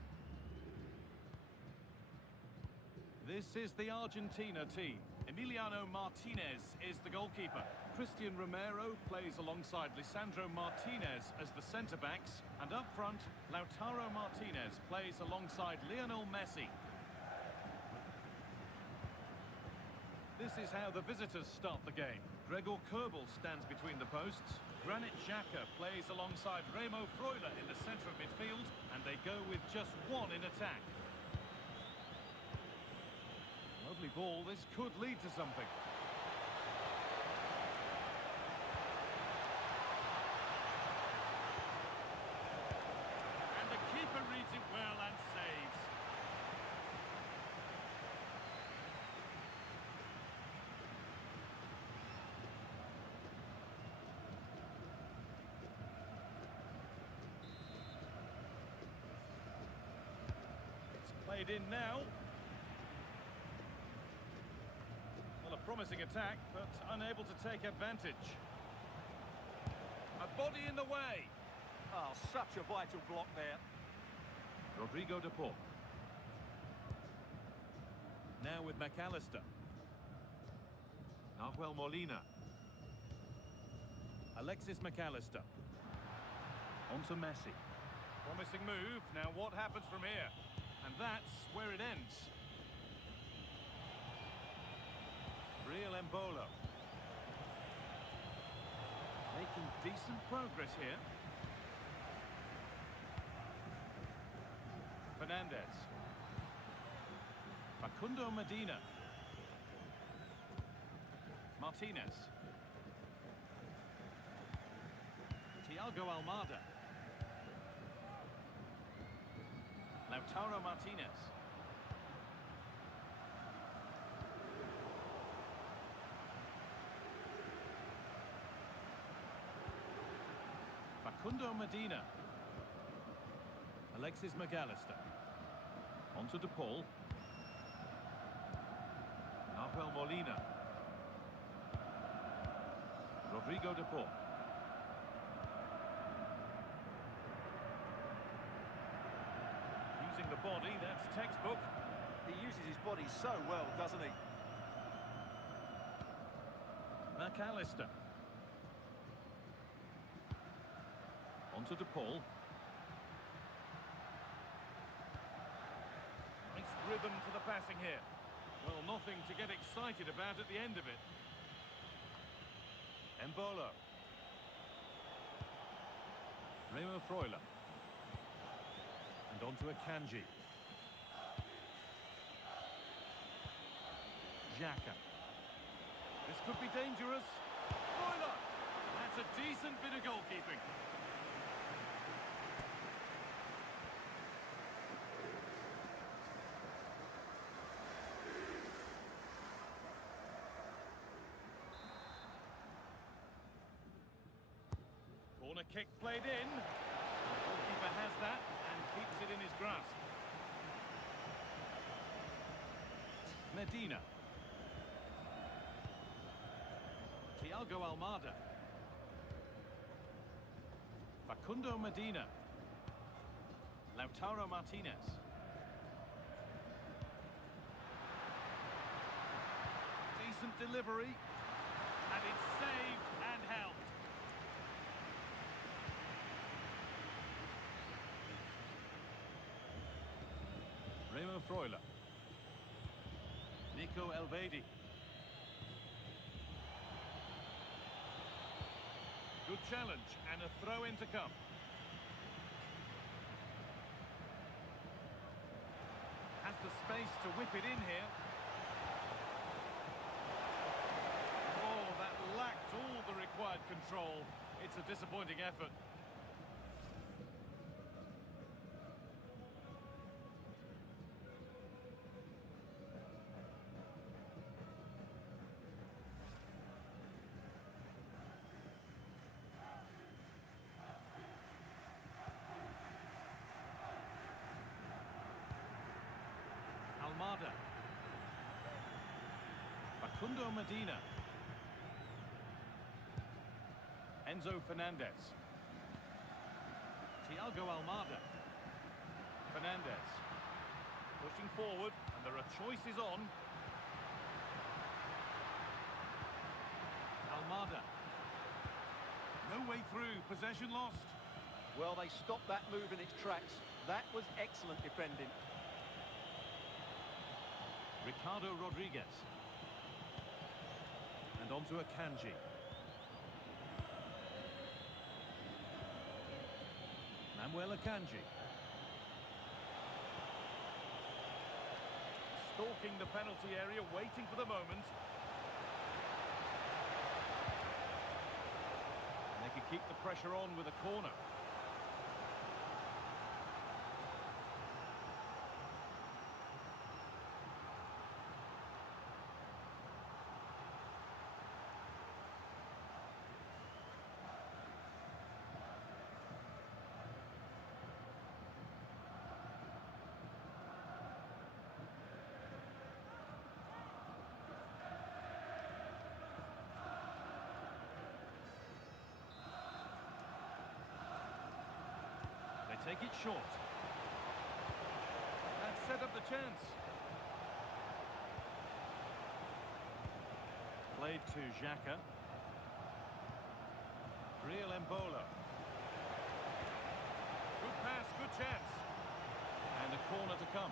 This is the Argentina team. Emiliano Martinez is the goalkeeper. Christian Romero plays alongside Lisandro Martinez as the centre-backs. And up front, Lautaro Martinez plays alongside Lionel Messi. This is how the visitors start the game. Gregor Kerbel stands between the posts. Granit Xhaka plays alongside Remo Freuler in the centre of midfield. And they go with just one in attack. Lovely ball, this could lead to something. And the keeper reads it well and saves. It's played in now. Promising attack, but unable to take advantage. A body in the way. Oh, such a vital block there. Rodrigo de Paul. Now with McAllister. Nahuel Molina. Alexis McAllister. On to Messi. Promising move. Now what happens from here? And that's where it ends. Real Embolo. Making decent progress here. Fernandez. Facundo Medina. Martinez. Thiago Almada. Lautaro Martinez. Facundo Medina. Alexis McAllister. Onto De Paul. Nahuel Molina. Rodrigo De Paul. Using the body, that's textbook. He uses his body so well, doesn't he? McAllister. Onto De Paul. Nice rhythm to the passing here. Well, nothing to get excited about at the end of it. Embolo. Remo Freuler. And onto Akanji. Xhaka. This could be dangerous. Freuler! That's a decent bit of goalkeeping. Corner kick played in. The goalkeeper has that and keeps it in his grasp. Medina. Thiago Almada. Facundo Medina. Lautaro Martinez. Decent delivery. And it's saved and helped. Remo Freuler. Nico Elvedi. Good challenge and a throw-in to come. Has the space to whip it in here. Oh, that lacked all the required control. It's a disappointing effort. Almada. Facundo Medina. Enzo Fernandez. Thiago Almada. Fernandez. Pushing forward, and there are choices on. Almada. No way through, possession lost. Well, they stopped that move in its tracks. That was excellent defending. Ricardo Rodriguez. And onto Akanji. Manuel Akanji. Stalking the penalty area, waiting for the moment. And they can keep the pressure on with a corner. Take it short. And set up the chance. Played to Xhaka. Real Embolo. Good pass, good chance. And a corner to come.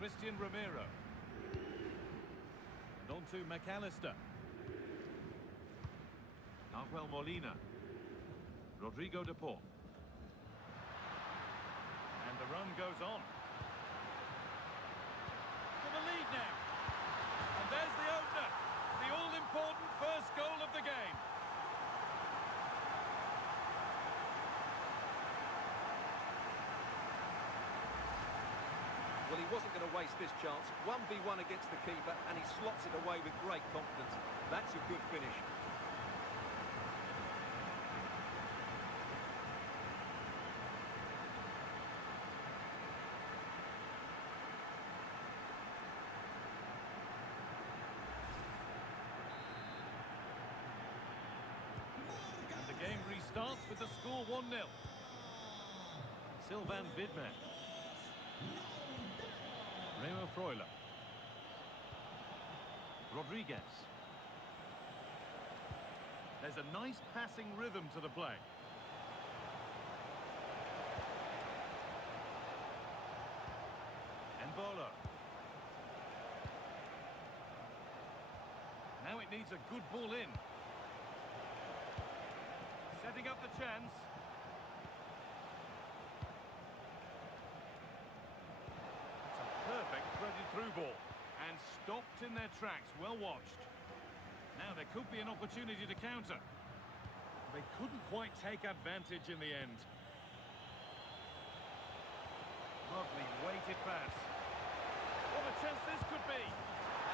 Christian Romero. And on to McAllister. Nahuel Molina. Rodrigo de Paul. And the run goes on. For the lead now. And there's the opener. The all-important first goal of the game. Well, he wasn't going to waste this chance. 1v1 against the keeper, and he slots it away with great confidence. That's a good finish. And the game restarts with the score 1-0. Sylvain Vidmer. Remo Freuler. Rodriguez. There's a nice passing rhythm to the play. Embolo. Now it needs a good ball in. Setting up the chance. Perfect threaded through ball and stopped in their tracks. Well watched. Now there could be an opportunity to counter. They couldn't quite take advantage in the end. Lovely weighted pass. What a chance this could be.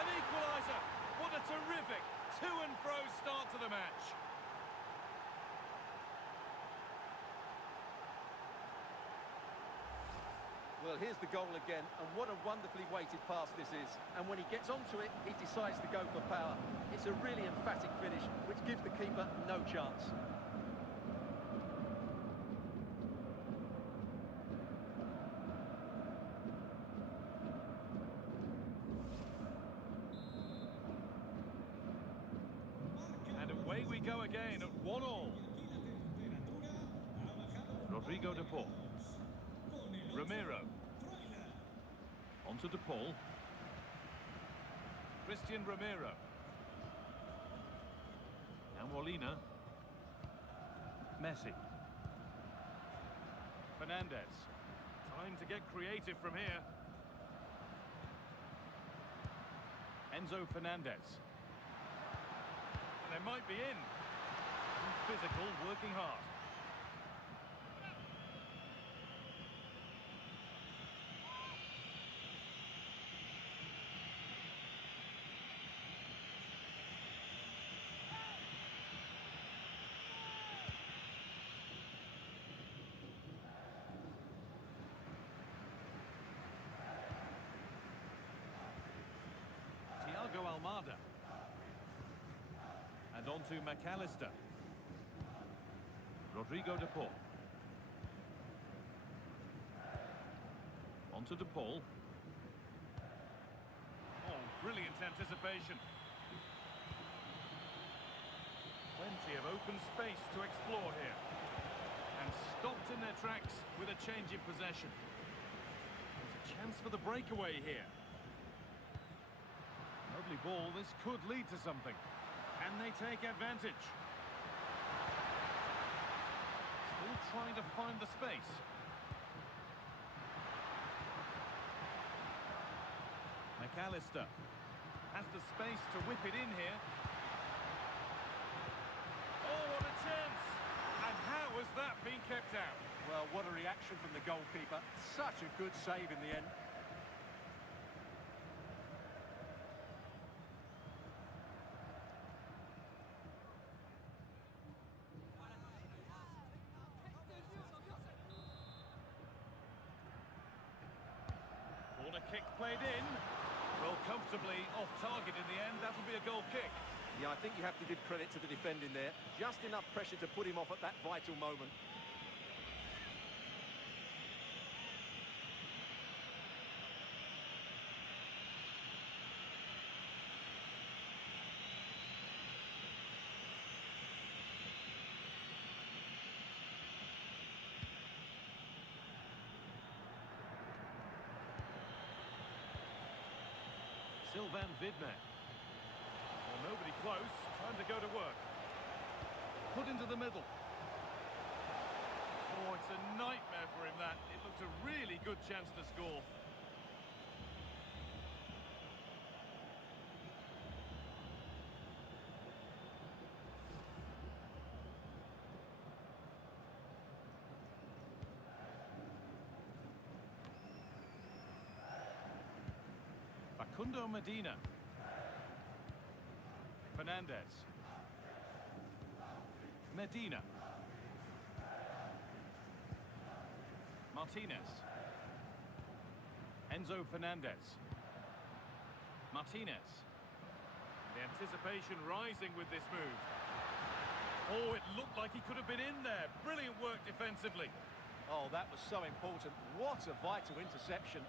An equaliser. What a terrific to and fro start to the match. Well, here's the goal again, and what a wonderfully weighted pass this is. And when he gets onto it, he decides to go for power. It's a really emphatic finish, which gives the keeper no chance. And away we go again at 1-1. Rodrigo de Paul. Romero. Onto De Paul. Christian Romero. Now Molina. Messi. Fernandez. Time to get creative from here. Enzo Fernandez. And they might be in. Physical, working hard. Almada. And on to McAllister. Rodrigo de Paul. On to De Paul. Oh, brilliant anticipation. Plenty of open space to explore here. And stopped in their tracks with a change in possession. There's a chance for the breakaway here. Lovely ball, this could lead to something. Can they take advantage? Still trying to find the space. McAllister has the space to whip it in here. Oh, what a chance! And how has that been kept out? Well, what a reaction from the goalkeeper. Such a good save in the end. Corner kick played in. Well, comfortably off target in the end. That'll be a goal kick. Yeah, I think you have to give credit to the defending there. Just enough pressure to put him off at that vital moment. Sylvain Vidmer. Well, nobody close. Time to go to work. Put into the middle. Oh, it's a nightmare for him, that. It looked a really good chance to score. Facundo Medina. Fernandez. Medina. Martinez. Enzo Fernandez. Martinez. The anticipation rising with this move. Oh, it looked like he could have been in there. Brilliant work defensively. Oh, that was so important. What a vital interception.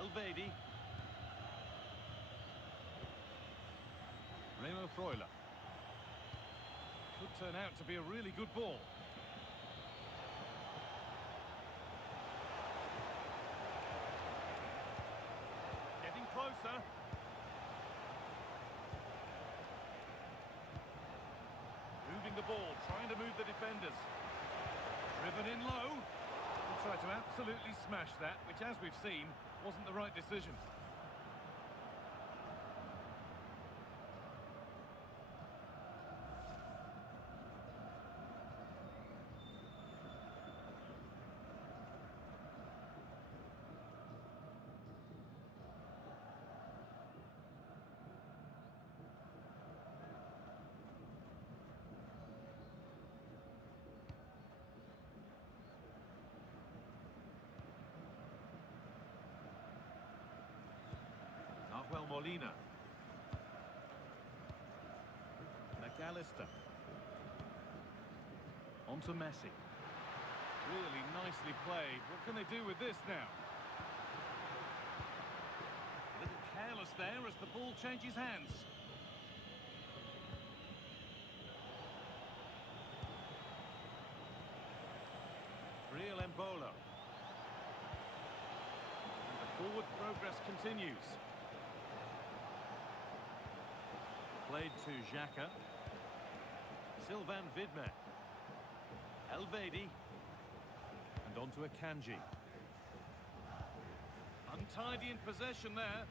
Elvedi. Remo Freuler. Could turn out to be a really good ball. Getting closer. Moving the ball, trying to move the defenders. Driven in low. He'll try to absolutely smash that, which, as we've seen, wasn't the right decision. Nahuel Molina. McAllister. On to Messi. Really nicely played. What can they do with this now? A little careless there as the ball changes hands. Real Embolo. And the forward progress continues. Played to Xhaka. Sylvain Vidmer. Elvedi. And on to Akanji. Untidy in possession there.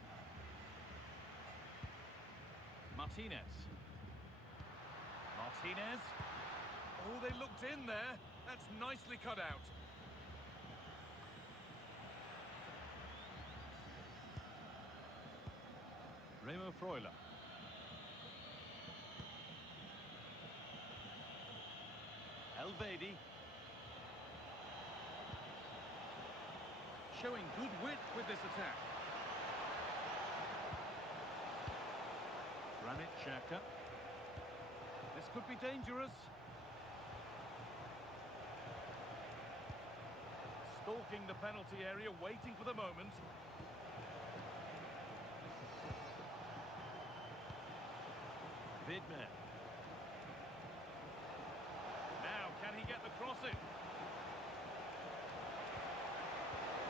Martinez. Martinez. Oh, they looked in there. That's nicely cut out. Remo Freuler. Elvedi. Showing good wit with this attack. Granit Xhaka. This could be dangerous. Stalking the penalty area, waiting for the moment. Vidmer. Now, can he get the cross in?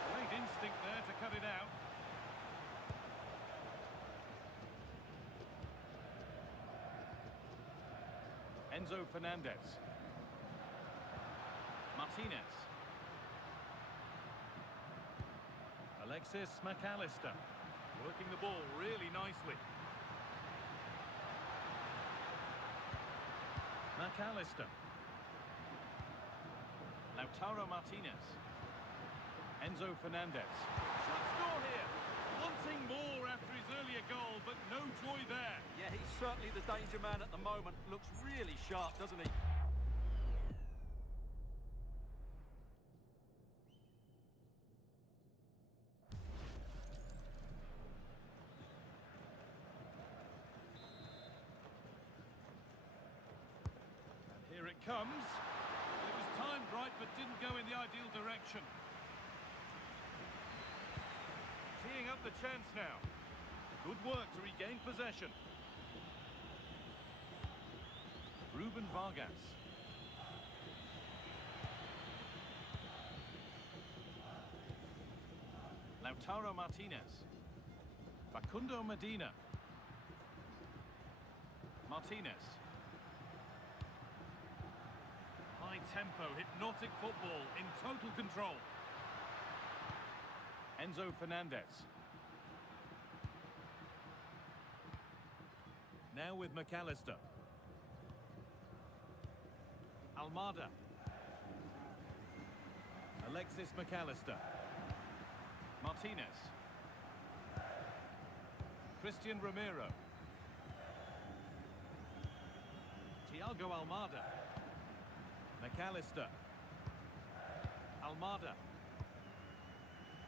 Great instinct there to cut it out. Enzo Fernandez. Martinez. Alexis McAllister. Working the ball really nicely. McAllister. Lautaro Martinez. Enzo Fernandez. Shot score here. Wanting more after his earlier goal, but no joy there. Yeah, he's certainly the danger man at the moment. Looks really sharp, doesn't he? Here it comes. It was timed right, but didn't go in the ideal direction. Teeing up the chance now. Good work to regain possession. Ruben Vargas. Lautaro Martinez. Facundo Medina. Martinez. High tempo, hypnotic football in total control. Enzo Fernandez. Now with McAllister. Almada. Alexis McAllister. Martinez. Christian Romero. Thiago Almada. McAllister. Almada.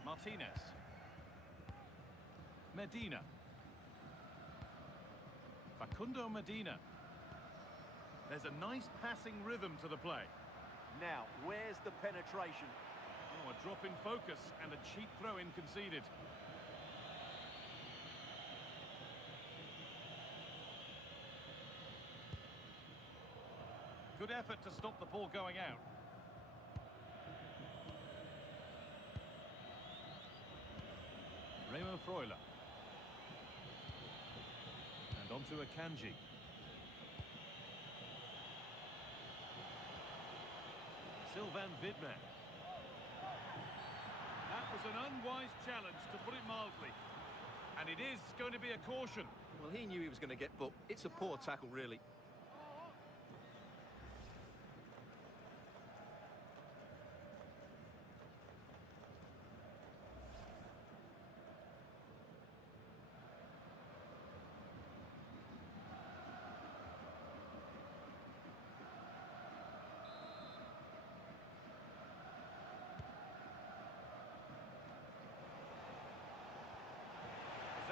Martinez. Medina. Facundo Medina. There's a nice passing rhythm to the play. Now, where's the penetration? Oh, a drop in focus and a cheap throw-in conceded. Good effort to stop the ball going out. Remo Freuler. And on to Akanji. Sylvain Vidman. That was an unwise challenge, to put it mildly. And it is going to be a caution. Well, he knew he was going to get booked. It's a poor tackle, really.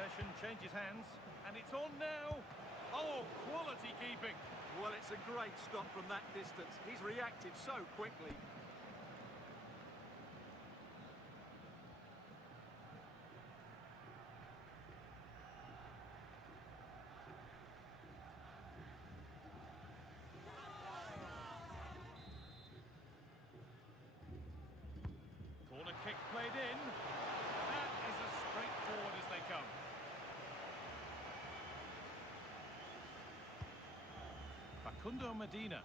Possession changes hands, and it's on now. Oh, quality keeping. Well, it's a great stop from that distance. He's reacted so quickly. Corner kick played in. That is as straightforward as they come. Facundo Medina.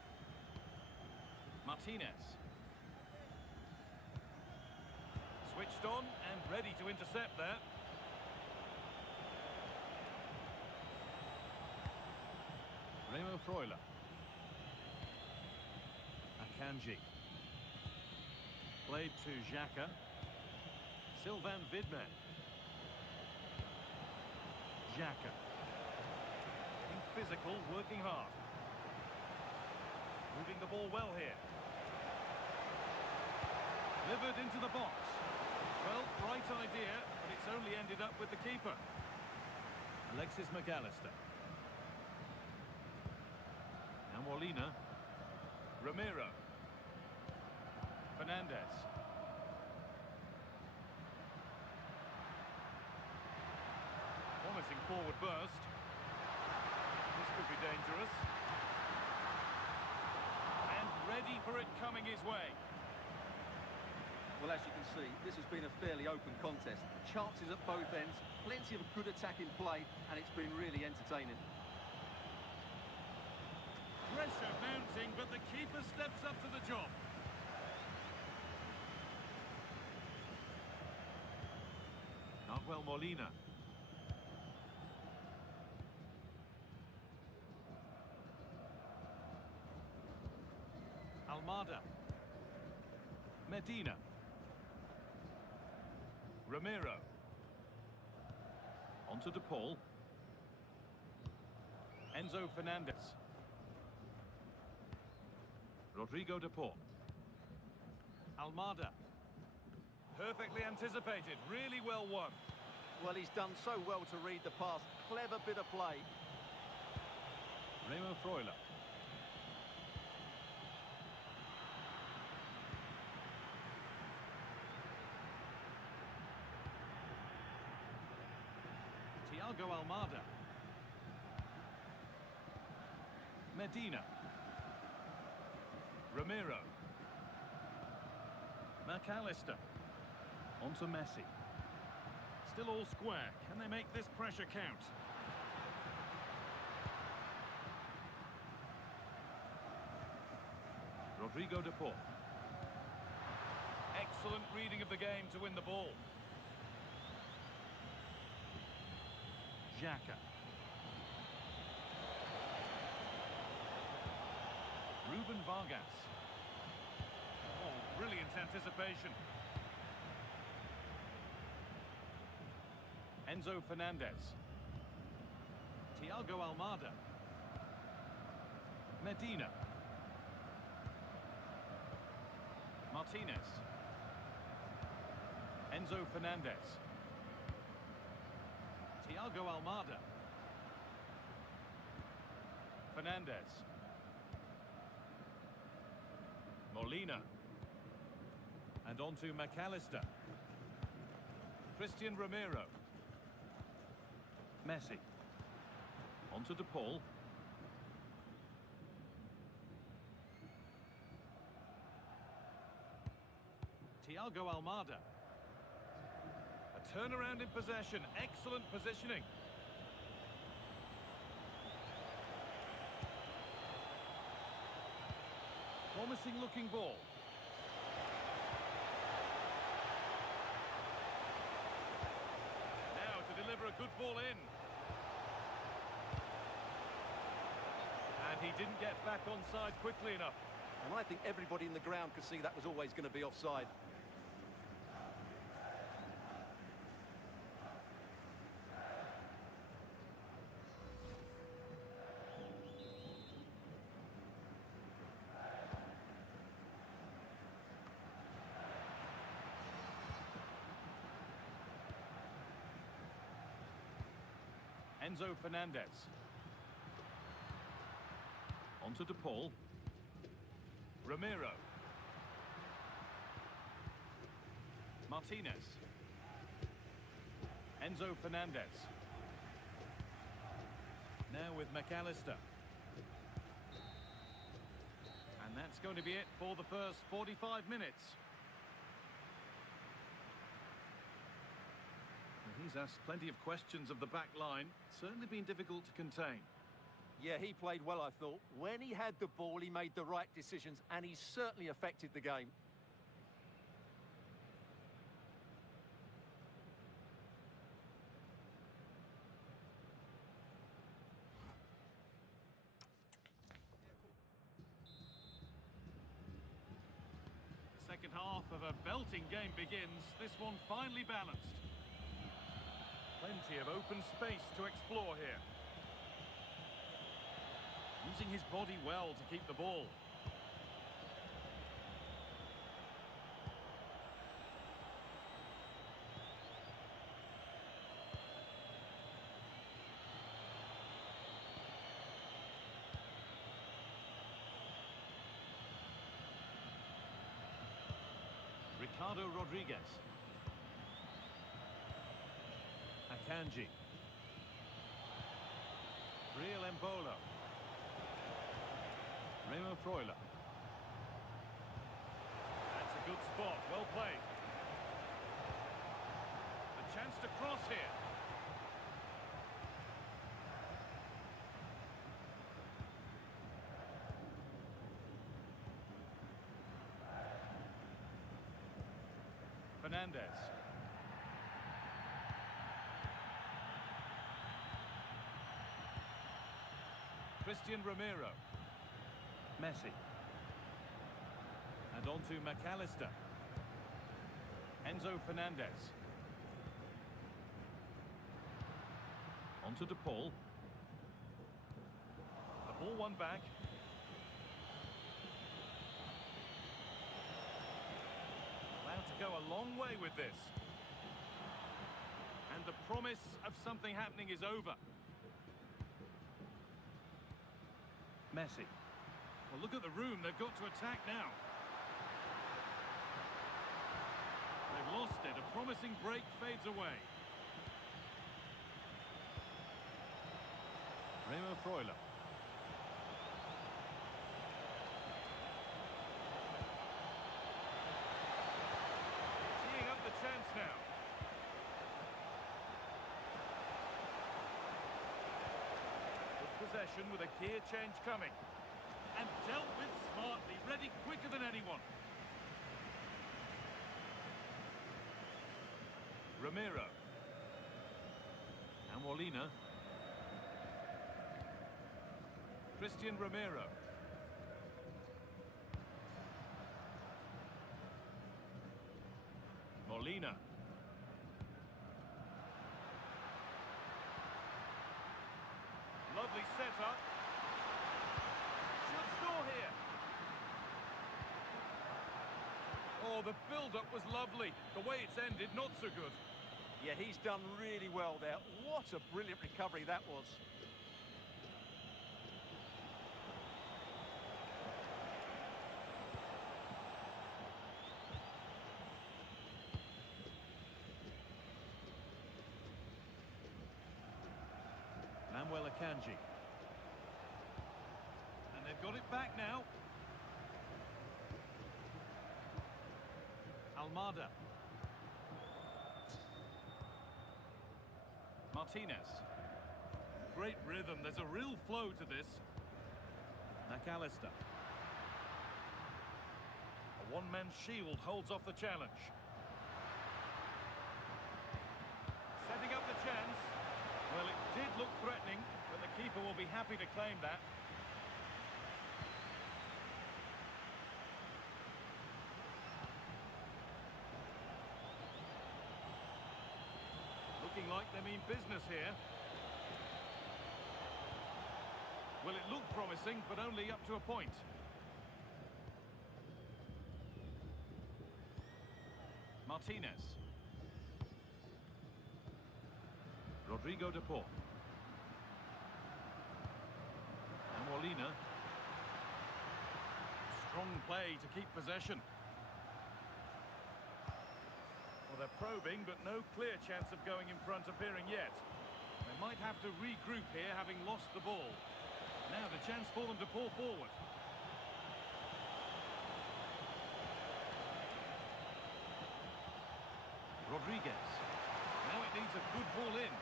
Martinez. Switched on and ready to intercept there. Remo Freuler. Akanji. Played to Xhaka. Sylvain Vidman. Xhaka. Being physical, working hard. Moving the ball well here. Delivered into the box. Well, right idea, but it's only ended up with the keeper. Alexis McAllister. Now Molina. Romero. Fernandez. Promising forward burst. This could be dangerous. And ready for it coming his way. Well, as you can see, this has been a fairly open contest. Chances at both ends, plenty of good attacking play, and it's been really entertaining. Pressure mounting, but the keeper steps up to the job. Nahuel Molina. Almada. Medina. Romero. On to De Paul. Enzo Fernandez. Rodrigo De Paul. Almada. Perfectly anticipated, really well won. Well, he's done so well to read the pass. Clever bit of play. Remo Freuler. Thiago Almada. Medina. Romero. McAllister. On to Messi. Still all square. Can they make this pressure count? Rodrigo de Paul. Excellent reading of the game to win the ball. Xhaka. Ruben Vargas. Oh, brilliant anticipation. Enzo Fernandez. Thiago Almada. Medina. Martinez. Enzo Fernandez. Thiago Almada. Fernandez. Molina. And on to McAllister. Christian Romero. Messi. On to De Paul. Thiago Almada. A turnaround in possession. Excellent positioning. Promising looking ball. Now to deliver a good ball in. And he didn't get back onside quickly enough. And I think everybody in the ground could see that was always going to be offside. Enzo Fernandez. On to De Paul. Romero. Martinez. Enzo Fernandez. Now with McAllister. And that's going to be it for the first 45 minutes. He's asked plenty of questions of the back line. Certainly been difficult to contain. Yeah, he played well, I thought. When he had the ball, he made the right decisions, and he certainly affected the game. The second half of a belting game begins. This one finely balanced. Plenty of open space to explore here. Using his body well to keep the ball. Ricardo Rodriguez. Akanji. Real Embolo. Remo Freuler. That's a good spot, well played. A chance to cross here. Fernandez. Christian Romero. Messi. And on to McAllister. Enzo Fernandez. On to De Paul. The ball won back. Allowed to go a long way with this. And the promise of something happening is over. Messi. Well, look at the room they've got to attack now. They've lost it. A promising break fades away. Remo Freuler. Teeing up the chance now. possession with a gear change coming. And dealt with smartly, ready quicker than anyone. Romero. And Molina. Christian Romero. Molina. Lovely setup. Should score here. Oh, the build-up was lovely. The way it's ended, not so good. Yeah, he's done really well there. What a brilliant recovery that was. Manuel Akanji. And they've got it back now. Almada. Martinez. Great rhythm. There's a real flow to this. McAllister. A one-man shield holds off the challenge. Setting up the chance. Well, it did look threatening, but the keeper will be happy to claim that. Looking like they mean business here. Well, it looked promising, but only up to a point. Martinez. Rodrigo de Paul. And Molina. Strong play to keep possession. Well, they're probing, but no clear chance of going in front appearing yet. They might have to regroup here, having lost the ball. Now the chance for them to pull forward. Rodriguez. Now it needs a good ball in.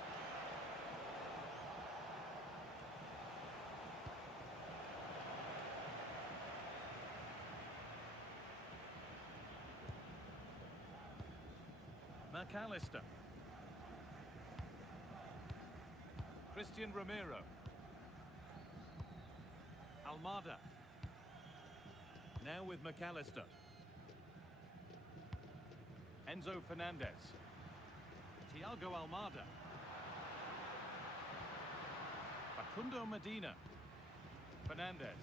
McAllister. Christian Romero. Almada. Now with McAllister. Enzo Fernandez. Thiago Almada. Facundo Medina. Fernandez.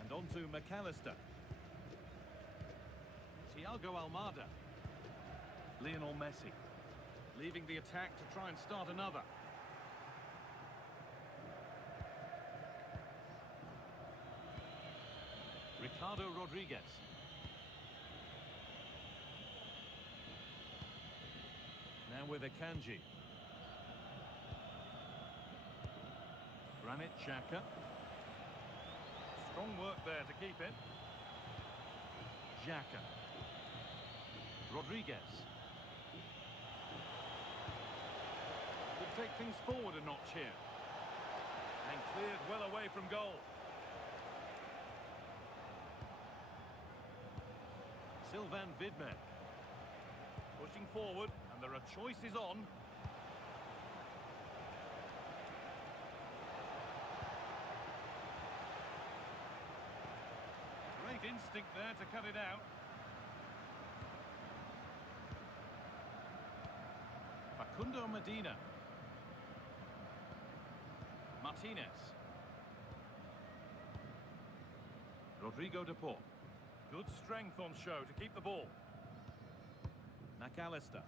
And on to McAllister. Thiago Almada. Lionel Messi. Leaving the attack to try and start another. Ricardo Rodriguez. Now with Akanji. Granit Xhaka. Strong work there to keep it. Xhaka. Rodriguez. Could take things forward a notch here. And cleared well away from goal. Sylvain Vidmer. Pushing forward, and there are choices on. Great instinct there to cut it out. Facundo Medina. Martinez. Rodrigo de Paul. Good strength on show to keep the ball. McAllister.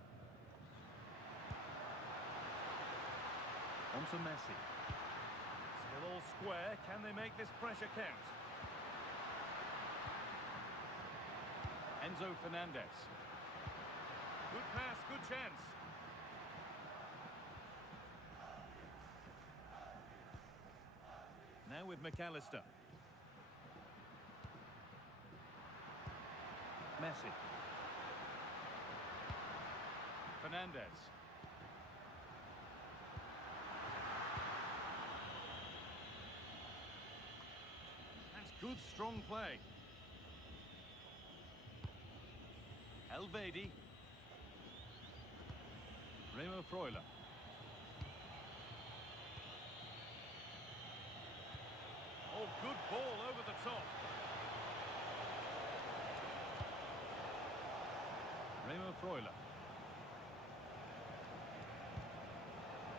On to Messi. Still all square. Can they make this pressure count? Enzo Fernandez. Good pass, good chance. Now with McAllister. Messi. Fernandez. Good, strong play. Elvedi. Remo Freuler. Oh, good ball over the top. Remo Freuler.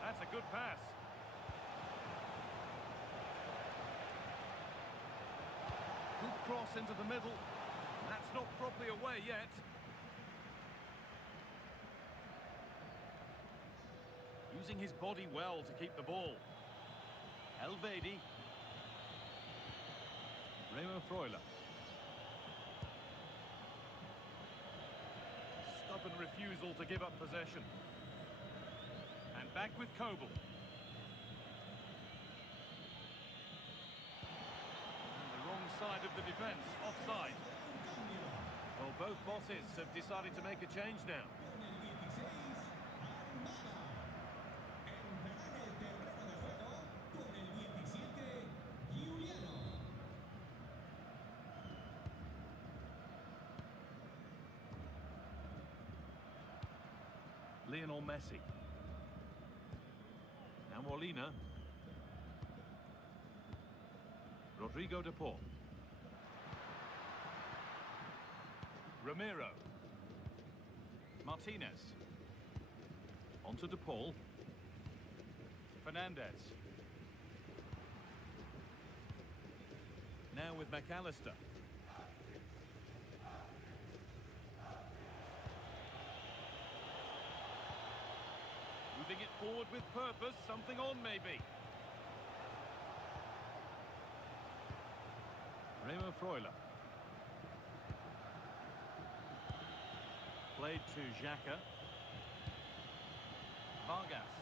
That's a good pass. Good cross into the middle. That's not properly away yet. Using his body well to keep the ball. Elvedi. Remo Freuler. Stubborn refusal to give up possession. And back with Kobel. And the wrong side of the defence, offside. Well, both bosses have decided to make a change now. Lionel Messi. Now Molina. Rodrigo de Paul. Ramiro. Martinez. Onto de Paul. Fernandez. Now with McAllister. Moving it forward with purpose, something on maybe. Remo Freuler. Played to Xhaka. Vargas.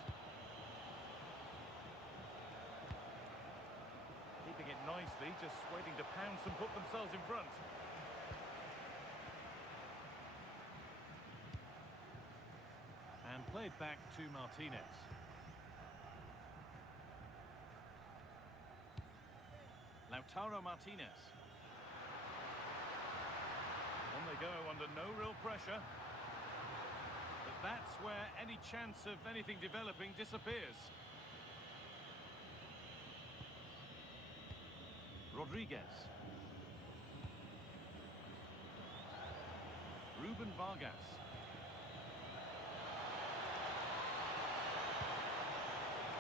Keeping it nicely, just waiting to pounce and put themselves in front. And played back to Martinez. Lautaro Martinez. On they go under no real pressure. But that's where any chance of anything developing disappears. Rodriguez. Ruben Vargas.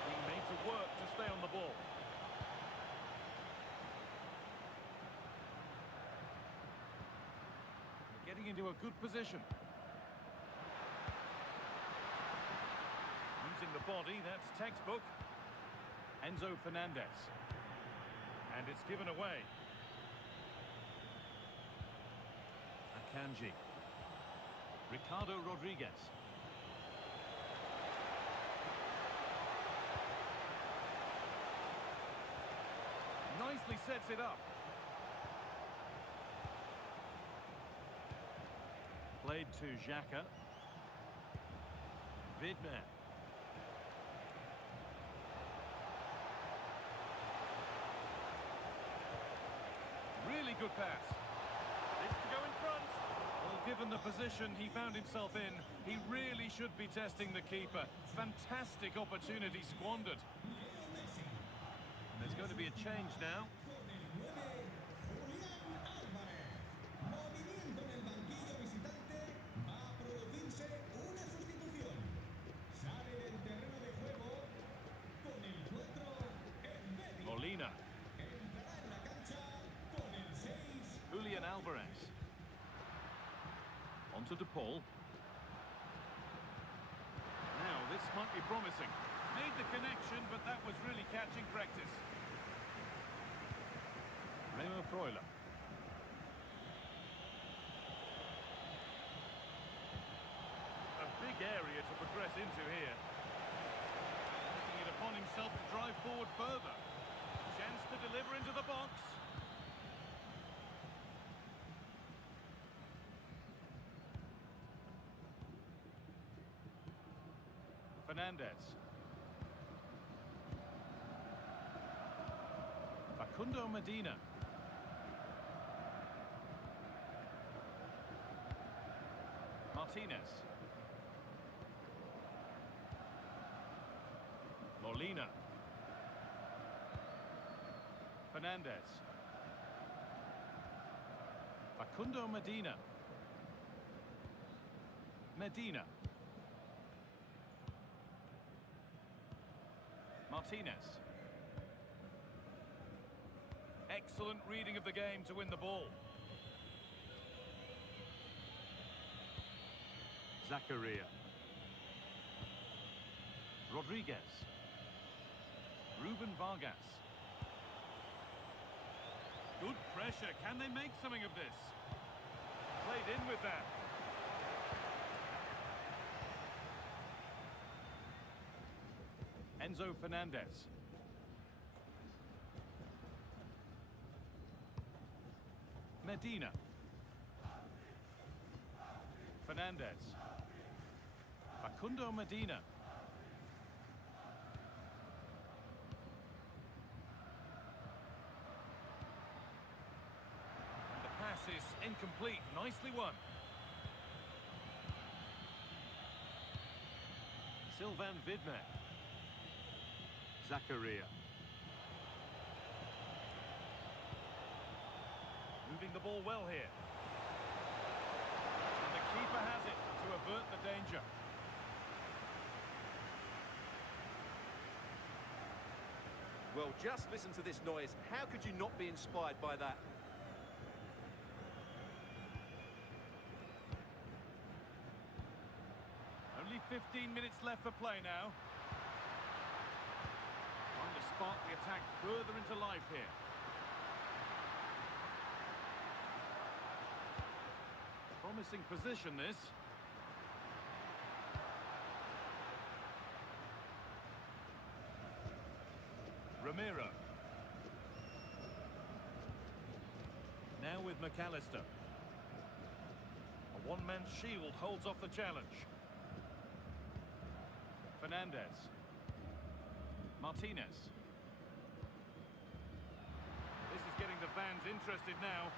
Being made to work to stay on the ball. Getting into a good position. Using the body, that's textbook. Enzo Fernandez. And it's given away. Akanji. Ricardo Rodriguez. Nicely sets it up. Played to Xhaka. Vidman. Really good pass. This to go in front. Well, given the position he found himself in, he really should be testing the keeper. Fantastic opportunity squandered. And there's going to be a change now. Molina. Julian Alvarez. Onto De Paul. Now, this might be promising. Made the connection, but that was really catching practice. Remo Freuler. A big area to progress into here. Taking it upon himself to drive forward further. Chance to deliver into the box. Fernandez. Facundo Medina. Martinez. Molina. Fernandez. Facundo Medina. Medina. Martinez. Excellent reading of the game to win the ball. Zakaria. Rodriguez. Ruben Vargas. Good pressure. Can they make something of this? Played in with that. Enzo Fernandez. Medina. Fernandez. Facundo Medina. And the pass is incomplete. Nicely won. Sylvain Vidmer. Zakaria. Moving the ball well here. And the keeper has it to avert the danger. Well, just listen to this noise. How could you not be inspired by that? Only 15 minutes left for play now. Trying to spark the attack further into life here. Promising position, this. Ramiro. Now with McAllister. A one-man shield holds off the challenge. Fernandez. Martinez. This is getting the fans interested now.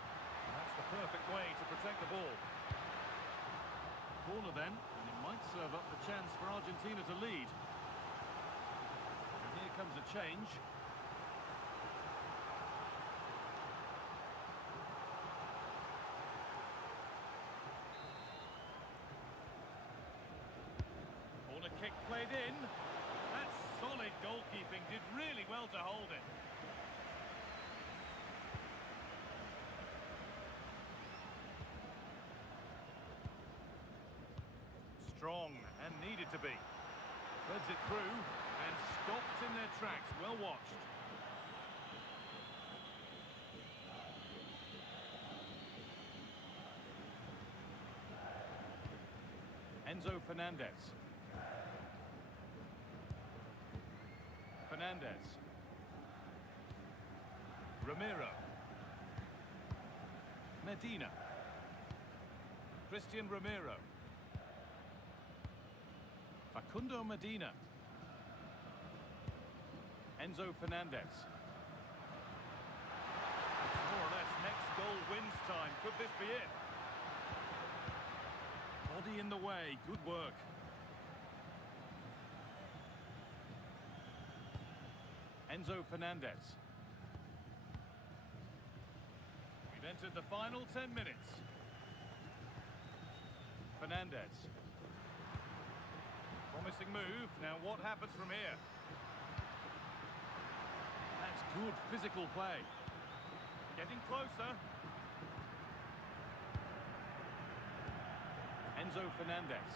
That's the perfect way to protect the ball. Corner then, and it might serve up the chance for Argentina to lead. And here comes a change. Corner kick played in. That's solid goalkeeping, did really well to hold it. Strong and needed to be. Threads it through and stopped in their tracks. Well watched. Enzo Fernandez. Fernandez. Ramiro. Medina. Christian Ramiro. Facundo Medina. Enzo Fernandez. It's more or less next goal wins time. Could this be it? Body in the way. Good work. Enzo Fernandez. We've entered the final 10 minutes. Fernandez. Promising move. Now what happens from here? That's good physical play. Getting closer. Enzo Fernandez.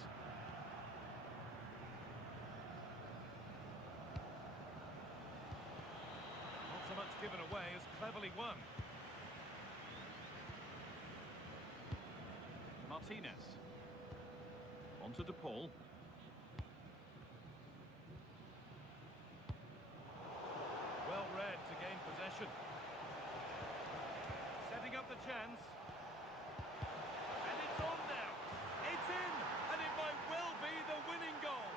Not so much given away as cleverly won. Martinez. Onto De Paul. Well read to gain possession. Setting up the chance. And it's on now. It's in, and it might well be the winning goal.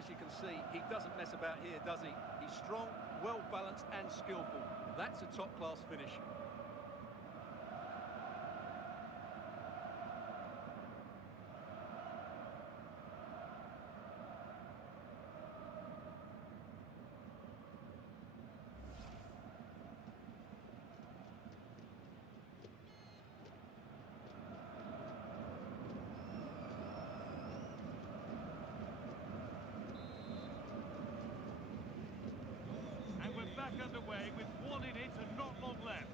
as you can see, he doesn't mess about here, does he? He's strong, well-balanced and skillful. That's a top-class finish. Back underway with one in it and not long left.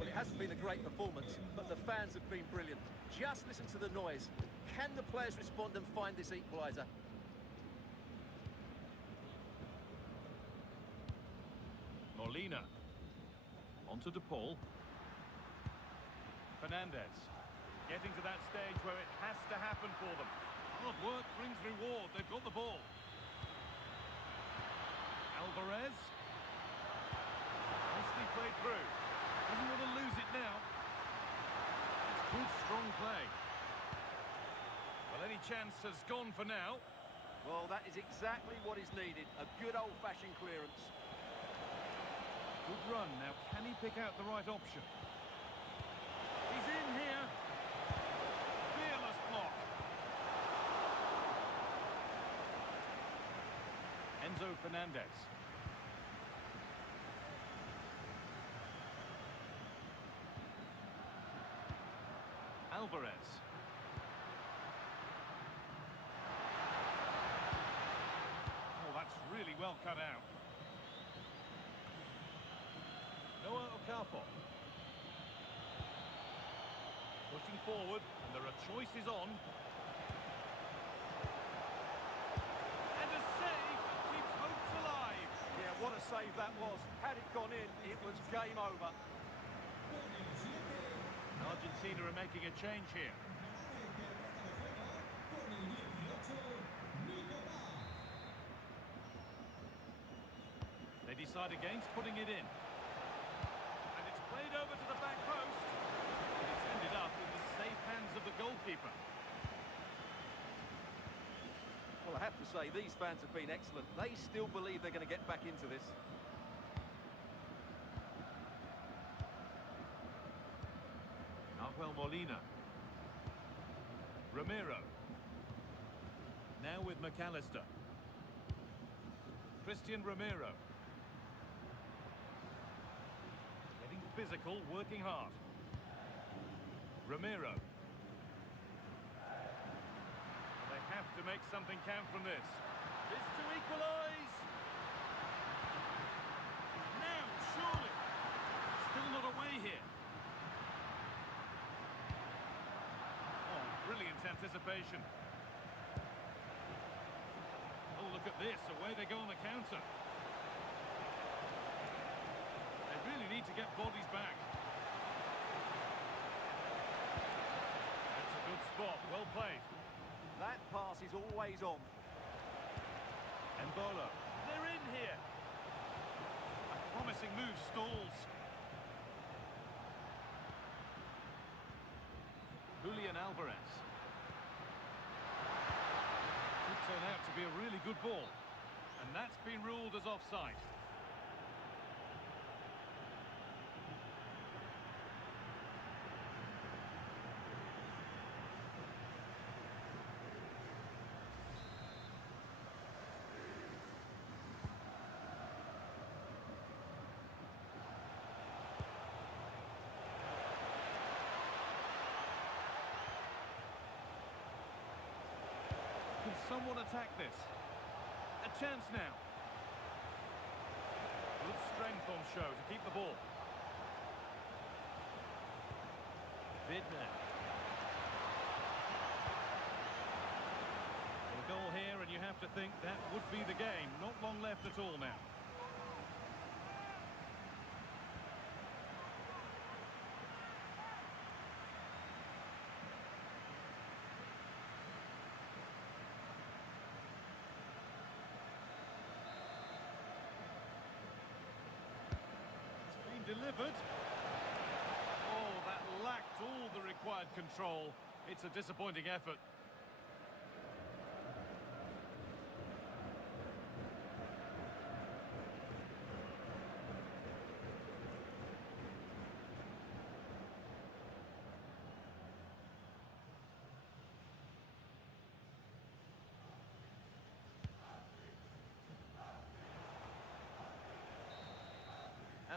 Well, it hasn't been a great performance, but the fans have been brilliant. Just listen to the noise. Can the players respond and find this equaliser? Molina. Onto De Paul. Fernandez. Getting to that stage where it has to happen for them. Hard work brings reward. They've got the ball. Alvarez. Nicely played through. Doesn't want to lose it now. It's good, strong play. Well, any chance has gone for now. Well, that is exactly what is needed. A good old-fashioned clearance. Good run. Now, can he pick out the right option? He's in here. Fearless block. Enzo Fernandez. Alvarez. Oh, that's really well cut out. Noah Okafor. Pushing forward, and there are choices on. And a save that keeps hopes alive. Yeah, what a save that was. Had it gone in, it was game over. Argentina are making a change here. They decide against putting it in. And it's played over to the back post. And it's ended up in the safe hands of the goalkeeper. Well, I have to say, these fans have been excellent. They still believe they're going to get back into this. Molina. Ramiro. Now with McAllister. Christian Ramiro. Getting physical, working hard. Ramiro. They have to make something count from this. This to equalise. Now, surely. Still not away here. Brilliant anticipation. Oh, look at this. Away they go on the counter. They really need to get bodies back. That's a good spot. Well played. That pass is always on. Embolo. They're in here. A promising move stalls. Julian Alvarez. Could turn out to be a really good ball. And that's been ruled as offside. Can someone attack this? A chance now. Good strength on show to keep the ball. Vidner. A goal here, and you have to think that would be the game. Not long left at all now. Delivered. Oh, that lacked all the required control. It's a disappointing effort.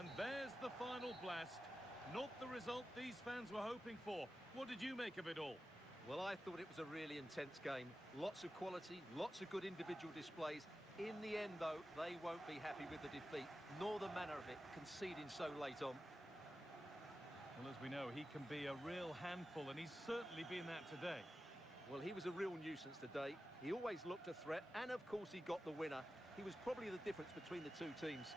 And there's the final blast. Not the result these fans were hoping for. What did you make of it all? Well, I thought it was a really intense game. Lots of quality, lots of good individual displays. In the end, though, they won't be happy with the defeat, nor the manner of it, conceding so late on. Well, as we know, he can be a real handful, and he's certainly been that today. Well, he was a real nuisance today. He always looked a threat, and of course he got the winner. He was probably the difference between the two teams.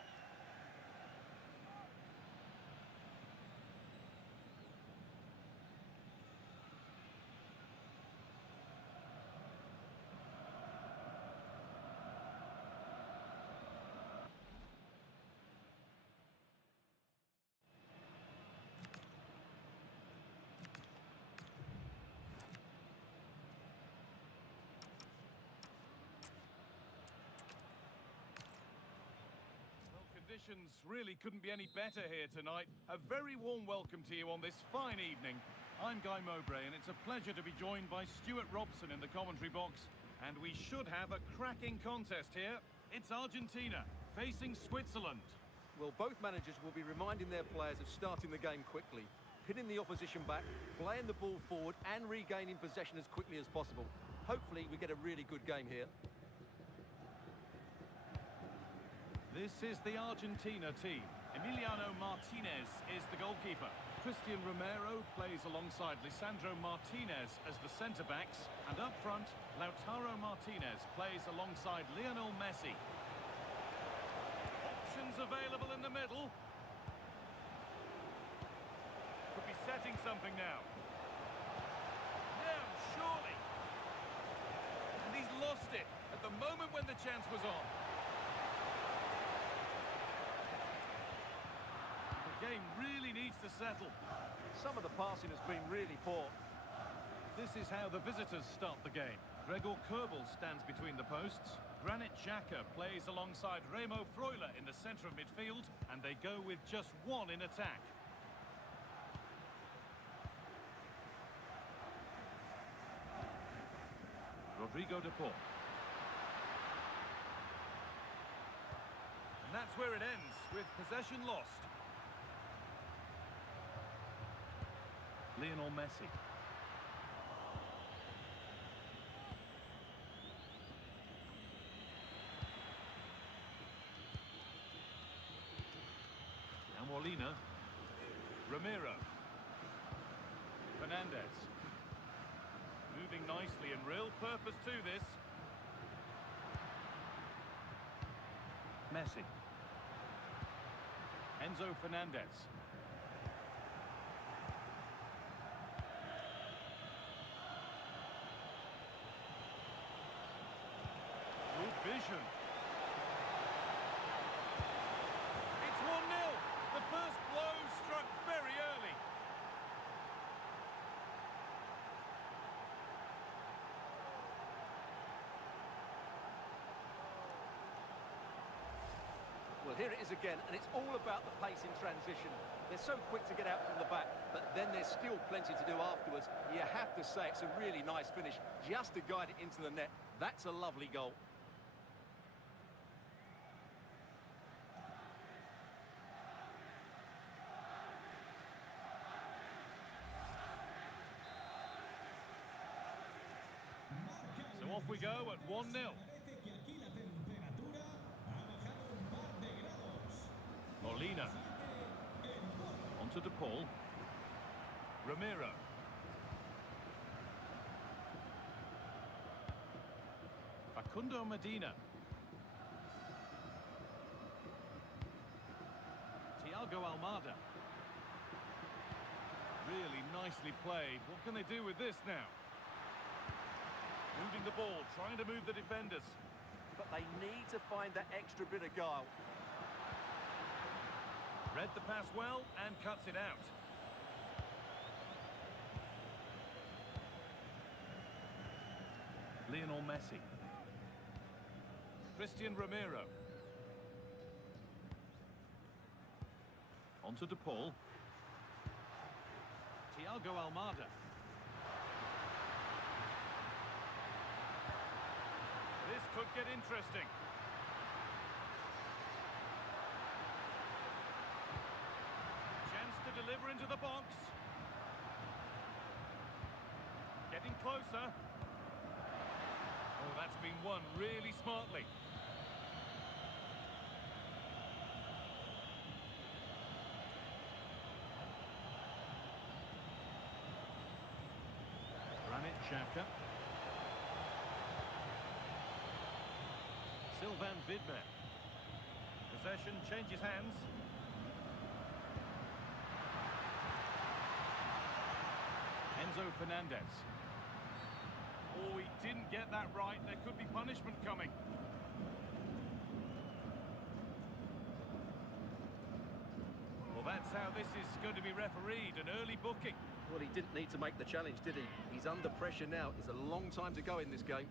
Conditions really couldn't be any better here tonight. A very warm welcome to you on this fine evening. I'm Guy Mowbray, and it's a pleasure to be joined by Stuart Robson in the commentary box. And we should have a cracking contest here. It's Argentina facing Switzerland. Well, both managers will be reminding their players of starting the game quickly, pinning the opposition back, playing the ball forward and regaining possession as quickly as possible. Hopefully we get a really good game here. This is the Argentina team. Emiliano Martinez is the goalkeeper. Christian Romero plays alongside Lisandro Martinez as the centre-backs. And up front, Lautaro Martinez plays alongside Lionel Messi. Options available in the middle. Could be setting something now. No, surely. And he's lost it at the moment when the chance was on. The game really needs to settle. Some of the passing has been really poor. This is how the visitors start the game. Gregor Kerbel stands between the posts. Granit Xhaka plays alongside Remo Freuler in the centre of midfield, and they go with just one in attack. Rodrigo de Paul. And that's where it ends, with possession lost. Lionel Messi. Now Molina. Ramiro. Fernandez. Moving nicely and real purpose to this. Messi. Enzo Fernandez. Vision. It's 1-0. The first blow struck very early. Well, here it is again, and it's all about the pace in transition. They're so quick to get out from the back, but then there's still plenty to do afterwards. You have to say it's a really nice finish, just to guide it into the net. That's a lovely goal. So off we go at 1-0. Molina. Onto De Paul. Ramiro. Facundo Medina. Thiago Almada. Really nicely played. What can they do with this now? Moving the ball, trying to move the defenders. But they need to find that extra bit of guile. Read the pass well and cuts it out. Lionel Messi. Christian Romero. Onto De Paul. Thiago Almada. This could get interesting. over into the box. Getting closer. Oh, that's been won really smartly. Granit Xhaka. Sylvain Vidmer. Possession changes hands. Enzo Fernandez. Oh, he didn't get that right. There could be punishment coming. Well, that's how this is going to be refereed, an early booking. Well, he didn't need to make the challenge, did he? He's under pressure now. It's a long time to go in this game.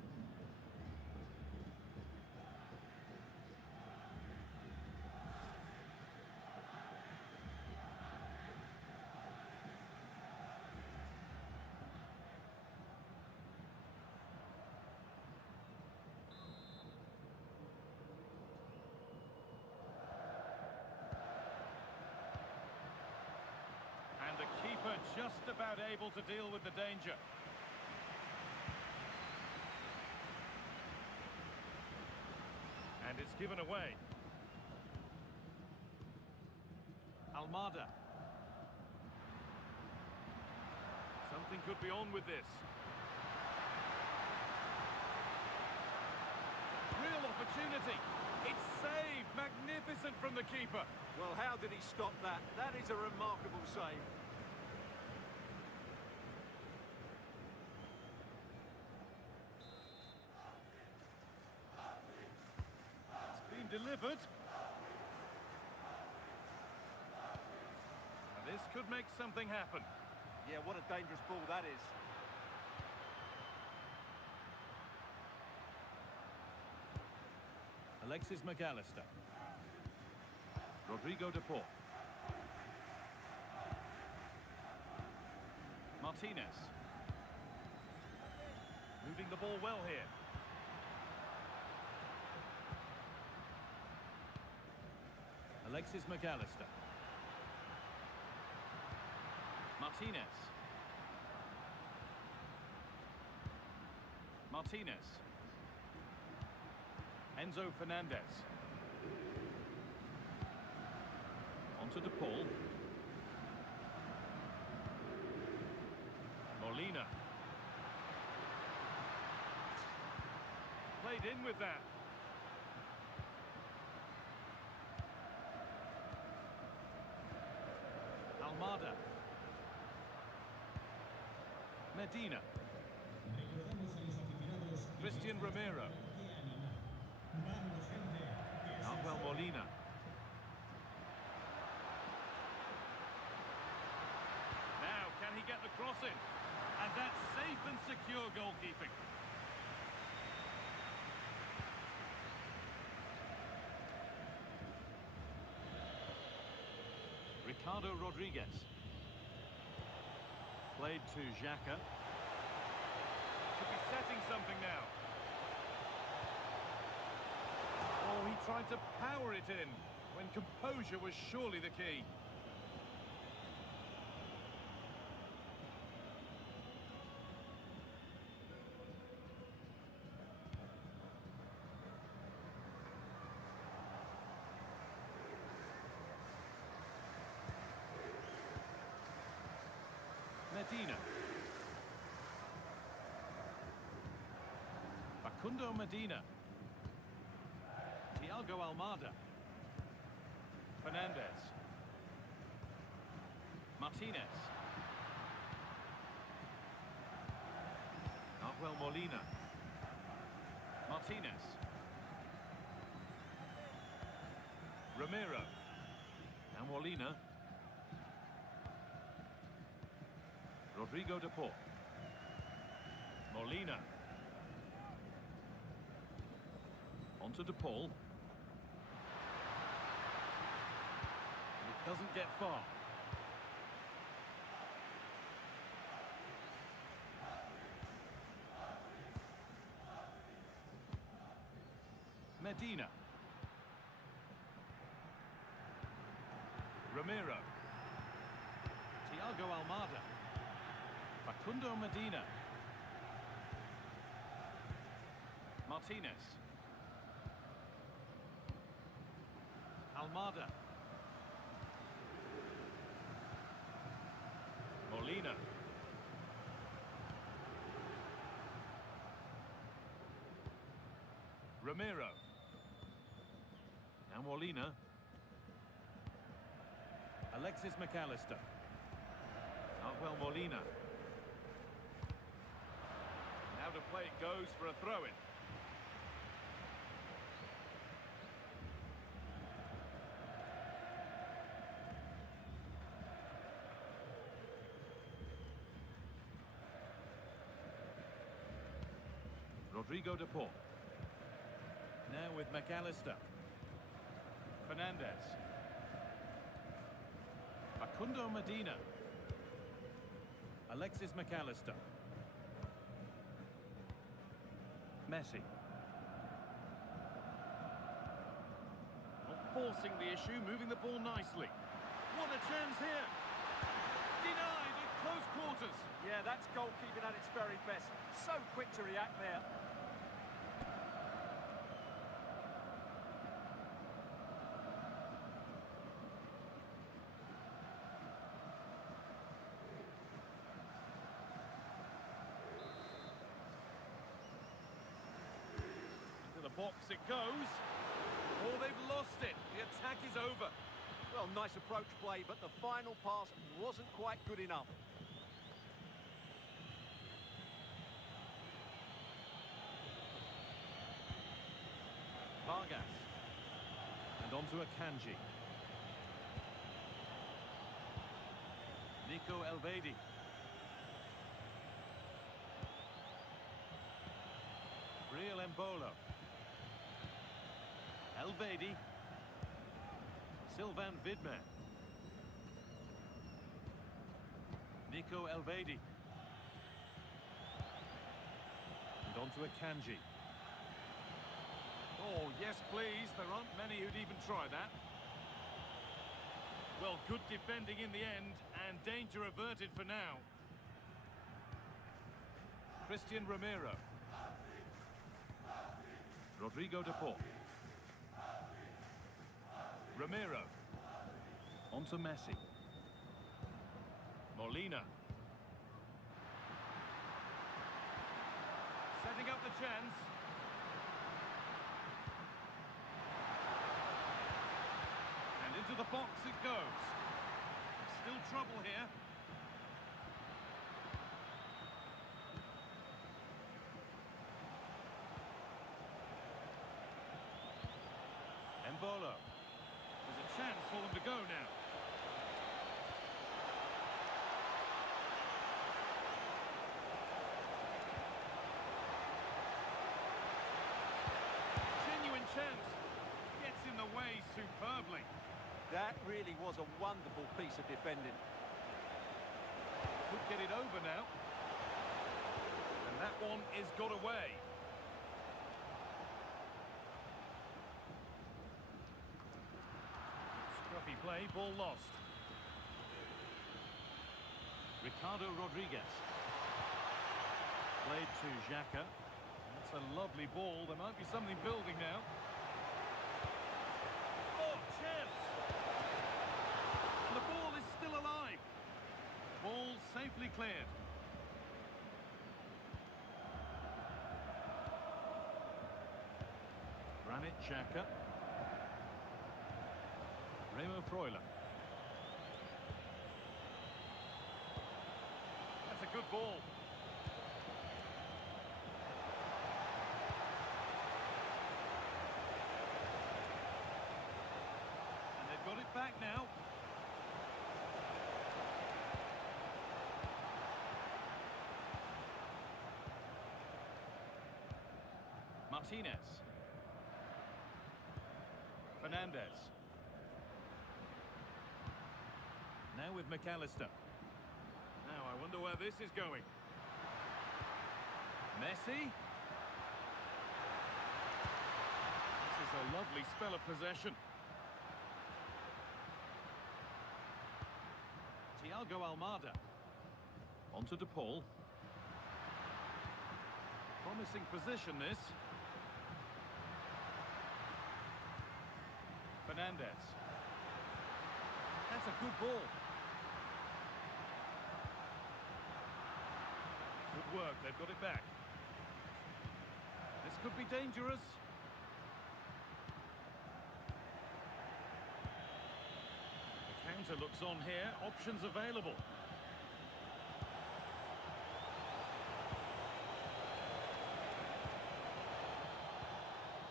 And the keeper just about able to deal with the danger. And it's given away. Almada. Something could be on with this. Real opportunity. It's saved. Magnificent from the keeper. Well, how did he stop that? That is a remarkable save. It's been delivered. And this could make something happen. Yeah, what a dangerous ball that is. Alexis McAllister. Rodrigo de Paul. Martinez. Moving the ball well here. Alexis McAllister. Martinez. Martinez. Enzo Fernandez. Onto De Paul. Molina. Played in with that. Almada. Medina. Christian Romero. Manuel Molina. Now, can he get the cross in? And that's safe and secure goalkeeping. Ricardo Rodriguez. Played to Xhaka. Could be setting something now. Oh, he tried to power it in when composure was surely the key. Medina. Facundo Medina. Thiago Almada. Fernandez. Martinez. Manuel Molina. Martinez. Romero. Now Molina. Rodrigo de Paul. Molina. Onto De Paul. It doesn't get far. Medina. Thiago Almada. Facundo Medina. Martinez. Almada. Molina. Romero. Now Molina. Alexis McAllister. Well, Molina. Now to play it goes for a throw-in. Rodrigo de Paul. Now with McAllister. Fernandez. Facundo Medina. Alexis McAllister. Messi. Not forcing the issue, moving the ball nicely. What a chance here! Denied at close quarters. Yeah, that's goalkeeping at its very best. So quick to react there. Box it goes. Oh, they've lost it. The attack is over. Well, nice approach play, but the final pass wasn't quite good enough. Vargas. And on to Akanji. Nico Elvedi. Real Embolo. Elvedi. Sylvain Vidman. Nico Elvedi. And on to Akanji. Oh, yes, please. There aren't many who'd even try that. Well, good defending in the end, and danger averted for now. Christian Romero. Rodrigo de Paul. Romero. On to Messi. Molina. Setting up the chance. And into the box it goes. Still trouble here. Embolo. There's a chance for them to go now. Genuine chance. Gets in the way superbly. That really was a wonderful piece of defending. Could get it over now. And that one is got away. Scruffy play, ball lost. Ricardo Rodriguez. Played to Xhaka. That's a lovely ball. There might be something building now. Oh, chance! And the ball is still alive. Ball safely cleared. Granit Xhaka. Remo Freuler. That's a good ball. And they've got it back now. Martinez. Fernandez. Now with McAllister. Now I wonder where this is going. Messi. This is a lovely spell of possession. Thiago Thiago Almada. Onto De Paul. Promising position, this. Fernandez. That's a good ball. Good work, they've got it back. This could be dangerous. The counter looks on here, options available.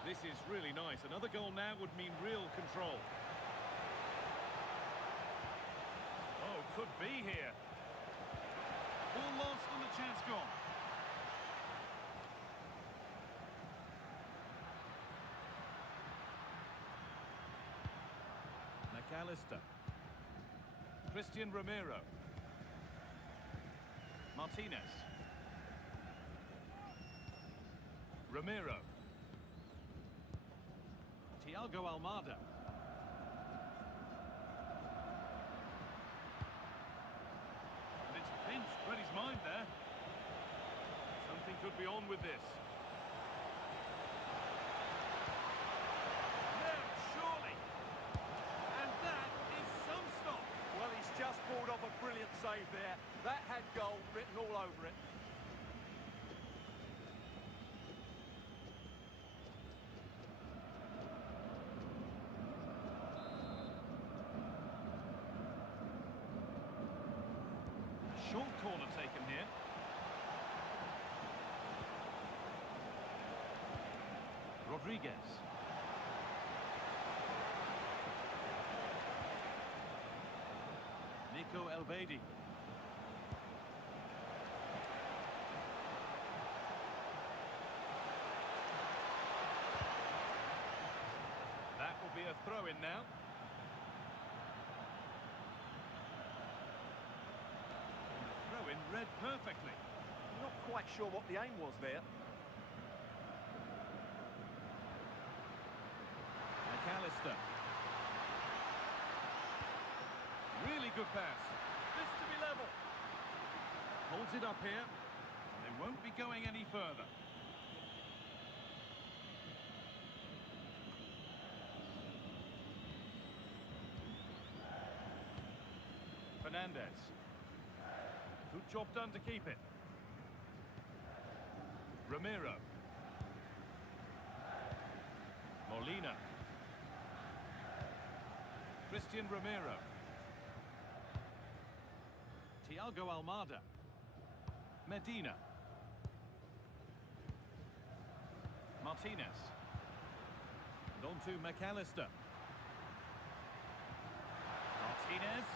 This is really nice. Another goal now would mean real control. Oh, could be here. Ball lost and the chance gone. McAllister. Christian Romero. Martinez. Romero. Thiago Almada. And it's pinched, read his mind there. Something could be on with this. No, surely. And that is some stop. Well, he's just pulled off a brilliant save there. That had goal written all over it. Short corner taken here. Rodriguez. Nico Elvedi. That will be a throw-in now. Throw-in read perfectly. Not quite sure what the aim was there. McAllister. Really good pass. This to be level. Holds it up here. They won't be going any further. Fernandez. Good job done to keep it. Romero. Molina. Christian Romero. Thiago Almada. Medina. Martinez. And on to McAllister. Martinez.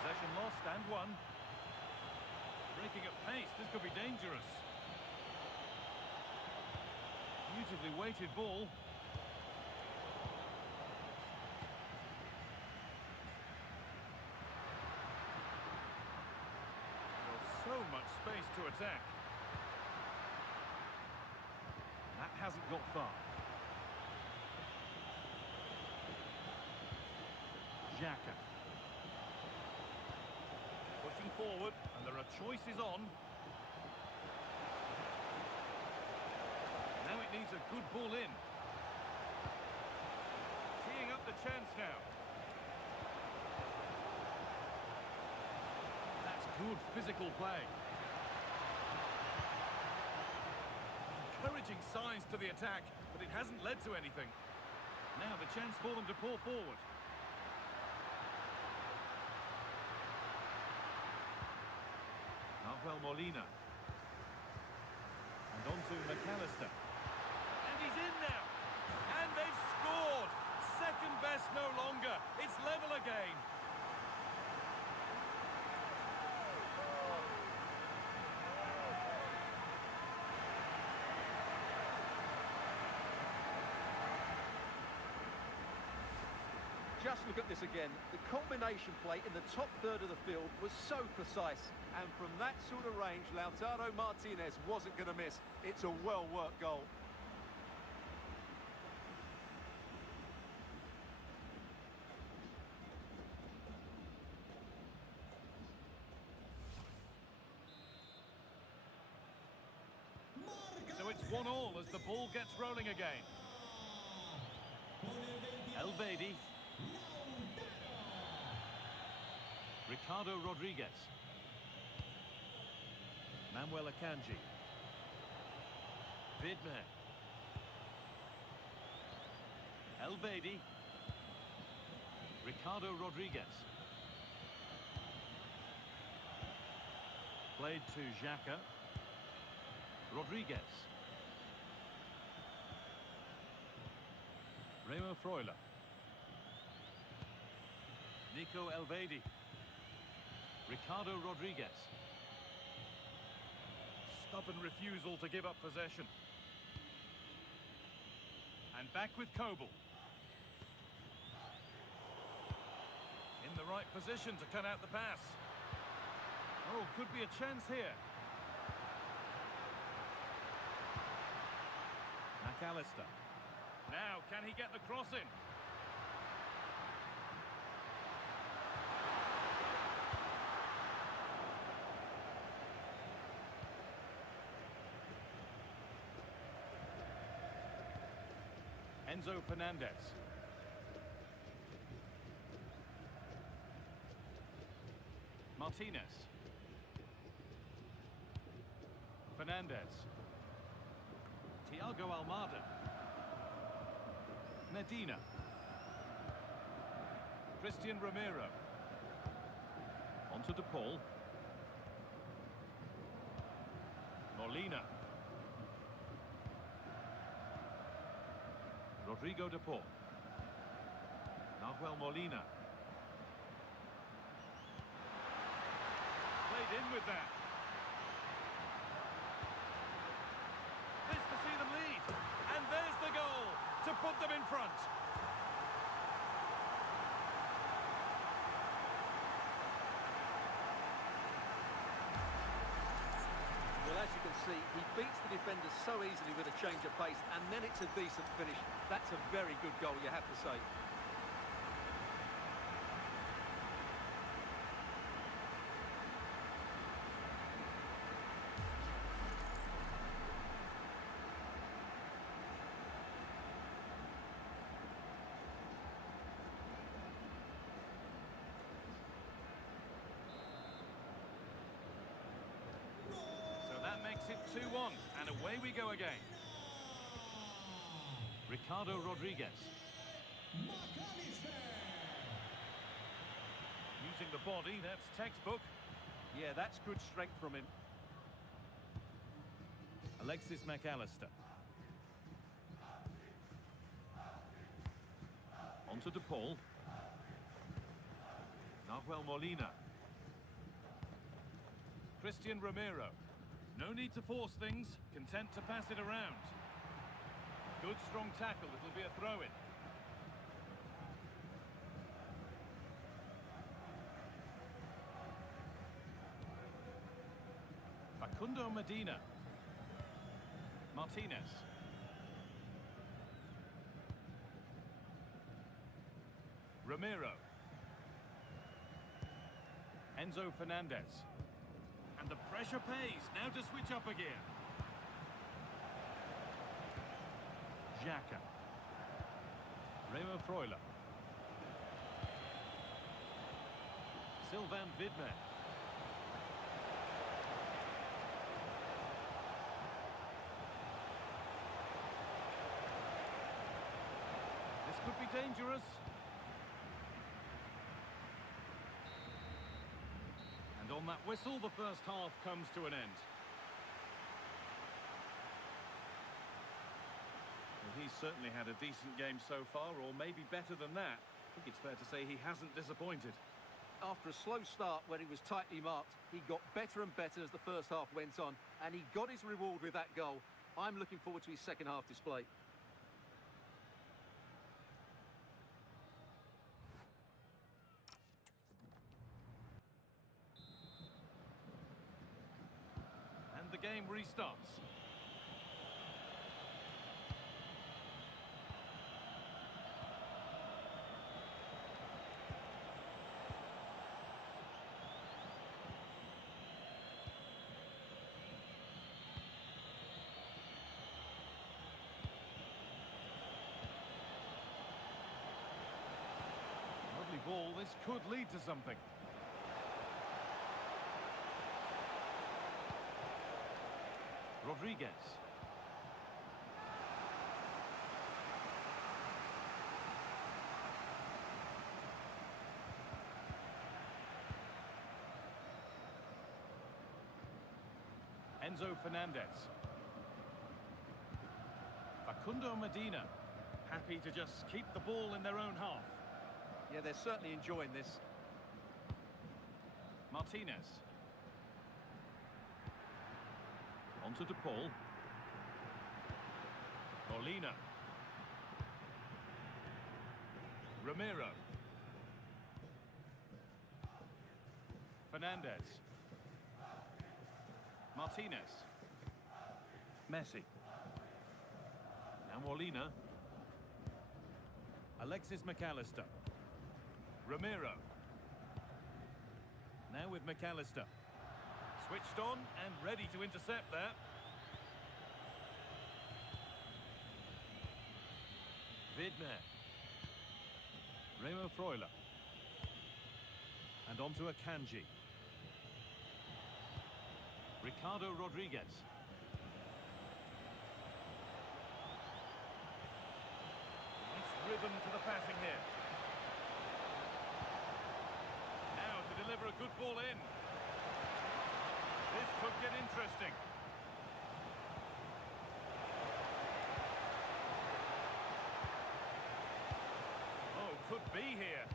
Possession lost and won. Breaking at pace, this could be dangerous. Beautifully weighted ball. So much space to attack. That hasn't got far. Xhaka. Pushing forward, and there are choices on. Now it needs a good ball in. Teeing up the chance now. Good physical play. Encouraging signs to the attack, but it hasn't led to anything. Now the chance for them to pour forward. Rafael Molina. And on to McAllister. And he's in now. And they've scored. Second best no longer. It's level again. Just look at this again. The combination play in the top third of the field was so precise. And from that sort of range, Lautaro Martinez wasn't going to miss. It's a well-worked goal. 1-1 as the ball gets rolling again. Elvedi. Ricardo Rodriguez. Manuel Akanji. Vidmer. Elvedi. Ricardo Rodriguez. Played to Xhaka. Rodriguez. Remo Freuler. Nico Elvedi. Ricardo Rodriguez. Stubborn refusal to give up possession. And back with Kobel. In the right position to cut out the pass. Oh, could be a chance here. McAllister. Now, can he get the cross in? Enzo Fernandez. Martinez. Fernandez. Thiago Almada. Medina. Christian Romero. Onto De Paul. Molina. Rodrigo De Paul. Nahuel Molina. Played in with that. This to see them lead. And there's the goal to put them in front. Well, as you can see, he beats the defenders so easily with a change of pace, and then it's a decent finish. That's a very good goal, you have to say. That makes it 2-1, and away we go again. Ricardo Rodriguez. Using the body, that's textbook. Yeah, that's good strength from him. Alexis McAllister. Onto De Paul. Nahuel Molina. Christian Romero. No need to force things, content to pass it around. Good strong tackle, it'll be a throw-in. Facundo Medina. Martinez. Romero. Enzo Fernandez. And the pressure pays. Now to switch up again. Xhaka. Remo Freuler. Sylvain Vidmer. This could be dangerous. And on that whistle, the first half comes to an end. Well, he's certainly had a decent game so far, or maybe better than that. I think it's fair to say he hasn't disappointed. After a slow start where he was tightly marked, he got better and better as the first half went on, and he got his reward with that goal. I'm looking forward to his second half display. And the game restarts. ball, this could lead to something. Rodriguez. Enzo Fernandez. Facundo Medina. Happy to just keep the ball in their own half. Yeah, they're certainly enjoying this. Martinez. Onto De Paul. Molina. Romero. Fernandez. Martinez. Messi. Now Molina. Alexis McAllister. Romero. Now with McAllister. Switched on and ready to intercept there. Widmer. Remo Freuler. And on to Akanji. Ricardo Rodriguez. Nice rhythm to the passing here. Now to deliver a good ball in. This could get interesting. Oh, could be here.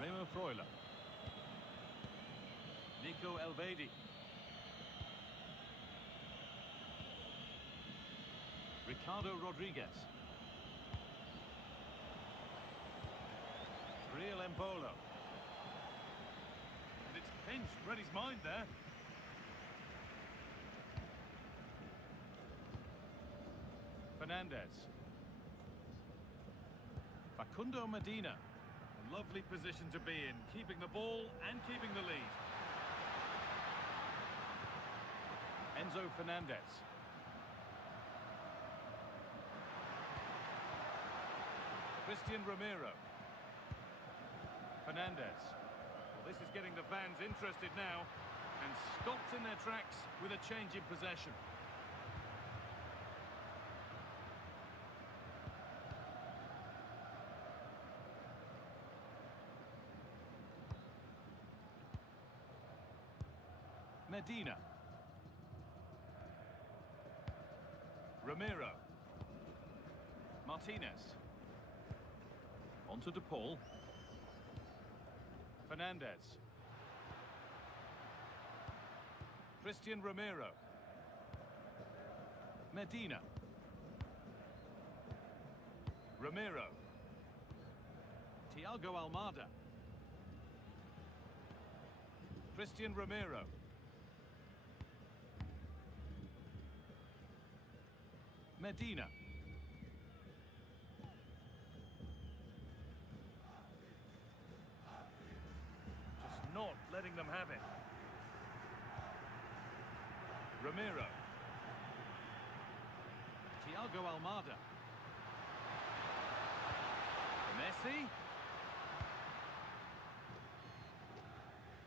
Remo Freuler. Nico Elvedi. Ricardo Rodriguez. Real Embolo. And it's pinched, read his mind there. Fernandez. Facundo Medina. A lovely position to be in, keeping the ball and keeping the lead. Enzo Fernandez. Christian Romero. Fernandez. Well, this is getting the fans interested now and stopped in their tracks with a change in possession. Medina. Romero. Martinez. On to De Paul. Fernandez. Christian Romero. Medina. Romero. Thiago Almada. Christian Romero. Medina. Just not letting them have it. Romero. Thiago Almada. Messi.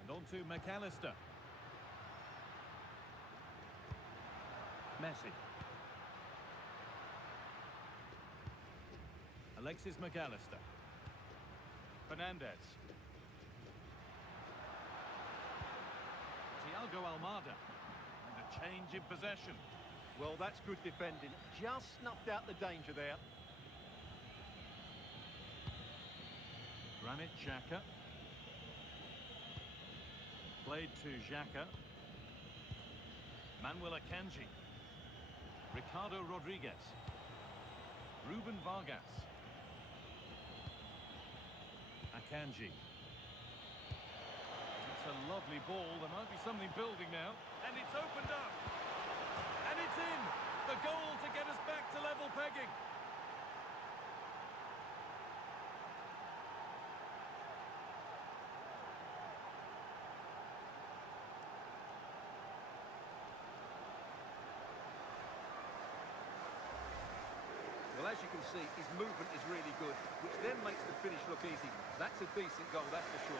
And on to McAllister. Messi. Alexis McAllister. Fernandez. Thiago Almada. And a change in possession. Well, that's good defending. Just snuffed out the danger there. Granit Xhaka. Played to Xhaka. Manuel Akanji. Ricardo Rodriguez. Ruben Vargas. Akanji. It's a lovely ball. There might be something building now. And it's opened up. And it's in. The goal to get us back to level pegging. can see, his movement is really good, which then makes the finish look easy. That's a decent goal, that's for sure.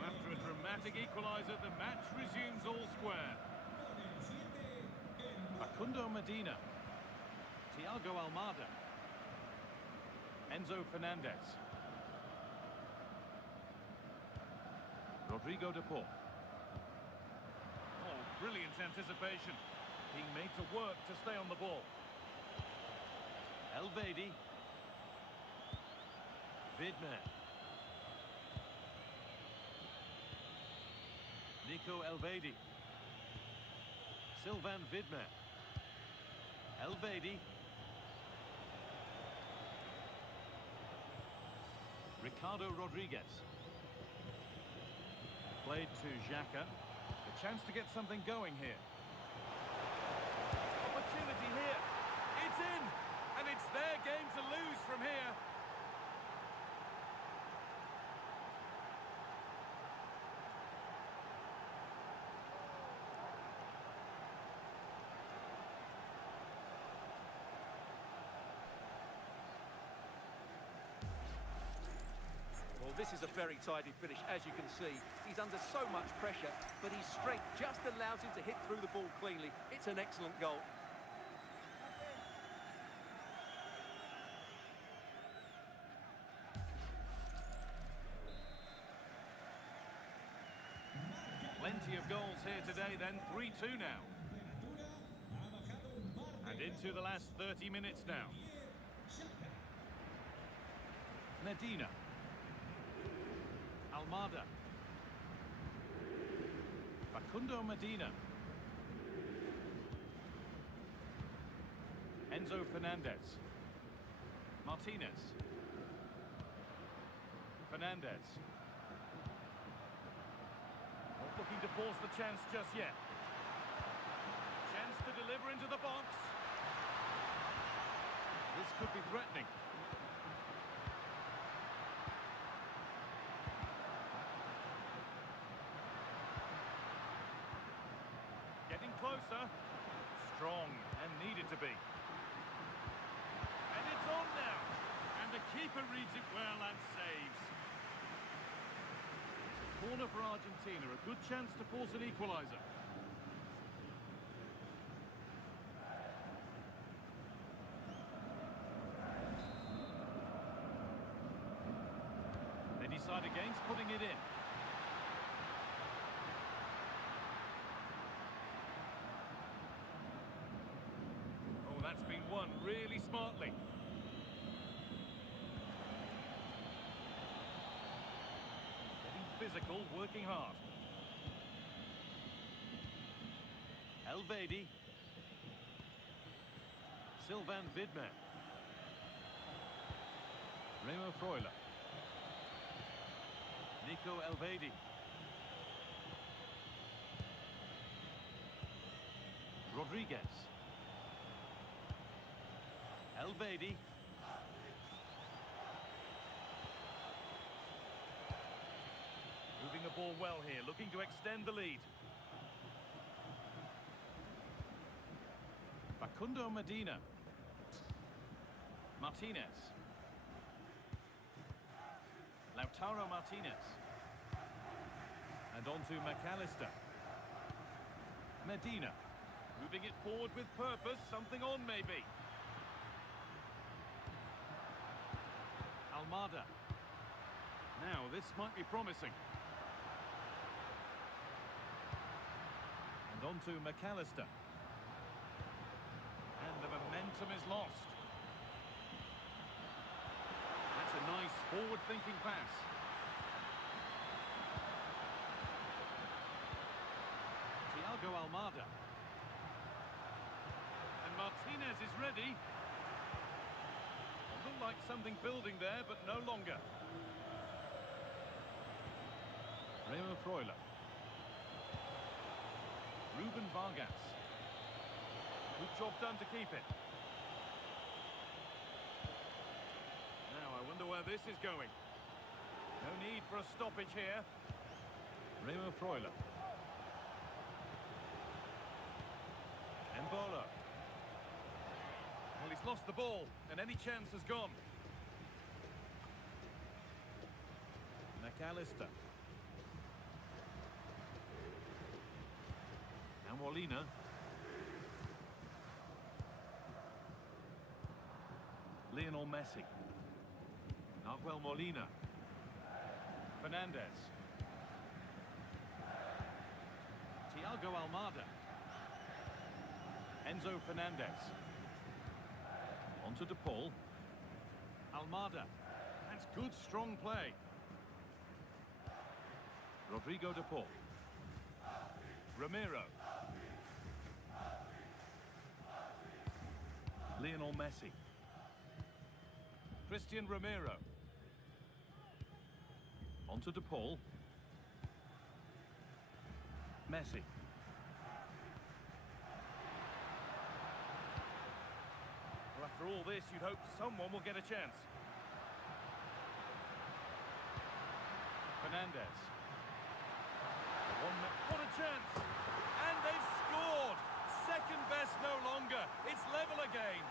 After a dramatic equaliser, the match resumes all square. Facundo Medina. Thiago Almada. Enzo Fernandez. Rodrigo de Paul. Oh, brilliant anticipation. Being made to work to stay on the ball. Elvedi. Vidmer. Nico Elvedi. Sylvain Vidmer. Elvedi. Ricardo Rodriguez. Played to Xhaka. A chance to get something going here. Opportunity here. It's in! And it's their game to lose from here. Well, this is a very tidy finish, as you can see. He's under so much pressure, but his strength just allows him to hit through the ball cleanly. It's an excellent goal. Plenty of goals here today then, 3-2 now. And into the last 30 minutes now. Medina. Almada. Facundo Medina. Enzo Fernandez. Martinez. Fernandez. Not looking to force the chance just yet. Chance to deliver into the box. This could be threatening. Getting closer. Strong and needed to be. And it's on now. And the keeper reads it well and saves. Corner for Argentina. A good chance to force an equaliser. They decide against putting it in. That's been won really smartly. Getting physical, working hard. Elvedi. Sylvain Vidmer. Remo Freuler. Nico Elvedi. Rodriguez. Elvedi. Moving the ball well here, looking to extend the lead. Facundo Medina. Martinez. Lautaro Martinez. And on to McAllister. Medina. Moving it forward with purpose, something on maybe. Almada. Now, this might be promising. And on to McAllister. And the momentum is lost. That's a nice forward-thinking pass. Thiago Almada. And Martinez is ready. Looked like something building there, but no longer. Remo Freuler. Ruben Vargas. Good job done to keep it. Now, I wonder where this is going. No need for a stoppage here. Remo Freuler. Embolo. Well, he's lost the ball, and any chance has gone. McAllister. Now Molina. Lionel Messi. Nahuel Molina. Fernandez. Thiago Almada. Enzo Fernandez. Onto De Paul. Almada. That's good, strong play. Rodrigo De Paul. Ramiro. Lionel Messi. Christian Ramiro. Onto De Paul. Messi. Well, after all this, you'd hope someone will get a chance. Fernandez. What a chance! And they've scored! Second best no longer. It's level again.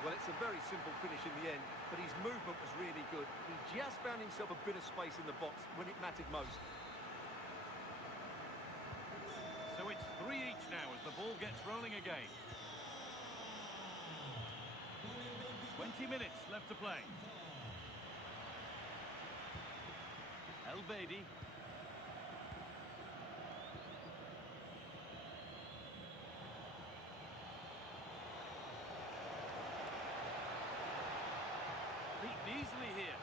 Well, it's a very simple finish in the end, but his movement was really good. He just found himself a bit of space in the box when it mattered most. So it's 3 each now as the ball gets rolling again. 20 minutes left to play. Elvedi. Beaten easily here.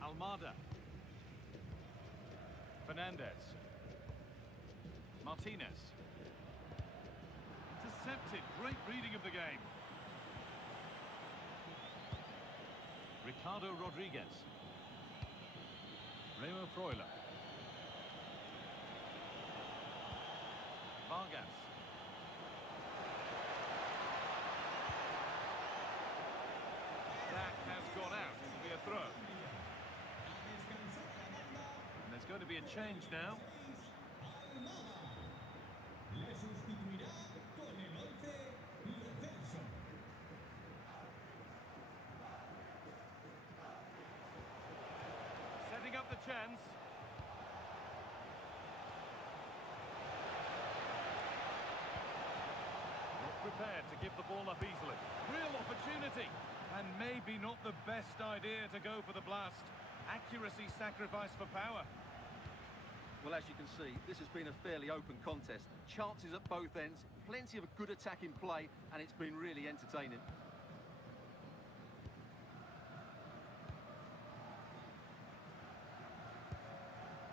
Almada. Fernandez. Martinez. Intercepted. Great reading of the game. Ricardo Rodriguez. Remo Freuler. Vargas. That has gone out. It'll be a throw. And there's going to be a change now. Setting up the chance. Prepared to give the ball up easily. Real opportunity. And maybe not the best idea to go for the blast. Accuracy sacrificed for power. Well, as you can see, this has been a fairly open contest. Chances at both ends, plenty of good attacking play, and it's been really entertaining.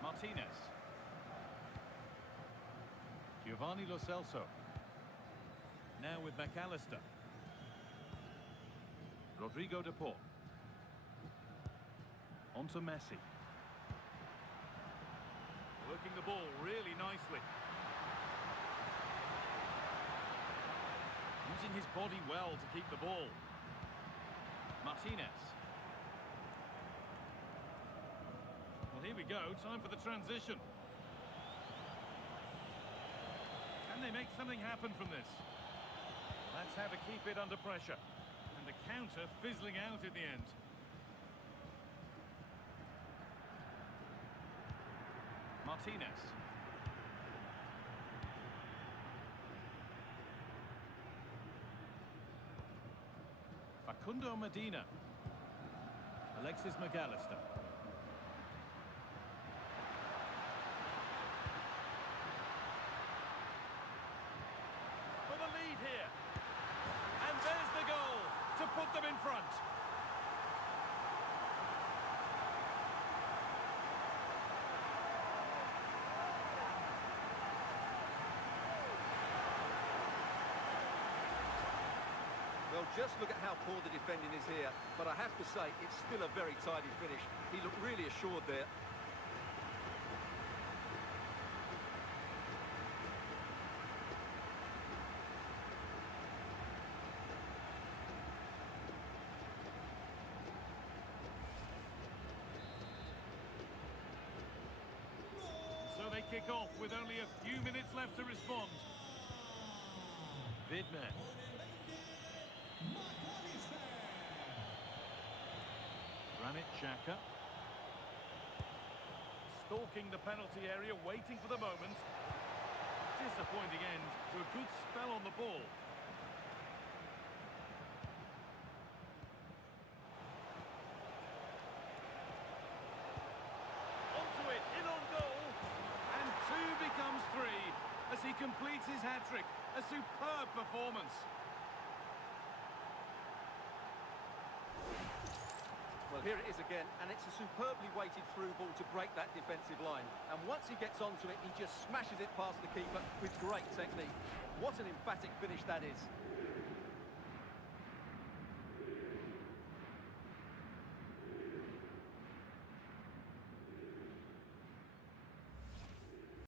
Martinez. Giovanni Lo Celso. Now with McAllister. Rodrigo De Paul. Onto Messi. Working the ball really nicely. Using his body well to keep the ball. Martinez. Well, here we go. Time for the transition. Can they make something happen from this? That's how to keep it under pressure. And the counter fizzling out at the end. Martinez. Facundo Medina. Alexis McAllister. For the lead here. And there's the goal to put them in front. Well, just look at how poor the defending is here. But I have to say, it's still a very tidy finish. He looked really assured there. So they kick off with only a few minutes left to respond. Vidmer. Granit Xhaka. Stalking the penalty area, waiting for the moment. Disappointing end to a good spell on the ball. Onto it, in on goal. And 2 becomes 3 as he completes his hat-trick. A superb performance. Well, here it is again, and it's a superbly weighted through ball to break that defensive line. And once he gets onto it, he just smashes it past the keeper with great technique. What an emphatic finish that is.